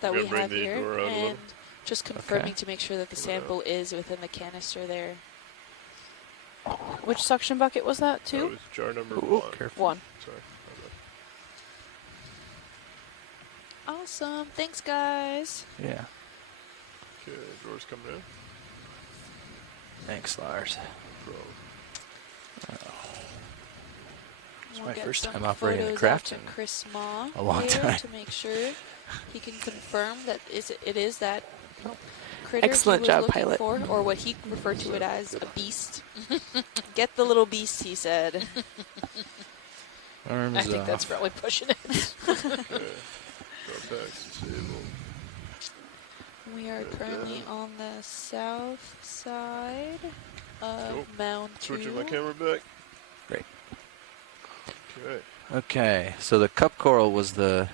that I'm we gonna bring have the here. door out a little. And just confirming Okay. to make sure that the Coming out. sample is within the canister there. Which suction bucket was that? That 2? was jar number Ooh, 1. careful. 1. Sorry. my bad. Awesome. Thanks, guys. Yeah. Okay, drawer's coming in. Thanks, Lars. Bro. It's We'll my get first some time operating the photos craft out in to Chris Ma a long here time. to make sure he can confirm that it is that critter Excellent he was job, looking pilot. for, or what he referred to it as, a beast. Get the little beast, he said. Arms I think off. that's probably pushing it. Okay. Got back stable. We are currently on the south side of Cool. Mound 2. Switching my camera back. Great. Okay. Okay, so the cup coral was the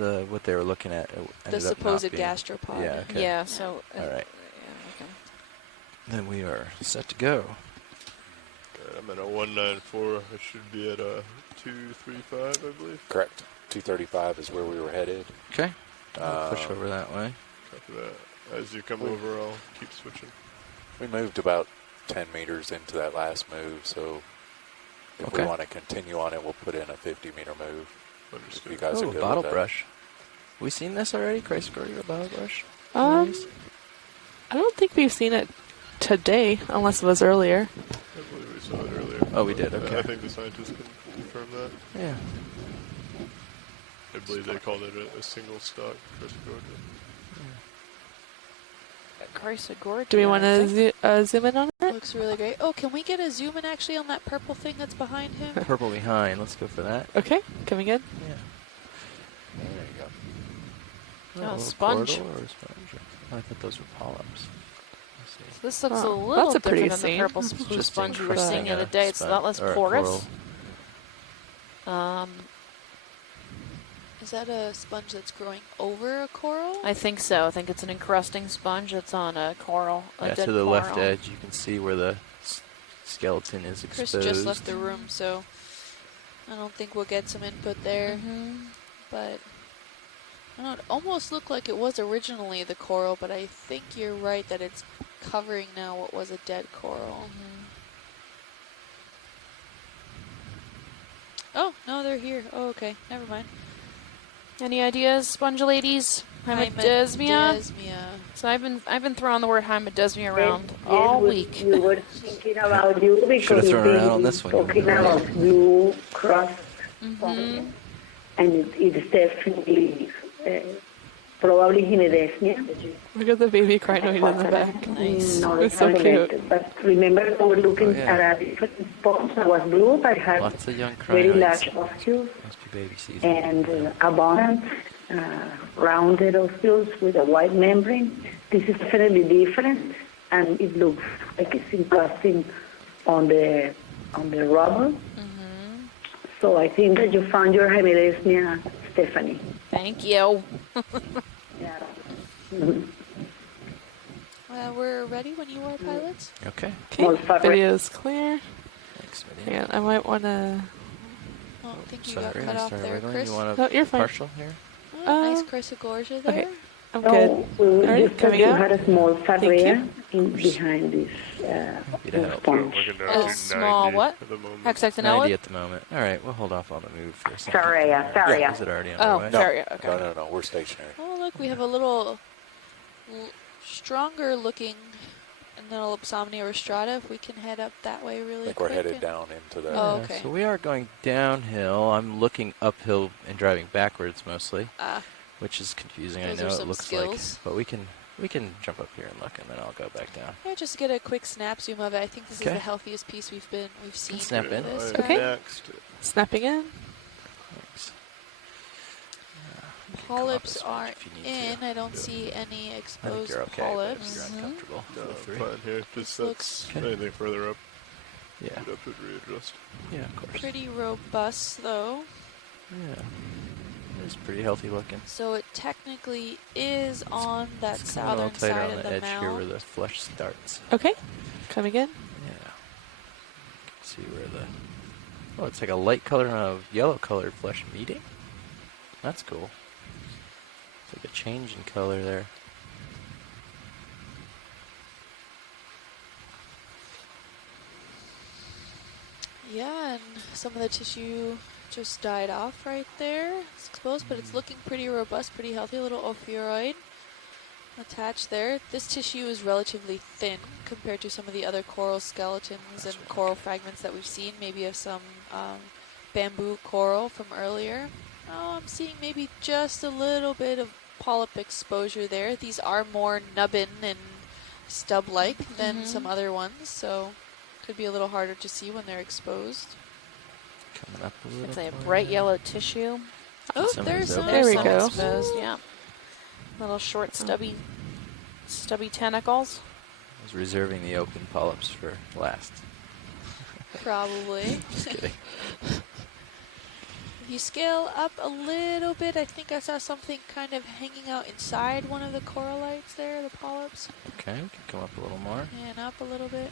what they were looking at. The supposed gastropod. Yeah. Okay. Yeah. So. All right. Yeah, okay. Then we are set to go. I'm at a 194. I should be at a 235, I believe. Correct. 235 is where we were headed. Okay. I'll push over that way. Copy that. As you come over, I'll keep switching. We moved about 10 meters into that last move, so if we want to continue on it, we'll put in a 50-meter move. Understood. You guys are good bottle with that. brush. We seen this already, Crazy Gordy, bottle brush? I don't think we've seen it today, unless it was earlier. I believe we saw it earlier. Oh, we did. Okay. I think the scientists can confirm that. Yeah. I believe they called it a single stock Chrysogorgia. Do we want to zoom in on it? Looks really great. Oh, can we get a zoom in actually on that purple thing that's behind him? Purple behind. Let's go for that. Okay, coming in. Yeah. There you go. Oh, sponge. Corridor or sponge? Oh, I thought those were polyps. This looks a Oh, little that's a pretty different than the scene. purple Just sponge we were encrusting seeing the a other day. It's a lot less or a porous. coral. Is that a sponge that's growing over a coral? I think so. I think it's an encrusting sponge that's on a coral. Yeah, to the left edge, you can see where the skeleton is exposed. Chris just left the room, so I don't think we'll get some input there. But I don't know, it almost looked like it was originally the coral, but I think you're right that it's covering now what was a dead coral. Oh, no, they're here. Oh, okay. Never mind. Any ideas, sponge ladies? Hymodesmia? So I've been throwing the word hymodesmia around all week. We were thinking about you because Should have thrown it you've out on been this one. talking about blue crust, and it's definitely probably hymodesmia. Look at the baby crinoid in the back. Nice. No, It's so related. cute. But remember, we were looking at a different spot that was blue, but had Lots of young very crinoids. large ovules Must be baby season. and abundant rounded ovules with a white membrane. This is definitely different, and it looks like it's encrusting on the rubber. So I think that you found your hymodesmia, Stephanie. Thank you. We're ready when you are, pilots. Okay. Okay, video's clear. Thanks, Yeah, I might want to... Oh, I think you got cut off there, wiggling. Chris. You want No, a you're fine. partial here? Oh, nice Chrysogorgia there. Okay, I'm So good. we All right, just coming you out. had a small Thank area behind this sponge. A small what? Hexactinella? 90 at the moment. All right, we'll hold off on the move for a second. Saria. Is it already Oh, underway? sorry. Okay. No, we're stationary. Oh, look, we have a little stronger looking Nelopsomnia rostrata. If we can head up that way really I think quick. we're headed down into that. Oh, okay. So we are going downhill. I'm looking uphill and driving backwards mostly, which is confusing. Those I are know it some looks skills. like, but we can jump up here and look, and then I'll go back down. Yeah, just get a quick snap zoom of it. I think this is Okay. the healthiest piece we've seen. Snap in. This. Okay. Next. Snapping in. Thanks. Polyps Compass are switch if you need in. to. I don't see any I think exposed you're okay, but if polyps. you're uncomfortable, No, feel free. fine here. Just that's Okay. anything further up. Yeah. You'd have to readjust. Yeah, of course. Pretty robust though. Yeah. It's pretty healthy looking. So it technically is on that It's coming a little southern tighter side on of the the edge here where mound. the flesh starts. Okay, coming in. Yeah. You can see where the... Oh, it's like a light color and a yellow colored flesh meeting? That's cool. It's like a change in color there. Yeah, and some of the tissue just died off right there. It's exposed, but it's looking pretty robust, pretty healthy. A little ophiuroid attached there. This tissue is relatively thin compared to some of the other coral skeletons and coral fragments that we've seen, maybe of some bamboo coral from earlier. Oh, I'm seeing maybe just a little bit of polyp exposure there. These are more nubbin and stub-like than some other ones, so could be a little harder to see when they're exposed. Coming up a little. It's a bright yellow tissue. Oh, Some of there's these some. open. There we Some go. exposed, yeah. Little short, stubby tentacles. I was reserving the open polyps for last. Probably. Just kidding. If you scale up a little bit, I think I saw something kind of hanging out inside one of the corallites there, the polyps. Okay, we can come up a little more. And up a little bit.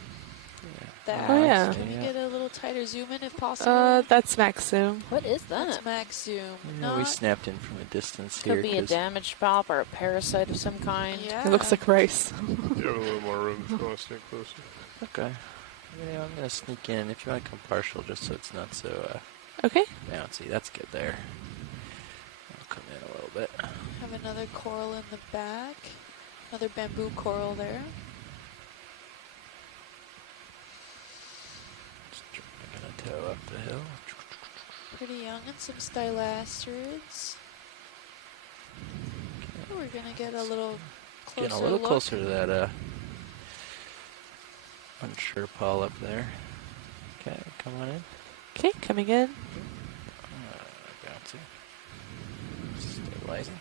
Yeah. That. Oh, yeah. Can we get a little tighter zoom in if possible? That's max zoom. What is that? That's max zoom. Yeah, we snapped in from a distance Could here. be a damaged polyp or a parasite of some kind. Yeah. It looks like rice. You have a little more room if you want to stay closer. Okay. Yeah, I'm gonna sneak in if you want to come partial, just so it's not so okay. bouncy. That's good there. I'll come in a little bit. Have another coral in the back. Another bamboo coral there. I'm gonna tow up the hill. Pretty young and some stylasterids. Okay. We're gonna get a little closer Getting a little look. closer to that unsure polyp there. Okay, come on in. Okay, coming in. Bouncy. Stabilizing.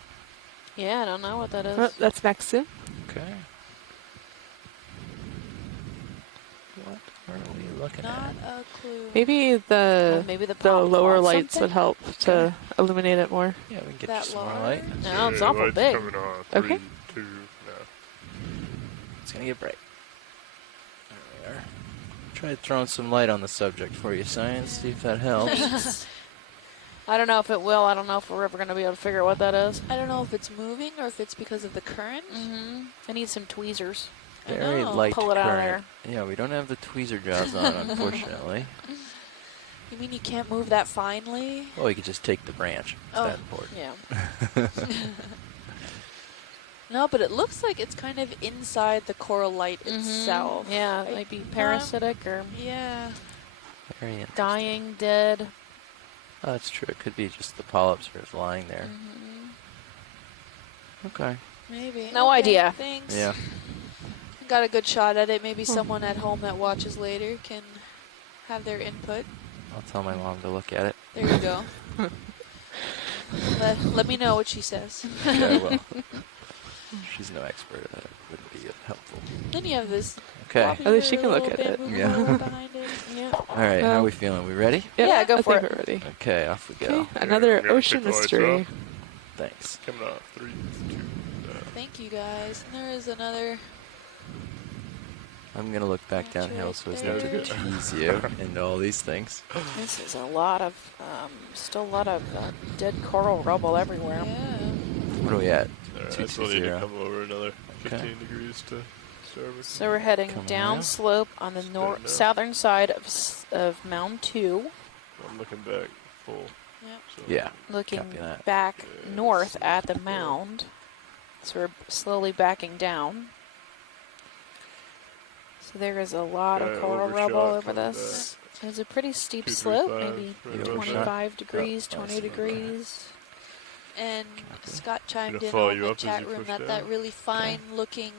Yeah, I don't know what that is. Oh, that's max zoom. Okay. What are we looking Not at? a clue. Maybe the lower on lights something? would help to illuminate it more. Yeah, we can get That you some more large? light. No, it's awful light's big. Coming on. Okay. 3, 2, now. It's gonna get bright. There we are. Tried throwing some light on the subject for you, science. See if that helps. I don't know if it will. I don't know if we're ever going to be able to figure out what that is. I don't know if it's moving or if it's because of the current. I need some tweezers. Very know. light Pull it out of current. Yeah, we don't have the tweezer jaws on, unfortunately. You mean you can't move that finely? Well, you could just take the branch. It's Oh, that important. Yeah. No, but it looks like it's kind of inside the coral light itself. Yeah, it might be parasitic or yeah. Very interesting. dying, dead. Oh, that's true. It could be just the polyps are just lying there. Okay. Maybe. No Okay, idea. Thanks. Yeah. Got a good shot at it. Maybe someone at home that watches later can have their input. I'll tell my mom to look at it. There you go. let me know what she says. Yeah, I will. She's no expert. That wouldn't be helpful. Then you have this. Okay. At least she can look at it. Yeah. Behind it. Yeah. All right. How are we feeling? We ready? Yeah, go I for think it. we're ready. Okay. Off we go. Okay, another gonna ocean pick the lights mystery. up. Thanks. Coming off. 3, 2, now. Thank you guys. And there is another. I'm gonna look back downhill so as not to there. tease you into all these things. This is a lot of, still a lot of dead coral rubble everywhere. Yeah. What are we at? I still need to 220. come over another 15 Okay. degrees to starboard. So we're heading Coming down out. slope on the Starting now. southern side of Mound 2, I'm looking back full. Yep. So Yeah. looking Copy that. back Yeah, north it's at the far. mound. So we're slowly backing down. So there is a lot of Okay, coral overshot rubble over coming this. It's a pretty steep 2, 3, slope, 5, maybe right You about overshot? 25 degrees, Oh, 20 I see. degrees. And Copy. Scott chimed Gonna in follow on you the up as chat you room push that down. really fine-looking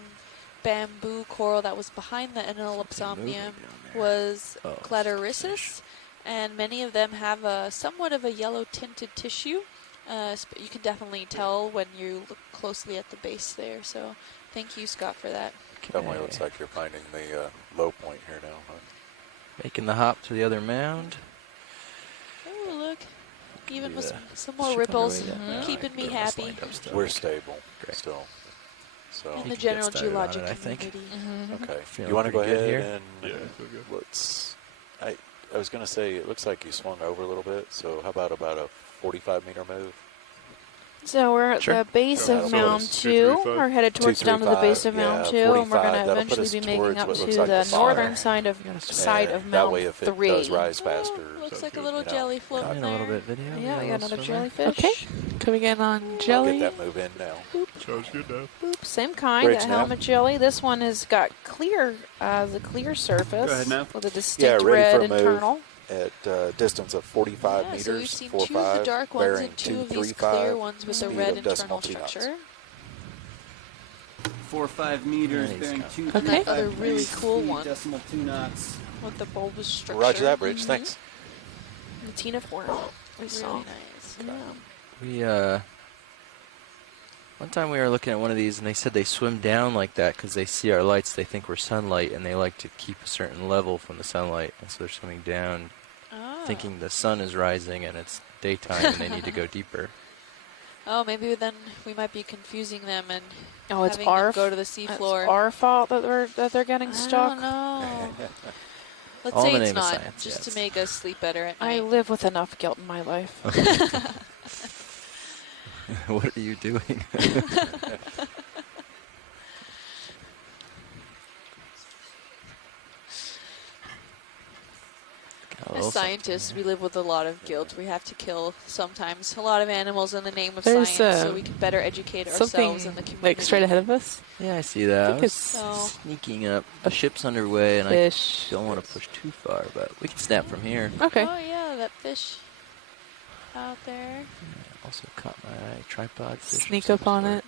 bamboo coral that was behind the Enelopsomnium was Oh, Cladorhizis, and many of them have a somewhat of a yellow-tinted tissue. You can definitely tell when you look closely at the base there. So, thank you, Scott, for that. Definitely looks like you're finding the low point here now, huh? Making the hop to the other mound. Oh, look! Even Do with the some more ship ripples, underway that now. keeping me Get my happy. slide up stuff. We're stable Great. still. So, In You the can get general started on geologic it, I think. community. okay. Feeling You want to go pretty good ahead here? and Yeah, feel good. let's. I was going to say it looks like you swung over a little bit. So how about a 45-meter move? So we're at Sure. the base Go of ahead. Mound So it's 2. 235? We're headed towards down to the base of 235, Mound yeah, 2, and we're 45. going to That'll put eventually us be making towards up what to looks like the the northern fire. side of And Mound that way, if 3. it does rise faster, Looks Sounds like a good. little You know, jelly float Coming in in a little there. bit video. Yeah, a we got little another swimmer. jellyfish. Okay, coming in on I'll jelly. get that move in now. Sounds good now. Boop, same kind, Bridge a now. helmet jelly. This one has got clear, the clear surface Go ahead now. with a distinct ready red for a move. internal. At distance of 45 Yeah, meters, so we've seen 4, two of the 5, dark ones bearing and two of these 235, clear ones with the speed red of decimal internal 2 knots. structure. 4 or 5 meters, Nice. bearing Okay. 2, And that other 3, really 5, cool speed, one. decimal 2 knots. With the bulbous structure. Roger that, Bridge. Thanks. The Tina form we Really saw. nice. Yeah. We one time we were looking at one of these and they said they swim down like that because they see our lights, they think we're sunlight, and they like to keep a certain level from the sunlight, and so they're swimming down Ah. thinking the sun is rising and it's daytime and they need to go deeper. Oh, maybe then we might be confusing them and it's having our them go to the seafloor. It's our fault that they're getting stuck. I don't know. Let's All say in the it's name of not, science, just yes. to make us sleep better at I night. live with enough guilt in my life. What are you doing? As scientists, we live with a lot of guilt. We have to kill sometimes a lot of animals in the name of There's, science so we can better educate ourselves and the community. Like straight ahead of us. Yeah, I see that. I think was it's sneaking up. A ship's underway, and fish. I don't want to push too far, but we can snap from here. Okay. Oh yeah, that fish out there. Also caught my eye. Tripod fish. Sneak up on it.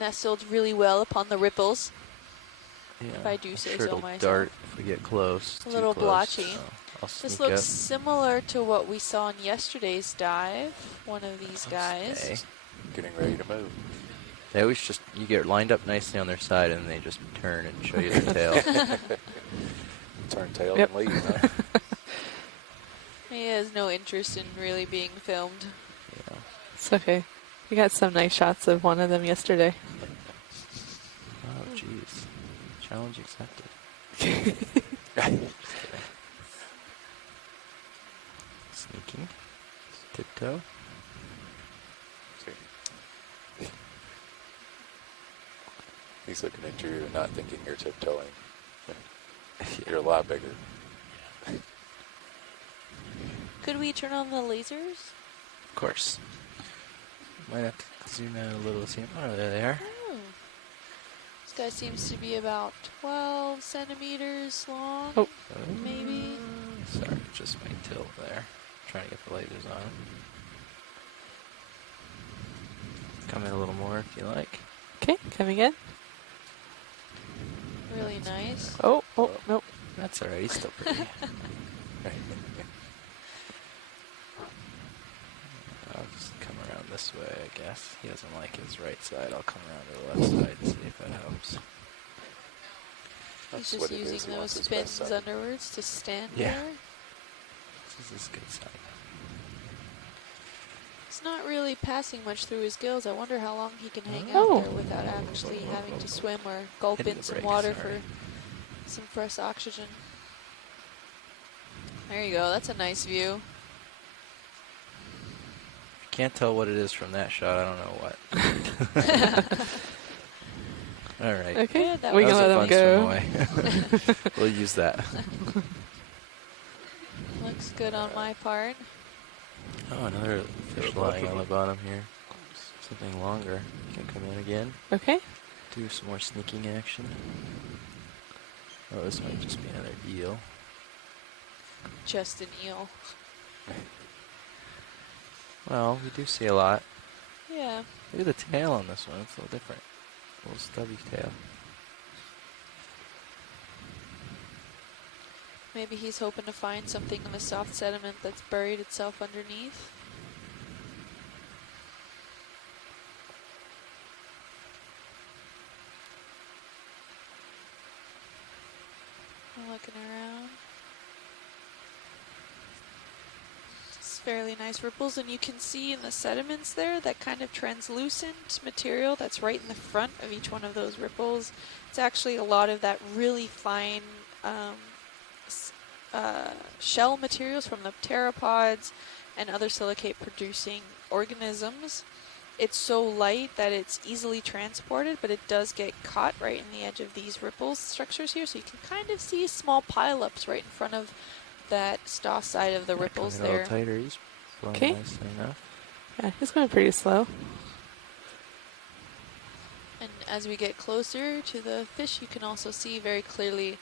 Nestled really well upon the ripples. Yeah, If I do say sure so it'll myself. dart if we get close. A little too close, blotchy. so I'll This sneak looks up. similar to what we saw in yesterday's dive. One of these guys. Okay. Getting ready to move. They always just, you get lined up nicely on their side and they just turn and show you their tail. Turn tail Yep. and leave, huh? He has no interest in really being filmed. Yeah. It's okay. We got some nice shots of one of them yesterday. Oh, jeez. Challenge accepted. Sneaking. Tiptoe. He's looking at you and not thinking you're tiptoeing. You're a lot bigger. Could we turn on the lasers? Of course. Might have to zoom out a little to see. Oh, there they are. Oh. This guy seems to be about 12 centimeters long, Oh. maybe. Sorry, just my tilt there. Trying to get the lasers on. Come in a little more if you like. Okay, coming in. Really nice. Oh, nope. That's alright, he's still pretty. I'll just come around this way, I guess. He doesn't like his right side. I'll come around to the left side and see if that helps. He's just using those fins underwards to stand there. This is a good sign. He's not really passing much through his gills. I wonder how long he can hang Oh. out there without actually having to swim or gulp Hitting in the some brakes, water sorry. for some fresh oxygen. There you go. That's a nice view. Can't tell what it is from that shot. I don't know what. All right. Okay, Yeah, that we was can a let fun them go. We'll use that. Looks good on my part. Oh, another fish lying on the bottom here. Something longer. Can come in again. Okay. Do some more sneaking action. Oh, this might just be another eel. Just an eel. Well, we do see a lot. Yeah. Look at the tail on this one. It's a little different. A little stubby tail. Maybe he's hoping to find something in the soft sediment that's buried itself underneath. I'm looking around. It's fairly nice ripples, and you can see in the sediments there that kind of translucent material that's right in the front of each one of those ripples. It's actually a lot of that really fine shell materials from the pteropods and other silicate producing organisms. It's so light that it's easily transported, but it does get caught right in the edge of these ripples structures here, so you can kind of see small pileups right in front of that stoss side of the ripples A there. little tighter. He's blowing Okay. nicely enough. Yeah, it's going pretty slow. And as we get closer to the fish, you can also see very clearly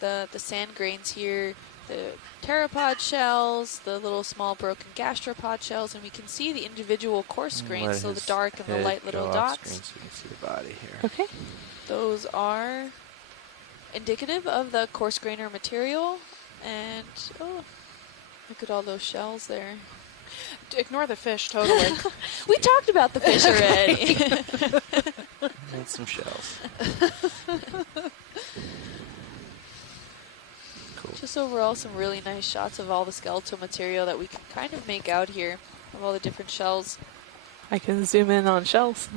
the sand grains here, the pteropod shells, the little small broken gastropod shells, and we can see the individual coarse grains, so the dark and the light little dots. So you can see the body here. Okay. Those are indicative of the coarse grainer material. And, oh, look at all those shells there. Ignore the fish, totally. We talked about the fish already. And some shells. Cool. Just overall some really nice shots of all the skeletal material that we can kind of make out here. of all the different shells. I can zoom in on shells.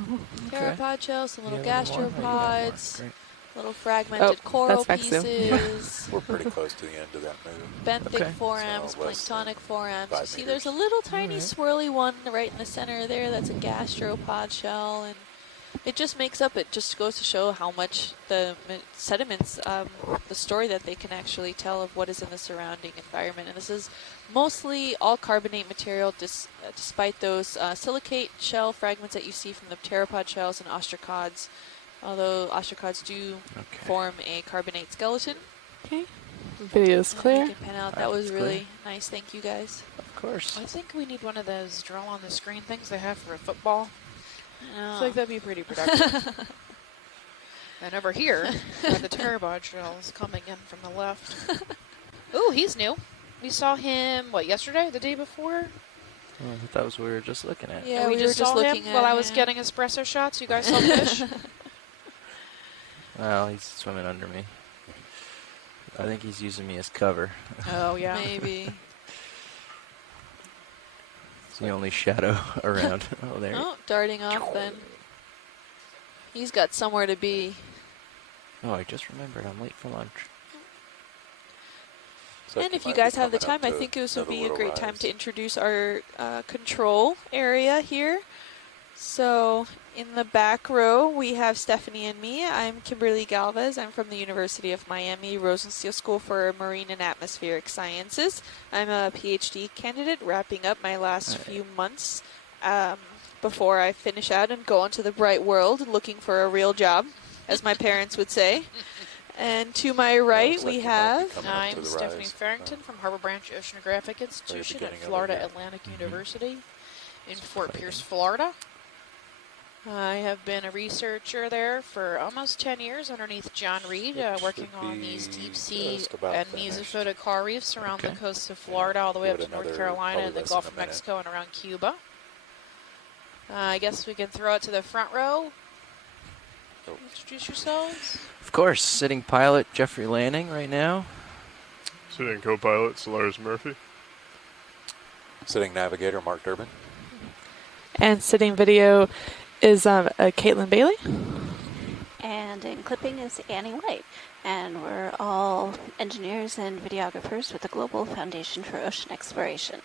Theropod shells, some little Yeah, one more. Oh, you got more. gastropods, Great. little fragmented coral that's next to him. pieces. We're pretty close to the end of that move. Benthic Okay. forams, So less than planktonic forams. 5 You see there's a meters. little tiny swirly one right in the center there. That's a gastropod shell, and it just makes up, it just goes to show how much the sediments, the story that they can actually tell of what is in the surrounding environment. And this is mostly all carbonate material, despite those silicate shell fragments that you see from the pteropod shells and ostracods, although ostracods do form a carbonate skeleton. Okay. Video's clear. You can pan out. That was really nice. Thank you, guys. Of course. I think we need one of those draw on the screen things they have for a football. I Oh. feel like that'd be pretty productive. And over here, we have the pteropod shells coming in from the left. Ooh, he's new. We saw him, what, yesterday? The day before? Oh, I thought that was what we were just looking at. Yeah, And we we were just just saw looking him at while I was him. getting espresso shots. You guys saw fish? Well, he's swimming under me. I think he's using me as cover. Oh, yeah. Maybe. It's the only shadow around. Oh, there. Oh, darting off then. He's got somewhere to be. Oh, I just remembered. I'm late for lunch. So And if you might be guys have the coming time, up I to think this would another be a little great time rise. to introduce our control area here. So in the back row, we have Stephanie and me. I'm Kimberly Galvez. I'm from the University of Miami Rosenstiel School for Marine and Atmospheric Sciences. I'm a PhD candidate wrapping up my last few months before I finish out and go onto the bright world looking for a real job, as my parents would say. And to my right, looks like we you might be have... coming up I'm to the Stephanie rise. Farrington from Harbor Branch Oceanographic Institution at beginning of Florida it. Atlantic University in Fort Pierce, Florida. I have been a researcher there for almost 10 years underneath John Reed, working on these deep sea just about and finished. mesophotic coral reefs around the Okay. coast of Florida, all the way Give up it to North another Carolina probably and the less Gulf than of a minute. Mexico and around Cuba. I guess we can throw it to the front row. Oh. Introduce yourselves. Of course, sitting pilot Jeffrey Lanning right now. Sitting co-pilot Solaris Murphy. Sitting navigator Mark Durbin. And sitting video is Caitlin Bailey. And in clipping is Annie White. And we're all engineers and videographers with the Global Foundation for Ocean Exploration.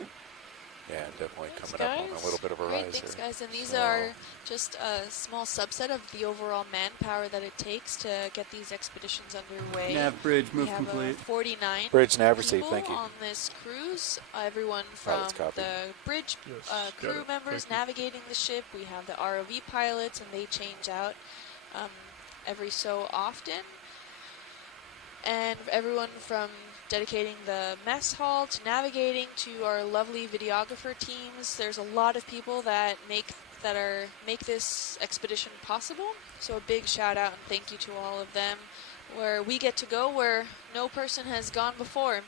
Yeah, definitely Thanks, coming up on guys. a little bit of a Great, rise thanks, here. guys. And these So, are just a small subset of the overall manpower that it takes to get these expeditions underway. Nav bridge We move have complete. 49 Bridge nav received, people thank you. on this cruise. Everyone from that's copied. the bridge Yes, got crew it. members Thank you. navigating the ship. We have the ROV pilots, and they change out every so often. And everyone from dedicating the mess hall to navigating to our lovely videographer teams. There's a lot of people that make this expedition possible. So a big shout out and thank you to all of them. Where we get to go where no person has gone before.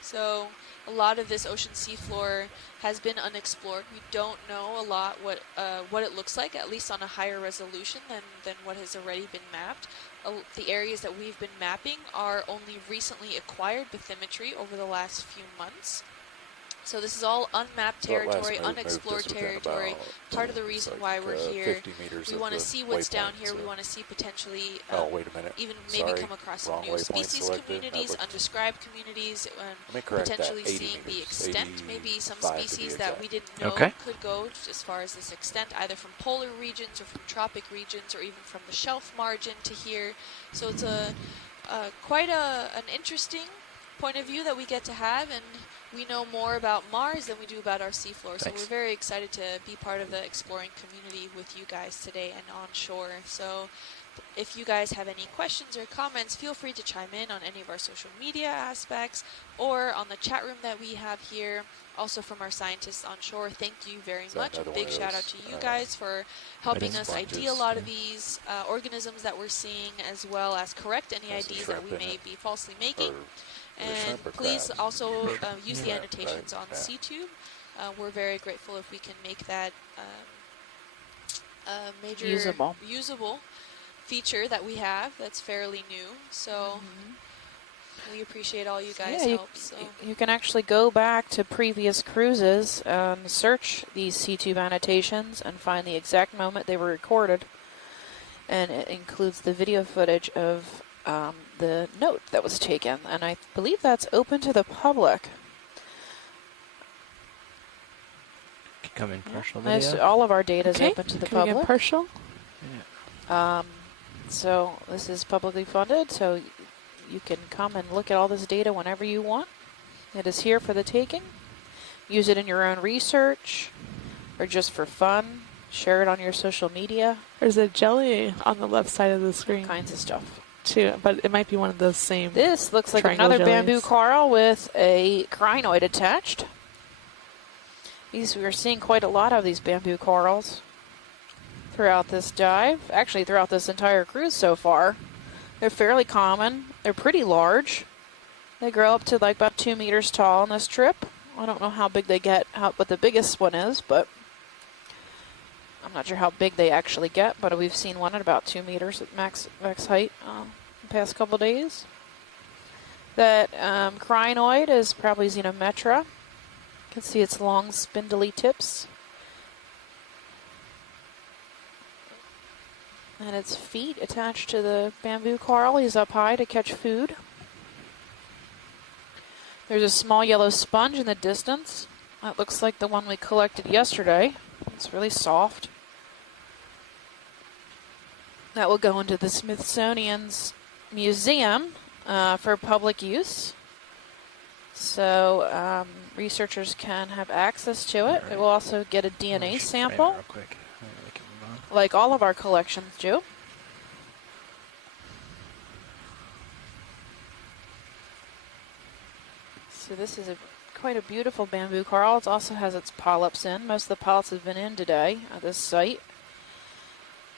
So a lot of this ocean seafloor has been unexplored. We don't know a lot what it looks like, at least on a higher resolution than what has already been mapped. The areas that we've been mapping are only recently acquired bathymetry over the last few months. So this is all unmapped territory, unexplored territory. Part of the reason why we're here, 50 meters we of want to the see what's down waypoint, here. so- We want to see potentially Oh, wait a minute. even maybe Sorry. come across some Wrong new waypoint species selected. communities, That looked- undescribed communities, me correct that, potentially 80 seeing the meters, extent, maybe some 85 to be species that we exact. didn't know Okay. could go as far as this extent, either from polar regions or from tropic regions or even from the shelf margin to here. So it's quite an interesting point of view that we get to have, and we know more about Mars than we do about our seafloor. So Thanks. we're very excited to be part of the exploring community with you guys today and on shore. So if you guys have any questions or comments, feel free to chime in on any of our social media aspects or on the chat room that we have here. Also from our scientists on shore, thank you very that much. A another big one of shout out those, to you guys for helping us sponges, ID a lot of yeah. these organisms that we're seeing, as well as correct any There's a IDs that shrimp we in may it. be falsely making. Or- And shrimp or please crabs? also use the Shrimp, annotations right? on Yeah. CTube. We're very grateful if we can make that major Usable feature that we have that's fairly new. So We appreciate all you guys' Yeah, help. So. you can actually go back to previous cruises and search these C-tube annotations and find the exact moment they were recorded. And it includes the video footage of the note that was taken. And I believe that's open to the public. Can come in partial Most, video. all of our data is Okay. open to the Can we public. get partial? So this is publicly funded, so you can come and look at all this data whenever you want. It is here for the taking. Use it in your own research or just for fun. Share it on your social media. There's a jelly on the left side of the screen. All kinds of stuff. Too, but it might be one of those same. This looks like triangle another jellies. bamboo coral with a crinoid attached. We're seeing quite a lot of these bamboo corals throughout this dive. Actually, throughout this entire cruise so far. They're fairly common. They're pretty large. They grow up to like about 2 meters tall on this trip. I don't know how big they get, what the biggest one is, but I'm not sure how big they actually get, but we've seen one at about 2 meters at max height the past couple days. That crinoid is probably Xenometra. You can see its long spindly tips. And its feet attached to the bamboo coral. He's up high to catch food. There's a small yellow sponge in the distance. That looks like the one we collected yesterday. It's really soft. That will go into the Smithsonian's museum for public use. So researchers can have access to it. It will also get a DNA sample, Real quick. We can move on. like all of our collections do. So this is quite a beautiful bamboo coral. It also has its polyps in. Most of the polyps have been in today at this site.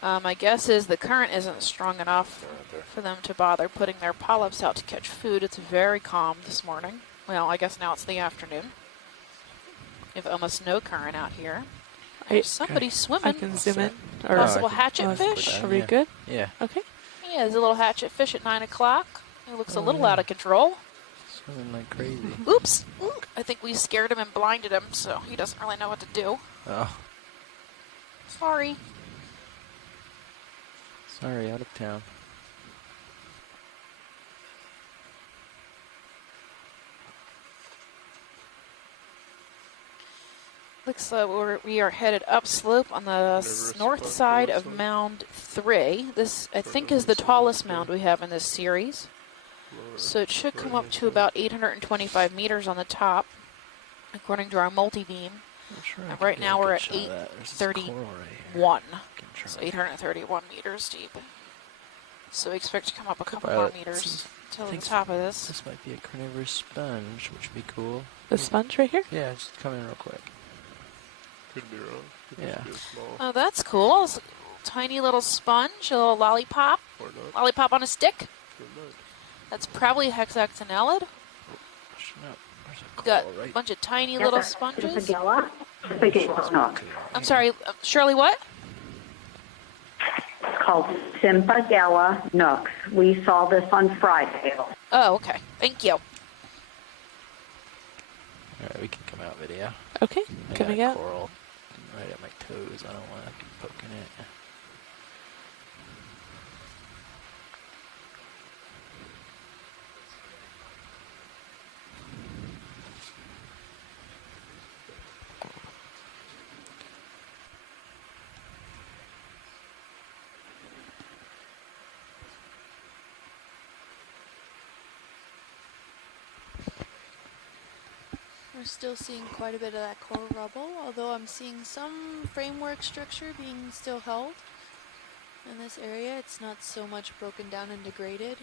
My guess is the current isn't strong enough for them to bother putting their polyps out to catch food. It's very calm this morning. Well, I guess now it's the afternoon. We have almost no current out here. There's somebody swimming. I can zoom in. Or Possible hatchet fish. Are we good? Yeah. Okay. Yeah, there's a little hatchet fish at 9 o'clock. It looks a little out of control. Swimming like crazy. Oops. I think we scared him and blinded him, so he doesn't really know what to do. Oh, Sorry. sorry, out of town. Looks like we are headed upslope on the north side of Mound 3. This, I think, is the tallest mound we have in this series. So it should come up to about 825 meters on the top, according to our multi-beam. And right now we're at 831. So 831 meters deep. So we expect to come up a couple more meters to the top of this. This might be a carnivorous sponge, which would be cool. The sponge right here? Yeah, just come in real quick. Could be wrong. Could Yeah. just be a small. Oh, that's cool. It's a tiny little sponge, a little lollipop. Or not. Lollipop on a stick. Or not. That's probably hexactinellid. There's a Got coral, a right? bunch of tiny little sponges. No. I'm sorry, Shirley, what? It's called Sympagella nux. We saw this on Friday. Oh, okay. Thank you. Alright, we can come out video. Okay, I coming got out. coral right at my toes. I don't want to be poking it. We're still seeing quite a bit of that coral rubble, although I'm seeing some framework structure being still held in this area. It's not so much broken down and degraded.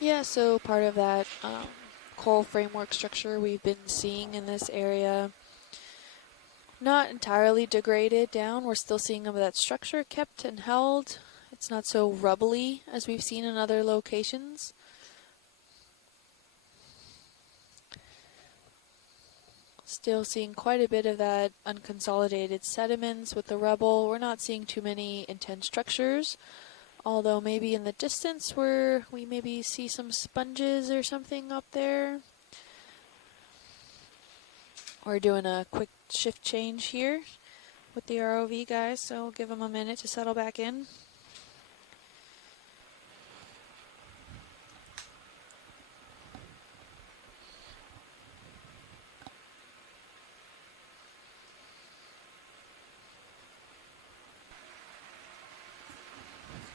Yeah, so part of that coral framework structure we've been seeing in this area, not entirely degraded down. We're still seeing some of that structure kept and held. It's not so rubbly as we've seen in other locations. Still seeing quite a bit of that unconsolidated sediments with the rubble. We're not seeing too many intense structures, although maybe in the distance where we maybe see some sponges or something up there. We're doing a quick shift change here with the ROV guys, so we'll give them a minute to settle back in.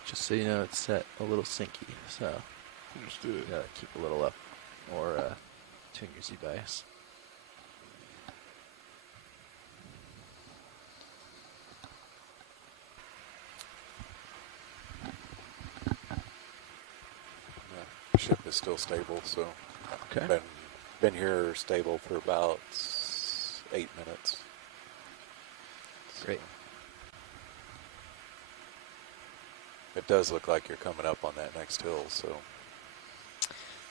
Just so you know, it's set a little sinky, so Understood. you gotta keep a little up or tune your Z bias. The ship is still stable, so Okay. been here stable for about 8 minutes. Great. It does look like you're coming up on that next hill, so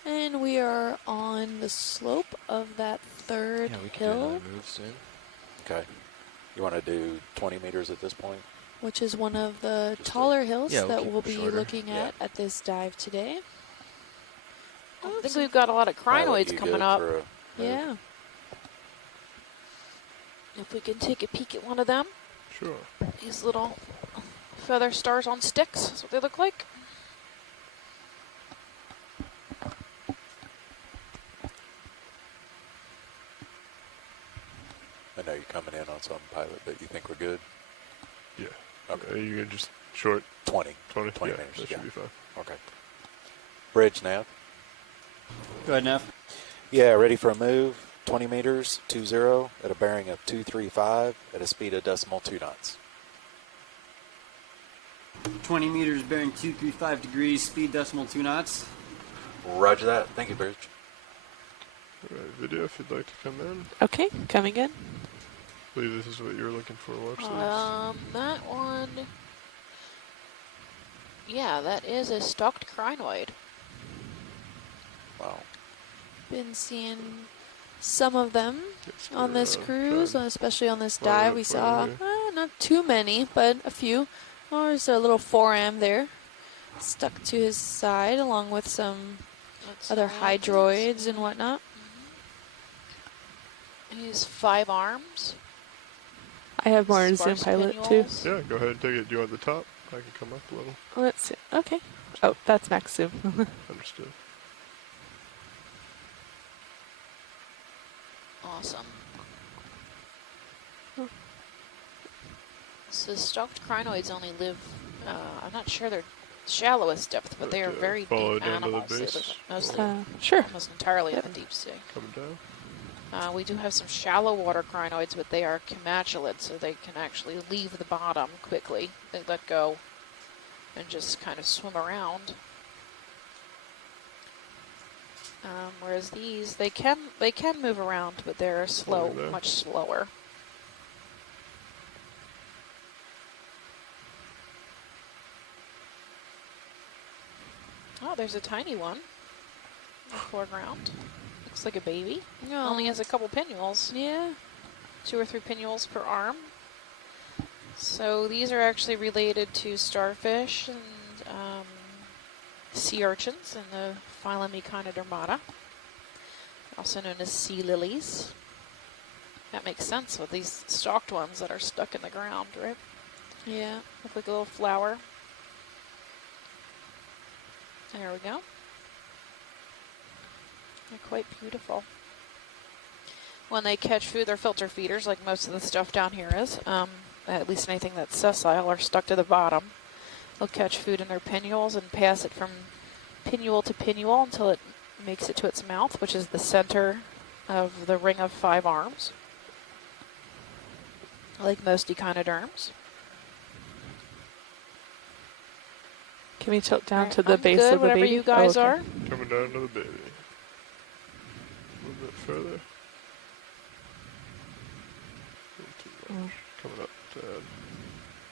And we are on the slope of that third Yeah, we can do hill, another move soon. okay. You want to do 20 meters at this point? which is one of the taller hills Yeah, we'll that keep we'll it be shorter. looking Yeah. at this dive today. I think we've got a lot of Pilot, crinoids you coming good up. for a move? Yeah. If we can take a peek at one of them. Sure. These little feather stars on sticks. That's what they look like. I know you're coming in on something, Pilot, but you think we're good? Yeah. Okay. You can just short 20. 20? 20 Yeah, meters, that yeah. should be fine. Okay. Bridge nav. Go ahead, Neff. Yeah, ready for a move. 20 meters, 20, at a bearing of 235, at a speed of decimal 2 knots. 20 meters bearing 235 degrees, speed decimal 2 knots. Roger that. Thank you, Bridge. All right, video if you'd like to come in. Okay, coming in. I believe this is what you were looking for. Watch these. That one. Yeah, that is a stalked crinoid. Wow. Been seeing some of them It's on this good. cruise, Good. especially on this Line dive. up, We line saw up not too many, but a few. Oh, there's a little foram there stuck to his side, along with some other hydroids and whatnot. He's 5 arms. I have more in Zoom Sparse Pilot too. pinnules. Yeah, go ahead and take it. Do you want the top? I can come up a little. Let's see. Okay. Oh, that's max zoom. Understood. Awesome. So stalked crinoids only live, I'm not sure their shallowest depth, but they are very follow deep down to the animals. They base. live mostly, Sure. almost entirely in the deep sea. Coming down. We do have some shallow water crinoids, but they are commatulate, so they can actually leave the bottom quickly. They let go and just kind of swim around. Whereas these, they can move around, but they're slow, there. much slower. Oh, there's a tiny one in the foreground. Looks like a baby. No. Only has a couple pinnules. Yeah. 2 or 3 pinnules per arm. So these are actually related to starfish and sea urchins in the phylum Echinodermata, also known as sea lilies. That makes sense with these stalked ones that are stuck in the ground, right? Yeah. Look like a little flower. There we go. They're quite beautiful. When they catch food, they're filter feeders, like most of the stuff down here is. At least anything that's sessile or stuck to the bottom. They'll catch food in their pinnules and pass it from pinnule to pinnule until it makes it to its mouth, which is the center of the ring of 5 arms, like most echinoderms. Can we tilt down Alright, to the I'm base good, of the whatever baby? you guys Oh, okay. are. Coming down to the baby. A little bit further. Too much. Coming up to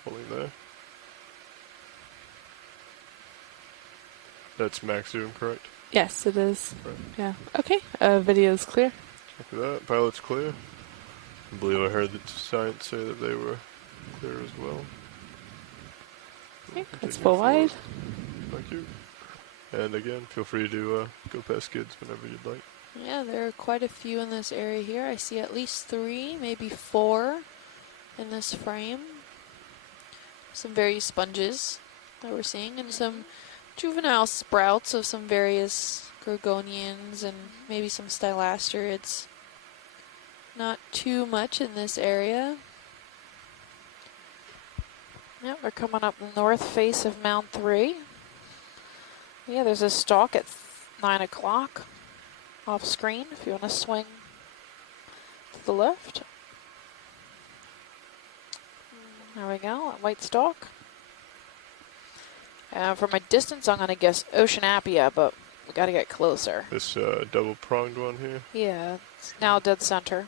holding there. That's max zoom, correct? Yes, it is. Right. Yeah. Okay. Video's clear. Copy that. Pilot's clear. I believe I heard the science say that they were clear as well. Okay, We'll let's continue pull forward. wide. Thank you. And again, feel free to go past skids whenever you'd like. Yeah, there are quite a few in this area here. I see at least 3, maybe 4 in this frame. Some various sponges that we're seeing, and some juvenile sprouts of some various Gorgonians and maybe some stylasterids. Not too much in this area. Yep, we're coming up the north face of Mound 3. Yeah, there's a stalk at 9 o'clock off screen if you want to swing to the left. There we go, a white stalk. From a distance, I'm going to guess Oceanapia, but we got to get closer. This double-pronged one here? Yeah, it's now dead center.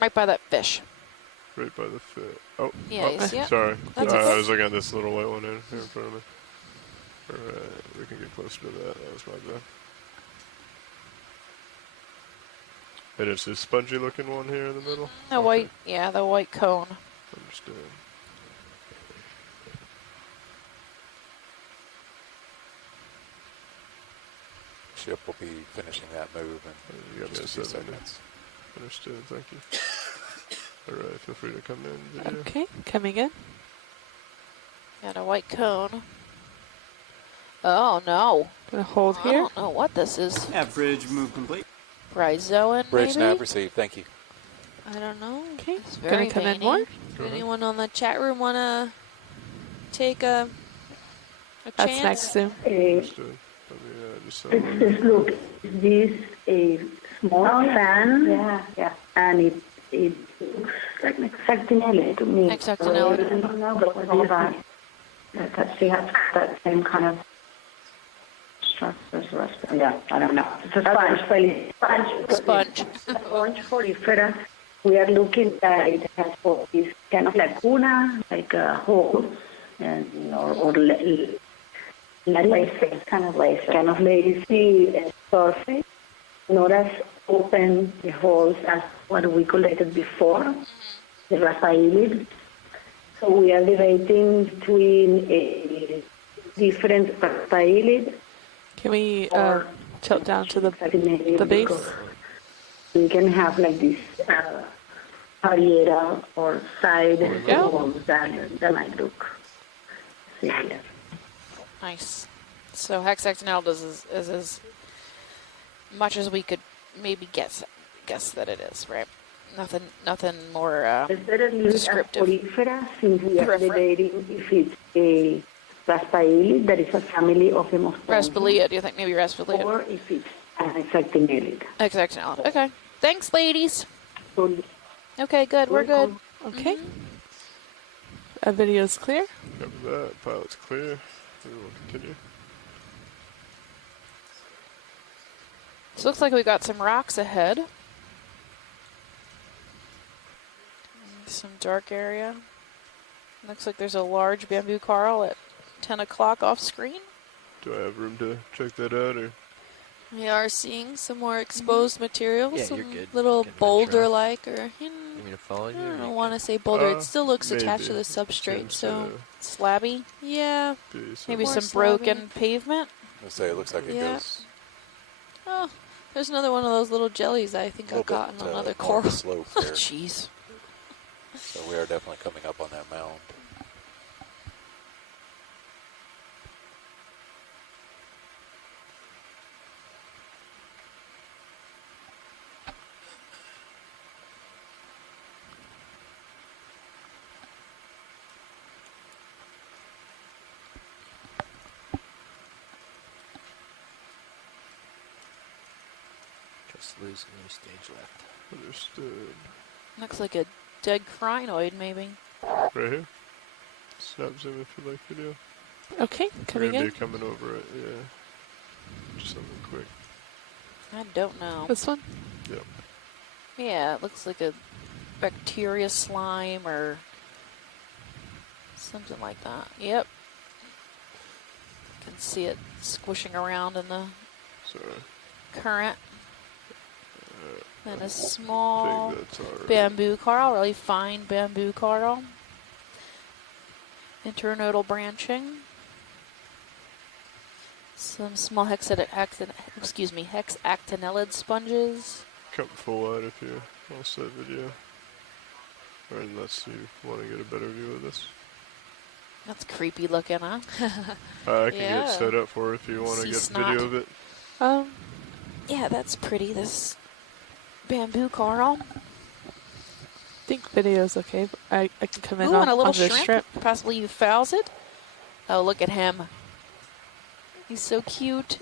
Right by that fish. Right by the fish. Oh, Yeah, you see it? Sorry. That's I okay. was looking at this little white one here in front of me. Alright, we can get closer to that. That was my bad. And it's this spongy looking one here in the middle? The white, yeah, the white cone. Understood. Ship will be finishing that move in You got just a few seconds. Understood, thank you. Alright, feel free to come in. Video. Okay, coming in. And a white cone. Oh no. Gonna hold I here. don't know what this is. Average move complete. Rhizoan, Bridge maybe? nav received. Thank you. I don't know. Okay, It's very gonna come in veiny. more. Anyone on the chat room want to take a That's chance? next soon. Understood. Just Look, this a small fan, and it looks like an hexactinella to me. Hexactinella. I don't know, but with all that, she has that same kind of structure as the rest of it. Yeah, I don't know. It's a Sponge. Sponge folifera. We are looking at it has all this kind of lacuna, like a hole, and or lacy, kind of lacy surface, not as open the holes as what we collected before, the Raphaelid. So we are debating between a different Raphaelid. Can we tilt down to the base? We can have like this pariera or side holes that might look similar. Nice. So hexactinella is as much as we could maybe guess that it is, right? Nothing more descriptive. Since we are debating if it's a Raspaelid, that is a family of Hemospongia. Raspalia, do you think maybe Raspalia? Or if it's an hexactinellid. Hexactinella. Okay. Thanks, ladies. Okay, good. We're good. Okay. Our video's clear. Cover that. Pilot's clear. We will continue. So looks like we got some rocks ahead. Some dark area. Looks like there's a large bamboo coral at 10 o'clock off screen. Do I have room to check that out, or? We are seeing some more exposed material, Yeah, some you're good. little Good boulder-like, or You want me to follow you? I don't want to say boulder. It still looks attached to maybe. the substrate, Seems so Slabby. yeah. Maybe More some slabby. broken pavement. I say it looks like it Yeah. goes Oh, there's another one of those little jellies I think a I've little gotten bit on another more of coral. a slope Oh, there. jeez. So we are definitely coming up on that mound. Just losing new stage left. Understood. Looks like a dead crinoid, maybe. Right here. Snap zoom if you like video. Okay, We're coming gonna in. be coming over it, yeah. Just something quick. I don't know. This one? Yep. Yeah, it looks like a bacteria slime or something like that. Yep. Can see it squishing around in the Sorry. current. Then a small that's all right. bamboo coral, really fine bamboo coral. Internodal branching. Some small hexactinellid sponges. Come full out if you want to set video. Or unless you want to get a better view of this. That's creepy looking, huh? I can get set up for it if you want to Sea get snot. video of it. Yeah, that's pretty. This bamboo coral. I think video's okay, but I can come in Ooh, on and a little the shrimp. Possibly you fouls it. Oh, look at him. He's so cute.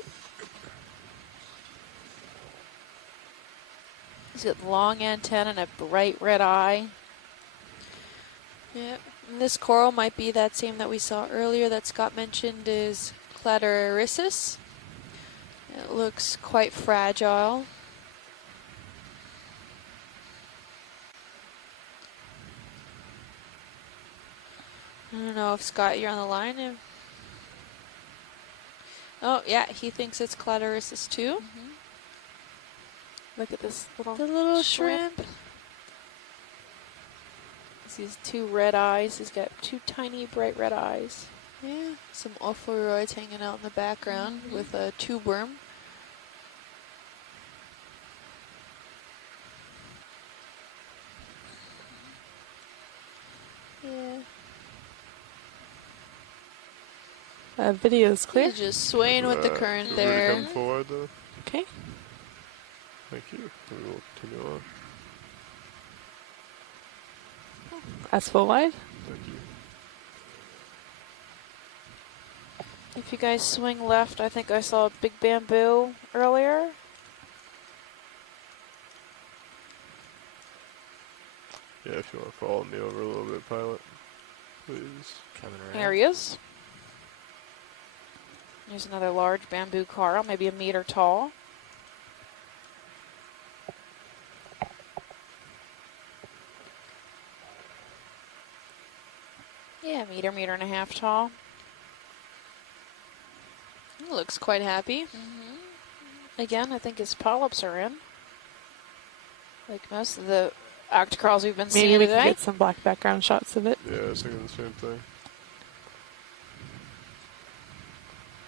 He's got long antenna and a bright red eye. Yeah, and this coral might be that same that we saw earlier that Scott mentioned is Cladorhizis. It looks quite fragile. I don't know if Scott, you're on the line. Oh, yeah, he thinks it's Cladorhizis too. Look at this little, The little shrimp. These two red eyes. He's got two tiny bright red eyes. Yeah, some ophiuroids hanging out in the background with a tube worm. Yeah. Video's clear. He's just swaying with the current there. Come forward though. Okay. Thank you. We will continue on. That's full wide. Thank you. If you guys swing left, I think I saw a big bamboo earlier. Yeah, if you want to follow me over a little bit, pilot, please. Coming around. There he is. There's another large bamboo coral, maybe a meter tall. Yeah, meter and a half tall. He looks quite happy. Again, I think his polyps are in. Like most of the octocorals we've been Maybe seeing we today. can get some black background shots of it. Yeah, I was thinking the same thing.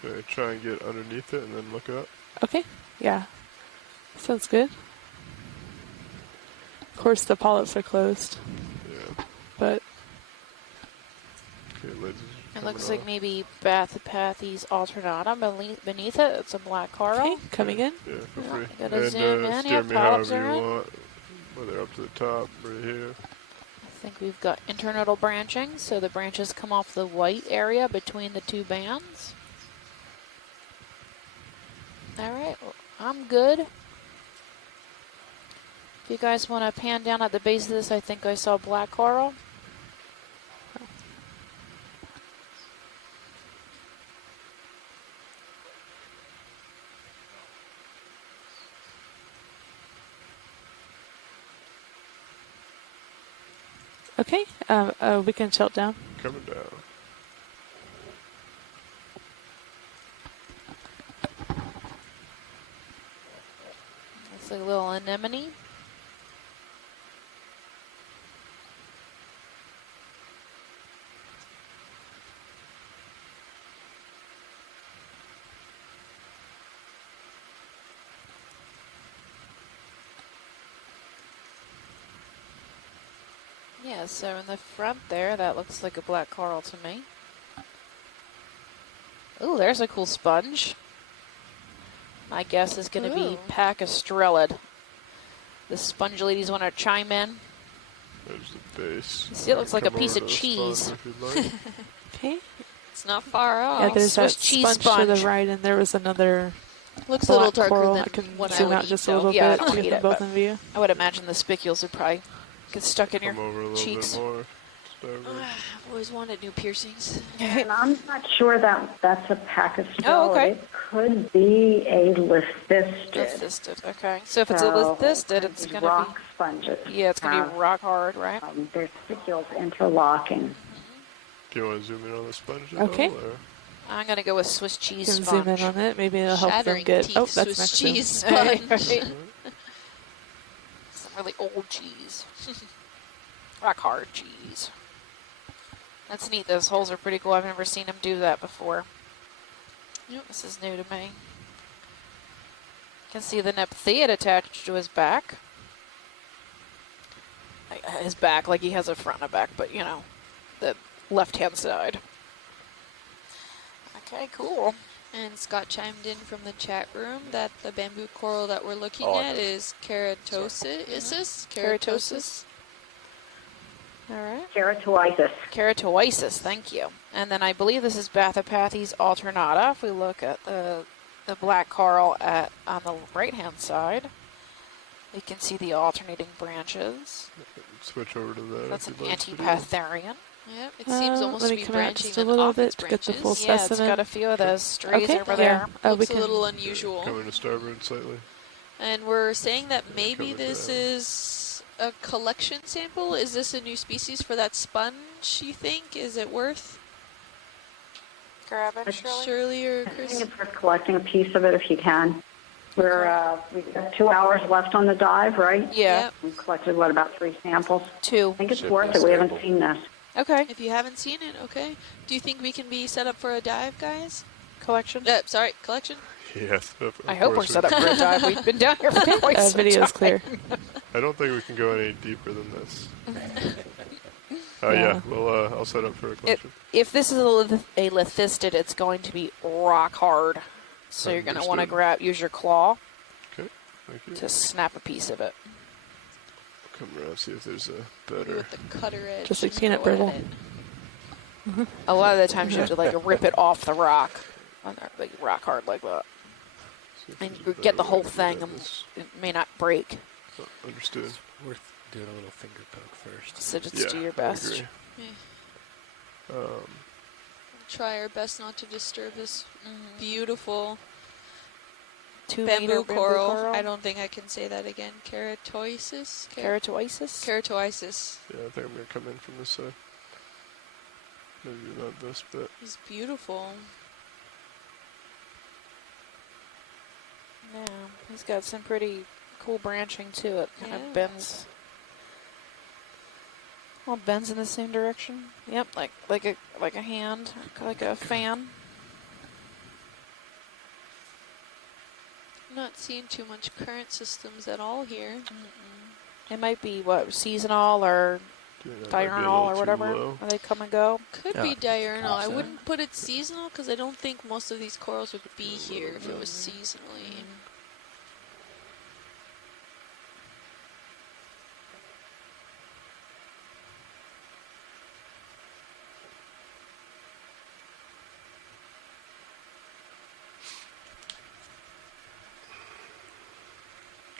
Okay, try and get underneath it and then look up. Okay. Yeah. Sounds good. Of course, the polyps are closed. Yeah. But Okay, ladies. It looks like maybe Bathypathes alternata beneath it. It's a black coral. okay, coming in. Yeah, feel free. Gotta And zoom in. steer Yeah, me polyps however are you in. want. Whether up to the top, right here. I think we've got internodal branching, so the branches come off the white area between the two bands. All right, well, I'm good. If you guys want to pan down at the base of this, I think I saw black coral. Okay. We can tilt down. Coming down. Looks like a little anemone. Yeah, so in the front there, that looks like a black coral to me. Ooh, there's a cool sponge. My guess is going to be Pacastrellid. The sponge ladies want to chime in. There's the base. You see, it looks like a Come piece over of to the cheese. sponge if you'd like. Okay. It's not far off. Yeah, there's Swiss that cheese sponge to the sponge. right, and there was another. Looks a little black darker coral. than I can what I zoom would out eat, just a though. little Yeah, I bit don't to eat get it, both but in view. I would imagine the spicules would probably get stuck in your Come over a little cheeks. bit more. Start with- I've always wanted new piercings. And I'm not sure that that's a Pacastrellid. Oh, okay. It could be a lithistid. Lithistid, okay. So if it's a So, lithistid, it's these going to rock sponges. be, yeah, it's going to have, be rock hard, right? Their spicules interlocking. Do you want to zoom in on the sponge? Okay. At all, or? I'm going to go with Swiss cheese Can sponge. zoom in on it. Maybe it'll help them Shattering get. teeth, Oh, that's Swiss next cheese to. sponge. really old cheese. Rock hard cheese. That's neat. Those holes are pretty cool. I've never seen him do that before. Yep. This is new to me. You can see the Neptheid attached to his back. His back, like he has a front and a back, but you know, the left-hand side. Okay, cool. And Scott chimed in from the chat room that the bamboo coral that we're looking Oh, at is keratosis. Keratosis. All right. Keratoisis. Keratoisis, thank you. And then I believe this is Bathypathes alternata. If we look at the black coral on the right-hand side, we can see the alternating branches. Switch over to that. That's an if you'd like to do. Antipatharian. Yep, it seems almost let to me be come out branching just a little off bit its to get the branches. full Yeah, it's specimen. got a few of those strays Okay, over yeah. there. Looks a little unusual. Coming to starboard slightly. And we're saying that maybe coming this down. is a collection sample. Is this a new species for that sponge, you think? Is it worth grabbing, Shirley or I think Chris? it's worth collecting a piece of it if you can. We've got 2 hours left on the dive, right? Yeah. We collected, what, about 3 samples? 2. I think it's Should worth be it. We haven't stable. seen this. Okay. If you haven't seen it, okay. Do you think we can be set up for a dive, guys? Collection? Sorry, collection? Yes. I hope we're set up for a dive. We've been down here for quite some video's time. clear. I don't think we can go any deeper than this. Yeah. Well, I'll set up for a collection. If this is a lithistid, it's going to be rock hard. So you're going to want to use your claw Okay. Thank you. to snap a piece of it. Come around, see if there's a Maybe better. with the cutter edge. Just like and peanut go at brittle. it. A lot of the times you have to like rip it off the rock. When they're like rock hard like that. See if And there's a you better get the way whole to get thing at and this. it may not break. Oh, understood. It's worth doing a little finger poke first. So just Yeah, do your I best. agree. Try our best not to disturb this beautiful 2 bamboo meter coral. I don't think I can say that again. Keratoisis? Keratoisis? Keratoisis. Yeah, I think I'm going to come in from this side. Maybe not this, but It's beautiful. Yeah, he's got some pretty cool branching to it. Kind Yeah. of bends. Well, bends in the same direction. Yep, like a hand, like a fan. Not seeing too much current systems at all here. It might be what seasonal or yeah, that might be a diurnal or little too whatever. low. Or they come and go. Could Yeah, be diurnal. I so. wouldn't put it seasonal because I don't think most of these corals would be here if it was seasonally.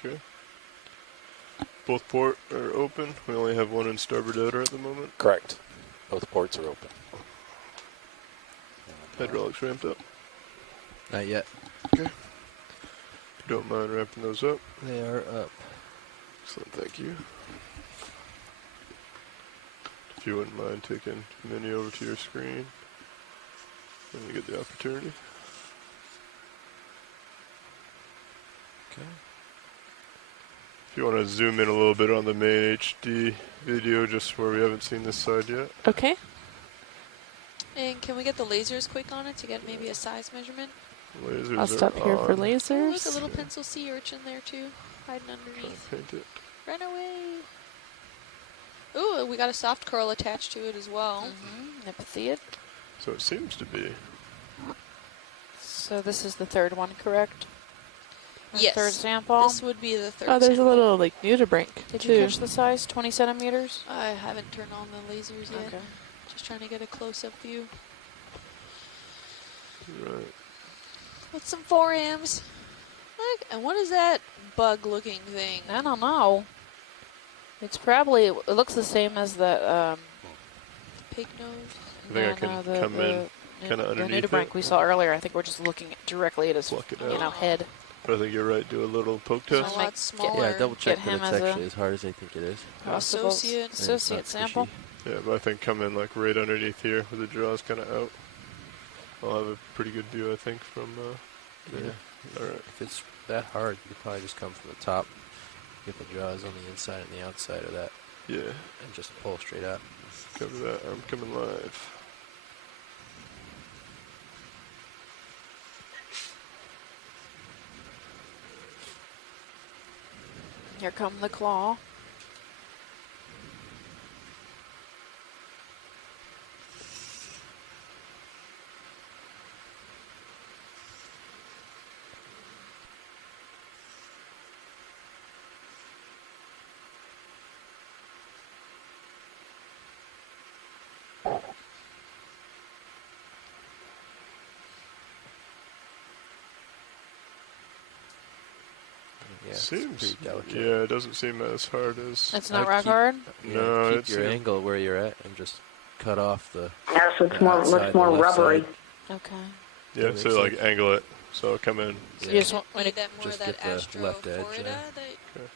Okay. Both port are open. We only have one in starboard outer at the moment. Correct. Both ports are open. Hydraulics ramped up. Not yet. Okay. If you don't mind ramping those up. They are up. Excellent, thank you. If you wouldn't mind taking Minnie over to your screen when you get the opportunity. Okay. If you want to zoom in a little bit on the main HD video, just where we haven't seen this side yet. Okay. And can we get the lasers quick on it to get maybe a size measurement? Lasers I'll stop here for on. Oh, look, a lasers. little pencil sea urchin there too, hiding underneath. Paint it. Run away! Ooh, we got a soft coral attached to it as well. Neptheid. So it seems to be. So this is the third one, correct? Or Yes. Third sample. This would be the third. Oh, there's a sample. little like nudibranch Did too. you catch the size? 20 centimeters? I haven't turned on the lasers yet. Okay. Just trying to get a close-up view. Right. With some 4Ms. Look, and what is that bug-looking thing? I don't know. It's probably, it looks the same as the, Pig nose? I think I can come in kinda underneath the nudibranch it. we saw earlier. I think we're just looking directly at his, Pluck it you know, out. head. But I think you're right. Do a little poke It's test. a lot smaller. Yeah, double check Get that him it's as a actually as hard as I think it is. Possible Associate. And it's associate not sample. squishy. Yeah, but I think come in like right underneath here with the jaws kind of out. I'll have a pretty good view, I think, from Yeah. All right. If it's that hard, you could probably just come from the top Get the jaws on the inside and the outside of that. Yeah. And just pull straight out. Cover that. I'm coming live. Here come the claw. Yeah, Seems, yeah, it doesn't seem as hard as... It's not rock hard? No, keep it's... your angle where you're at and just cut off the... Yeah, so it's more, looks more rubbery. Okay. Yeah, so like angle it, so it'll come in. So you just want Need that more just that get the left edge Florida there. Okay.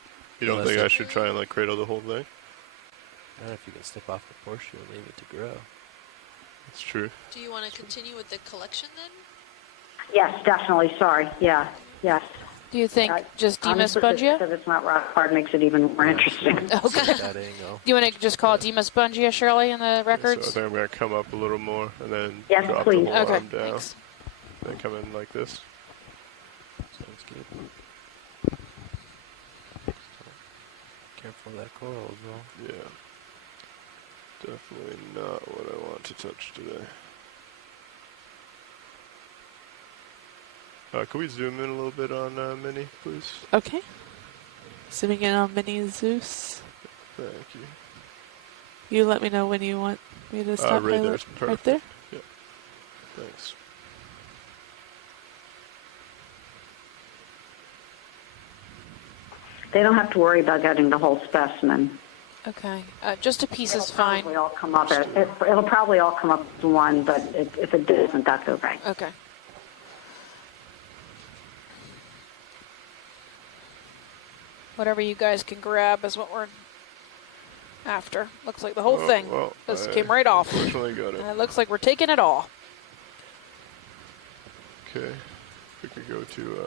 You don't think I should try and like cradle the whole thing? I don't know if you can snip off the portion and leave it to grow. That's true. Do you want to continue with the collection then? Yes, definitely. Sorry. Yeah. Yes. Do you think just Honestly, Demaspongia? because it's not rock hard makes it even more interesting. Okay. That angle. Do you want to just call it Demaspongia, Shirley, in the So records? I think I'm going to come up a little more and then Yes, drop please. the whole Okay, arm down. thanks. Then come in like this. Sounds good. Careful of that coral as well. Yeah. Definitely not what I want to touch today. Can we zoom in a little bit on Minnie, please? Okay. Zooming in on Mini Zeus. Thank you. You let me know when you want me to stop. Right my there. look. Perfect. Right there? Yeah. Thanks. They don't have to worry about getting the whole specimen. Okay. Just a piece is fine. It'll all come up. It'll probably all come up to one, but if it doesn't, that's okay. Okay. Whatever you guys can grab is what we're after. Looks like the whole thing. Well, This came right off. Unfortunately got it. And it looks like we're taking it all. Okay. We could go to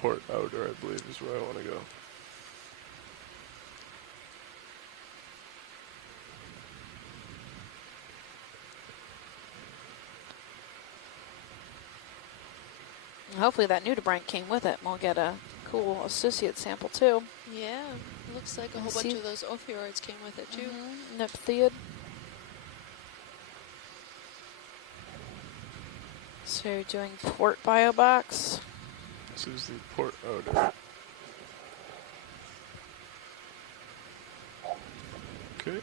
Port Outer, I believe, is where I want to go. Hopefully that nudibranch came with it. We'll get a cool associate sample too. Yeah, looks like a And whole bunch see- of those ophioroids came with it too. Nymphthiid. So you're doing port biobox. This is the Port Outer. Okay.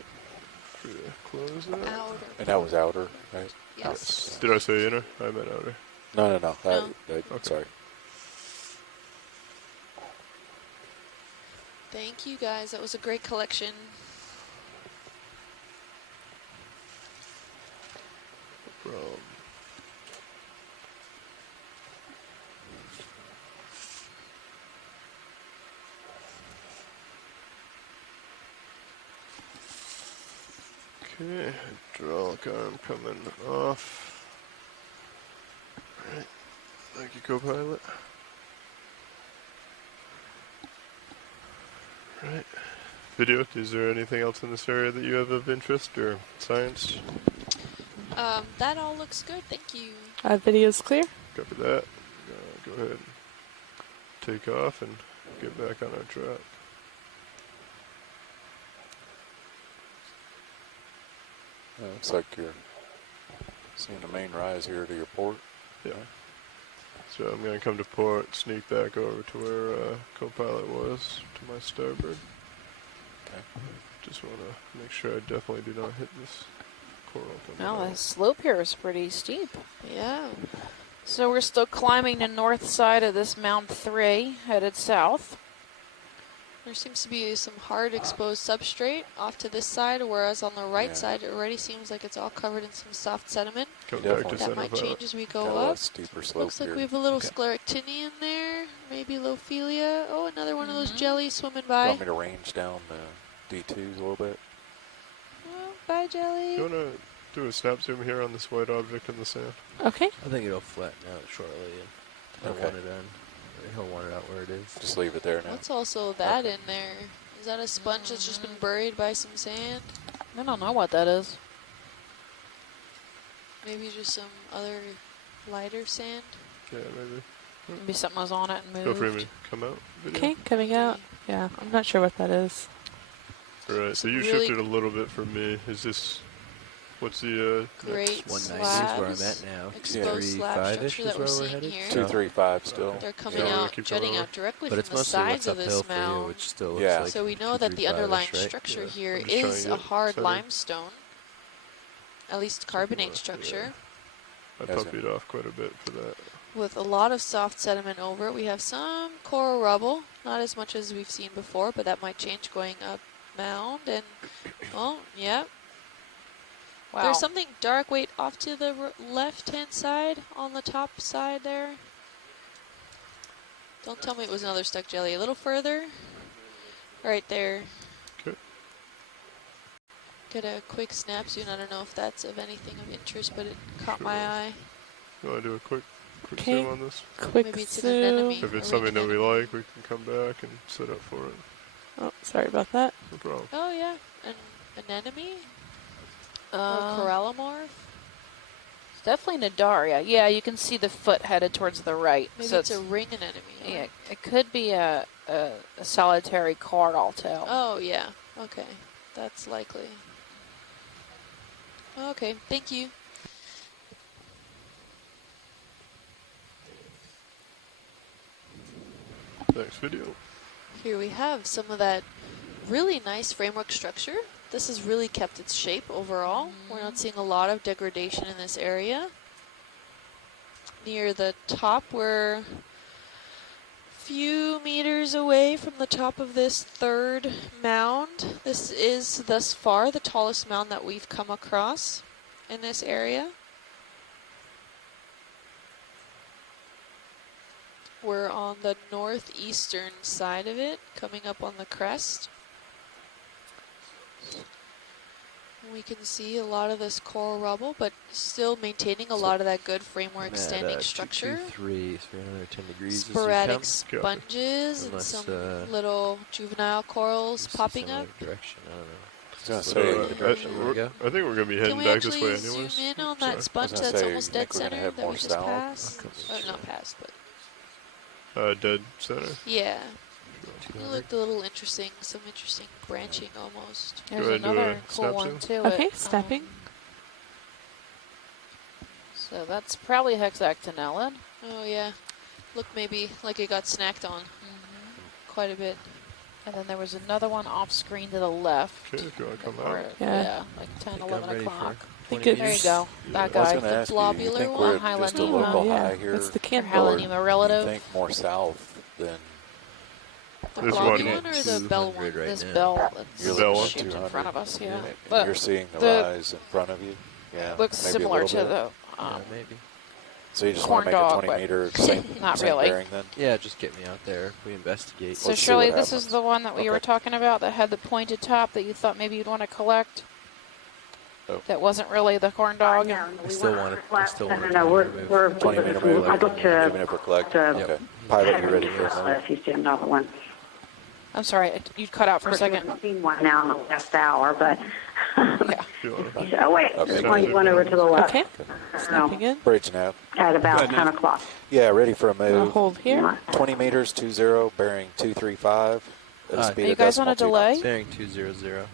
Free to close that. Outer. And that was outer, right? Yes. Did I say inner? I meant outer. No. No. Sorry. Thank you guys. That was a great collection. No problem. Okay, hydraulic arm coming off. Alright, thank you, co-pilot. Right. Video, is there anything else in this area that you have of interest or science? That all looks good. Thank you. Video's clear. Copy that. Go ahead and take off and get back on our track. Looks like you're seeing the main rise here to your port. Yeah. So I'm going to come to port, sneak back over to where co-pilot was, to my starboard. Okay. Just want to make sure I definitely do not hit this coral. Well, the slope here is pretty steep. Yeah. So we're still climbing the north side of this Mound 3, headed south. There seems to be some hard exposed substrate off to this side, whereas on the right side it already seems like it's all covered in some soft sediment. That might change as we go up. Steeper slope Looks like here. we have a little scleractinian there, maybe Lophelia. Oh, another one of those jellies swimming by. Want me to range down the D2s a little bit? Oh, bye, jelly. You want to do a snap zoom here on this white object in the sand? Okay. I think it'll flatten out shortly and Okay. want it in. He'll want it out where it is. Just leave it there now. What's also that in there? Is that a sponge that's just been buried by some sand? I don't know what that is. Maybe just some other lighter sand? Yeah, maybe. Maybe something was on it and Feel free moved. to come out. Video. Okay, coming out. Yeah, I'm not sure what that is. Alright, so you really shifted a little bit for me. Is this, what's the, Great 190 is slabs, where I'm at now. exposed slab 235-ish structure is that we're where we're seeing headed. here. 235 still. They're coming Yeah, out, keep jutting going out directly But from it's the mostly what's sides of uphill this for you, mound. which still looks Yeah. like So we know that the 235-ish, underlying right? structure Yeah. here I'm just trying is to a get hard centered. limestone, at least carbonate structure, I Yes, puppied off quite a bit for that. with a lot of soft sediment over it. We have some coral rubble, not as much as we've seen before, but that might change going up mound. And, oh, yeah. Wow. There's something dark, wait, off to the left-hand side, on the top side there. Don't tell me it was another stuck jelly. A little further. Right there. Okay. Get a quick snap zoom. I don't know if that's of anything of interest, but it caught my Sure. eye. You want to do a quick Okay. zoom on this? Quick Maybe it's an zoom. anemone. If it's Are something we that we anemone? like, we can come back and set up for it. Oh, sorry about that. No problem. Oh, yeah. An anemone? Or Um, corallimorph? It's definitely Nadaria. Yeah, you can see the foot headed towards the right. Maybe so it's a ring anemone. Yeah, it could be a solitary caudal tail. Oh, yeah. Okay. That's likely. Okay, thank you. Next video. Here we have some of that really nice framework structure. This has really kept its shape overall. We're not seeing a lot of degradation in this area. Near the top, we're a few meters away from the top of this third mound. This is thus far the tallest mound that we've come across in this area. We're on the northeastern side of it, coming up on the crest. We can see a lot of this coral rubble, but still maintaining a lot of that good framework standing structure. 223, 310 degrees. Sporadic as you sponges and Unless, some little juvenile corals popping up. Direction, I don't know. I was So, gonna say, the direction we wanna go? I think we're going to be Can heading we back this way actually anyways. zoom in on Sorry. that sponge I was gonna that's say, almost I dead think we're gonna center head that more we just south. passed? Or not passed, but Dead center. yeah. It looked a little interesting, some interesting branching almost. Go There's ahead and do another a cool snap one zoom. too. Okay, stepping. So that's probably hexactinellid. Oh yeah, look maybe like it got snacked on quite a bit. And then there was another one off screen to the left. Okay, if you want to come Or, out. Yeah. like 10, think I'm 11 ready for o'clock. think There it's- you go. That I was guy. going to ask you, you globular think one? we're Highland just a Nemo. local yeah, high here? it's the Or candle. Hylanema You relative. think more south than The This blobby one. one or the bell one? right This now. bell that's You're looking at shaped in 200. front of us, yeah. and But you're seeing the, the- rise in front of you? Yeah, looks maybe a similar little to bit. the Yeah, maybe. So you just corn want to make dog, a 20 but meter same, not same really. bearing then? Yeah, just get me out there. We investigate. So Let's see Shirley, what this is happens. the one that we were Okay. talking about that had the pointed top that you thought maybe you'd want to collect. Oh. That wasn't really the corn dog. No, I still want it. I still want it. no, we're 20 meter move, I go to even if we're collecting? to- Okay. Pilot, you ready for a move? if you see another one. I'm sorry, you cut out for a Of course, we second. haven't seen one now in the last hour, but Yeah. If you want to. he said, oh wait, Okay. there's one over to the left. Okay, snapping in. Bridge nav. At about Go ahead, 10 Nat. o'clock. Yeah, ready for a I'll move. hold here. 20 meters, 20, bearing 235. At a Are speed you of guys on a decimal 2 knots. delay? Bearing 200.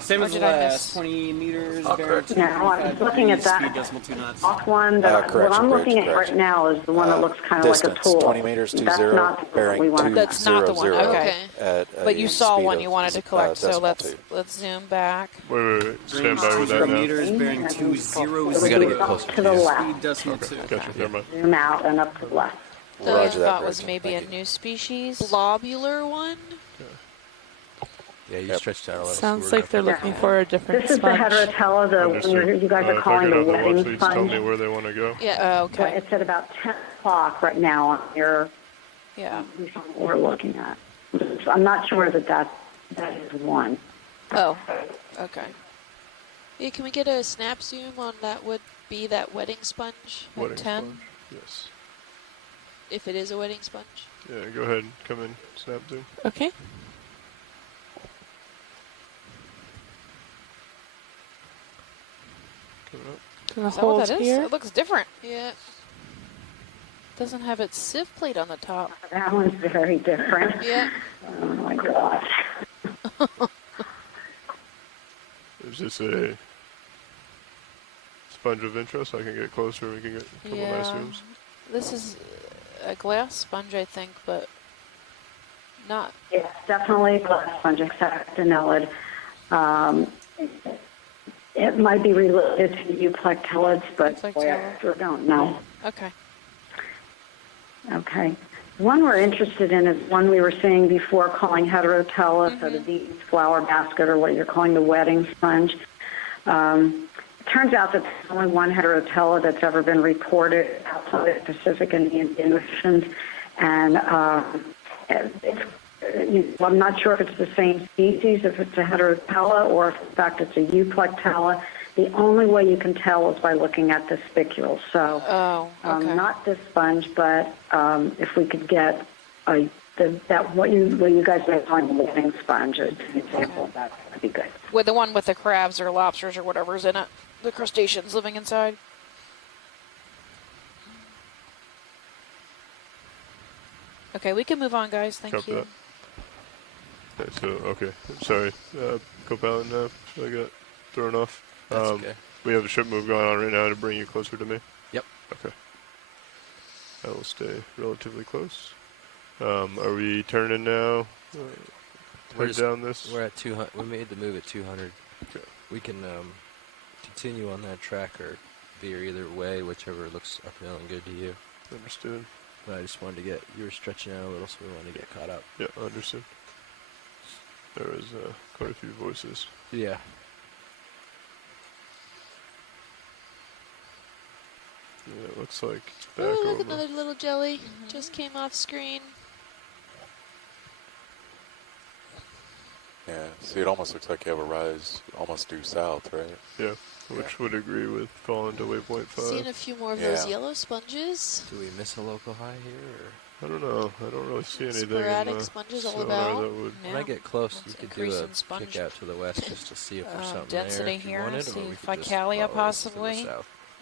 Same Or as the did I last. miss? 20 meters, Oh, bearing correct. Now, I was looking at that. speed decimal 2 knots. Off one, that what Correction, I'm looking at correction. right now is the one that looks kind of like a Distance, pool. 20 meters, That's 20, not the one bearing we want. That's not the one, 200 okay. at But a you saw speed one of, you wanted to collect, so decimal let's 2. zoom back. Wait. Stand by with that 0 now. meters, bearing 200. We gotta get closer To the left. Speed decimal 2. Gotcha. Never mind. Zoom out and up to the left. The Roger that, thought was Gretchen. maybe Thank a you. new species. Blobular one? Yeah, you Yep. stretched out a lot. Sounds like they're looking for a different This is the sponge. heterotella, the one you guys are If I calling get the on the wedding watch leads, tell me sponge. where they want to go. Yeah. Okay. It's at about 10 o'clock right now on your, Yeah. what we're looking at. So I'm not sure that is one. Oh. Okay. Yeah, can we get a snap zoom on that would be that wedding sponge? Wedding 10? sponge. Yes. if it is a wetting sponge. Yeah, go ahead. Come in. Snap zoom. Okay. Coming up. Gonna Is that what hold that is? here. It looks different. Yeah. Doesn't have its sieve plate on the top. That one's very different. Yeah. Oh my gosh. Is this a sponge of interest? I can get closer. We can get a couple nice zooms. This is a glass sponge, I think, but not. Yes, definitely glass sponge hexagonellid. It might be related to euplectellids, but boy, I sure don't know. Okay. Okay. One we're interested in is one we were seeing before calling heterotellus or the Deaton's flower basket or what you're calling the wetting sponge. It turns out that there's only one heterotella that's ever been reported outside the Pacific and the Indian Oceans. And I'm not sure if it's the same species, if it's a heterotella, or if in fact it's a euplectella. The only way you can tell is by looking at the spicules. So, not this sponge, but if we could get what you guys are calling the living sponge, an example of that would be good. With the one with the crabs or lobsters or whatever's in it, the crustaceans living inside. Okay, we can move on, guys. Thank you. Okay, so, okay. Sorry. Co-pilot nav. I got thrown off. That's okay. We have a ship move going on right now to bring you closer to me. Yep. Okay. I will stay relatively close. Are we turning now? Head down this? We're at 200. We made the move at 200. Okay. We can continue on that track or veer either way, whichever looks appealing good to you. Understood. But I just wanted to get, you were stretching out a little, so we wanted to get caught up. Yeah, understood. There was quite a few voices. Yeah. Yeah, it looks like it's back Oh, over. look, another little jelly. Just came off screen. Yeah, see, it almost looks like you have a rise almost due south, right? Yeah, which would agree with falling to waypoint 5. Seeing a few more of those yellow sponges. Do we miss a local high here? Or? I don't know. I don't really see anything. Sporadic sponges all about. That would When I get close, you could do a kick out to the west just to see if there's something density there. Density here. Wanted, see Ficalia Ficalia possibly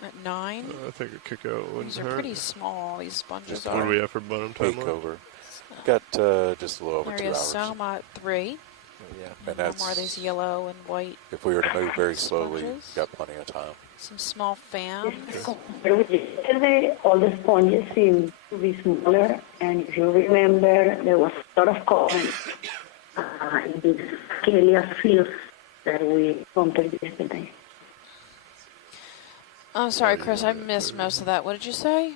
at 9. I think a kick out wouldn't These are hurt. pretty small. These sponges What are. do we have for bottom time? Take over. Got just a little over 2 Area hours. Soma at 3. Yeah. And No that's more of these yellow and white. if we were to move very slowly, sponges. got plenty of time. Some small fans. Yesterday, all the sponges seem to be smaller, and if you remember, there was a lot of current in this Scalia field that we encountered yesterday. I'm sorry, Chris. I missed most of that. What did you say?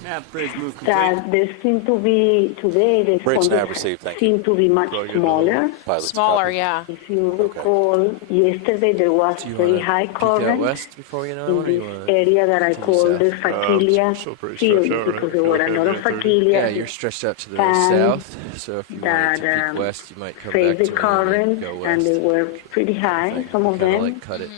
Snap bridge move complete. That there seem to be, today, the Bridge nav sponges received, thank you. seem to be much smaller. Pilot's Smaller, copy. yeah. If you recall, yesterday there was Do you very want high to peek out current west before we get another in one? Or you this want to area that I to the call the south? Facilia still pretty field, stretched out, right? because there were a lot of Yeah, Facilia you're stretched out to the fans south, so if you wanted to that peek west, you might come face back the to where you current, go and west. they were pretty high, some of Kinda them. like cut it,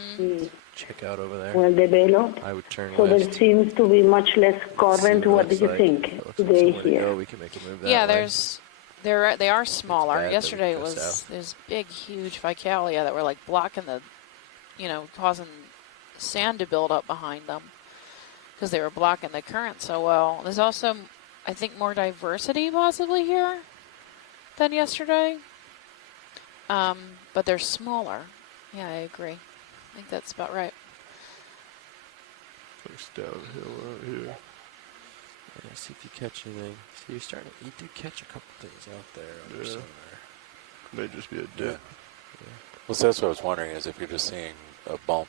check out over there. Well developed. I would turn So there west. seems to be much less current. What do you think If it looks like today somewhere to here? go, we can make a move that Yeah, way. they are smaller. bad that we Yesterday it go was south. there's big, huge Ficalia that were like blocking the, causing sand to build up behind them because they were blocking the current so well. There's also, I think, more diversity possibly here than yesterday. But they're smaller. Yeah, I agree. I think that's about right. Looks downhill out here. Yeah, see if you catch anything. See, you do catch a couple things out there under sonar. May just be a dip. Yeah. Well, so that's what I was wondering is if you're just seeing a bump.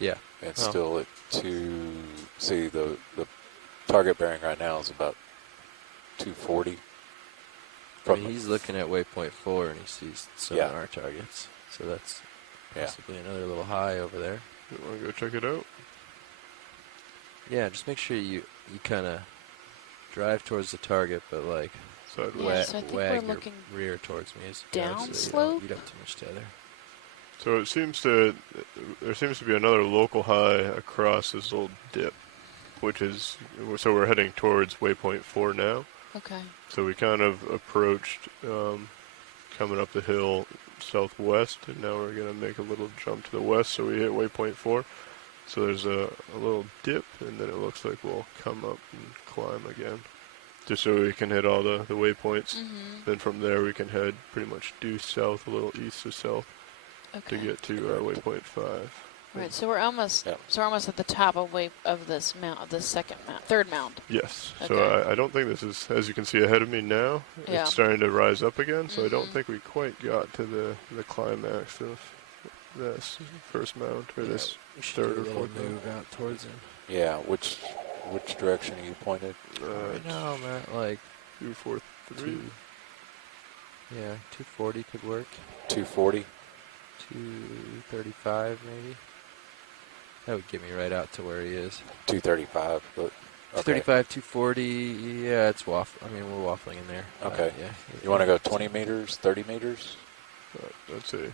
Yeah. And still at see the target bearing right now is about 240. I mean, he's looking at waypoint 4 and he sees sonar targets. So that's possibly another little high over there. You want to go check it out? Yeah, just make sure you kind of drive towards the target, but like sideways. So I think wag we're your looking rear towards me as down so slope? you don't eat up too much tether. So there seems to be another local high across this little dip. which is, so we're heading towards waypoint 4 now. Okay. So we kind of approached coming up the hill southwest, and now we're going to make a little jump to the west, so we hit waypoint 4. So there's a little dip, and then it looks like we'll come up and climb again, just so we can hit all the waypoints. Then from there we can head pretty much due south, a little east to south, to get to waypoint 5. Right, so we're almost at the top of this mount, of this third mound. Yes. Okay. So I don't think this is, as you can see ahead of me now, Yeah. it's starting to rise up again. So I don't think we quite got to the climax of this first mound, or this third or fourth move out towards him. Yeah, which direction are you pointed? Right now I'm at like 243. Yeah, 240 could work. 240. 235 maybe. That would get me right out to where he is. 235. But, okay. 235, 240. Yeah, it's we're waffling in there. Okay. Yeah. You want to go 20 meters, 30 meters? I'd say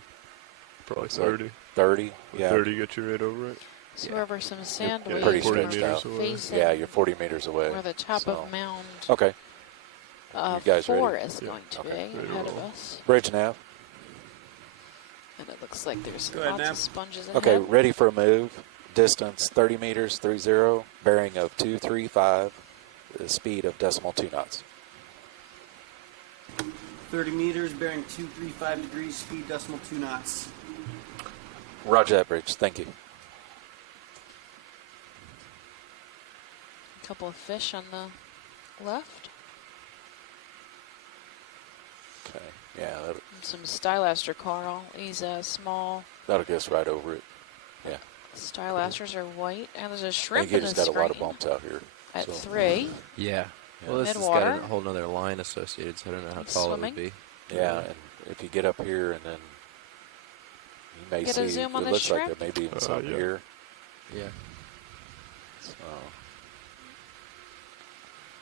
probably 30. 30. Yeah. 30 get you right over it. So wherever some sand You're waves pretty are stretched out. facing, Yeah, you're 40 meters away. where the top so. of mound Okay. You guys 4 ready? is going to be ahead of us. Bridge nav. And it looks like there's Go ahead, lots Nav. of sponges in Okay, here. ready for a move. Distance 30 meters, 30, bearing of 235, the speed of decimal 2 knots. 30 meters, bearing 235 degrees, speed decimal 2 knots. Roger that, Bridge. Thank you. A couple of fish on the left. Okay, yeah, And some stylaster coral. He's a small. that'll get us right over it. Yeah. Stylasters are white, and there's a I shrimp think in he's the got a lot of screen bumps out here. at so. 3. Yeah. Well, this has Mid-water. got a whole other line associated, so I don't know how tall Swimming. it would be. Yeah, and if you get up here and then you may Get see, a zoom on it the looks like shrimp? there may be even some yeah. here. Yeah. So,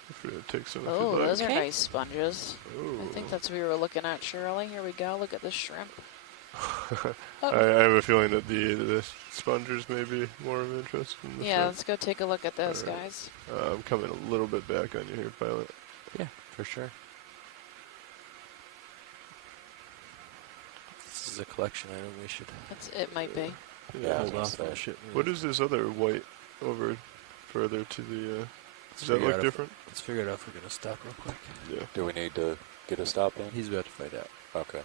If we take some. Oh, if you'd those like. are nice sponges. Ooh. I think that's what we were looking at, Shirley. Here we go. Look at the shrimp. I have a feeling that the spongers may be more of interest. Than the Yeah, shrimp. let's go take a look at those All right. guys. I'm coming a little bit back on you here, pilot. Yeah, for sure. This is a collection item we should It might be. Yeah, hold off on the ship. What is this other white over further to the? Does that figure look out if- different? Let's figure out if we're going to stop real quick. Yeah. do we need to get a stop in? He's about to find out. Okay.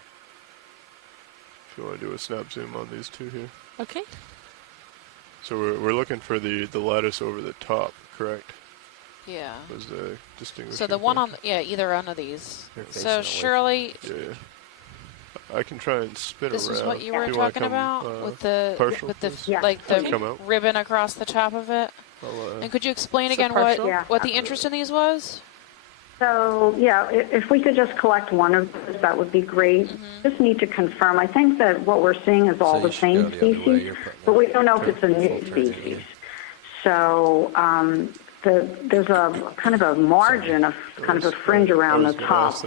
If you want to do a snap zoom on these two here. Okay. So we're looking for the lattice over the top, correct? Yeah. Was the distinguishing So the one on, factor? either one of these. They're facing So away from Shirley, Yeah. I can try and spin this around. is what you Do were wanna talking come, about with the partial, please? Yeah. like Come the out. ribbon across the top of it. And could you explain So again partial? what Yeah. what the interest in these was? So, yeah, if we could just collect one of those, that would be great. Just need to confirm. I think that what we're seeing is all So you the should same go the other way. species, You're putting but we the don't know if turn- it's a new full turn in species. here. So there's a kind of a margin of kind of a fringe around the top,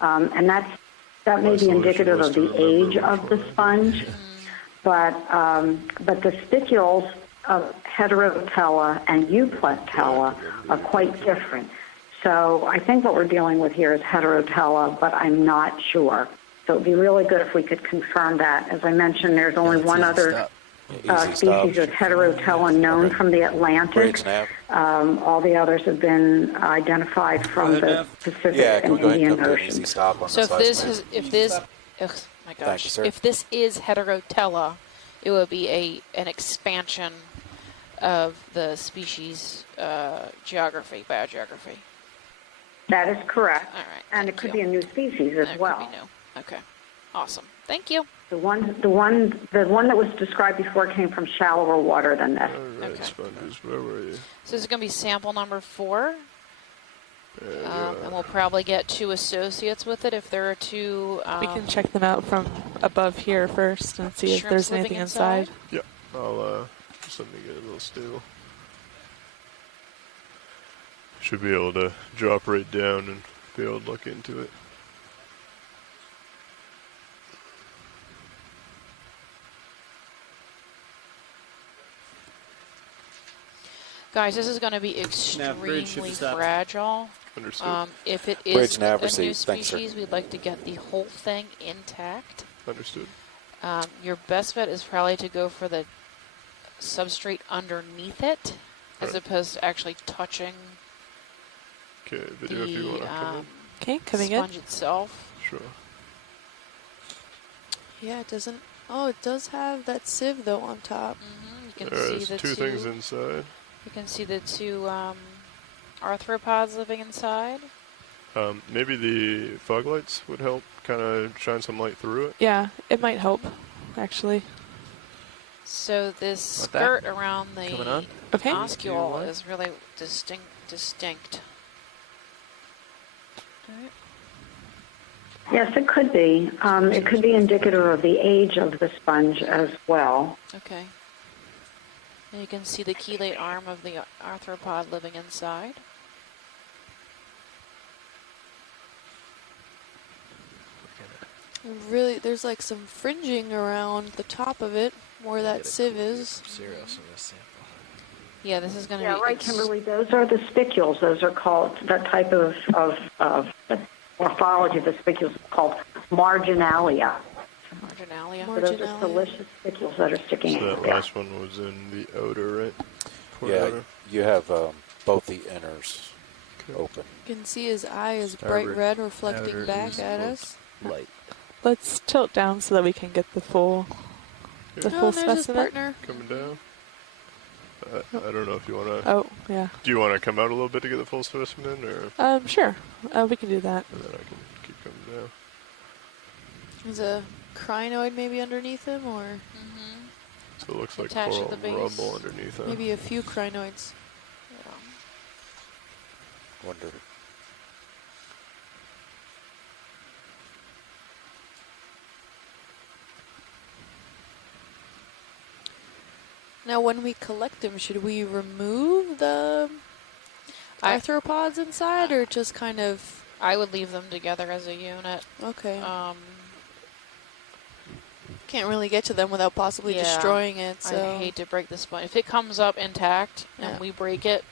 and that may be indicative of the age of the sponge. But the spicules of Heterotella and Euplectella are quite different. So I think what we're dealing with here is Heterotella, but I'm not sure. So it would be really good if we could confirm that. As I mentioned, there's only one other species of Heterotella known from the Atlantic. All the others have been identified from the Pacific and Indian Oceans. So if this is Heterotella, it would be an expansion of the species biogeography. That is correct. All right. And it could be a new species as well. Could be new. Okay. Awesome. Thank you. The one that was described before came from shallower water than this. All right, sponges, where were you? So this is going to be sample number 4. And we'll probably get 2 associates with it if there are 2. We can check them out from above here first and see if shrimps there's living anything inside. Yeah, I'll just let me get a little stable. Should be able to drop right down and be able to look into it. Guys, this is going to be Nav bridge should extremely be stopped. fragile. Understood. If it Bridge is nav a new received. Thanks, sir. species, we'd like to get the whole thing intact. Understood. Your best bet is probably to go for the substrate underneath it, as Right. opposed to actually touching Okay, video if you want to come in. Okay, coming in. sponge itself. Sure. Yeah, it doesn't. Oh, it does have that sieve though on top. You can There's see the two things inside. You can see the two arthropods living inside. Maybe the fog lights would help kind of shine some light through it. Yeah, it might help, actually. So this Like that? skirt around the Coming on? Okay. oscule is really distinct. Yes, it could be. It could be indicative of the age of the sponge as well. Okay. And you can see the chelate arm of the arthropod living inside. Really, there's like some fringing around the top of it where that sieve is. Serious in this sample. Yeah, this is going to Yeah, be right, Kimberly. Those are the spicules. Those are called, that type of morphology of the spicules is called marginalia. marginalia. So those are delicious spicules that are sticking So out that there. last one was in the outer, right? Port Yeah, outer. you have both the inners open. You can see his eye is bright Starboard red reflecting outer back is at both us. Light. Let's tilt down so that we can get the full, the full there's his specimen. partner. Coming down. I don't know if you want to. Oh, yeah. Do you want to come out a little bit to get the full specimen, or? Sure. We can do that. And then I can keep coming down. There's a crinoid maybe underneath him, or So it looks like Attached to coral the base. rubble underneath that. maybe a few crinoids. Wonder. Now, when we collect them, should we remove the arthropods inside, or just kind of? I would leave them together as a unit. Okay. Can't really get to them without possibly Yeah, destroying it. So I hate to break the sponge. If it comes up intact Yeah. and we break it,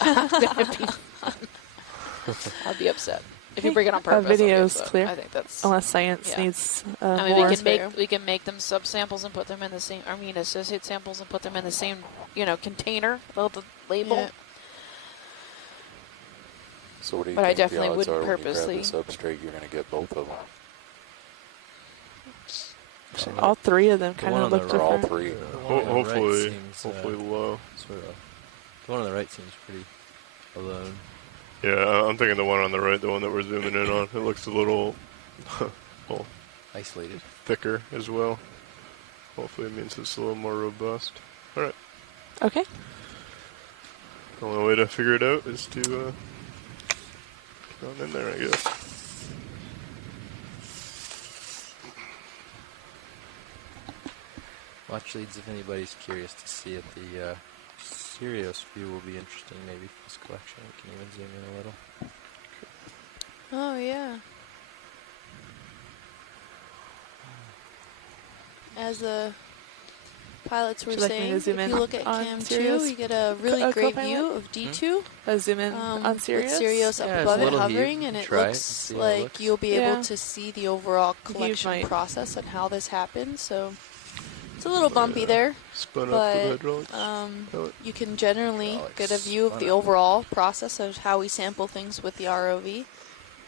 I'm gonna be I'll be upset. If you break it on purpose, I'll be video's upset. clear. I think that's Unless science yeah. needs I mean, more. we can make them subsamples and put them in the same. I mean, associate samples and put them in the same, container, the label. Yeah. So what do you But I think definitely the odds wouldn't are when purposely- you grab the substrate, you're going to get both of them? All three of them The kind one of on look the Or different. all three? The one on the right Hopefully, seems, hopefully low. Sort of. The one on the right seems pretty alone. Yeah, I'm thinking the one on the right, the one that we're zooming in on. It looks a little, well, Isolated. thicker as well. Hopefully, it means it's a little more robust. All right. Okay. The only way to figure it out is to go in there, I guess. Watch leads if anybody's curious to see it. The Sirius view will be interesting maybe for this collection. We can even zoom in a little. Oh yeah. As the pilots were Would you like me saying, to if zoom in you look at on Cam 2, Sirius? you get a really great Co-pilot? view of D2. Zoom in on With Sirius. Sirius up Yeah, above it's a it little hovering, heave. and it Try it, looks see how it like looks. you'll be Yeah. able to see the overall collection might- process and how this happened. So it's a little bumpy there, Spun up but with hydraulics. you can generally Hydraulics get a view of spun the up. overall process of how we sample things with the ROV.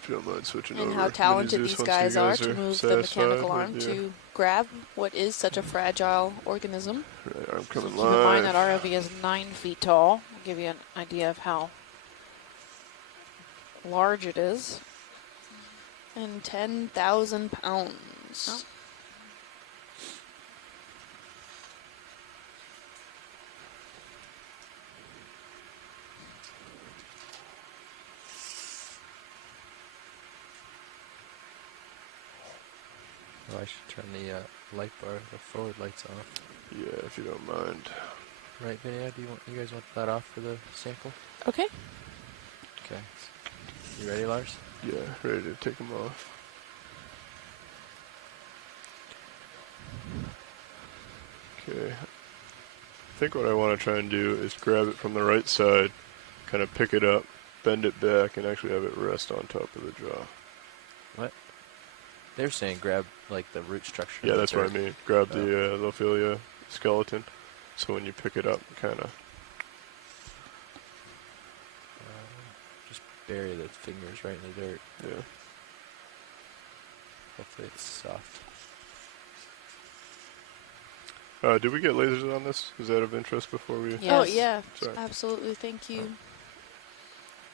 If you don't mind switching And over. how We can talented use these once guys you are guys to move the satisfied mechanical with arm your- to grab what is such a fragile organism. Right, I'm coming Keep in mind live. that ROV is 9 feet tall. I'll give you an idea of how large it is. And 10,000 pounds. Oh. Oh, I should turn the light bar, the forward lights off. Yeah, if you don't mind. Right, video? You guys want that off for the sample? Okay. Okay. You ready, Lars? Yeah, ready to take them off. Okay. think what I want to try and do is grab it from the right side, kind of pick it up, bend it back, and actually have it rest on top of the jaw. What? They're saying grab like the root structure. Yeah, that's what I mean. Grab the Lophilia skeleton. So when you pick it up, kind of. Just bury the fingers right in the dirt. Yeah. Hopefully it's soft. Did we get lasers on this? Is that of interest before we... Oh, yeah. Sorry. Absolutely. Thank you.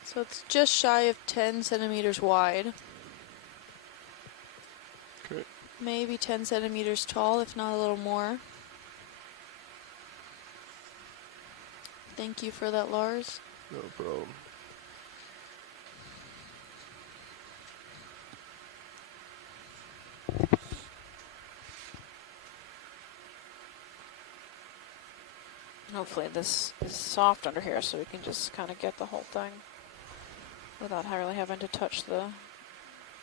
So it's just shy of 10 centimeters wide. Okay. Maybe 10 centimeters tall, if not a little more. Thank you for that, Lars. No problem. Hopefully this is soft under here so we can just kind of get the whole thing without really having to touch the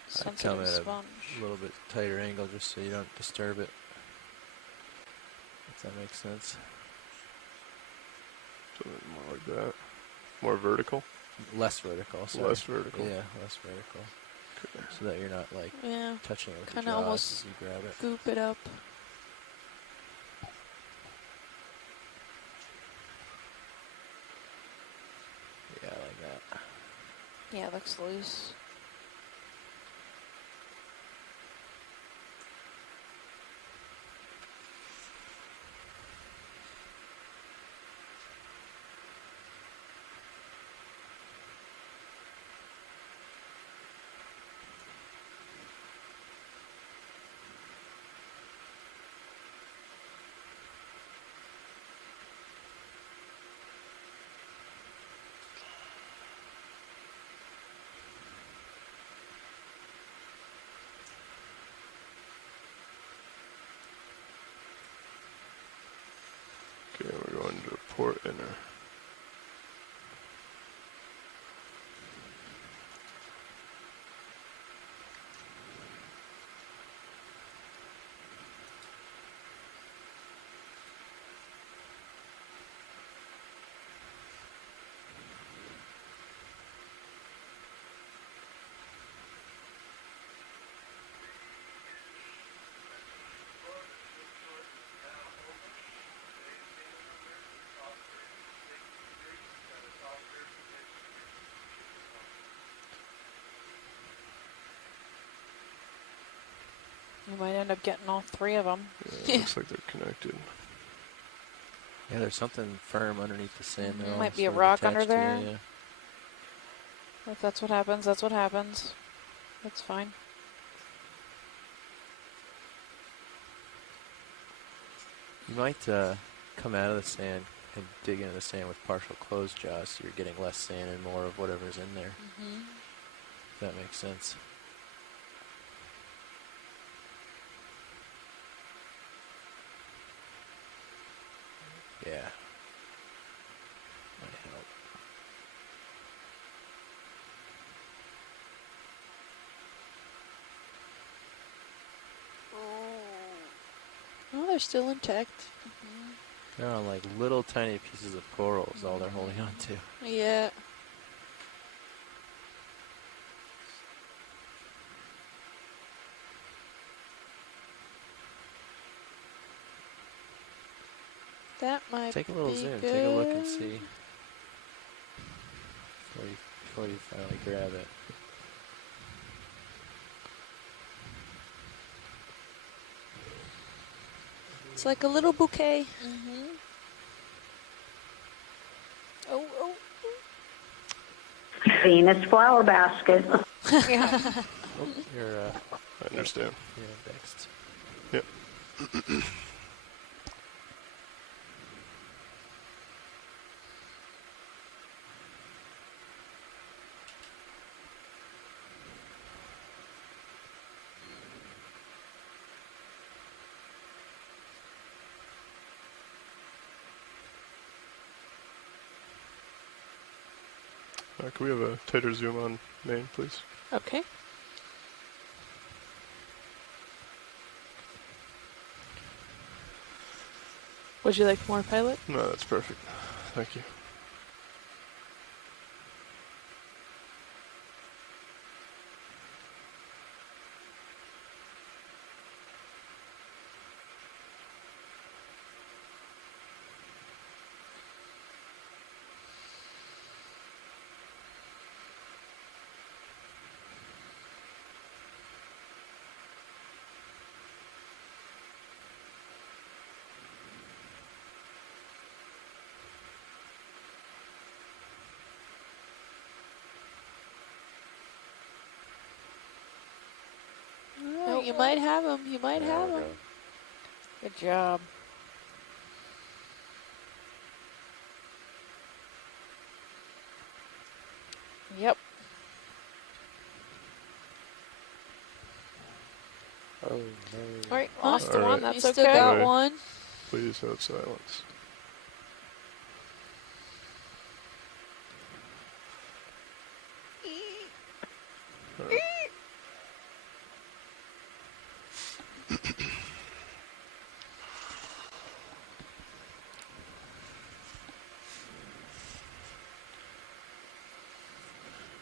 sensitive sponge. A little bit tighter angle just so you don't disturb it. If that makes sense. Something more like that. More vertical? Less vertical, sorry. Less vertical. Yeah, less vertical. Okay. So that you're not like touching it with your Kind of jaws almost as you grab it. scoop it up. Yeah, like that. Yeah, it looks loose. Okay, we're going to port inner. You might end up getting all three of them. Yeah, it looks like they're connected. Yeah, there's something firm underneath the sand there. Might be a sort of rock under attached to there. it, yeah. If that's what happens, that's what happens. That's fine. You might come out of the sand and dig into the sand with partial closed jaws so you're getting less sand and more of whatever's in there. Mm-hmm. If that makes sense. Yeah. Might help. Oh, they're still intact. They're on like little tiny pieces of coral is all they're holding on to. Yeah. That might Take a little be zoom, good. take a look and see before you finally grab it. It's like a little bouquet. Mm-hmm. Oh, oh. Venus flower basket. Yeah. Oh, you're, I understand. You're next. Yep. Can we have a tighter zoom on main, please? Okay. Would you like more, pilot? No, that's perfect. Thank you. Oh, you might have him. You might have him. Good job. Yep. Oh, no. All right, lost the All one. right. That's You okay. still got one. Please have silence. All right.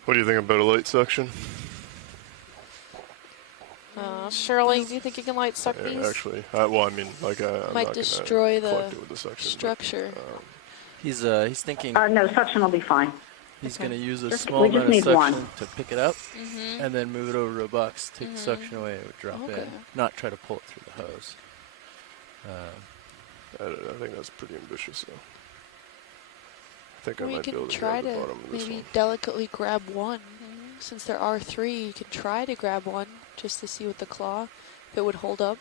What do you think about a light suction? Shirley, do you think you can light suck these? Actually, well, I mean, like, I'm Might not destroy gonna the collect it with the suction, structure. But, He's thinking No, suction will be fine. he's Okay. going to use a Just- small we just amount of need suction one. to pick it up, Mhm. and then move it over to a box, take the suction away, and it would drop Okay. in. Not try to pull it through the hose. I think that's pretty ambitious, though. I think Well, I you might be can able to try grab the to bottom of this maybe one. delicately grab one. Since there are three, you can try to grab one just to see with the claw if it would hold up.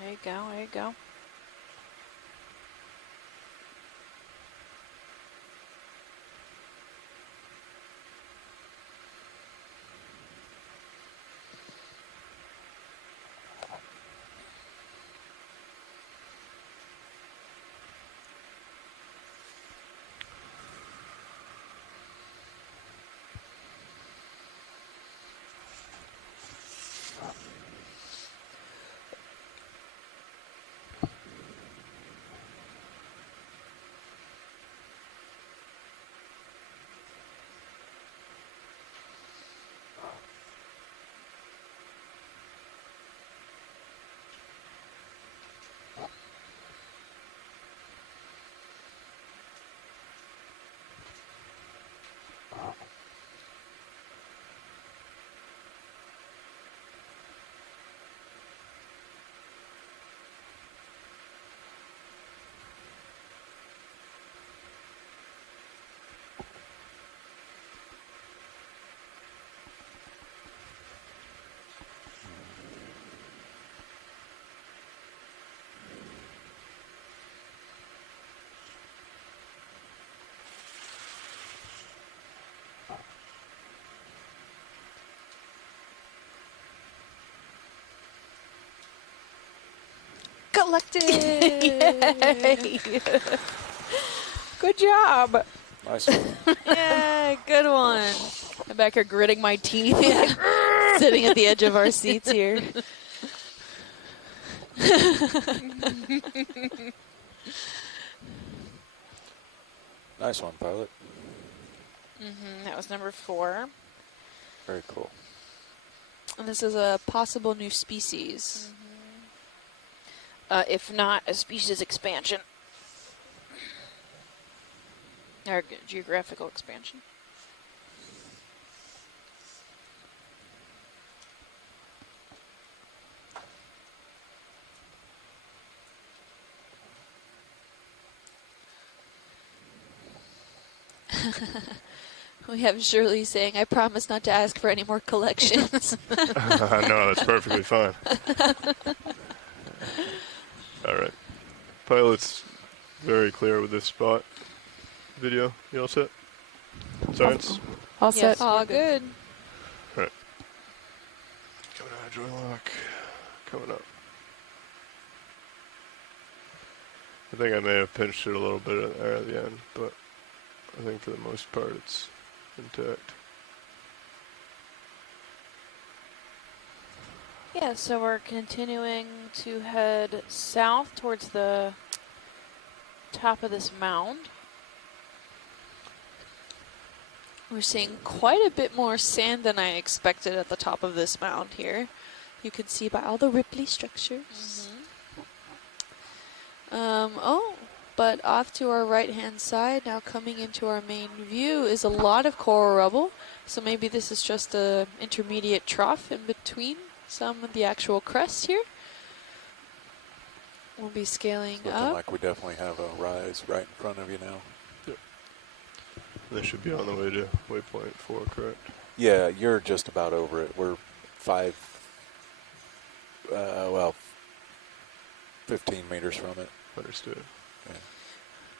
There you go. There you go. Collected! Yay! Good job. Nice one. Yeah, good one. I'm back here gritting my teeth, sitting at the edge of our seats here. Nice one, pilot. That was number 4. Very cool. And this is a possible new species. If not, a species expansion. Or geographical expansion. We have Shirley saying, I promise not to ask for any more collections. No, that's perfectly fine. All right. Pilot's very clear with this spot. Video, you all set? Science? All set. All good. All right. Coming out of joy lock. Coming up. I think I may have pinched it a little bit there at the end, but I think for the most part it's intact. Yeah, so we're continuing to head south towards the top of this mound. We're seeing quite a bit more sand than I expected at the top of this mound here. You can see by all the ripply structures. But off to our right-hand side, now coming into our main view, is a lot of coral rubble. So maybe this is just a intermediate trough in between some of the actual crest here. We'll be scaling Looking up. like we definitely have a rise right in front of you now. Yep. They should be on the way to waypoint 4, correct? Yeah, you're just about over it. We're 15 meters from it. Understood. Yeah.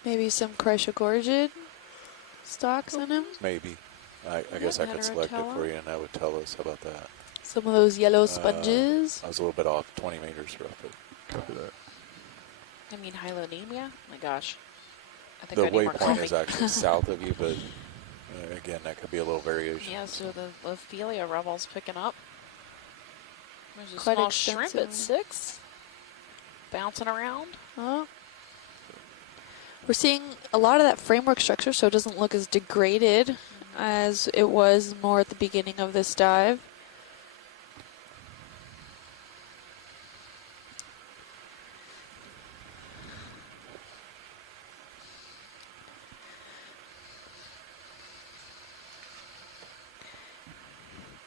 Maybe some Chrysogorgid stalks in them. Maybe. I guess I could select it for you and that would tell us. How about that? Some of those yellow sponges. I was a little bit off, 20 meters roughly. Copy that. I mean, hylonemia? Oh my gosh. I think The I need more waypoint coffee. is actually south of you, but again, that could be a little variation. Yeah, so the Ophelia rubble's picking up. There's a Quite small shrimp extensive. at 6. Bouncing around. Oh. We're seeing a lot of that framework structure, so it doesn't look as degraded as it was more at the beginning of this dive.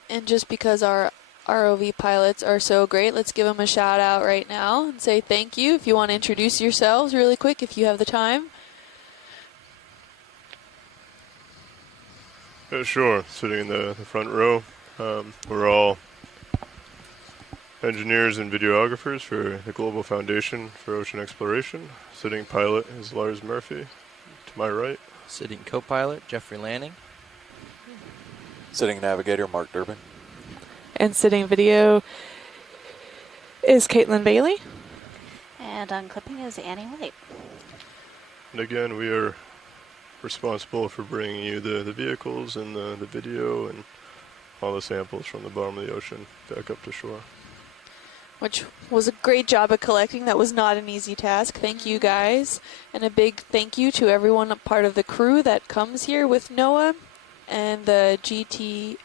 And just because our ROV pilots are so great, let's give them a shout out right now and say thank you. If you want to introduce yourselves really quick, if you have the time. Yeah, sure. Sitting in the front row. We're all engineers and videographers for the Global Foundation for Ocean Exploration. Sitting pilot is Lars Murphy, to my right. Sitting co-pilot, Jeffrey Lanning. Sitting navigator, Mark Durbin. And sitting video is Caitlin Bailey. And on clipping is Annie White. And again, we are responsible for bringing you the vehicles and the video and all the samples from the bottom of the ocean back up to shore. Which was a great job of collecting. That was not an easy task. Thank you guys. And a big thank you to everyone a part of the crew that comes here with Noah and the GT.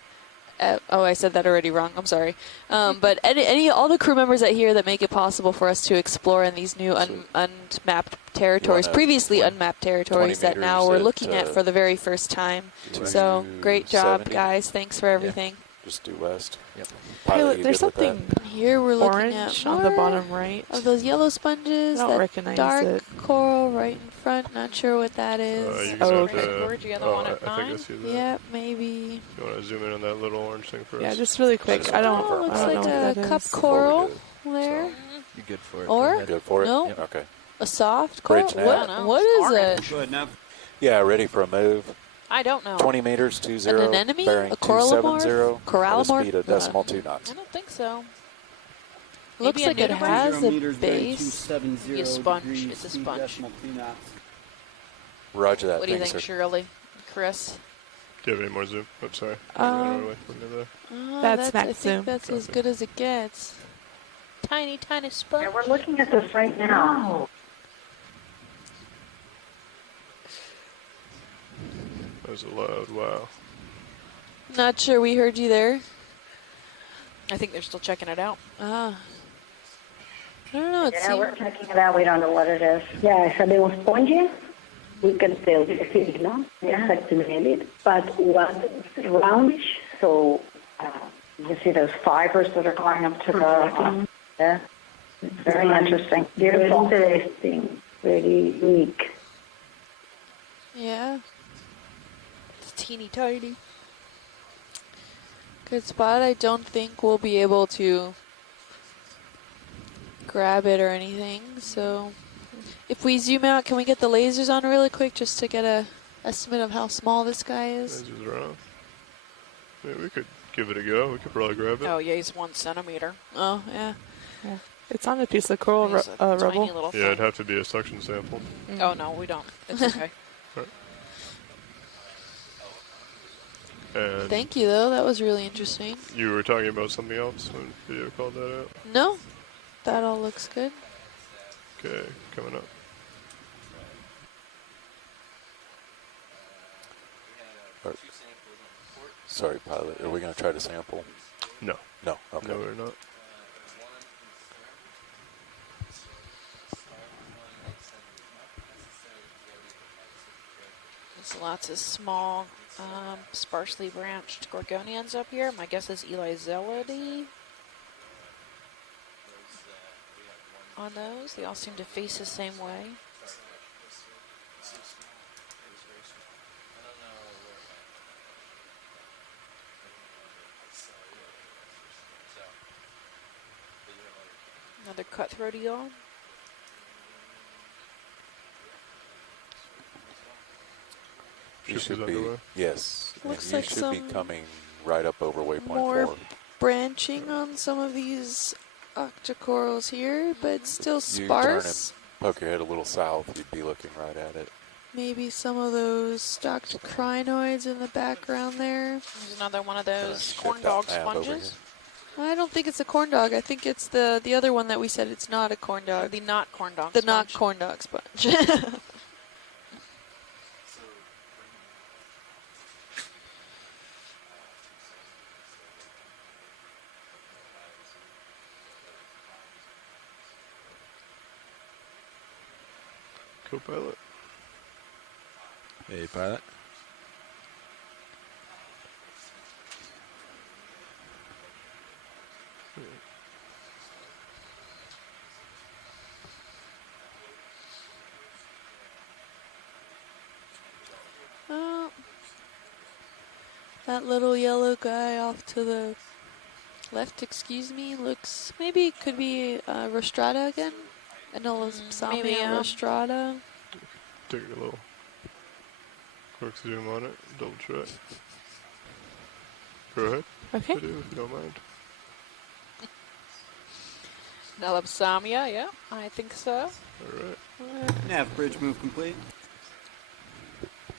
Oh, I said that already wrong. I'm sorry. But all the crew members that here that make it possible for us to explore in these new unmapped territories, previously unmapped territories that now we're looking at for the very first time. So great job, guys. Thanks for everything. Just due west. Yep. Pilot, There's something here we're looking orange at on the more bottom right of those yellow sponges. I don't that recognize dark it. coral right in front. Not sure what that is. I see that. Yeah, maybe. You want to zoom in on that little orange thing first? Yeah, just really quick. I don't Oh, looks know like what a that cup is. coral there. You good for it? Or Good for it? no, Yep. Okay. a soft coral. Bridge nav. What is it? Good enough. Yeah, ready for a move. I don't know. 20 meters, 20, An anemone? bearing A corallimorph? 270, Corallimorph? at a speed of decimal 2 knots. I don't think so. Looks Maybe like it a has 0 a meters bearing base. 270 Be a sponge. degrees, It's a speed sponge. decimal 2 knots. Roger that. What do you Thanks, think, sir. Shirley? Chris? Do you have any more zoom? I'm sorry. That's Oh, max I think zoom. that's as good as it gets. tiny, tiny sponge. Yeah, we're looking at this right now. That was a loud wow. Not sure we heard you there. I think they're still checking it out. Ah. I don't know. It Yeah, seemed... we're checking it out. We don't know what it is. Yeah, sabemos spongy. We can still see it, no? Yeah. Exactly. But what roundish, so you see those fibers that are going up to the... yeah. Very interesting. Beautiful. Very interesting. Very unique. Yeah. It's teeny tiny. Good spot. I don't think we'll be able to grab it or anything. So if we zoom out, can we get the lasers on really quick just to get a estimate of how small this guy is? Lasers are on. Yeah, we could give it a go. We could probably grab it. Oh, yeah, he's 1 centimeter. Oh, yeah. Yeah. It's on a piece of coral He's a tiny rubble. little Yeah, it'd have to be a suction sample. Oh, no, we don't. It's okay. And Thank you, though. That was really interesting. you were talking about something else when video called that out? No, that all looks good. Okay, coming up. Sorry, pilot. Are we going to try to sample? No. No. Okay. No, we're not. There's lots of small, sparsely branched Gorgonians up here. My guess is Elizelidae on those. They all seem to face the same way. Another cutthroat eel. You should be, yes. Looks and you like should some be coming right up over waypoint more 4. branching on some of these octocorals here, but still You turn sparse. and poke your head a little south, you'd be looking right at it. Maybe some of those stocked crinoids in the background there. There's another one of those Shift corn that dog map over sponges. I don't think it's a corn dog. I think it's the other one that we said it's not a corn dog. The not corn dog The sponge. not corn dog sponge. Co-pilot. Hey, pilot. That little yellow guy off to the left, excuse me, looks, maybe it could be Rostrata again. Anolosamia maybe, yeah. rostrata. Take a little quick zoom on it, double check. Go ahead. Okay. Video, if you don't mind. Anolosamia, yeah, I think so. Alright. Nav bridge move complete.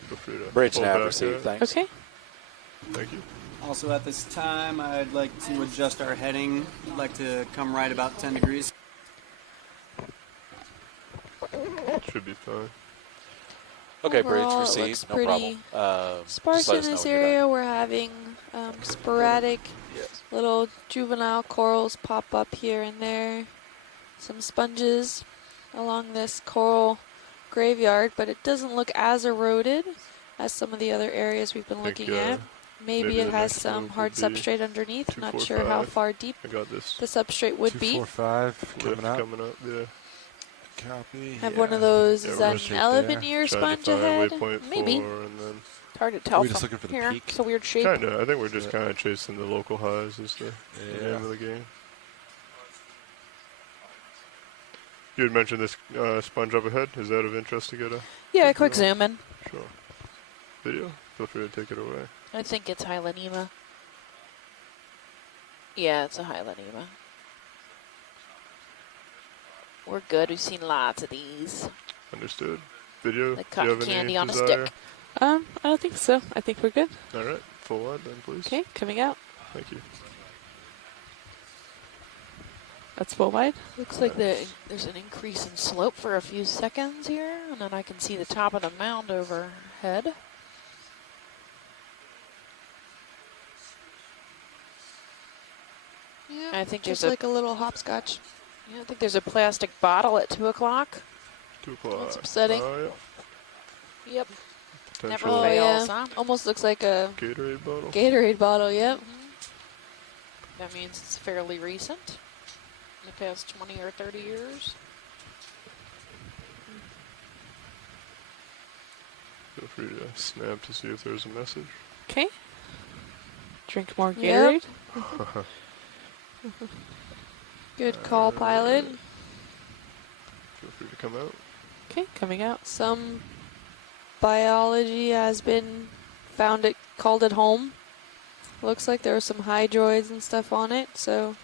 Feel free to Bridge pull nav back received, there. thanks. Okay. Thank you. Also at this time, I'd like to adjust our heading. I'd like to come right about 10 degrees. Should be fine. Okay, bridge Overall, it received, looks no pretty problem. sparse just let in us know this when you're done. area. We're having sporadic Yes. little juvenile corals pop up here and there. Some sponges along this coral graveyard, but it doesn't look as eroded as some of the other areas we've been Think, looking at. Maybe maybe it the has next some move hard would be substrate underneath. Not 245. sure how far deep I got this. the substrate would be. 245 coming up. Coming up, yeah. Copy. Have yeah. one of those. Yeah, Is we're that just an right elephant there. ear Trying sponge to find ahead? waypoint Maybe. 4 and then It's hard to tell Are we just from looking for the here. peak? It's a weird shape. kinda. I think we're just kinda chasing the local highs is the Yeah. name of the game. You had mentioned this sponge up ahead. Is that of interest to get a Yeah, quick zoom in. Sure. Video? Feel free to take it away. I think it's Hylanema. Yeah, it's a Hylanema. We're good. We've seen lots of these. Understood. Video? Like do you have cotton any candy on a desire? stick. I don't think so. I think we're good. All right. Full wide then, please. Okay, coming out. Thank you. That's full wide. Looks like there's an increase in slope for a few seconds here, and then I can see the top of the mound overhead. Yeah, I think just there's like a little hopscotch. Yeah, I think there's a plastic bottle at 2 o'clock. 2 o'clock. That's upsetting. Oh, yeah. Yep. Never Potential fails, yeah. huh? Almost looks like a Gatorade bottle. Gatorade bottle, yep. That means it's fairly recent, in the past 20 or 30 years. Feel free to snap to see if there's a message. Okay. Drink more Yep. Gatorade. Good call, pilot. Feel free to come out. Okay, coming out. Some biology has been called it home. Looks like there were some hydroids and stuff on it, so.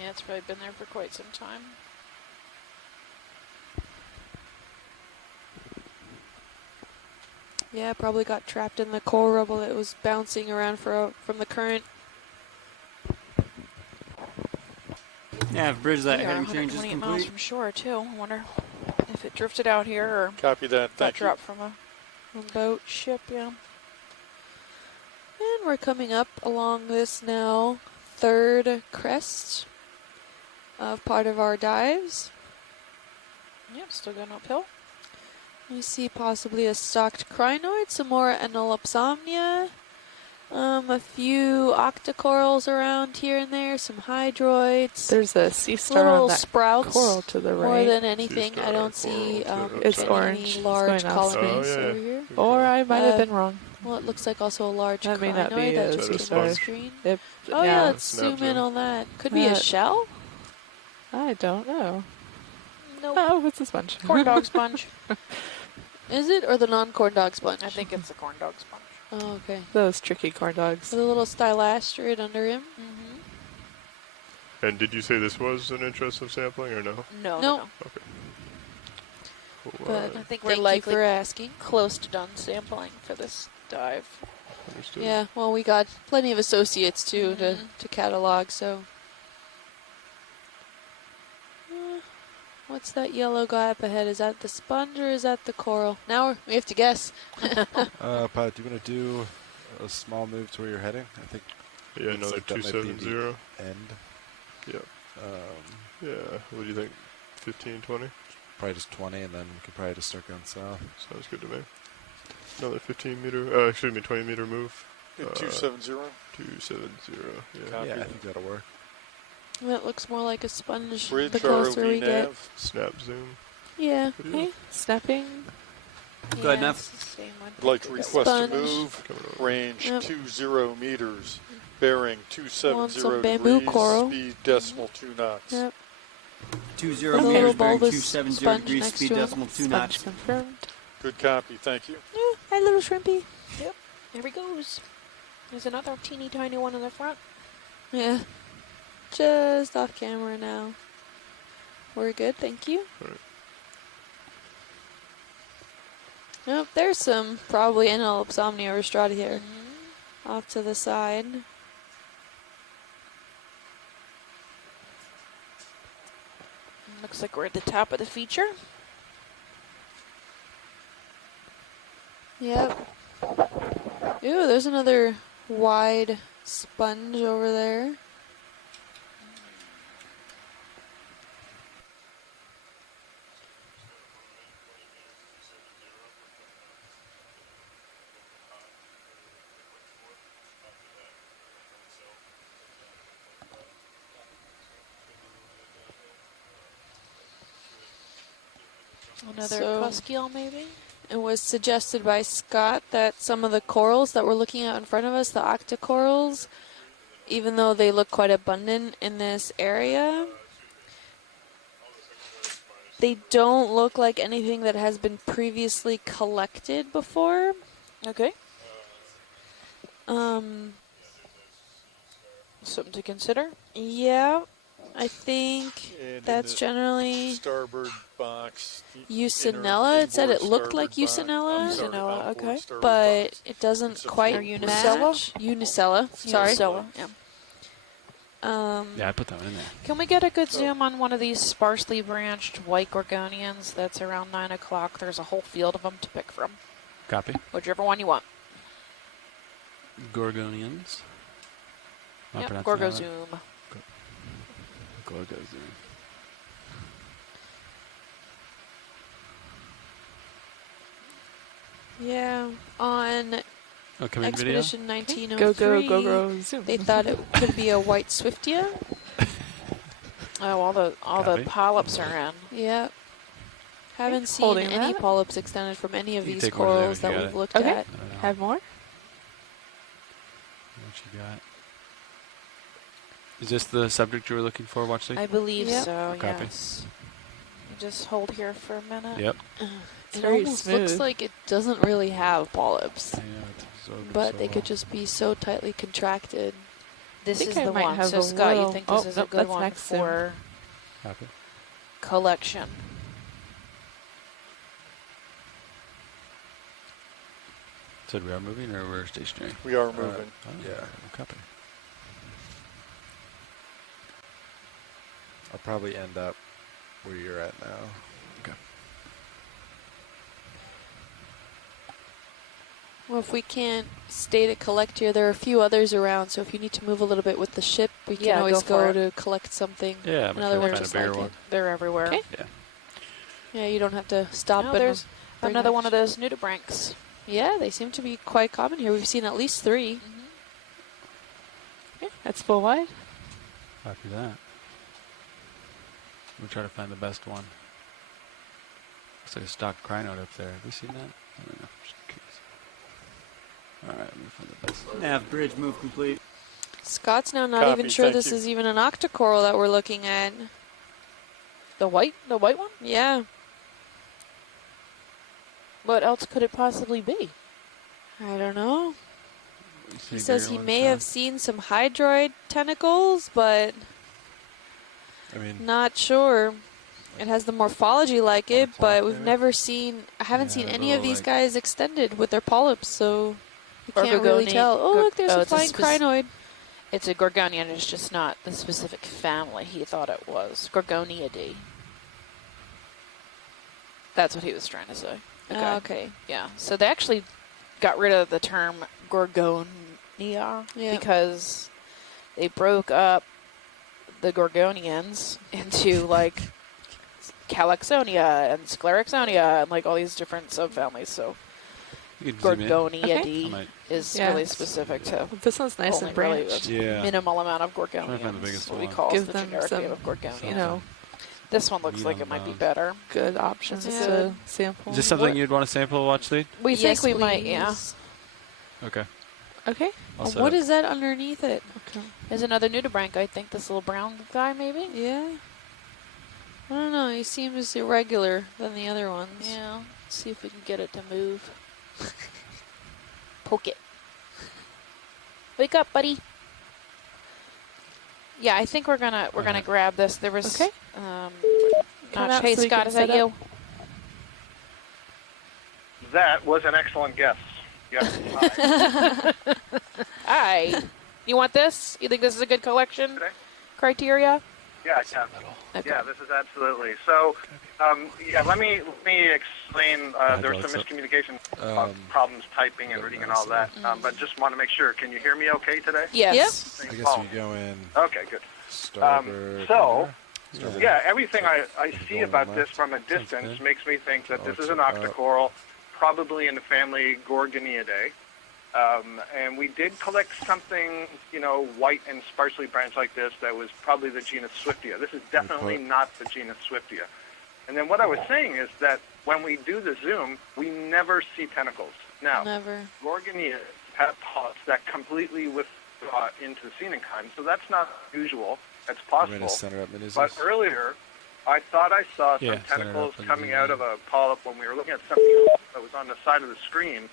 Yeah, it's probably been there for quite some time. Yeah, probably got trapped in the coral rubble that was bouncing around from the current. Yeah, if bridge that We are heading change is 128 miles complete. from shore, too. I wonder if it drifted out here or Copy that. got Thank you. dropped from a boat, ship, yeah. And we're coming up along this now third crest of part of our dives. Yep, still going uphill. We see possibly a stocked crinoid, some more Anolopsomnia, a few octocorals around here and there, some hydroids. There's a sea star little on that sprouts coral to the right. more than anything. Sea I don't star, see coral to It's the orange. any It's large going off colonies space. Oh, yeah. over here. Or I might have Uh, been wrong. Well, it looks like also a large That may not be crinoid that a just sea came star. on screen. It, Oh yeah, let's Snap zoom in zoom. on that. Could be a That- shell? I don't know. Nope. Oh, it's a sponge. Corn dog sponge. Is it, or the non-corn dog sponge? I think it's the corn dog sponge. Oh, okay. Those tricky corn dogs. With a little stylastrid under him. And did you say this was an interest of sampling or no? No, No. no. Okay. Cool, But I think we're we're likely for likely asking. close to done sampling for this dive. understood. Yeah, well, we got plenty of associates too to catalog. So, what's that yellow guy up ahead? Is that the sponge or is that the coral? Now we have to guess. Pat, do you want to do a small move to where you're heading? I think. Yeah, looks another like that might be 270. the end. Yep. Yeah, what do you think? 15, 20? Probably just 20, and then we could probably just start going south. Sounds good to me. Another 15 meter, 20 meter move. 270. 270, yeah. Copy. Yeah, I think that'll work. That looks more like a sponge Bridge the closer ROV we get. nav. Snap zoom. Yeah. Okay, snapping. Good enough. it's the same one. I'd like to request a Sponge. move. Coming over. Range Yep. 20 meters. Bearing Want 270 some bamboo degrees. coral. Speed decimal 2 knots. Yep. 20 With a little meters bearing bulbous 270 sponge degrees, next speed to him. decimal 2 Sponge knots. confirmed. Good copy. Thank you. Hi, little shrimpy. There he goes. There's another teeny tiny one in the front. Yeah. Just off camera now. We're good, thank you. Alright. Nope, there's some probably Anolopsomnia rostrata here. Off to the side. Looks like we're at the top of the feature. Yep. Ooh, there's another wide sponge over there. Another So- cuskeel, maybe? It was suggested by Scott that some of the corals that we're looking at in front of us, the octocorals, even though they look quite abundant in this area, they don't look like anything that has been previously collected before. Okay. Um, Something to consider. yeah, I think And in that's the generally starboard box. Eucinella. It said it looked like Eucinella, Eucinella, okay. but it doesn't It's a quite float match. Unicella? Unicella, sorry. Unicella, yeah. Yeah, I put that one in there. Can we get a good zoom on one of these sparsely branched white Gorgonians that's around 9 o'clock? There's a whole field of them to pick from. Copy. Whichever one you want. Gorgonians. Am I Yep, pronouncing Gorgo that zoom. right? Gorgo zoom. Yeah, on Oh, come in video? Expedition 1903, Go, zoom. they thought it could be a white Swiftia. Oh, all the Copy. polyps are in. Yeah. Haven't seen Holding any that. polyps extended from any of You can these take one of corals them if that you we've got it. looked Okay. at. I don't know. Have more? What you got? Is this the subject you were looking for, Watchley? I believe Yep. so, Copy. yes. You just hold here for a minute. Yep. It very almost looks smooth. like it doesn't really have polyps, Yeah, it's absorbed but so they well. could just be so tightly contracted. This think is I the might one. have So, a Scott, you little- think this oh, is nope, a good that's one next zoom. for Copy. collection? Said we are moving or we're stationary? We are moving. Oh, Yeah. Copy. I'll probably end up where you're at now. Okay. Well, if we can't stay to collect here, there are a few others around, so if you need to move a little bit with the ship, we can Yeah, always go for go to collect something. Yeah, I'm Another sure one we'll find a just bigger like one. it. They're everywhere. Okay. Yeah. Yeah, you don't have to stop No, and there's bring another much. one of those nudibranchs. Yeah, they seem to be quite common here. We've seen at least 3. Okay, that's full wide. Copy that. We'll try to find the best one. Looks like a stock crinoid up there. Have we seen that? I don't know. Just curious. Alright, let me find the best. Nav bridge move complete. Scott's now not Copy, even sure thank this you. is even an octocoral that we're looking at. The white one? Yeah. What else could it possibly be? I don't know. You He see says bigger he ones, may huh? have seen some hydroid tentacles, but I mean, not sure. It has the morphology like it, but we've maybe? never seen, I haven't Yeah, seen a any of little, these like- guys extended with their polyps, so we Or can't really Gorgonian- tell. Oh, look, there's a it's a flying crinoid. It's a Gorgonian. It's just not the specific family he thought it was. Gorgoniidae. That's what he was trying to say. Okay. Yeah. So they actually got rid of the term Gorgonia Yeah. because they broke up the Gorgonians into like Calaxonia and Scleroxonia and like all these different subfamilies. So You can zoom in. Gorgoniidae I might is Yeah. really specific to This one's nice only and really branched. a Yeah. minimal amount of Trying to find the Gorgonians. biggest What we one. call Give the them generic some, name of Gorgonian. You know, This one looks Meat like on it might be bones. better. good options Yeah. to sample. Is this something What- you'd want to sample, watch lead? We Yes, think we might, yeah. please. Okay. Okay. I'll set What up. is that underneath it? Okay. There's another nudibranch, I think. This little brown guy, maybe? Yeah. I don't know. He seems irregular than the other ones. Yeah. Let's see if we can get it to move. Poke it. Wake up, buddy. Yeah, I think we're gonna grab this. There was Okay. Come not out hey so we Scott, can is that set you? up. That was an excellent guess. Yes. Hi. You want this? You think this is a good collection criteria? Yeah, Okay. yeah, this is absolutely. So, yeah, let me explain. There were some miscommunication problems typing and reading and all that, but just want to make sure. Can you hear me okay today? Yes. I guess we go in. Okay, good. Starboard. So, there. yeah, everything I see Going about left. this from a Sounds distance good. makes me think that this is an Colors are octocoral, probably in the family Gorgoniidae. And we did collect something, you know, white and sparsely branched like this that was probably the genus Swiftia. This is definitely not the genus Swiftia. And then what I was saying is that when we do the zoom, we never see tentacles. Now, Never. Gorgonia have polyps that completely withdraw into the coenenchyme, so that's not unusual. That's I'm going possible. to center up Menezes. But earlier, I thought I saw some Yeah, center tentacles up and coming zoom out in. of a polyp when we were looking at something else that was on the side of the screen,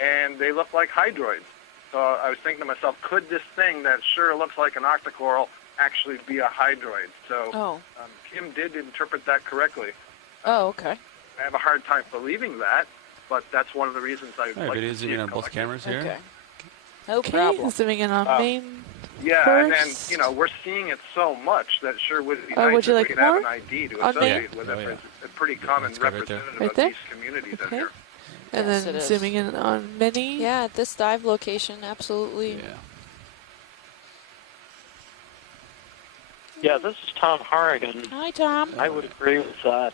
and they looked like hydroids. So I was thinking to myself, could this thing that sure looks like an octocoral actually be a hydroid? So Kim did interpret that correctly. Oh, okay. I have a hard time believing that, but that's one of the reasons I All right, like video to see zooming it on both collected. cameras here. Okay. No Okay, problem. zooming in on main. Yeah, and first. then, we're seeing it so much that sure would be would nice you if like we could have more an ID to on associate main? with Oh, it. yeah. It's a pretty common it's got right there. representative Right of there? these communities in Okay. here. And Yes, then it is. zooming in on mini. Yeah, at this dive location, absolutely. Yeah. Yeah, this is Tom Harrigan. Hi, Tom. I would agree with that.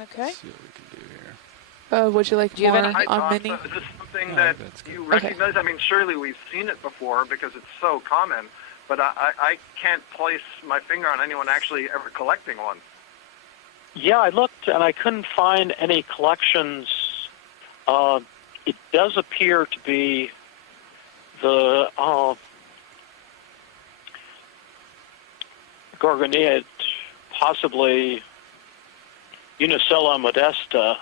Okay. Let's see what we can do here. Would you like Do you have more any- Hi, on Tom. mini? So is this something No, that that's good. you Okay. recognize? I mean, surely we've seen it before because it's so common, but I can't place my finger on anyone actually ever collecting one. Yeah, I looked and I couldn't find any collections. It does appear to be the Gorgonian, possibly Unicella modesta,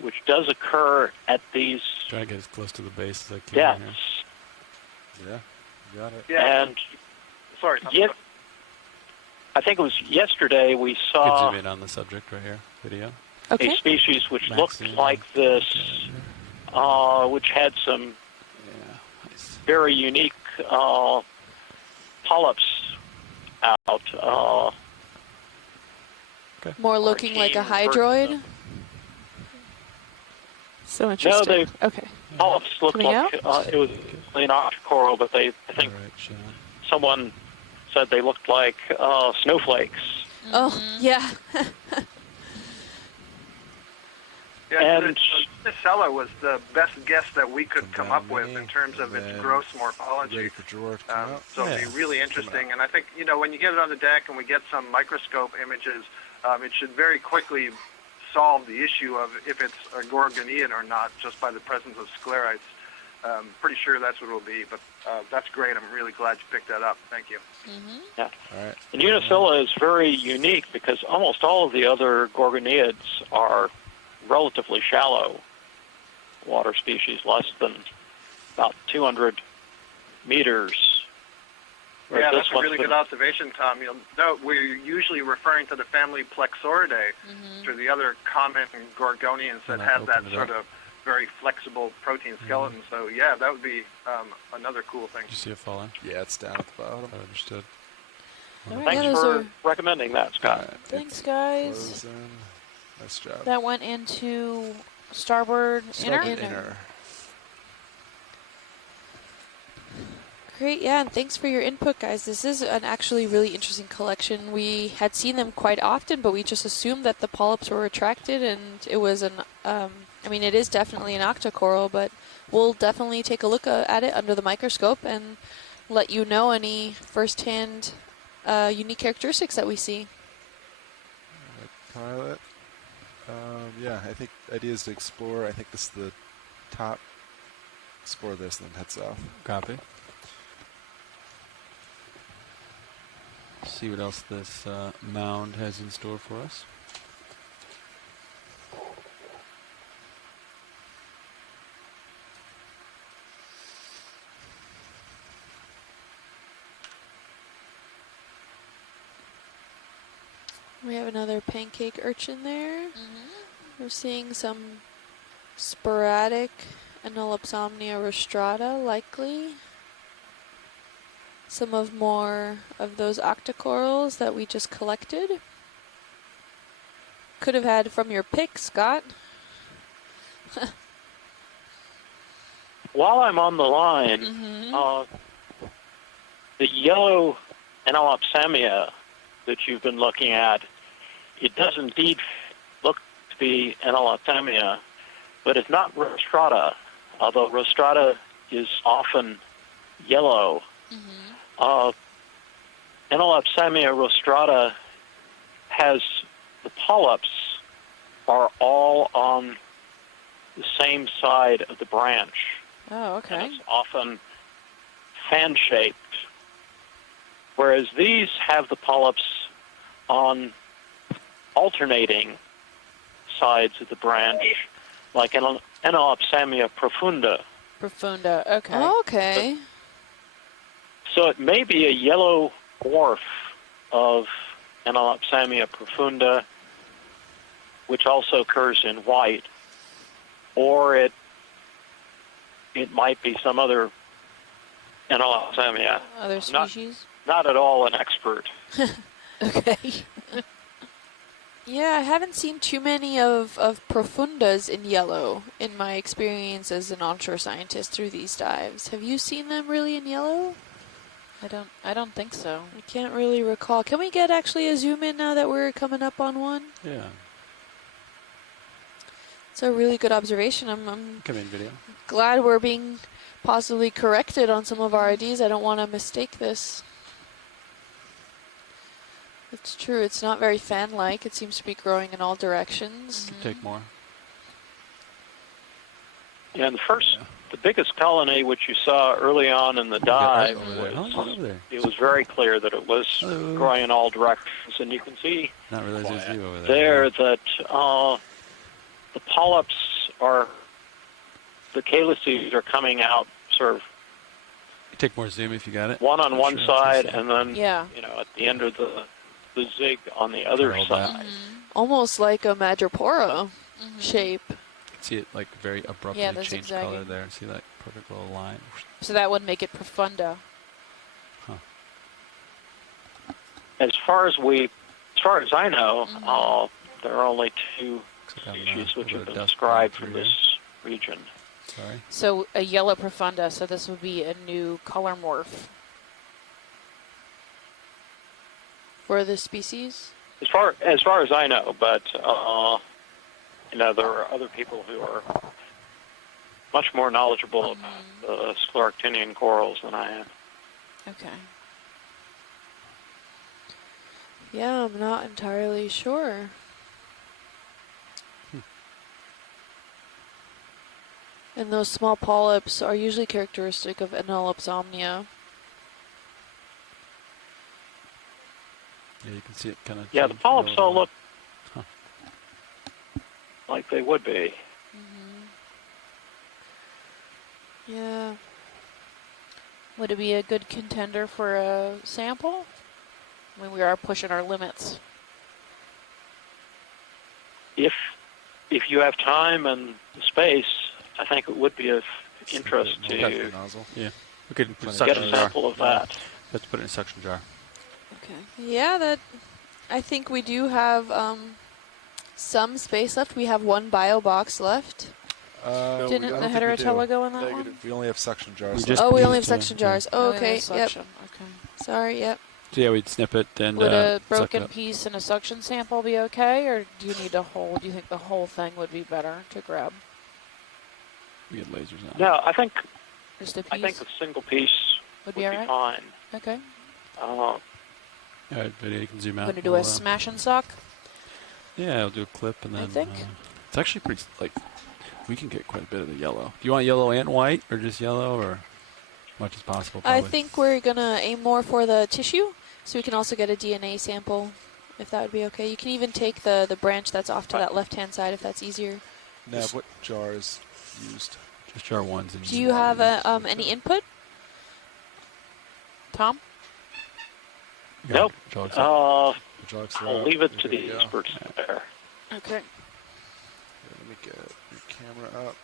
which does occur at these Try to get as close to the base as I can depths. here. Yeah, you got it. Yeah. And Sorry, Tom. yet, I think it was yesterday we You can saw zoom in on the subject right here. Video. Okay. a species which looked Maxine. like this, which had some Yeah, nice. very unique polyps out. More looking like a hydroid. So No, interesting. they Okay. polyps looked Coming like it was an octocoral, but I think All right, Sean. someone said they looked like snowflakes. Oh, yeah. Yeah, And- Unicella was the best guess that we could come down up with mini, in terms of and its then gross morphology. Ready for drawer to come out? So it'll be really interesting. And I think, when you get it on the deck and we get some microscope images, it should very quickly solve the issue of if it's a Gorgonian or not just by the presence of sclerites. Pretty sure that's what it will be, but that's great. I'm really glad you picked that up. Thank you. Yeah. All right. And Unicella is very unique because almost all of the other Gorgoniids are relatively shallow water species, less than about 200 meters. Yeah, Whereas that's this a one's really been- good observation, Tom. You'll note we're usually referring to the family Plexauridae, which are the other common Gorgonians that Might have that open it sort up. of very flexible protein skeleton. So, yeah, that would be another cool thing. Did you see it fall in? Yeah, it's down at the bottom. I understood. All right, Thanks yeah, those for are- recommending that, Scott. All right, Thanks, it's guys. frozen. Nice job. That went into starboard inner. Inner. Great, yeah, and thanks for your input, guys. This is an actually really interesting collection. We had seen them quite often, but we just assumed that the polyps were retracted, and it was it is definitely an octocoral, but we'll definitely take a look at it under the microscope and let you know any first-hand unique characteristics that we see. Pilot. Yeah, I think idea is to explore. I think this is the top. Explore this and then head south. Copy. See what else this mound has in store for us. We have another pancake urchin there. We're seeing some sporadic Anolopsomnia rostrata, likely. Some of more of those octocorals that we just collected. Could have had from your pick, Scott. While I'm on the line, the yellow Anolopsamia that you've been looking at, it does indeed look to be Anolopsamia, but it's not rostrata, although rostrata is often yellow. Anolopsamia rostrata has the polyps are all on the same side of the branch. Oh, okay. And it's often fan-shaped, whereas these have the polyps on alternating sides of the branch, like Anolopsamia profunda. Profunda, okay. Oh, okay. So it may be a yellow dwarf of Anolopsamia profunda, which also occurs in white, or it might be some other Enolopsamia. Other species? Not at all an expert. Okay. Yeah, I haven't seen too many of profundas in yellow in my experience as an onshore scientist through these dives. Have you seen them really in yellow? I don't think so. I can't really recall. Can we get actually a zoom in now that we're coming up on one? Yeah. It's a really good observation. I'm Come in video. glad we're being possibly corrected on some of our ideas. I don't want to mistake this. It's true. It's not very fan-like. It seems to be growing in all directions. Take more. Yeah, and the biggest colony which you saw early on in the dive it was very clear that it was growing in all directions, and you can see Not realize there's you over there. that the polyps the calyces are coming out sort of Take more zoom if you got it. one on one Sure, side, that's and then Yeah. at the end of the zig on the other Curl side. back. Almost like a madrepora shape. See it like very abruptly Yeah, there's change zigzagging. color there. See that perfect little line? So that would make it profunda. As far as I know, there are only two species which have been described from this region. Sorry. So a yellow profunda, so this would be a new color morph. For the species? As far as I know, but there are other people who are much more knowledgeable about the scleractinian corals than I am. Okay. Yeah, I'm not entirely sure. And those small polyps are usually characteristic of Enolopsomnia. Yeah, you can see it kind of. Yeah, the polyps all look like they would be. Yeah. Would it be a good contender for a sample? I mean, we are pushing our limits. If you have time and space, I think it would be of interest to Yeah, we could get a sample of that. Let's put it in a suction jar. Okay. Yeah, I think we do have some space left. We have one bio box left. Didn't the heterotella go in that one? We only have suction jars. We only have suction jars. Oh, okay. Yep. Suction. Okay. Sorry. Yep. So yeah, we'd snip it and. Would a suck broken it up. piece in a suction sample be okay, or do you need a whole? Do you think the whole thing would be better to grab? We get lasers on. No, I think Just a piece? I think a single piece Would would be be alright? fine. Okay. All right, video, you can zoom out. Going to do a smash and suck? Yeah, I'll do a clip and then. I think. It's actually pretty we can get quite a bit of the yellow. Do you want yellow and white, or just yellow, or as much as possible? I Probably. think we're gonna aim more for the tissue, so we can also get a DNA sample, if that would be okay. You can even take the branch that's off to that left-hand side if that's easier. Nav, what jars used? Just jar ones. Do you have any input, Tom? Nope. I'll leave it to the There you go. experts there. Okay. Let me get your camera up.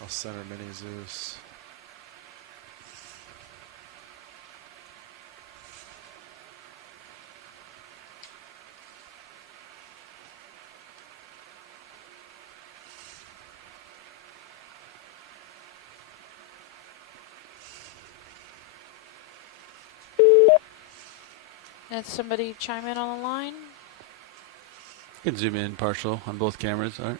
I'll center Mini Zeus. Did somebody chime in on the line? You can zoom in partial on both cameras, all right?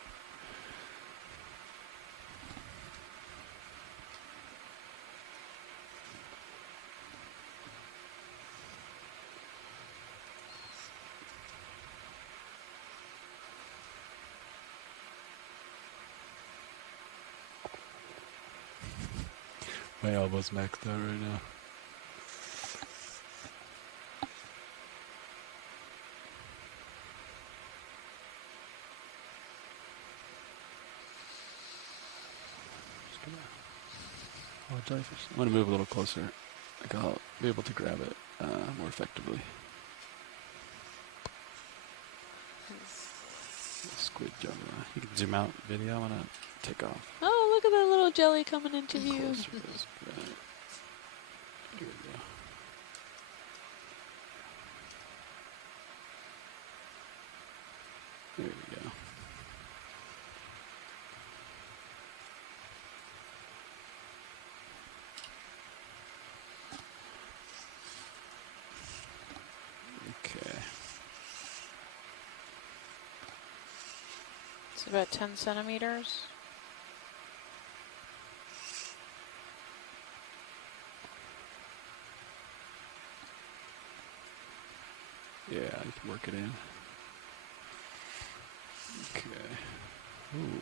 My elbow's maxed out right now. Jellyfish. I'm going to move a little closer. Like I'll be able to grab it more effectively. Squid jumping. You can zoom out video. I'm going to take off. Oh, look at that little little jelly coming into view. Here we go. There we go. Okay. It's about 10 centimeters. Yeah, you can work it in. Okay. Ooh.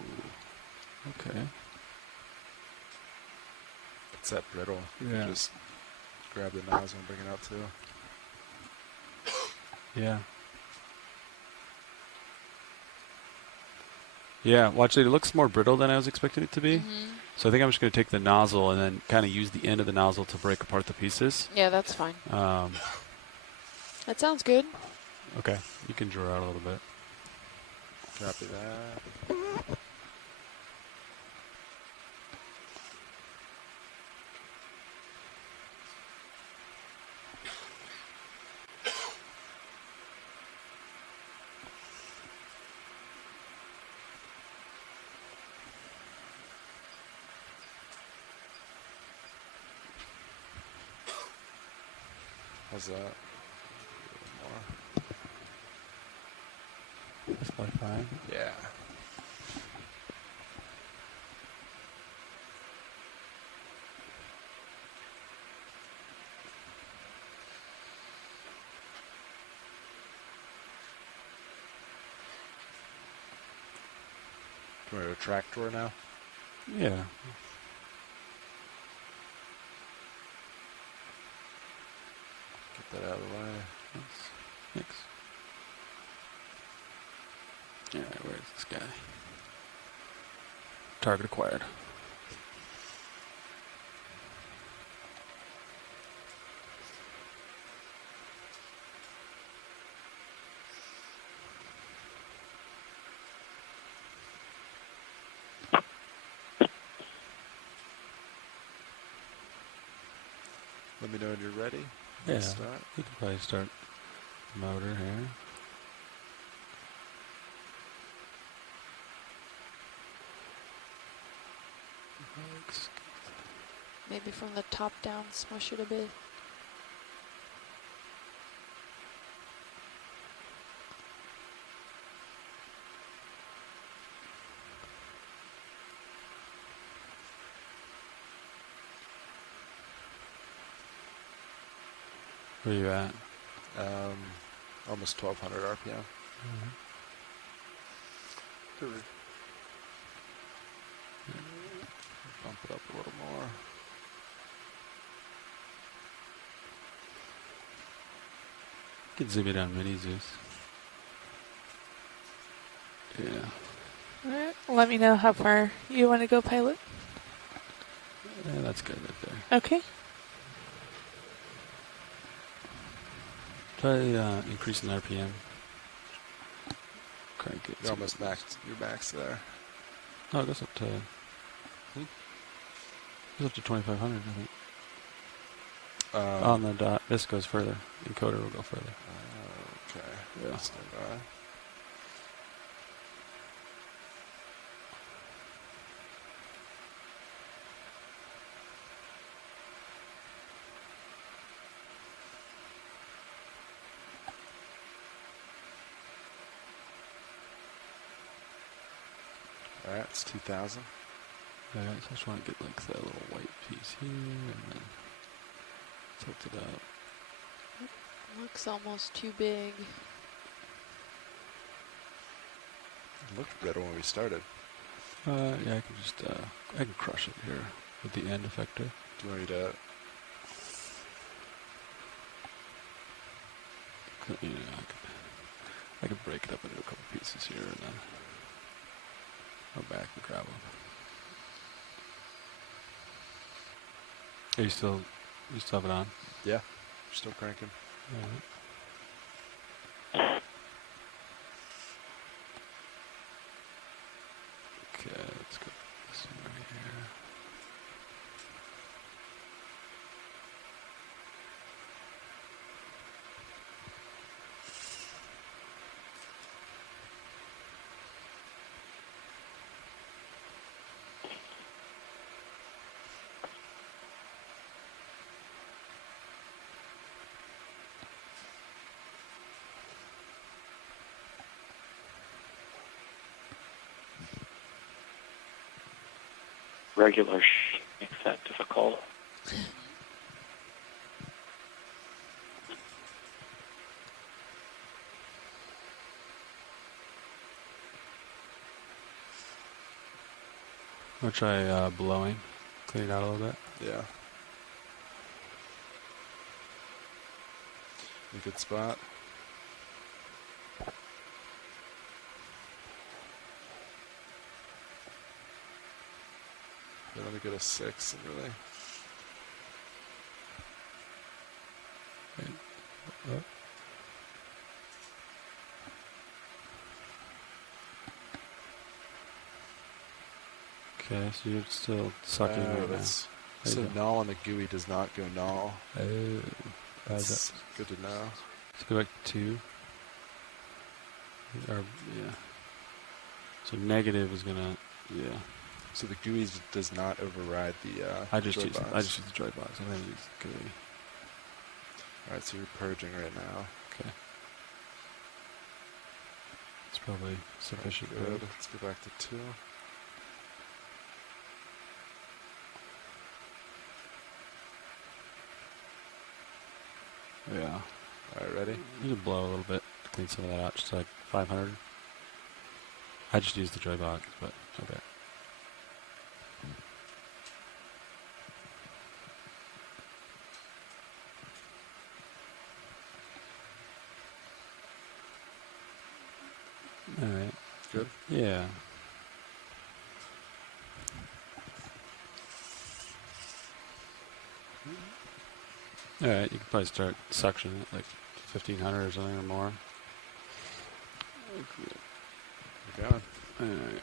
Okay. It's that brittle. Yeah. You just grab the nozzle and bring it out too. Yeah. Yeah, well, actually, it looks more brittle than I was expecting it to be. So I think I'm just going to take the nozzle and then kind of use the end of the nozzle to break apart the pieces. Yeah, that's fine. That sounds good. Okay, you can draw out a little bit. Copy that. How's that? A little more. That's probably fine. Yeah. Can we retract door now? Yeah. Get that out of the way. Thanks. Yeah, where's this guy? Target acquired. Let me know when you're ready. Yeah, Start. we can probably start the motor here. Maybe from the top down, smush it a bit. Where you at? Almost 1,200 RPM. Bump it up a little more. You can zoom it on mini Zeus. Yeah. Alright, let me know how far you want to go, pilot. Yeah, that's good right there. Okay. Try increasing RPM. Crank it. You're almost maxed. You're maxed there. Oh, it goes up to. Goes up to 2,500, I think. On the dot. This goes further. Encoder will go further. Okay. Yeah. Stand by. Alright, it's 2,000. Alright, so I just want to get like that little white piece here and then tilt it up. Looks almost too big. It looked brittle when we started. Yeah, I can just, I can crush it here with the end effector. Do you want me to? You know, I can break it up into a couple pieces here and then go back and grab them. Are you still have it on? Yeah, still cranking. Alright. Okay, let's go this one right here. regular makes that difficult. I'll try blowing, clean it out a little bit. Yeah. A good spot. Yeah, let me get a 6 and really. Okay, so you're still sucking right now. So null on the GUI does not go null. Oh, that's good to know. Let's go back to 2. Or, yeah. So negative is gonna, yeah. So the GUI does not override the I just joy use box. I just use the joy box. I haven't used the GUI. All right, so you're purging right now. Okay. It's probably sufficient. Good. Let's go back to 2. Yeah. All right, ready? You can blow a little bit to clean some of that out, just like 500. I just used the joy box, but okay. All right. Good? Yeah. All right, you can probably start suctioning at like 1,500 or something or more. We're going. All right.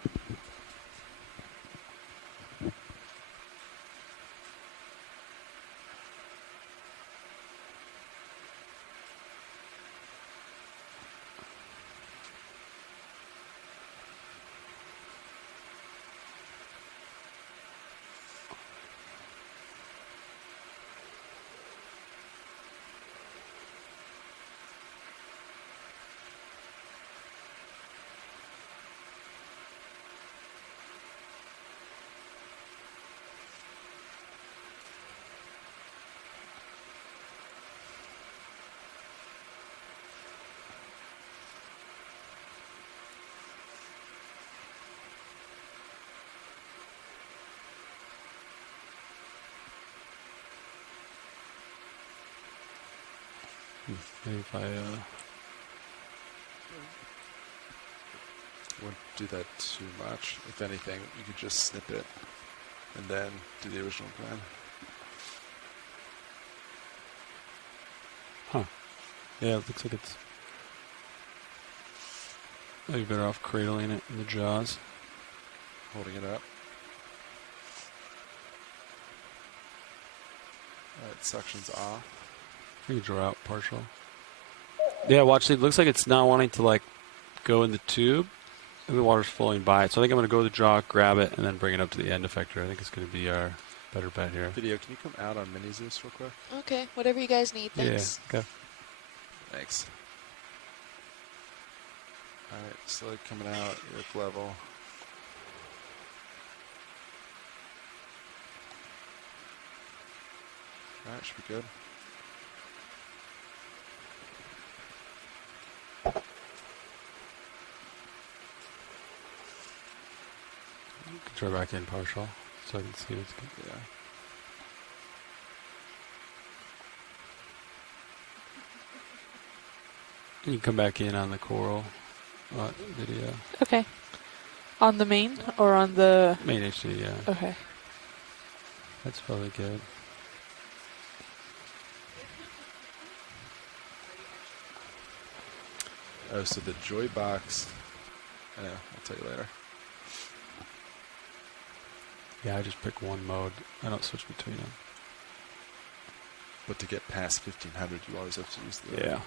Maybe if I won't do that too much. If anything, you could just snip it and then do the original plan. Huh. Yeah, it looks like it's maybe better off cradling it in the jaws. Holding it up. Alright, suction's off. You can draw out partial. Yeah, watch it. Looks like it's not wanting to like go in the tube. And the water's flowing by it. So I think I'm going to go to the jaw, grab it, and then bring it up to the end effector. I think it's going to be our better bet here. Video, can you come out on Mini Zeus real quick? Okay, whatever you guys need. Thanks. Yeah, okay. Thanks. Alright, slowly coming out, earth level. Alright, should be good. Draw back in partial so I can see what's good. Yeah. You can come back in on the coral video. Okay. On the main or on the main HD, yeah. Okay. That's probably good. Oh, so the joy box. I know, I'll tell you later. Yeah, I just pick one mode. I don't switch between them. But to get past 1500, you always have to use the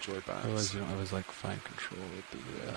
joy box. Otherwise, you don't always like fine control with the.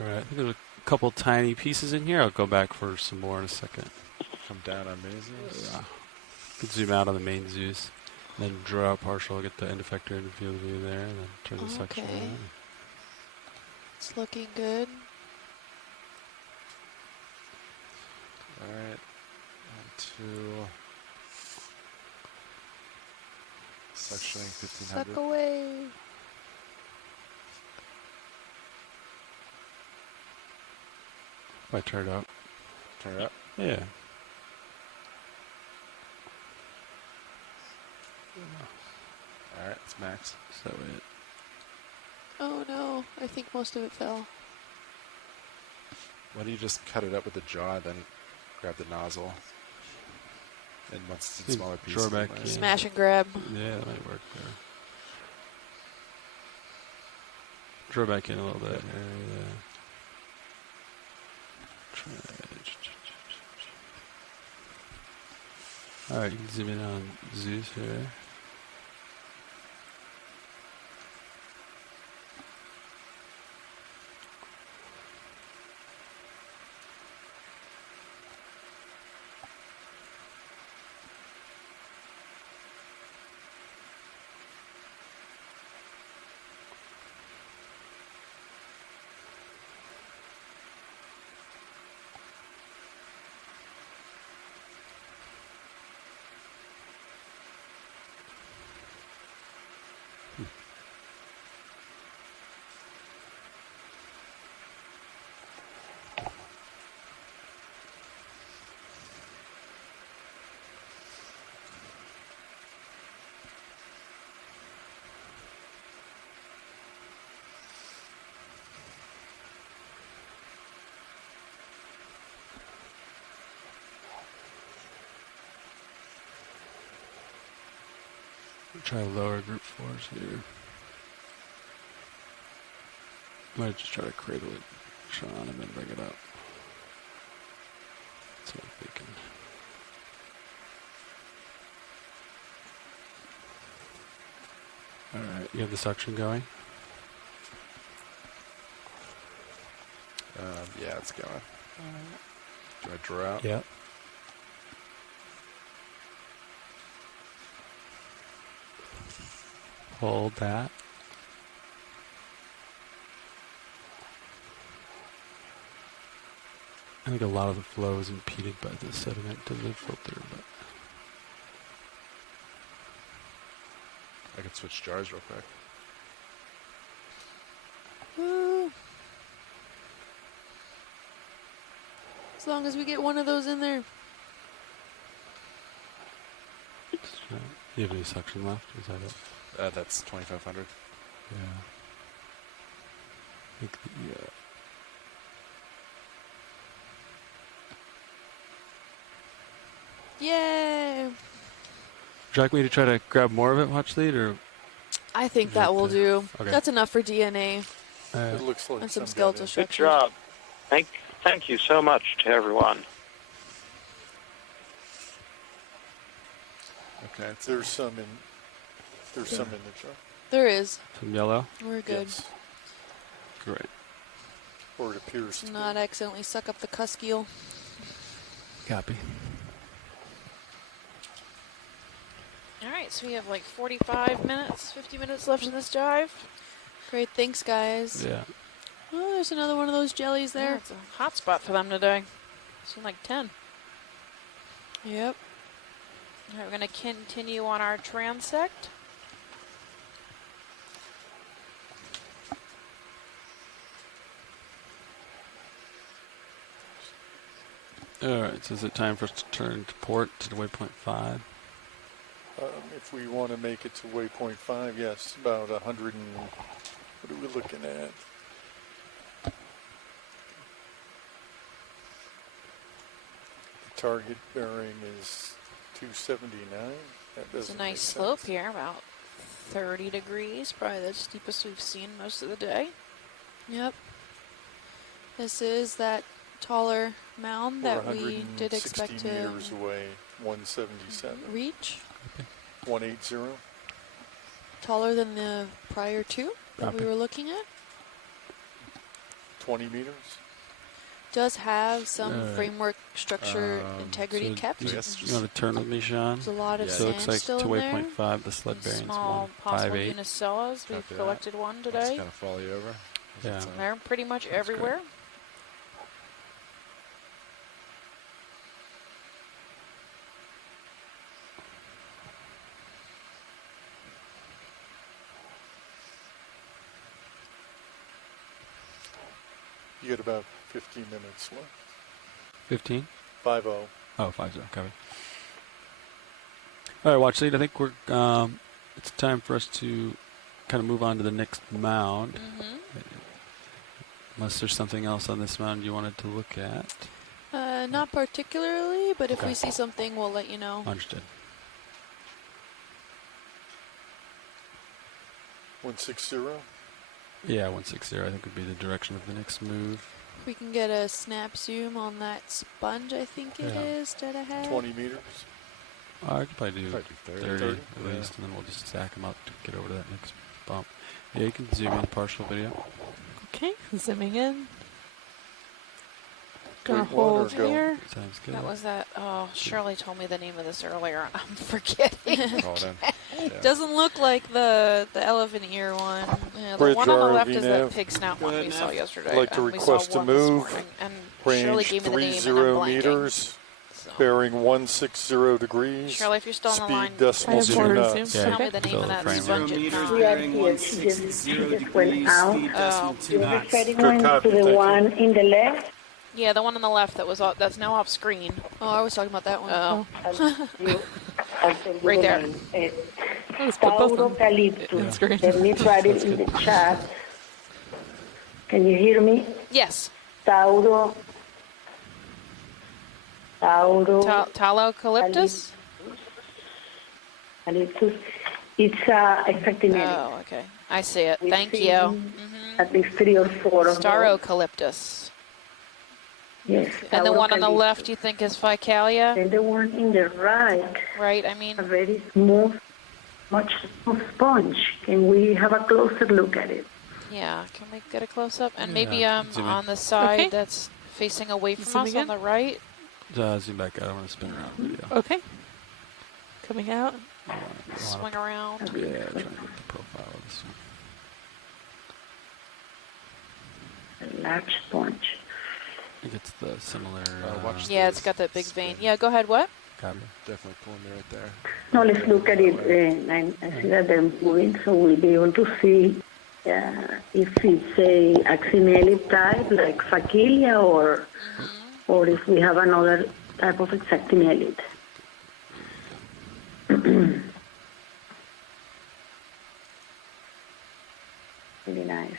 All right, I think there's a couple tiny pieces in here. I'll go back for some more in a second. Come down on mazes. Yeah. You can zoom out on the main Zeus. Then draw out partial, get the end effector and field of view there, and then turn the section Okay. on. It's looking good. Alright. On to sectioning 1500. Suck away. If I turn it up. Turn it up? Yeah. Alright, it's max. Is that way it? Oh no, I think most of it fell. Why do you just cut it up with the jaw, then grab the nozzle? And once it's in smaller pieces. Draw back in. Smash and grab. Yeah, that might work there. Draw back in a little bit. Yeah. Alright, you can zoom in on Zeus here. Try lower group force here. Might just try to cradle it, Sean, and then bring it up. That's what I'm thinking. Alright, you have the suction going? Yeah, it's going. Do I draw out? Yep. Hold that. I think a lot of the flow is impeded by the sediment to the filter, but I can switch jars real quick. Woo. As long as we get one of those in there. you have any suction left? Is that it? That's 2,500. Yeah. I think Yay! Would you like me to try to grab more of it, watch lead, or? I think that will do. Okay. That's enough for DNA. It looks like and some some skeletal Good structures. job. Thank you so much to everyone. Okay, there's some in the jar. There is. Some yellow? We're good. Yes. Great. Or it appears to Not accidentally suck up the cuskeel. Copy. All right, so we have like 45 minutes, 50 minutes left in this dive. Great, thanks guys. Yeah. Oh, there's another one of those jellies Yeah, there. it's a hot spot for them today. Seen like 10. Yep. All right, we're going to continue on our transect. Alright, so is it time for us to turn to port to waypoint 5? If we want to make it to waypoint 5, yes, about 100 and... What are we looking at? The target bearing is 279. That It's a doesn't nice make slope sense. here, about 30 degrees, probably the steepest we've seen most of the day. Yep. This is that taller mound We're that we did 160 expect to meters away, 177. reach. 180. Taller than the prior two that we Copy. were looking at. 20 meters. Does have some Alright. framework structure integrity So kept. You want to turn with me, Sean? There's a lot of So it looks sand like still to in there. waypoint 5, the sled bearing's Small possible 158. unicellas. We've Copy that. collected one I'll just today. kind of follow you over. Yeah. They're pretty much everywhere. You get about 15 minutes left. 15? 5-0. Oh, 5-0. Covered. All right, watch lead. I think we're. It's time for us to kind of move on to the next mound. Unless there's something else on this mound you wanted to look at. Not particularly, but if Okay. we see something, we'll let you know. Understood. 160. Yeah, 160. I think would be the direction of the next move. We can get a snap zoom on that sponge, I think it Yeah. is, that I have. 20 meters. I could probably do 30 30, at least, and then we'll just stack them up to get over to that next bump. Yeah, you can zoom in partial video. Okay, zooming in. Gonna Wait, one or hold go? here. Sounds good. That was that. Oh, Shirley told me the name of this earlier. I'm forgetting. Call it in. Yeah. Doesn't look like the elephant ear one. Yeah, the Bridge one on the left ROV is that nav. pig snout Go one ahead, we saw Nav. yesterday. I'd like to and we saw request a one this move. morning, and Shirley Range gave me the name 30 and I'm blanking. meters. So. Bearing 160 degrees. Shirley, if you're still on the line, Speed decimal I have 2 more knots. zoom. Yeah, tell me the name fill of the that frame. 0 sponge. meters Yeah, bearing she just 160 went degrees, out. speed decimal 2 The other knots. setting Good went copy, to the thank you. one in the left. Yeah, the one on the left that was that's now off screen. Oh, I was talking about that one. Oh, I'll tell you Right the there. name. Let's put both of them Taurocaliptus. in screen. Let me write it in the chat. Can you hear me? yes. Tauro. Talocalyptus? Calyptus. It's exactly Oh, okay. I see it. We've Thank seen you. at least 3 or 4 of those. Starocalyptus. Yes. And the one on the Taurocaliptus. left you think is Ficalia? And the one in the right, Right, I mean, a very smooth, much smooth sponge. Can we have a closer look at it? yeah. Can we get a close-up? And Yeah, maybe zoom in. on the side Okay. that's facing away from Zooming us on in. the right. Zoom back out. I want to spin around video. Okay. Coming out. Swing around. Yeah, trying to get the profile of this one. A large sponge. I think it's the similar. watch Yeah, it's got that big vein. Yeah, go ahead. What? Copy. Definitely pulling me right there. Now let's look at it. I see that they're moving, so we'll be able to see if it's a axinellid type like Facilia or if we have another type of exactinellid. Really nice.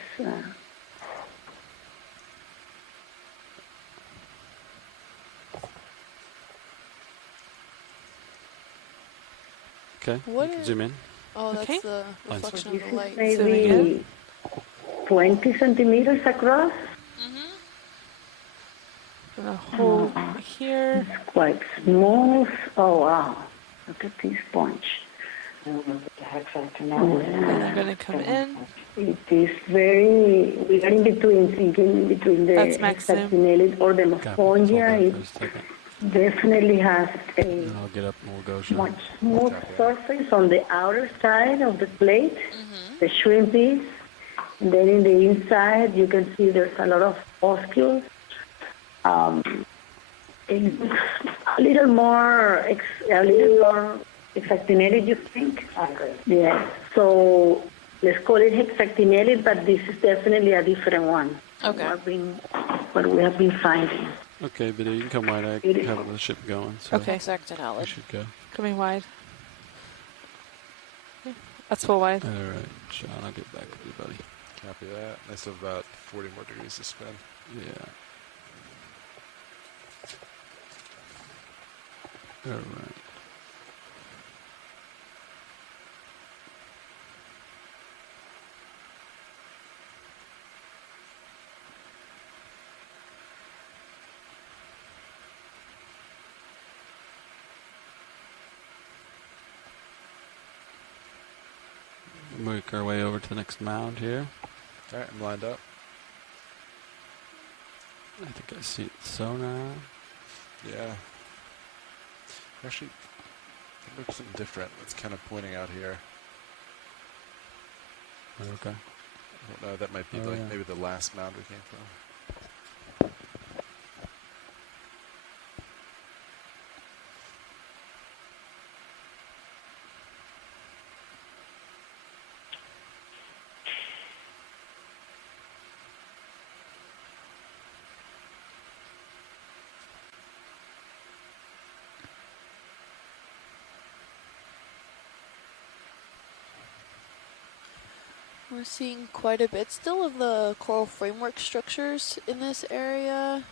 Okay. What you can is- zoom in. Oh, that's Okay. the reflection This of is the light. maybe 20 centimeters across. Gonna hold here. It's quite smooth. Oh, wow. Look at this sponge. And they're gonna come in. It is very, we are in between, thinking in between the That's max zoom. exactinellid or the Copy. Hold mospongia. that It for a second. definitely has a And I'll get up and we'll go, Sean. much smooth surface on the outer side of the plate, the shrimp is. And then in the inside, you can see there's a lot of oscules. It's a little more exactinellid, you think? Okay. Yeah. So let's call it hexactinellid, but this is definitely a different one. Okay. What we have been finding. Okay, video, you can come wide. I Beautiful. have the ship going. So Okay. we Exactinellid. should go. Coming wide. Okay. That's full wide. All right, Sean, I'll get back with you, buddy. Copy that. I still have about 40 more degrees to spin. Yeah. All right. Make our way over to the next mound here. All right, I'm lined up. I think I see sonar. Yeah. Actually, it looks something different. It's kind of pointing out here. Okay. I don't know. That might be Oh, like yeah. maybe the last mound we came from. We're seeing quite a bit still of the coral framework structures in this area.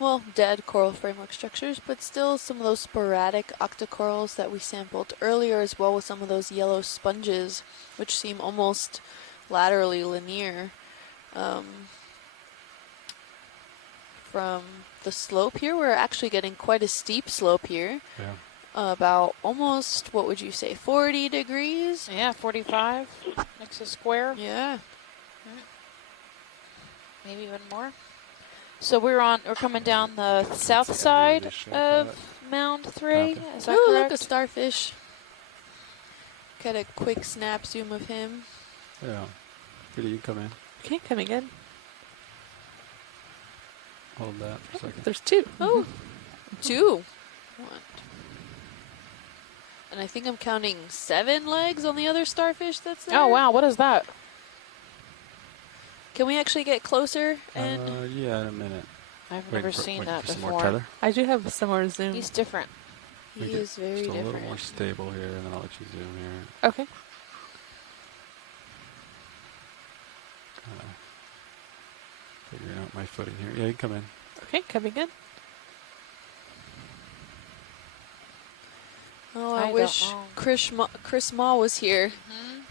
Well, dead coral framework structures, but still some of those sporadic octocorals that we sampled earlier, as well as some of those yellow sponges, which seem almost laterally linear. From the slope here, we're actually getting quite a steep slope here. Yeah. About almost, what would you say, 40 degrees? Yeah, 45 next to square. Yeah. Maybe even more. So we're coming down the south side of Mound 3. Is that Ooh, correct? look, a starfish. Get a quick snap zoom of him. Yeah. Pretty, you come in. Okay, coming in. Hold that for a second. There's two. Oh, two. One. And I think I'm counting 7 legs on the other starfish that's there. Oh, wow. What is that? Can we actually get closer? And Yeah, in a minute. I've never seen that some more before. tether. I do have some more zoom. He's different. he is very Just a little different. more stable here, and then I'll let you zoom here. Okay. Figuring out my footing here. Yeah, you can come in. Okay, coming in. Oh, I I wish don't know. Chris Ma was here.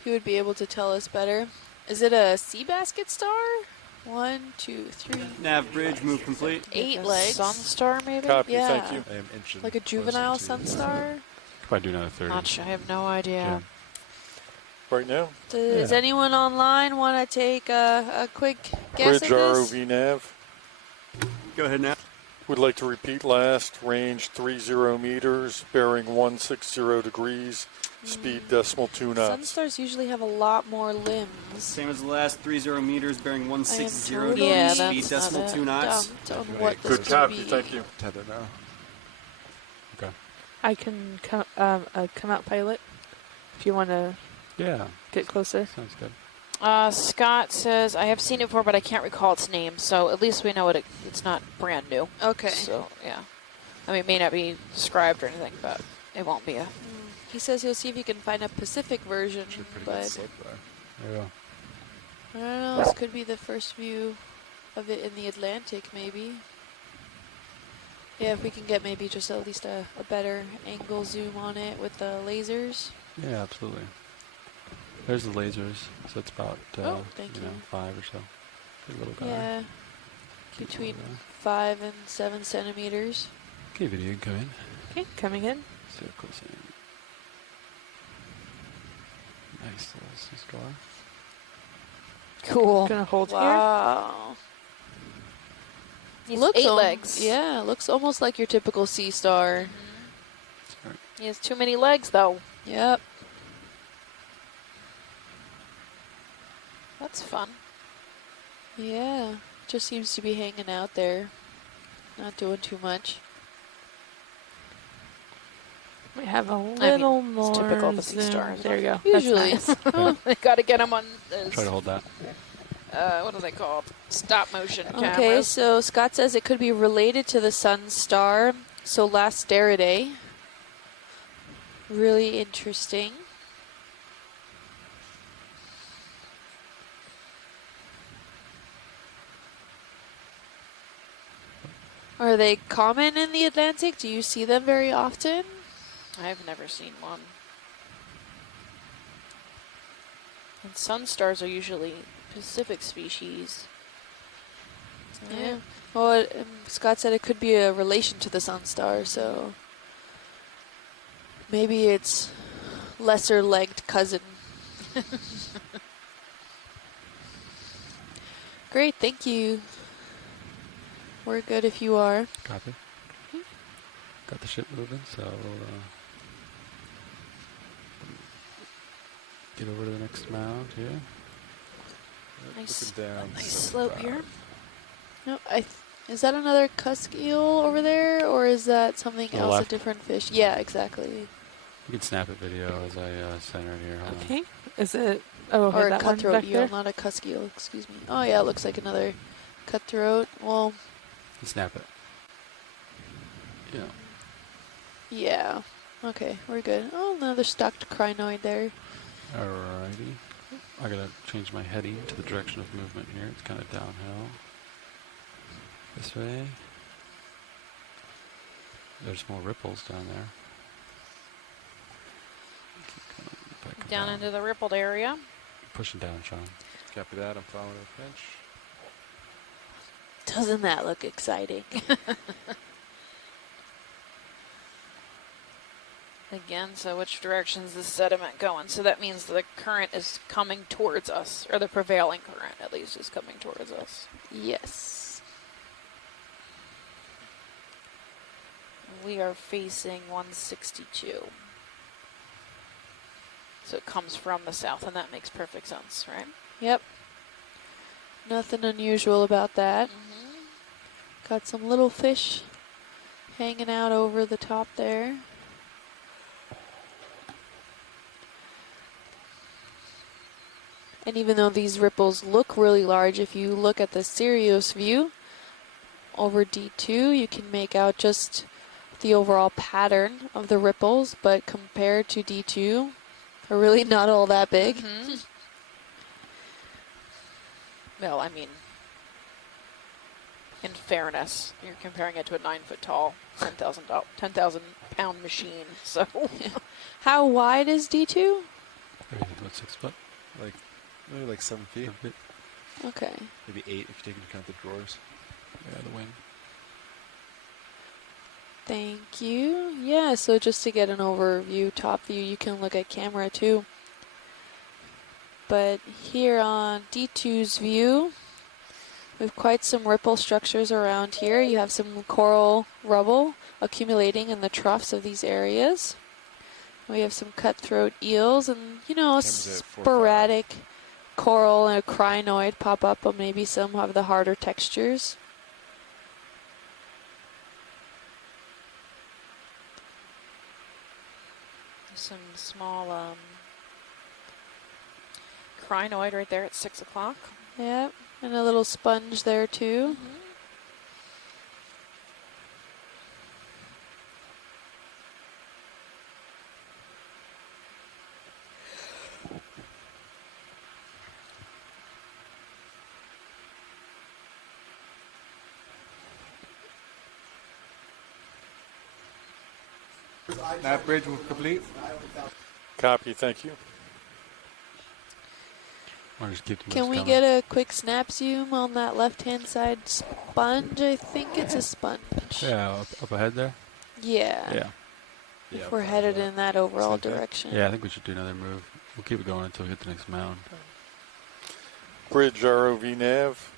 He would be able to tell us better. Is it a sea basket star? 1, 2, 3. Nav bridge move complete. 8 legs. Sun star, maybe? Copy, Yeah. thank you. I am inching Like a closer juvenile to sun the- star? Could probably do another 30. Not sure. I have no idea. Yeah. Right now, Does Yeah. anyone online want to take a quick guess bridge at this? ROV nav. Go ahead, Nav. Would like to repeat last, range 30 meters, bearing 160 degrees, speed decimal 2 knots. Sunstars usually have a lot more limbs. Same as the last 30 meters, bearing 160 totally degrees, Yeah, speed that's decimal not 2 knots. Dumped on what Good this copy, could be. thank you. Tether now. Okay. I can come out pilot if you want to Yeah. get closer. Sounds good. Scott says, I have seen it before, but I can't recall its name. So at least we know it's not brand new. Okay. So, yeah. I mean, it may not be described or anything, but it won't be a... He says he'll see if he can find a Pacific version, Pretty good but slope there. Yeah. I don't know. This could be the first view of it in the Atlantic, maybe. Yeah, if we can get maybe just at least a better angle zoom on it with the lasers. Yeah, absolutely. There's the lasers, so it's about thank you. 5 or so. Big little guy. Yeah, between 5 and 7 centimeters. Okay, video, you can come in. Okay, coming in. See how close I am. Nice little sea star. Cool. Gonna hold here. Wow. He's Looks 8 legs. Yeah, looks almost like your typical sea star. He has too many legs, though. Yep. That's fun. Yeah, just seems to be hanging out there, not doing too much. We have a little more. It's typical of the sea zoom. stars. There you go. Usually. That's nice. Oh, they got to get them on those, Try to hold that. what are they called? Stop motion Okay, cameras. so Scott says it could be related to the sun star, Solastaridae. Really interesting. Are they common in the Atlantic? Do you see them very often? I've never seen one. And sun stars are usually Pacific species. Yeah. Well, Scott said it could be a relation to the sun star, so maybe it's lesser-legged cousin. Great, thank you. We're good if you are. Copy. Got the ship moving, so we'll get over to the next mound here. Nice, down. nice slope here. No, is that another cusk eel over there, or is that something To the else, a left. different fish? Yeah, exactly. You can snap it video as I center it here. Hold on. Okay. Is it? Oh, Or a that one cutthroat back eel, there? not a cusk eel, excuse me. Oh yeah, it looks like another cutthroat. Well, You snap it. Yeah. yeah. Okay, we're good. Oh, another stocked crinoid there. Alrighty. I gotta change my heading to the direction of movement here. It's kind of downhill. This way. There's more ripples down there. Keep coming back Down into the rippled area. Pushing down, Sean. Copy that. I'm following the pinch. Doesn't that look exciting? Again, so which direction's the sediment going? So that means the current is coming towards us, or the prevailing current at least is coming towards us. Yes. We are facing 162. So it comes from the south, and that makes perfect sense, right? Yep. Nothing unusual about that. Got some little fish hanging out over the top there. And even though these ripples look really large, if you look at the Sirius view over D2, you can make out just the overall pattern of the ripples, but compared to D2, they're really not all that big. Well, I mean, in fairness, you're comparing it to a 9-foot tall, 10,000 pound machine. So, How wide is D2? Maybe about 6 foot. Like, maybe like 7 feet. Okay. Maybe 8 if you take into account the drawers. Yeah, the wing. Thank you. Yeah, so just to get an overview, top view, you can look at camera too. But here on D2's view, we have quite some ripple structures around here. You have some coral rubble accumulating in the troughs of these areas. We have some cutthroat eels and, you know, sporadic coral and a crinoid pop up, but maybe some have the harder textures. some small crinoid right there at 6 o'clock. Yep, and a little sponge there too. Nav bridge will complete. Copy, thank you. Can we get a quick snap zoom on that left-hand side sponge? I think it's a sponge. Yeah, up ahead there? Yeah. Yeah. If we're headed in that overall direction. Yeah, I think we should do another move. We'll keep it going until we hit the next mound. Bridge ROV nav.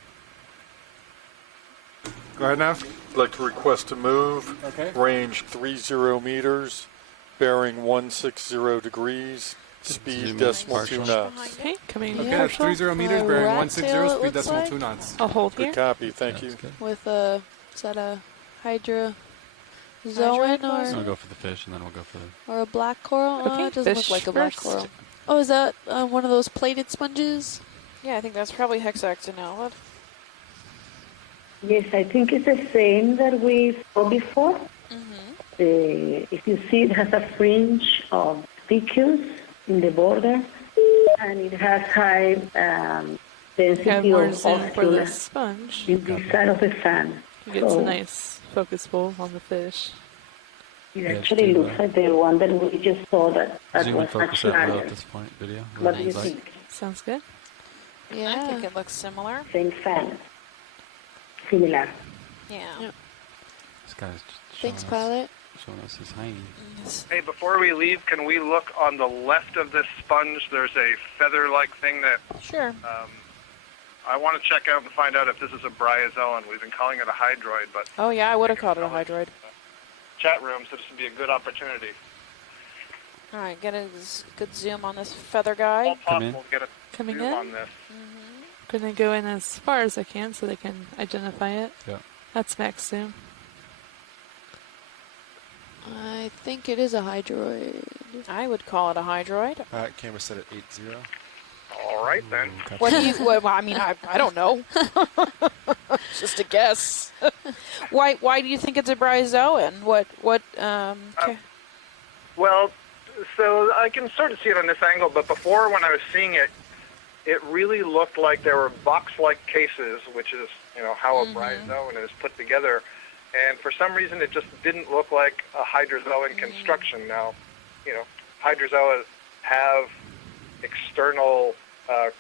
Go ahead, Nav. I'd like to request a move. Okay. Range 30 meters, bearing 160 degrees, speed decimal 2 knots. Okay, coming Okay, that's 30 meters, bearing 160, speed decimal 2 knots. I'll hold here. Good copy, thank you. With a, is that a hydrozoan I'll or, go for the fish and then we'll go for the... or a black coral? Oh, Okay, it doesn't fish look like a black first. coral. Oh, is that one of those plated sponges? Yeah, I think that's probably hexaxonella. Yes, I think it's the same that we saw before. If you see, it has a fringe of spicules in the border, and it has high density Have of more zoom for the oscula sponge. in this side of the fan. You get So some nice focus pull on the fish. it actually looks like the one that we just saw that Zoom was and focus much that low larger. at this point, video. What do you Like- think? Sounds good. Yeah, I think it looks similar. Same fan. Similar. Yeah. This guy's just Thanks, showing us- pilot. Showing us his hiney. Hey, before we leave, can we look on the left of this sponge? There's a feather-like thing that. Sure. I want to check out and find out if this is a bryozoan. We've been calling it a hydroid, but Oh yeah, I would have called it a hydroid. chat room, so this would be a good opportunity. All right, get a good zoom on this feather guy. All possible to get a Coming zoom in? on this. Gonna go in as far as I can so they can identify it. Yeah. That's max zoom. I think it is a hydroid. I would call it a hydroid. Camera set at 80. All right, then. What do you? Well, I mean, I don't know. Just a guess. Why do you think it's a bryozoan? What? Well, so I can sort of see it on this angle, but before when I was seeing it, it really looked like there were box-like cases, which is, how a bryozoan is put together. And for some reason, it just didn't look like a hydrozoan construction. Now, hydrozoa have external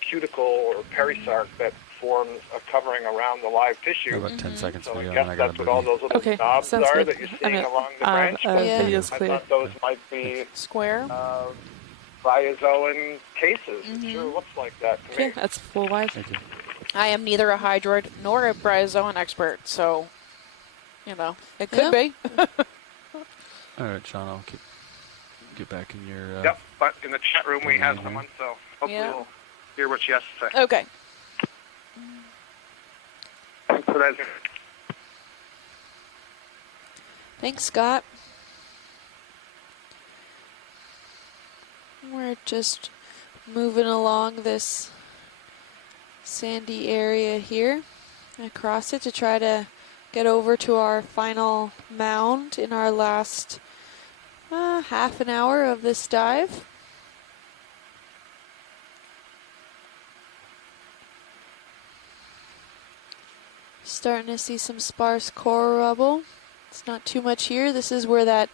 cuticle or perisarc that forms a covering around the live tissue. About 10 seconds So to I go, guess and I gotta that's what all those little Okay, knobs sounds are good. that you're seeing along the yeah. branch. Video's I clear. thought those might be Square. bryozoan cases. It sure looks like that to Okay, me. that's full wide. Thank you. I am neither a hydroid nor a bryozoan expert, so it could be. All right, Sean, I'll get back in your. Yep, but in the chat room we have someone, so hopefully we'll hear what she has to say. Okay. Thanks for that. Thanks, Scott. We're just moving along this sandy area here, across it to try to get over to our final mound in our last half an hour of this dive. Starting to see some sparse coral rubble. It's not too much here. This is where that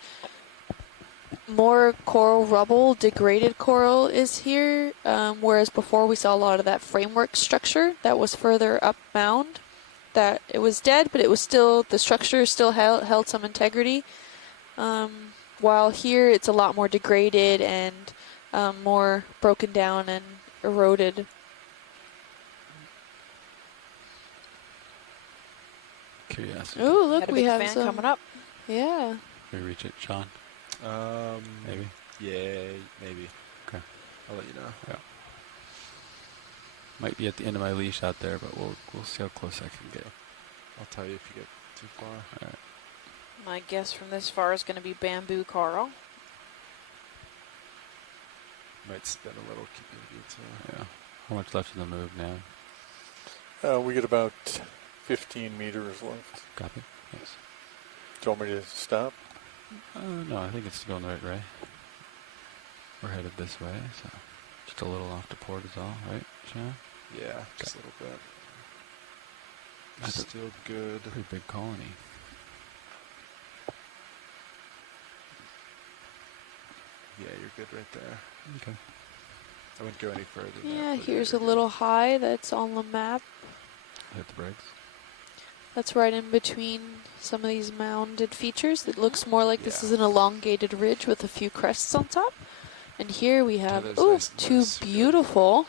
more coral rubble, degraded coral is here, whereas before we saw a lot of that framework structure that was further up mound. That it was dead, but it was still, the structure still held some integrity. While here it's a lot more degraded and more broken down and eroded. Curiosity. Oh, look, Got a we big have fan some coming up. Yeah. Can we reach it, Sean? Maybe. Yeah, maybe. Okay. I'll let you know. Yeah. Might be at the end of my leash out there, but we'll see how close I can get. I'll tell you if you get too far. All right. My guess from this far is going to be bamboo coral. Might spin a little, keep you too. Yeah. How much left in the move now? We get about 15 meters left. Copy. Yes. Do you want me to stop? No, I think it's going the right way. We're headed this way, so just a little off to port is all, right, Sean? Yeah, just a little bit. That's still good. Pretty big colony. Yeah, you're good right there. Okay. I wouldn't go any further than Yeah, that. here's a little high that's on the map. Hit the brakes. That's right in between some of these mounded features. It looks more like this is an elongated ridge with a few crests on top. And here we have, two beautiful.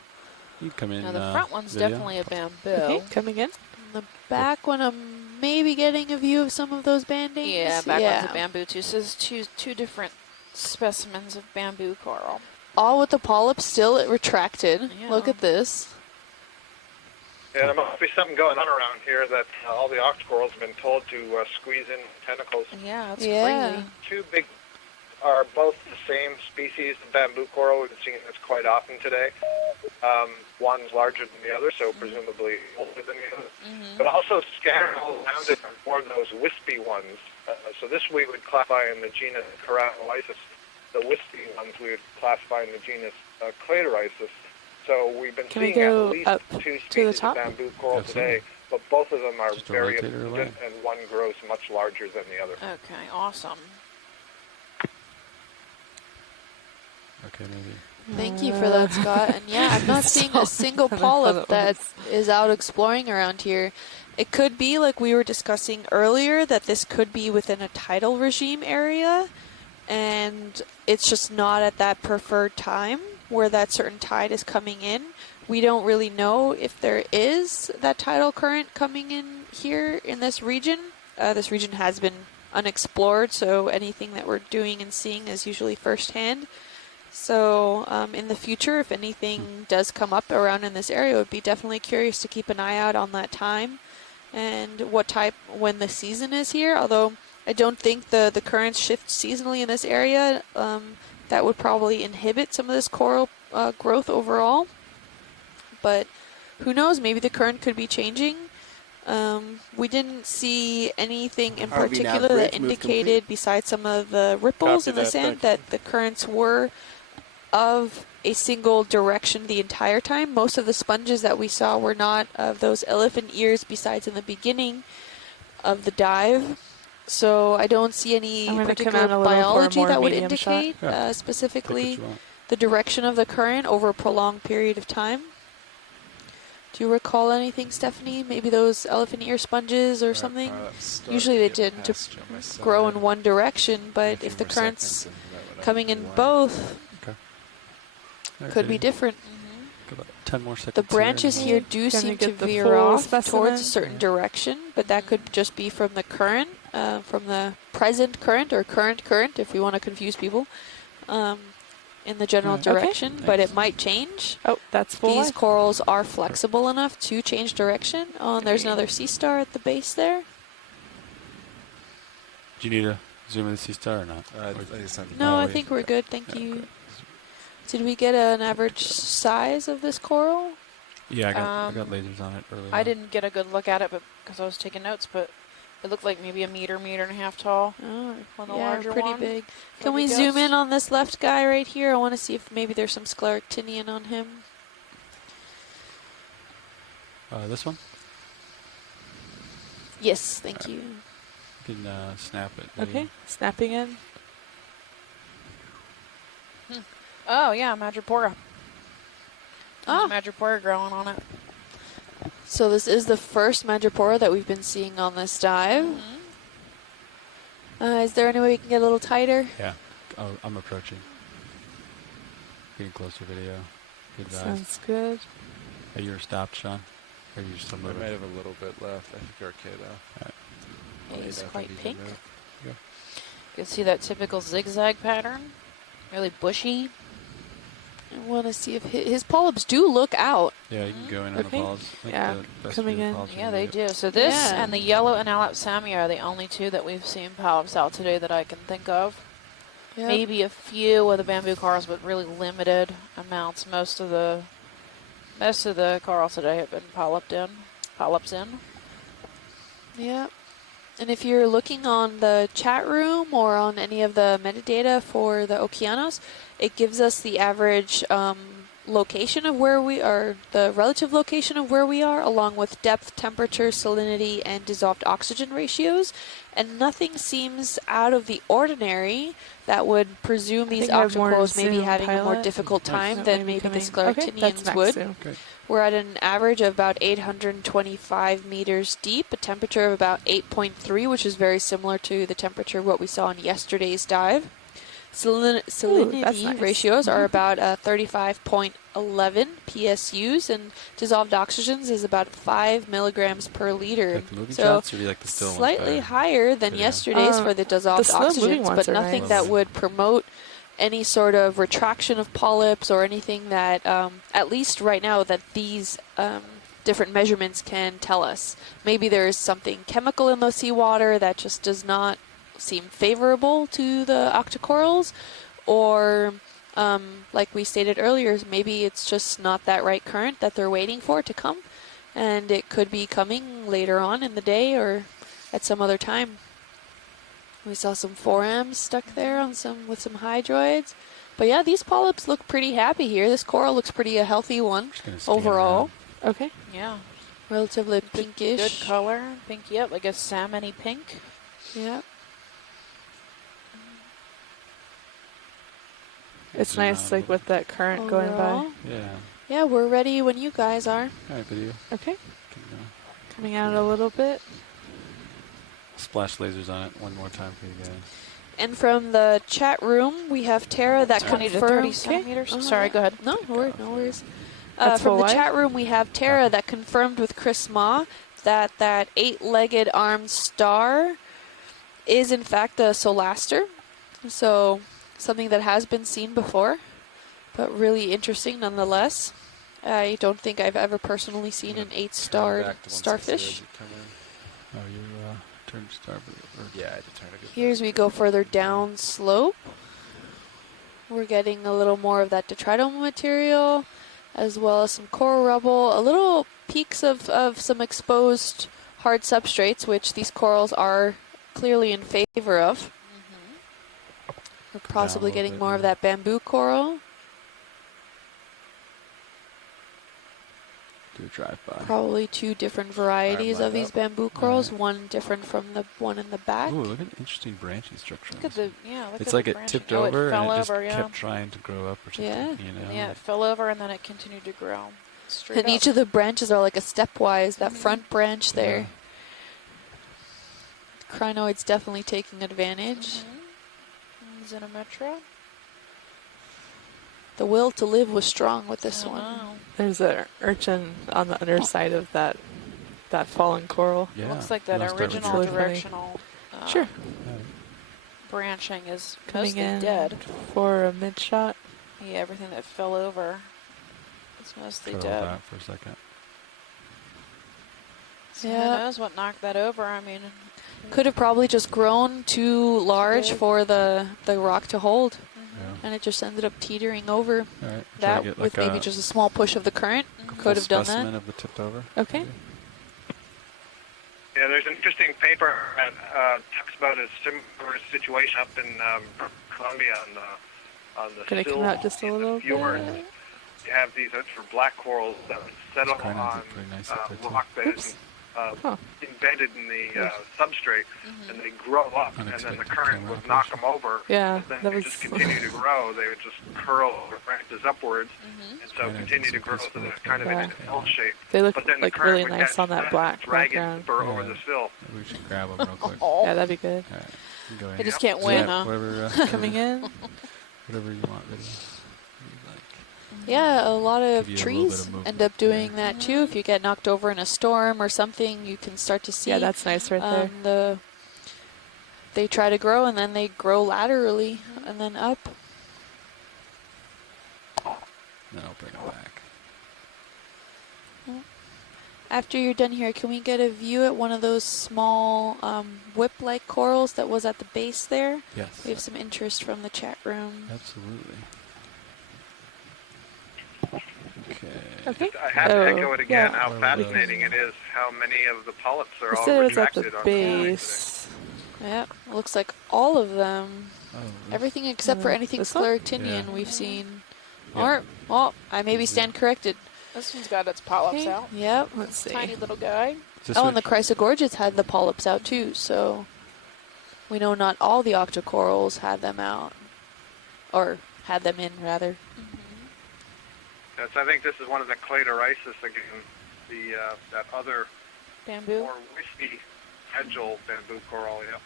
You come in. Now the front one's video. definitely a bamboo. Okay, coming in. The back one, I'm maybe getting a view of some of those bandings. Yeah, back one's a bamboo too. So there's two different specimens of bamboo coral. All with the polyps still retracted. Yeah. Look at this. Yeah, there must be something going on around here that all the octocorals have been told to squeeze in tentacles. Yeah, that's Yeah. Two big are both the same species of bamboo coral. We've been seeing this quite often today. One's larger than the other, so presumably older than the other. But also scattered all around it are more of those wispy ones. So this we would classify in the genus Crinoid. The wispy ones we would classify in the genus Cladorisis. So we've been Can we seeing at go least up two to the species of top? bamboo coral today, but both of them are Just a very rotator away. abundant, and one grows much larger than the other. Okay, awesome. Okay, maybe. Thank you for that, Scott. And yeah, I'm not seeing a single polyp that is out exploring around here. It could be, like we were discussing earlier, that this could be within a tidal regime area, and it's just not at that preferred time where that certain tide is coming in. we don't really know if there is that tidal current coming in here in this region. This region has been unexplored, so anything that we're doing and seeing is usually firsthand. So in the future, if anything does come up around in this area, I would be definitely curious to keep an eye out on that time and when the season is here. Although I don't think the currents shift seasonally in this area. That would probably inhibit some of this coral growth overall. But who knows, maybe the current could be changing. We didn't see anything in particular that indicated, besides some of the ripples in the sand, that the currents were of a single direction the entire time. Most of the sponges that we saw were not of those elephant ears, besides in the beginning of the dive. So I don't see any particular biology that would indicate specifically the direction of the current over a prolonged period of time. Do you recall anything, Stephanie? Maybe those elephant ear sponges or something? Usually they tend to grow in one direction, but if the current's coming in both, could be different. About 10 more seconds. The branches here do seem to veer off towards a certain direction, but that could just be from the current, from the present current or current current, if we want to confuse people. In the general direction, but it might change. Oh, that's full. These corals are flexible enough to change direction. Oh, and there's another sea star at the base there. Do you need to zoom in the sea star or not? No, I think we're good. Thank you. Did we get an average size of this coral? Yeah, I got lasers on it earlier. I didn't get a good look at it, but because I was taking notes, but it looked like maybe a meter and a half tall. Oh, on the yeah, larger pretty one. big. Can we zoom in on this left guy right here? I want to see if maybe there's some scleractinian on him. This one? Yes, thank you. You can snap it. Okay, snapping in. Oh, yeah, Madrepora. There's Madrepora growing on it. So this is the first Madrepora that we've been seeing on this dive. Is there any way we can get a little tighter? Yeah, I'm approaching. Getting closer video. Good dive. Sounds good. Are you stopped, Sean? Or are you still moving? I might have a little bit left. I think you're okay though. Yeah, he's quite pink. Yeah. You can see that typical zigzag pattern. Really bushy. I want to see if his polyps do look out. Yeah, you can go in on the polyps. Yeah, coming in. Yeah, they do. So this and the yellow and Alapsamia are the only two that we've seen polyps out today that I can think of. Yep. Maybe a few of the bamboo corals, but really limited amounts. Most of the corals today have been polyps in. Yeah. And if you're looking on the chat room or on any of the metadata for the Okeanos, it gives us the average location of where we are, the relative location of where we are, along with depth, temperature, salinity, and dissolved oxygen ratios. And nothing seems out of the ordinary that would presume these octocorals may be having a more difficult time than maybe the scleractinians would. We're at an average of about 825 meters deep, a temperature of about 8.3, which is very similar to the temperature of what we saw in yesterday's dive. Salinity ratios are about 35.11 PSUs, and dissolved oxygens is about 5 milligrams per liter. Like the moving so shots, or do you like the still ones slightly better? higher than yesterday's for the dissolved oxygens, but nothing that would promote any sort of retraction of polyps or anything that, at least right now, that these different measurements can tell us. Maybe there is something chemical in the seawater that just does not seem favorable to the octocorals, or like we stated earlier, maybe it's just not that right current that they're waiting for to come, and it could be coming later on in the day or at some other time. We saw some forams stuck there on with some hydroids. But yeah, these polyps look pretty happy here. This coral looks pretty a healthy one overall. Okay. Yeah. Relatively pinkish. Good color. Pink, yep, like a salmon-y pink. Yep. It's nice, like, with that current going by. Yeah. Yeah, we're ready when you guys are. All right, video. Okay. Coming out a little bit. Splash lasers on it one more time for you guys. And from the chat room, we have Tara that 20 to confirmed 30 centimeters. Sorry, go ahead. No worries. From the why? chat room, we have Tara that confirmed with Chris Ma that 8-legged armed star is in fact a solaster. So something that has been seen before, but really interesting nonetheless. I don't think I've ever personally seen an 8-starred starfish. Oh, you turned starboard. Yeah, I had to turn it. Here as we go further down slope, we're getting a little more of that detrital material, as well as some coral rubble, a little peaks of some exposed hard substrates, which these corals are clearly in favor of. We're possibly getting more of that bamboo coral. Do a drive-by. Probably 2 different varieties of these bamboo corals, one different from the one in the back. Ooh, look at the interesting branching structure. Look at the, yeah, look It's at like the it branching. tipped Oh, over it fell and it just over, yeah. kept trying to grow up or something, Yeah. you know? Yeah, it fell over and then it continued to grow straight And up. each of the branches are like a stepwise, that front branch there. Crinoid's definitely taking advantage. Xenometra. The will to live was strong with this one. There's an urchin on the underside of that fallen coral. Yeah. Looks like that original really funny. directional Sure. branching is Coming mostly in dead. for a mid shot. Yeah, everything that fell over is mostly Curl dead. that for a second. So who knows what knocked that over? I mean, Could have probably just grown too large big. for the rock to hold. Yeah. And it just ended up teetering over. All right. That Get with like maybe just a small push of the current could have done specimen that. of the tipped over. Okay. Yeah, there's an interesting paper that talks about a similar situation up in Colombia on the Can I come out just a little fjords. bit? You have these for black corals that settle Crinoids on look pretty nice up there, too. rock that is embedded in the substrate, and they grow up, and then the current would knock them over. Yeah, and then that they was- just continue to grow. They would just curl their branches upwards, and so continue to grow, so they're kind of in an L shape. They look but then like the current really would nice catch on that black drag it background. deeper over the sill. Maybe we should grab them real quick. Yeah, that'd be good. All right. You go They ahead. just can't win, huh? Whatever, Coming in. Whatever you want, video. Yeah, a lot of Give you a little bit trees of movement end up doing that too. If you get knocked over in a storm or something, you can start to see. Yeah, that's nice right there. They try to grow and then they grow laterally and then up. Then I'll bring it back. After you're done here, can we get a view at one of those small whip-like corals that was at the base there? Yes. We have some interest from the chat room. Absolutely. Okay. I have to Oh, echo it again, yeah. how fascinating it is, how many of the polyps are It all said it was at retracted the on base. Yeah, looks like all of them. Oh, Everything except for anything This one? scleractinian we've seen. Or, well, I maybe stand corrected. This one's got its polyps out. Yep. Let's see. Tiny little guy. Oh, and the chrysogorgids had the polyps out too, so we know not all the octocorals had them out. Or had them in, rather. Yes, I think this is one of the Cladorisis again, that other Bamboo. more wispy edgel bamboo coral. Yeah.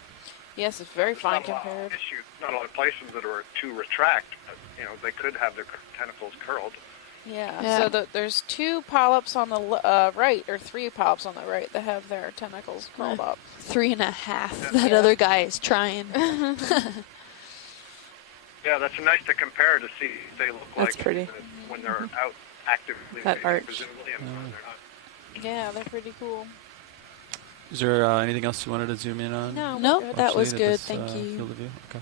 Yes, it's very fine Not a lot of compared. issue, not a lot of places that are to retract, but they could have their tentacles curled. Yeah. So there's 2 polyps on the right, or 3 polyps on the right that have their tentacles curled up. 3.5. That other guy is trying. Yeah, that's nice to compare to see if they look That's like pretty. When they're out actively, That arch. presumably, and when they're not. Yeah, they're pretty cool. Is there anything else you wanted to zoom in on? No, No, we're good. that was Actually, good. this, Thank you. Field of view? Okay.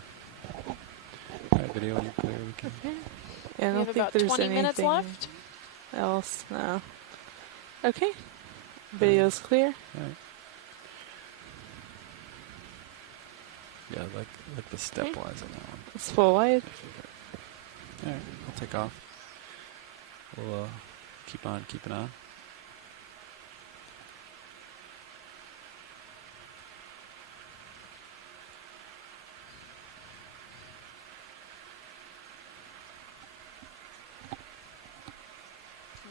All right, video when you're clear. We can. Yeah, I We don't have think about there's 20 minutes anything left. else. No. Okay. Video's clear. All right. Yeah, like the stepwise on that one. It's full wide. All right, I'll take off. We'll keep on keeping on.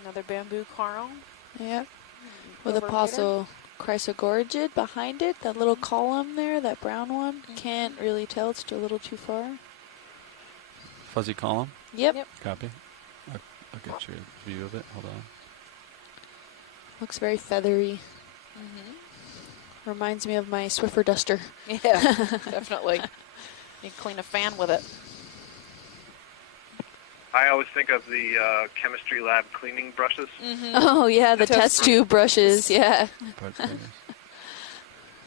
Another bamboo coral. Yep. With a Overrated. possible chrysogorgid behind it. That little column there, that brown one. Can't really tell. It's still a little too far. Fuzzy column. Yep. Copy. I'll get your view of it. Hold on. Looks very feathery. Reminds me of my Swiffer duster. Yeah, definitely. You clean a fan with it. I always think of the chemistry lab cleaning brushes. Oh yeah, the test tube brushes. Yeah. Parts cleaners.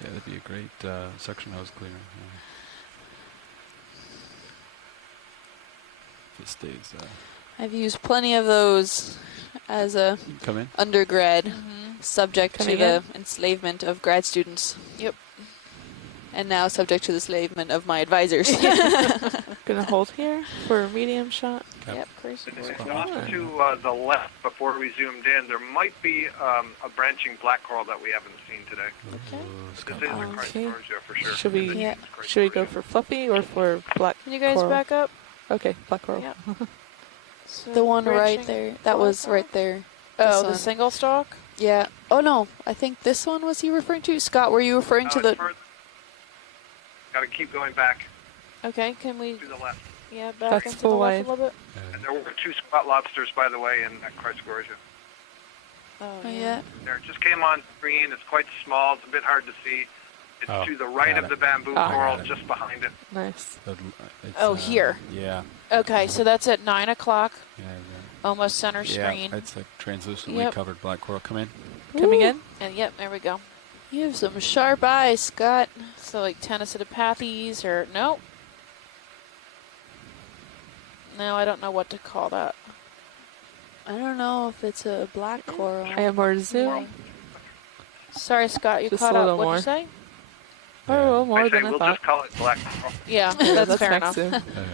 Yeah, that'd be a great suction hose cleaner. Yeah. If it stays. I've used plenty of those as a Come in. undergrad, subject Come to again? the enslavement of grad students. Yep. And now subject to the enslavement of my advisors. Gonna hold here for a medium shot. Yep, crazy. Off to the left, before we zoomed in, there might be a branching black coral that we haven't seen today. This is a Okay. Crinoid for sure. Should we go for fluffy or for black? Can you guys coral? back up? Okay, black coral. Yep. So The one right branching there. That was black right there. coral? This Oh, the one. single stalk? Yeah. Oh no, I think this one was he referring to? Scott, were you referring to the? Got to keep going back Okay, can we? to the left. Yeah, back That's into the full left wide. a little bit. And there were 2 spot lobsters, by the way, in Christ Gorgia. Oh, yeah. There, it just came on screen. It's quite small. It's a bit hard to see. It's to the right got of it. the bamboo Ah. coral, Got it. just behind it. Nice. Oh, here. Yeah. Okay, so that's at 9 o'clock. Yeah. Almost center Yeah, screen. it's like translucently Yep. covered black coral. Come in. Coming in? And yep, there we go. You have some sharp eyes, Scott. So like tennicidopathes or no. No, I don't know what to call that. I don't know if it's a black coral. I have more zoom. Sorry, Scott, you Just caught a up. little What'd more. you say? Oh, more I say than I we'll thought. just call it black coral. Yeah, Yeah, that's fair max enough. zoom.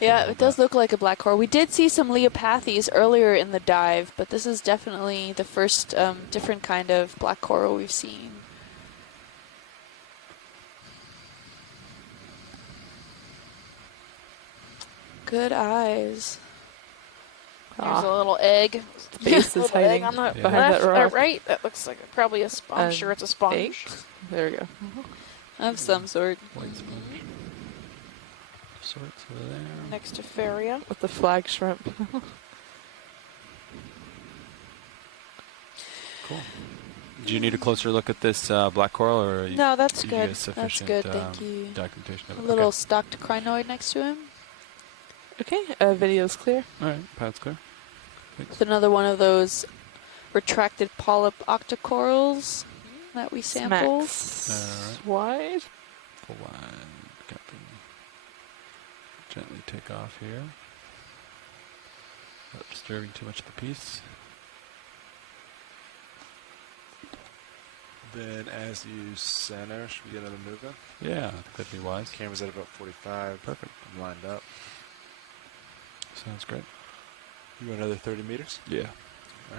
Yeah, it does look like a black coral. We did see some Leopathes earlier in the dive, but this is definitely the first different kind of black coral we've seen. Good eyes. There's a little egg. The base is Little egg hiding on the behind left that or rock. right. That looks like probably a sponge. I'm sure it's a sponge. There we go. Of some sort. White sponge. Sorts over there. Next to Faria. With the flag shrimp. Cool. Do you need a closer look at this black coral, or No, that's you good. guys That's sufficient, good, thank you. documentation of A it? little Okay. stocked crinoid next to him. Okay, video's clear. All right, path's clear. Thanks. With another one of those retracted polyp octocorals that we sampled. Max wide. Full wide. Captain. Gently take off here. Not disturbing too much of the piece. Then as you center, should we get another movement? Yeah, that'd be wise. Camera's at about 45. Perfect. I'm lined up. Sounds great. You go another 30 meters? Yeah.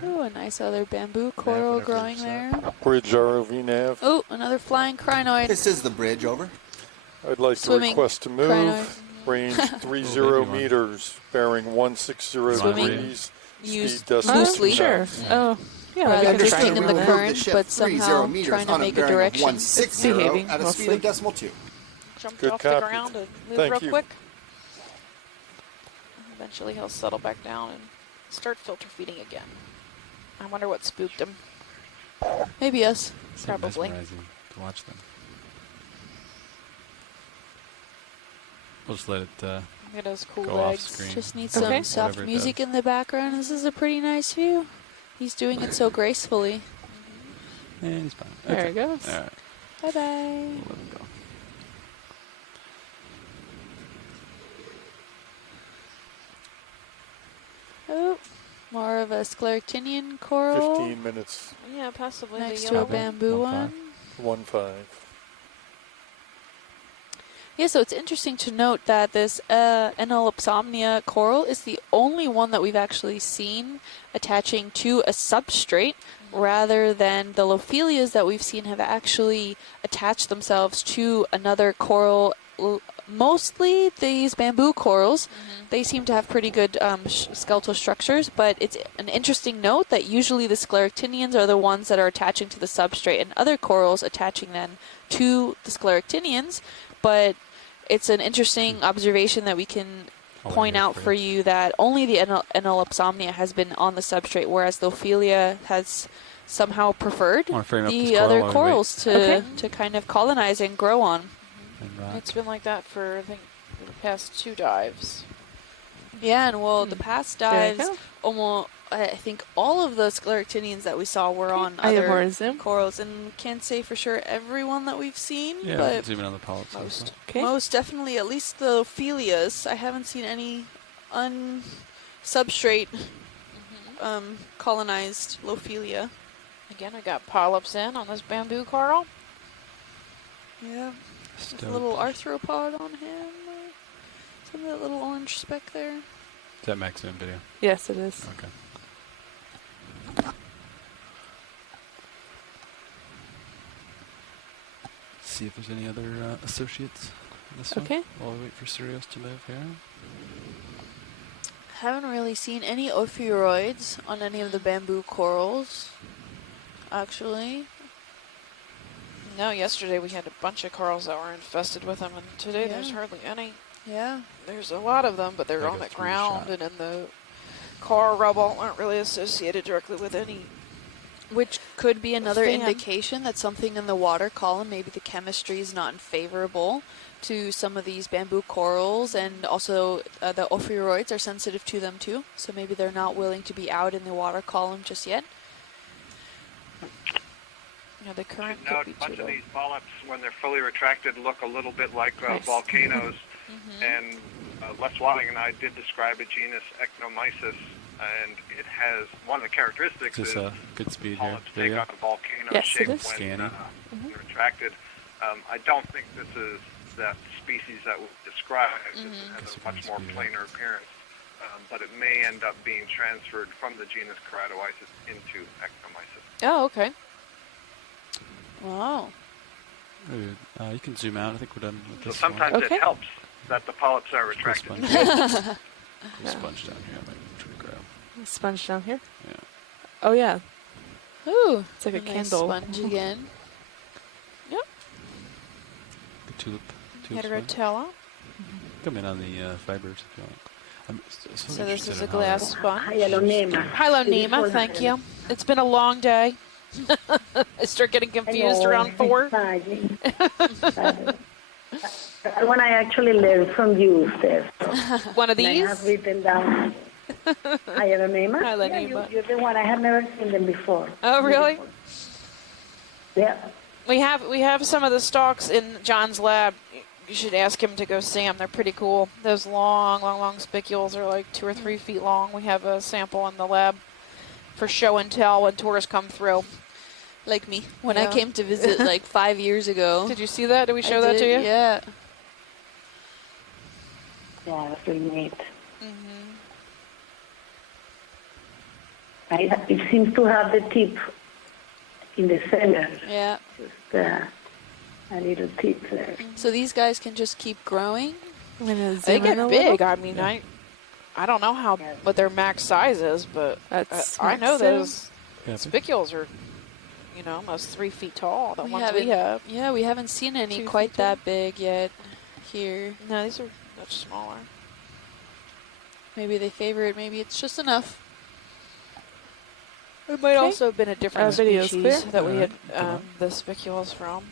Oh, a nice other bamboo coral whenever growing you're there. Bridge ROV nav. Oh, another flying crinoid. This is the bridge, over. I'd like Swimming to request to move. crinoid. Range 30 baby one. meters, bearing 160 Swimming degrees. used Speed decimal loosely. two Sure. knots. Oh, yeah. Rather we can than try staying to in the move it. current, ship but 30 somehow meters trying to on a make a bearing of direction. 160 behaving, at a speed mostly. of decimal 2. Jumped Good off copy. the ground and move Thank real you. quick. Eventually he'll settle back down and start filter feeding again. I wonder what spooked him. Maybe us. So Probably. mesmerizing to watch them. We'll just let it Look at his cool go off legs. screen. Just need some Okay. soft Whatever it music does. in the background. This is a pretty nice view. He's doing it so gracefully. And he's fine. There Okay. he goes. All right. Bye-bye. We'll let him go. Oh, more of a scleractinian coral 15 minutes, Yeah, possibly next the to a yellow. bamboo 1.5. one. 1.5. Yeah, so it's interesting to note that this Enolopsomnia coral is the only one that we've actually seen attaching to a substrate, rather than the Lophelias that we've seen have actually attached themselves to another coral. Mostly these bamboo corals, they seem to have pretty good skeletal structures, but it's an interesting note that usually the scleractinians are the ones that are attaching to the substrate and other corals attaching then to the scleractinians. But it's an interesting observation that we can point out for you that only the Enelopsomnia has been on the substrate, whereas the Ophelia has somehow preferred the other corals to kind of colonize and grow on. It's been like that for, I think, the past 2 dives. Yeah, and well, the past dives, almost, I think all of the scleractinians that we saw were on other corals, and can't say for sure everyone that we've seen, but zoom in on the polyps. most definitely, at least the Ophelias, I haven't seen any unsubstrate colonized Lophelia. Again, I got polyps in on this bamboo coral. Yeah. There's a little arthropod on him. Some of that little orange speck there. Is that max zoom video? Yes, it is. Okay. See if there's any other associates in this one. While we wait for Sirius to move here. Haven't really seen any ophiuroids on any of the bamboo corals, actually. No, yesterday we had a bunch of corals that were infested with them, and today there's hardly any. Yeah. There's a lot of them, but they're on the ground and in the coral rubble, aren't really associated directly with any. Which could be another indication that something in the water column, maybe the chemistry is not favorable to some of these bamboo corals, and also the ophiuroids are sensitive to them too, so maybe they're not willing to be out in the water column just yet. Yeah, the current note, a bunch of these polyps, when they're fully retracted, look a little bit like volcanoes. And Les Watting and I did describe a genus Ectomyces, and it has one of the characteristics is is good speed here. polyps take on a volcano shape when Scanning. they're retracted. I don't think this is that species that was described. It has a much more planar appearance, but it may end up being transferred from the genus Keratoisis into Ectomyces. Oh, okay. Wow. You can zoom out. I think we're done with this So sometimes it helps that the polyps are retracted. Cool sponge down here. I might try to grab. Sponge down here? Yeah. Oh, yeah. Ooh. It's like a nice candle. Sponge again. Yep. The tulip Heterotella. Come in on the fibers if you want. So this is a glass sponge. Hyalonema. Hyalonema, thank you. It's been a long day. I start getting confused around 4. That one I actually learned from you, Steph. One of these? I have written down Hyalonema. Hyalonema. You're the one. I have never seen them before. Oh, really? Yeah. We have some of the stalks in John's lab. You should ask him to go see them. They're pretty cool. Those long spicules are like 2 or 3 feet long. We have a sample in the lab for show and tell when tourists come through. Like me, when I came to visit like 5 years ago. Did you see that? Did we show that to you? Yeah. Yeah, that's really neat. Mm-hmm. It seems to have the tip in the center. Yeah. Just a little tip there. So these guys can just keep growing? They get big. I mean, I don't know what their max size is, but I know those spicules are, almost 3 feet tall. The ones we have. Yeah, we haven't seen any quite that big yet here. No, these are much smaller. Maybe they favor it. Maybe it's just enough. It might also have been a different video's species clear. that we had the spicules from.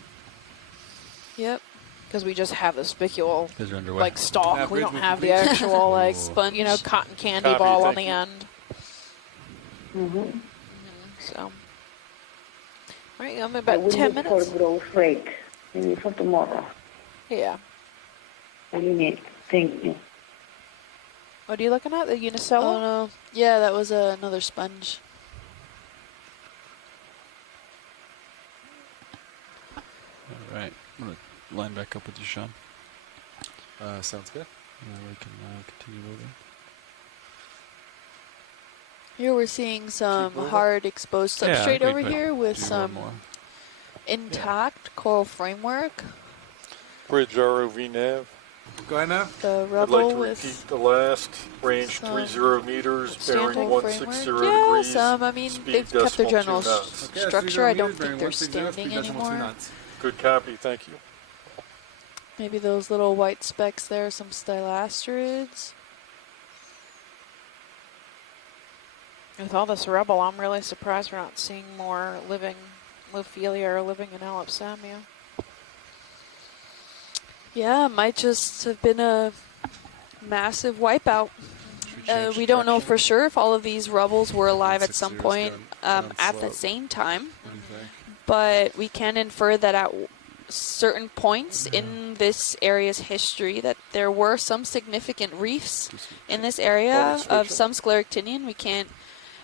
Yep. Because we just have the spicule Those are underway. like stalk. Yeah, We don't bridge have me, the please. actual like Sponge. cotton candy Copy, ball on thank the you. end. So, all right, I'm I about will 10 look minutes. for growth rate, maybe for tomorrow. Yeah. Really neat. Thank you. What are you looking at? The Unicella? Oh no. Yeah, that was another sponge. All right. I'm going to line back up with you, Sean. Sounds good. We can continue moving. Here we're seeing some hard exposed substrate over here with some more. intact coral framework. Bridge ROV nav. Go ahead now. The I'd rubble like to with repeat the last range some 30 meters, bearing standing 160 framework. Yeah, degrees. some. I mean, speed they've kept their decimal 2 general knots. Okay, that's structure. I 30 don't meters, think bearing they're 160, standing speed decimal 2 anymore. knots. Good copy, thank you. Maybe those little white specks there, some stylasterids. With all this rubble, I'm really surprised we're not seeing more living Lophelia or living in Elipsamia. Yeah, it might just have been a massive wipeout. We don't know for sure if all of these rubbles were alive at some point at the same time, but we can infer that at certain points in this area's history that there were some significant reefs in this area of some scleractinian. We can't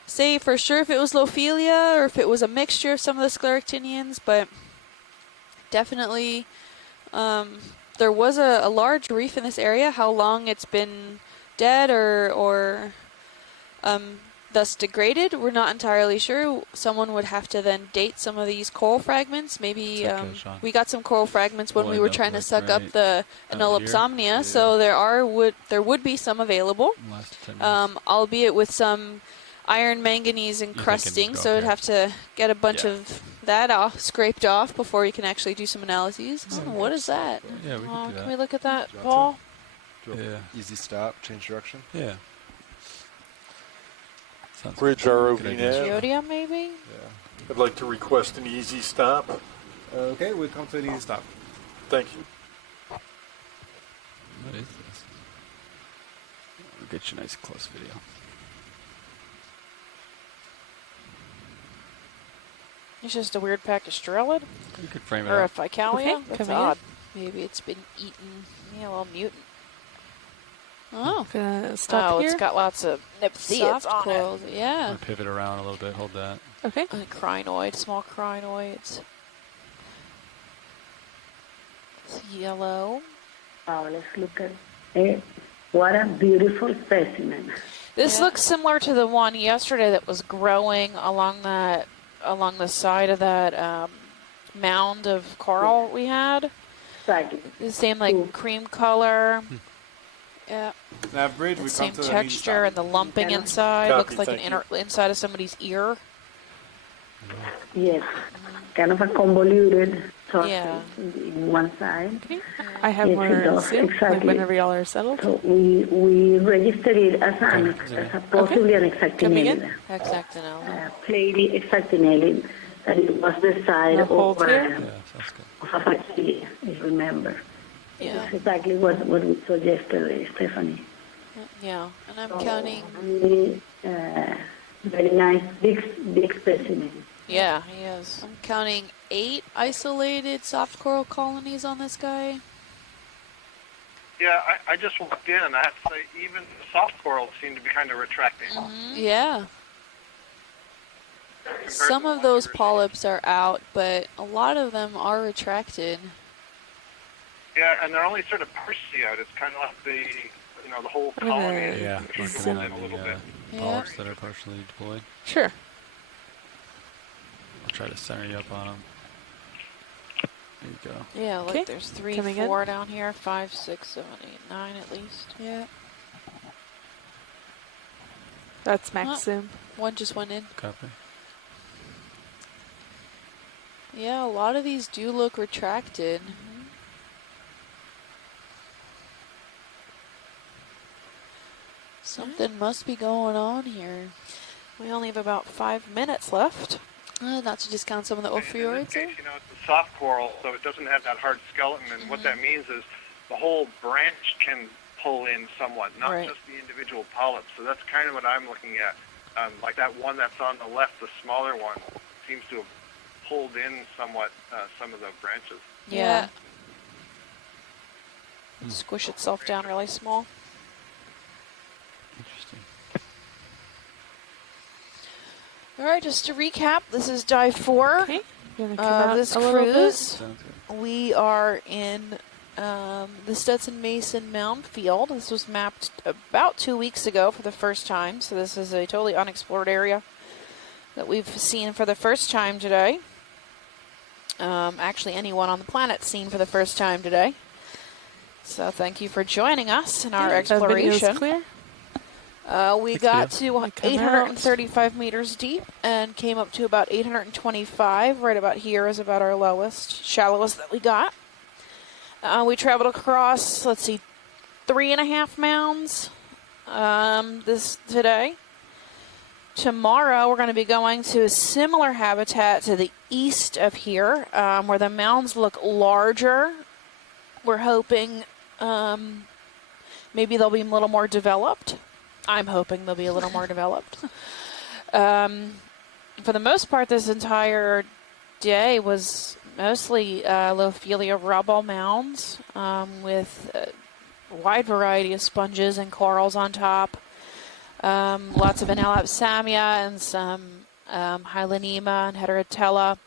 say for sure if it was Lophelia or if it was a mixture of some of the scleractinians, but definitely there was a large reef in this area. How long it's been dead or thus degraded, we're not entirely sure. Someone would have to then date some of these coral fragments. Maybe we got some coral fragments when we were trying to suck up the Anelopsomnia, so there would be some available, albeit with some iron, manganese, and crusting, so we'd have to get a bunch of that scraped off before you can actually do some analyses. Oh, what is that? Yeah, we can do that. Can we look at that, Paul? Yeah. Easy stop, change direction. Yeah. Bridge ROV nav. Geodia, maybe? Yeah. I'd like to request an easy stop. Okay, we'll come to an easy stop. Thank you. What is this? We'll get you a nice close video. It's just a weird pack of strelid? You could frame it Or a up. Ficalia? Okay, That's coming odd. in. Maybe it's been eaten. Yeah, a little mutant. Oh, gonna stop here. It's got lots of nipsids Soft on corals, it. yeah. I'm gonna pivot around a little bit. Hold that. Okay. And crinoid, small crinoids. It's yellow. Oh, let's look at it. What a beautiful specimen. This looks similar to the one yesterday that was growing along the side of that mound of coral we had. Exactly. The same like cream color. Yeah. Now, Bridge, we Same come to texture and the lumping inside. Copy, Looks like thank an inside of somebody's ear. Yes, kind of a convoluted surface Yeah. in one side. Okay. I have Yes, more it does, Zoom, like exactly. whenever y'all are settled. So we registered it as a possibly an exactinelid. Hexactinella. Plainly exactinelid, that it was the side of hold here? of a Ficalia, if you remember. Yeah. That's exactly what we saw yesterday, Stephanie. Yeah, and I'm counting. Really, very nice, big specimen. Yeah, he is. I'm counting 8 isolated soft coral colonies on this guy. Yeah, I just walked in, and I have to say, even the soft corals seem to be kind of retracting. Yeah. Some of those polyps are out, but a lot of them are retracted. Yeah, and they're only sort of partially out. It's kind of like the whole colony is Yeah, controlled in a little bit. Polyps that are partially deployed. Sure. I'll try to center you up on them. There you go. Yeah, Okay. look, there's 3, Coming 4 in. down here, 5, 6, 7, 8, 9 at least. Yeah. That's max zoom. One just went in. Copy. Yeah, a lot of these do look retracted. Something must be going on here. We only have about 5 minutes left. Not to discount some of the ophrioids there. It's a soft coral, so it doesn't have that hard skeleton, and what that means is the whole branch can pull in somewhat, not just the individual polyps. So that's kind of what I'm looking at. Like that one that's on the left, the smaller one, seems to have pulled in somewhat some of the branches. Yeah. Squish itself down really small. Interesting. All right, just to recap, this is dive 4. Okay. You're gonna come out This a little cruise, bit. we are in the Stetson Mason Mound field. This was mapped about 2 weeks ago for the first time, so this is a totally unexplored area that we've seen for the first time today. Actually, anyone on the planet's seen for the first time today. So thank you for joining us in our exploration. Clear? We got to 835 meters deep and came up to about 825. Right about here is about our lowest, shallowest that we got. We traveled across, 3.5 mounds today. tomorrow we're going to be going to a similar habitat to the east of here, where the mounds look larger. We're hoping maybe they'll be a little more developed. I'm hoping they'll be a little more developed. For the most part, this entire day was mostly Lophelia rubble mounds with a wide variety of sponges and corals on top. Lots of Anelopsamia and some Hylanema and Heterotella.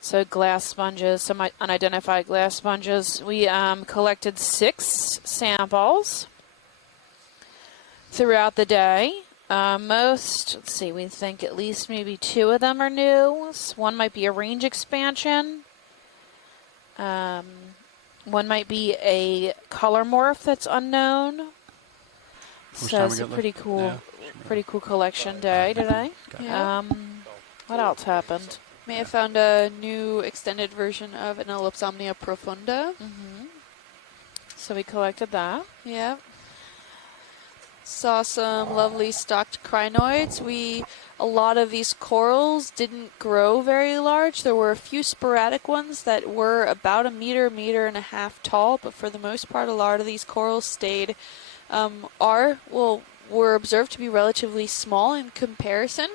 So glass sponges, some unidentified glass sponges. We collected 6 samples throughout the day. Let's see, we think at least maybe 2 of them are new. One might be a range expansion. One might be a color morph that's unknown. So it's a pretty cool, pretty cool collection day today. What else happened? May have found a new extended version of Anelopsamnia profunda. So we collected that. Yeah. Saw some lovely stocked crinoids. A lot of these corals didn't grow very large. There were a few sporadic ones that were about a meter, meter and a half tall, but for the most part, a lot of these corals stayed, were observed to be relatively small in comparison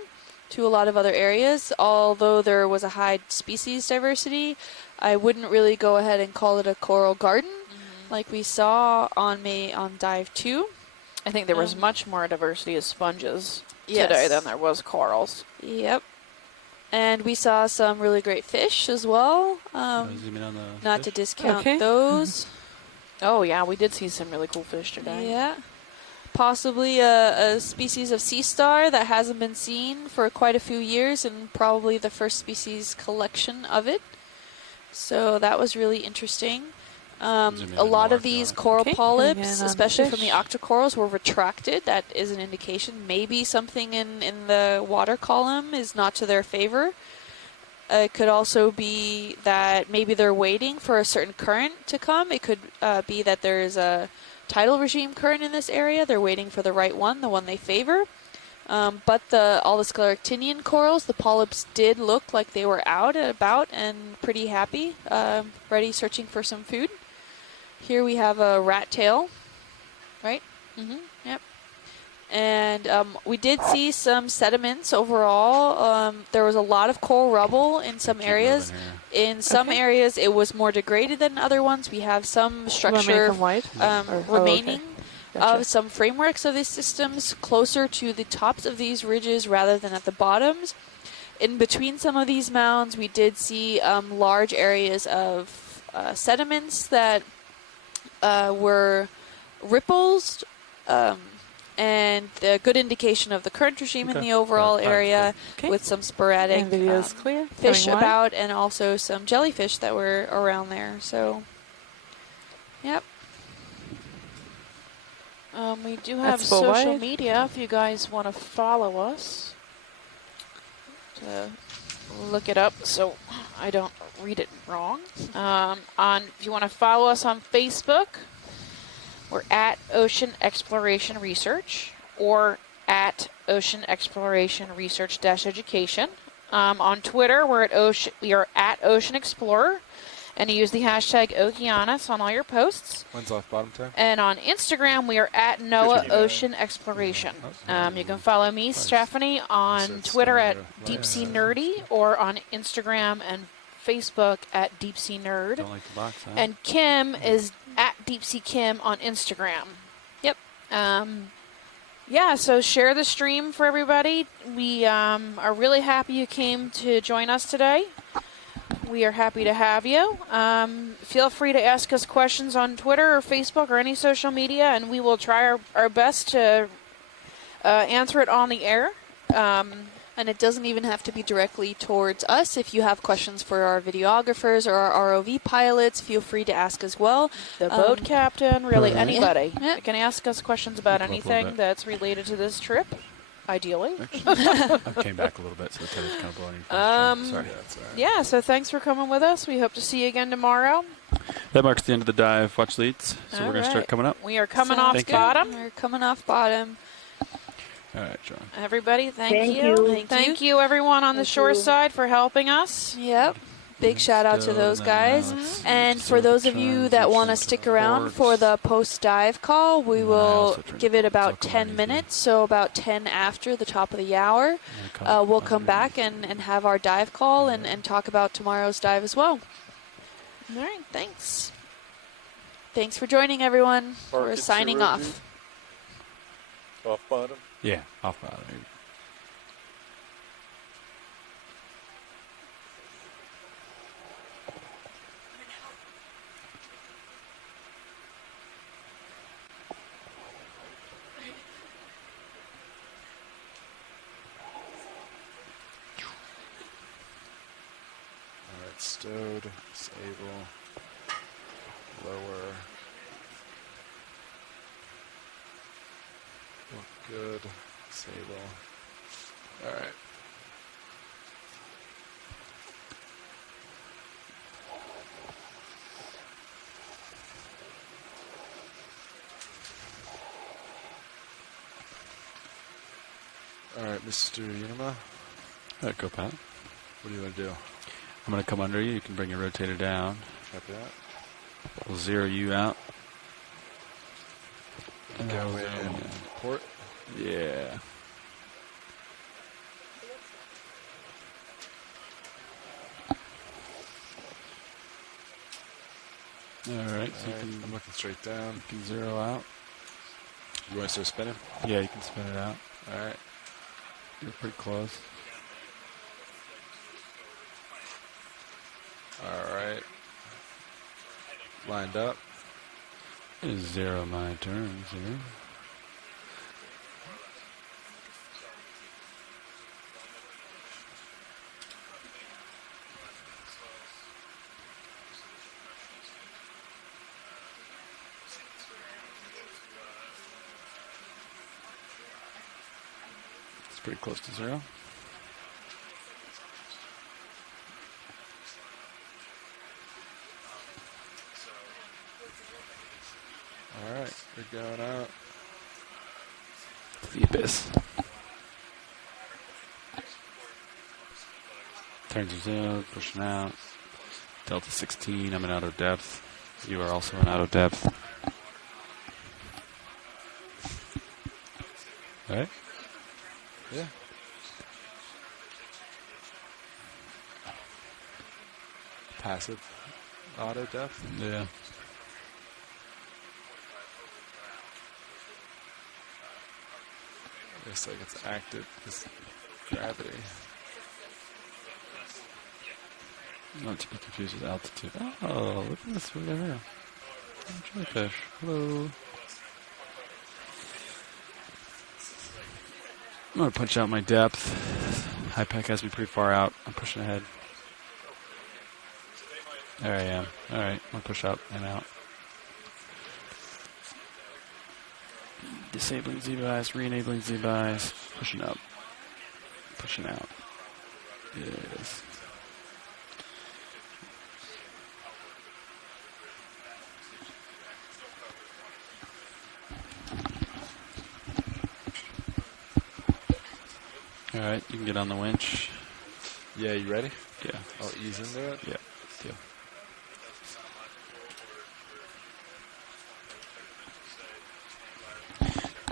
to a lot of other areas. Although there was a high species diversity, I wouldn't really go ahead and call it a coral garden like we saw on dive 2. I think there was much more diversity of sponges today than there was corals. Yep. And we saw some really great fish as well. Zoom in on the not fish. to discount those. Oh, yeah, we did see some really cool fish today. Yeah. Possibly a species of sea star that hasn't been seen for quite a few years, and probably the first species collection of it. So that was really interesting. A lot of these coral polyps, especially from the octocorals, were retracted. That is an indication maybe something in the water column is not to their favor. It could also be that maybe they're waiting for a certain current to come. It could be that there's a tidal regime current in this area. They're waiting for the right one, the one they favor. But all the scleractinian corals, the polyps did look like they were out and about and pretty happy, ready searching for some food. Here we have a rat tail, right? Yep. And we did see some sediments overall. There was a lot of coral rubble in some areas. In some areas, it was more degraded than other ones. We have some structure remaining of some frameworks of these systems closer to the tops of these ridges rather than at the bottoms. In between some of these mounds, we did see large areas of sediments that were ripples, and a good indication of the current regime in the overall area, with some sporadic fish about, and also some jellyfish that were around there. So, yep. We do have social media if you guys want to follow us. To look it up so I don't read it wrong. If you want to follow us on Facebook, we're at Ocean Exploration Research or at Ocean Exploration Research Education. On Twitter, we are at Ocean Explorer, and you use the hashtag Okeanos on all your posts. When's off bottom time? And on Instagram, we are at NOAA Ocean Exploration. You can follow me, Stephanie, on Twitter at Deep Sea Nerdy, or on Instagram and Facebook at Deep Sea Nerd. Don't like the box, huh? And Kim is at Deep Sea Kim on Instagram. Yep. Yeah, so share the stream for everybody. We are really happy you came to join us today. We are happy to have you. Feel free to ask us questions on Twitter or Facebook or any social media, and we will try our best to answer it on the air. And it doesn't even have to be directly towards us. If you have questions for our videographers or our ROV pilots, feel free to ask as well. The boat captain, really anybody. You can ask us questions about anything that's related to this trip, ideally. I came back a little bit, so the teddy's kind of blowing. Sorry. Yeah, so thanks for coming with us. We hope to see you again tomorrow. That marks the end of the dive. Watch leads. So we're going to start coming up. We are coming off bottom. We're coming off bottom. All right, John. Everybody, thank Thank you. you. Thank you, everyone on the Thank shore you. side for helping us. Yep. Big shout out to those guys. And for those of you that want to stick around for the post-dive call, we will give it about 10 minutes, so about 10 after the top of the hour. We'll come back and have our dive call and talk about tomorrow's dive as well. All right, thanks. Thanks for joining, everyone. We're Market signing zero off. deep. Off bottom. Yeah, off bottom. Alright, stowed, disable, lower. Look good, disable. Alright. Alright, Mr. Unima. Go, Pat. What do you want to do? I'm going to come under you. You can bring your rotator down. Copy that. We'll zero you out. And go in port. Yeah. All right. So Alright, I'm looking straight down. you can zero out. You want to start spinning? Yeah, you can spin it out. Alright. You're pretty close. Alright. Lined up. Just zero my turns here. It's pretty close to zero. Alright, we're going out. The abyss. Turns are zero, pushing out. Delta 16, I'm in out of depth. You are also in out of depth. Right? Yeah. Passive auto depth. Yeah. Looks like it's active because gravity. Not to be confused with altitude. Oh, look at this over there. Jellyfish. Hello. I'm going to punch out my depth. High pack has me pretty far out. I'm pushing ahead. There I am. Alright, I'm going to push up and out. Disabling Z-Bias, re-enabling Z-Bias, pushing up, pushing out. Yes. Alright, you can get on the winch. Yeah, you ready? Yeah. I'll ease into it. Yeah, deal.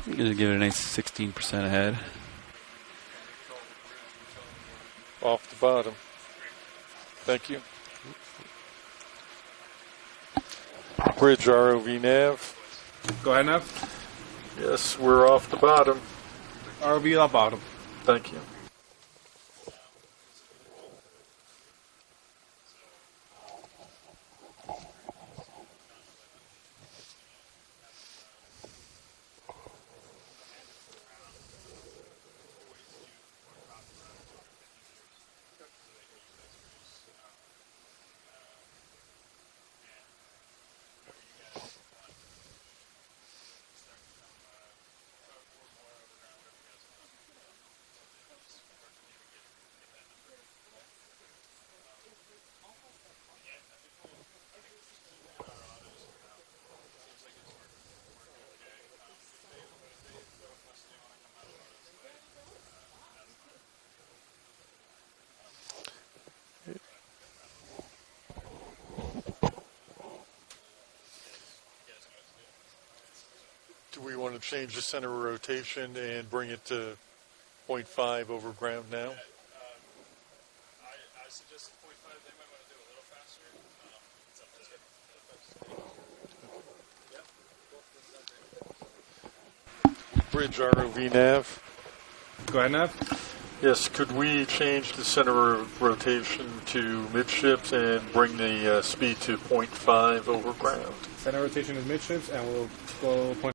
I'm going to give it a nice 16% ahead. Off the bottom. Thank you. Bridge ROV nav. Go ahead, Nev. Yes, we're off the bottom. ROV up bottom. Thank you. Do we want to change the center of rotation and bring it to 0.5 over ground now? I suggested 0.5. They might want to do a little faster. Bridge ROV nav. Go ahead, Nav. Yes, could we change the center of rotation to midships and bring the speed to 0.5 over ground? Center rotation is midships, and we'll go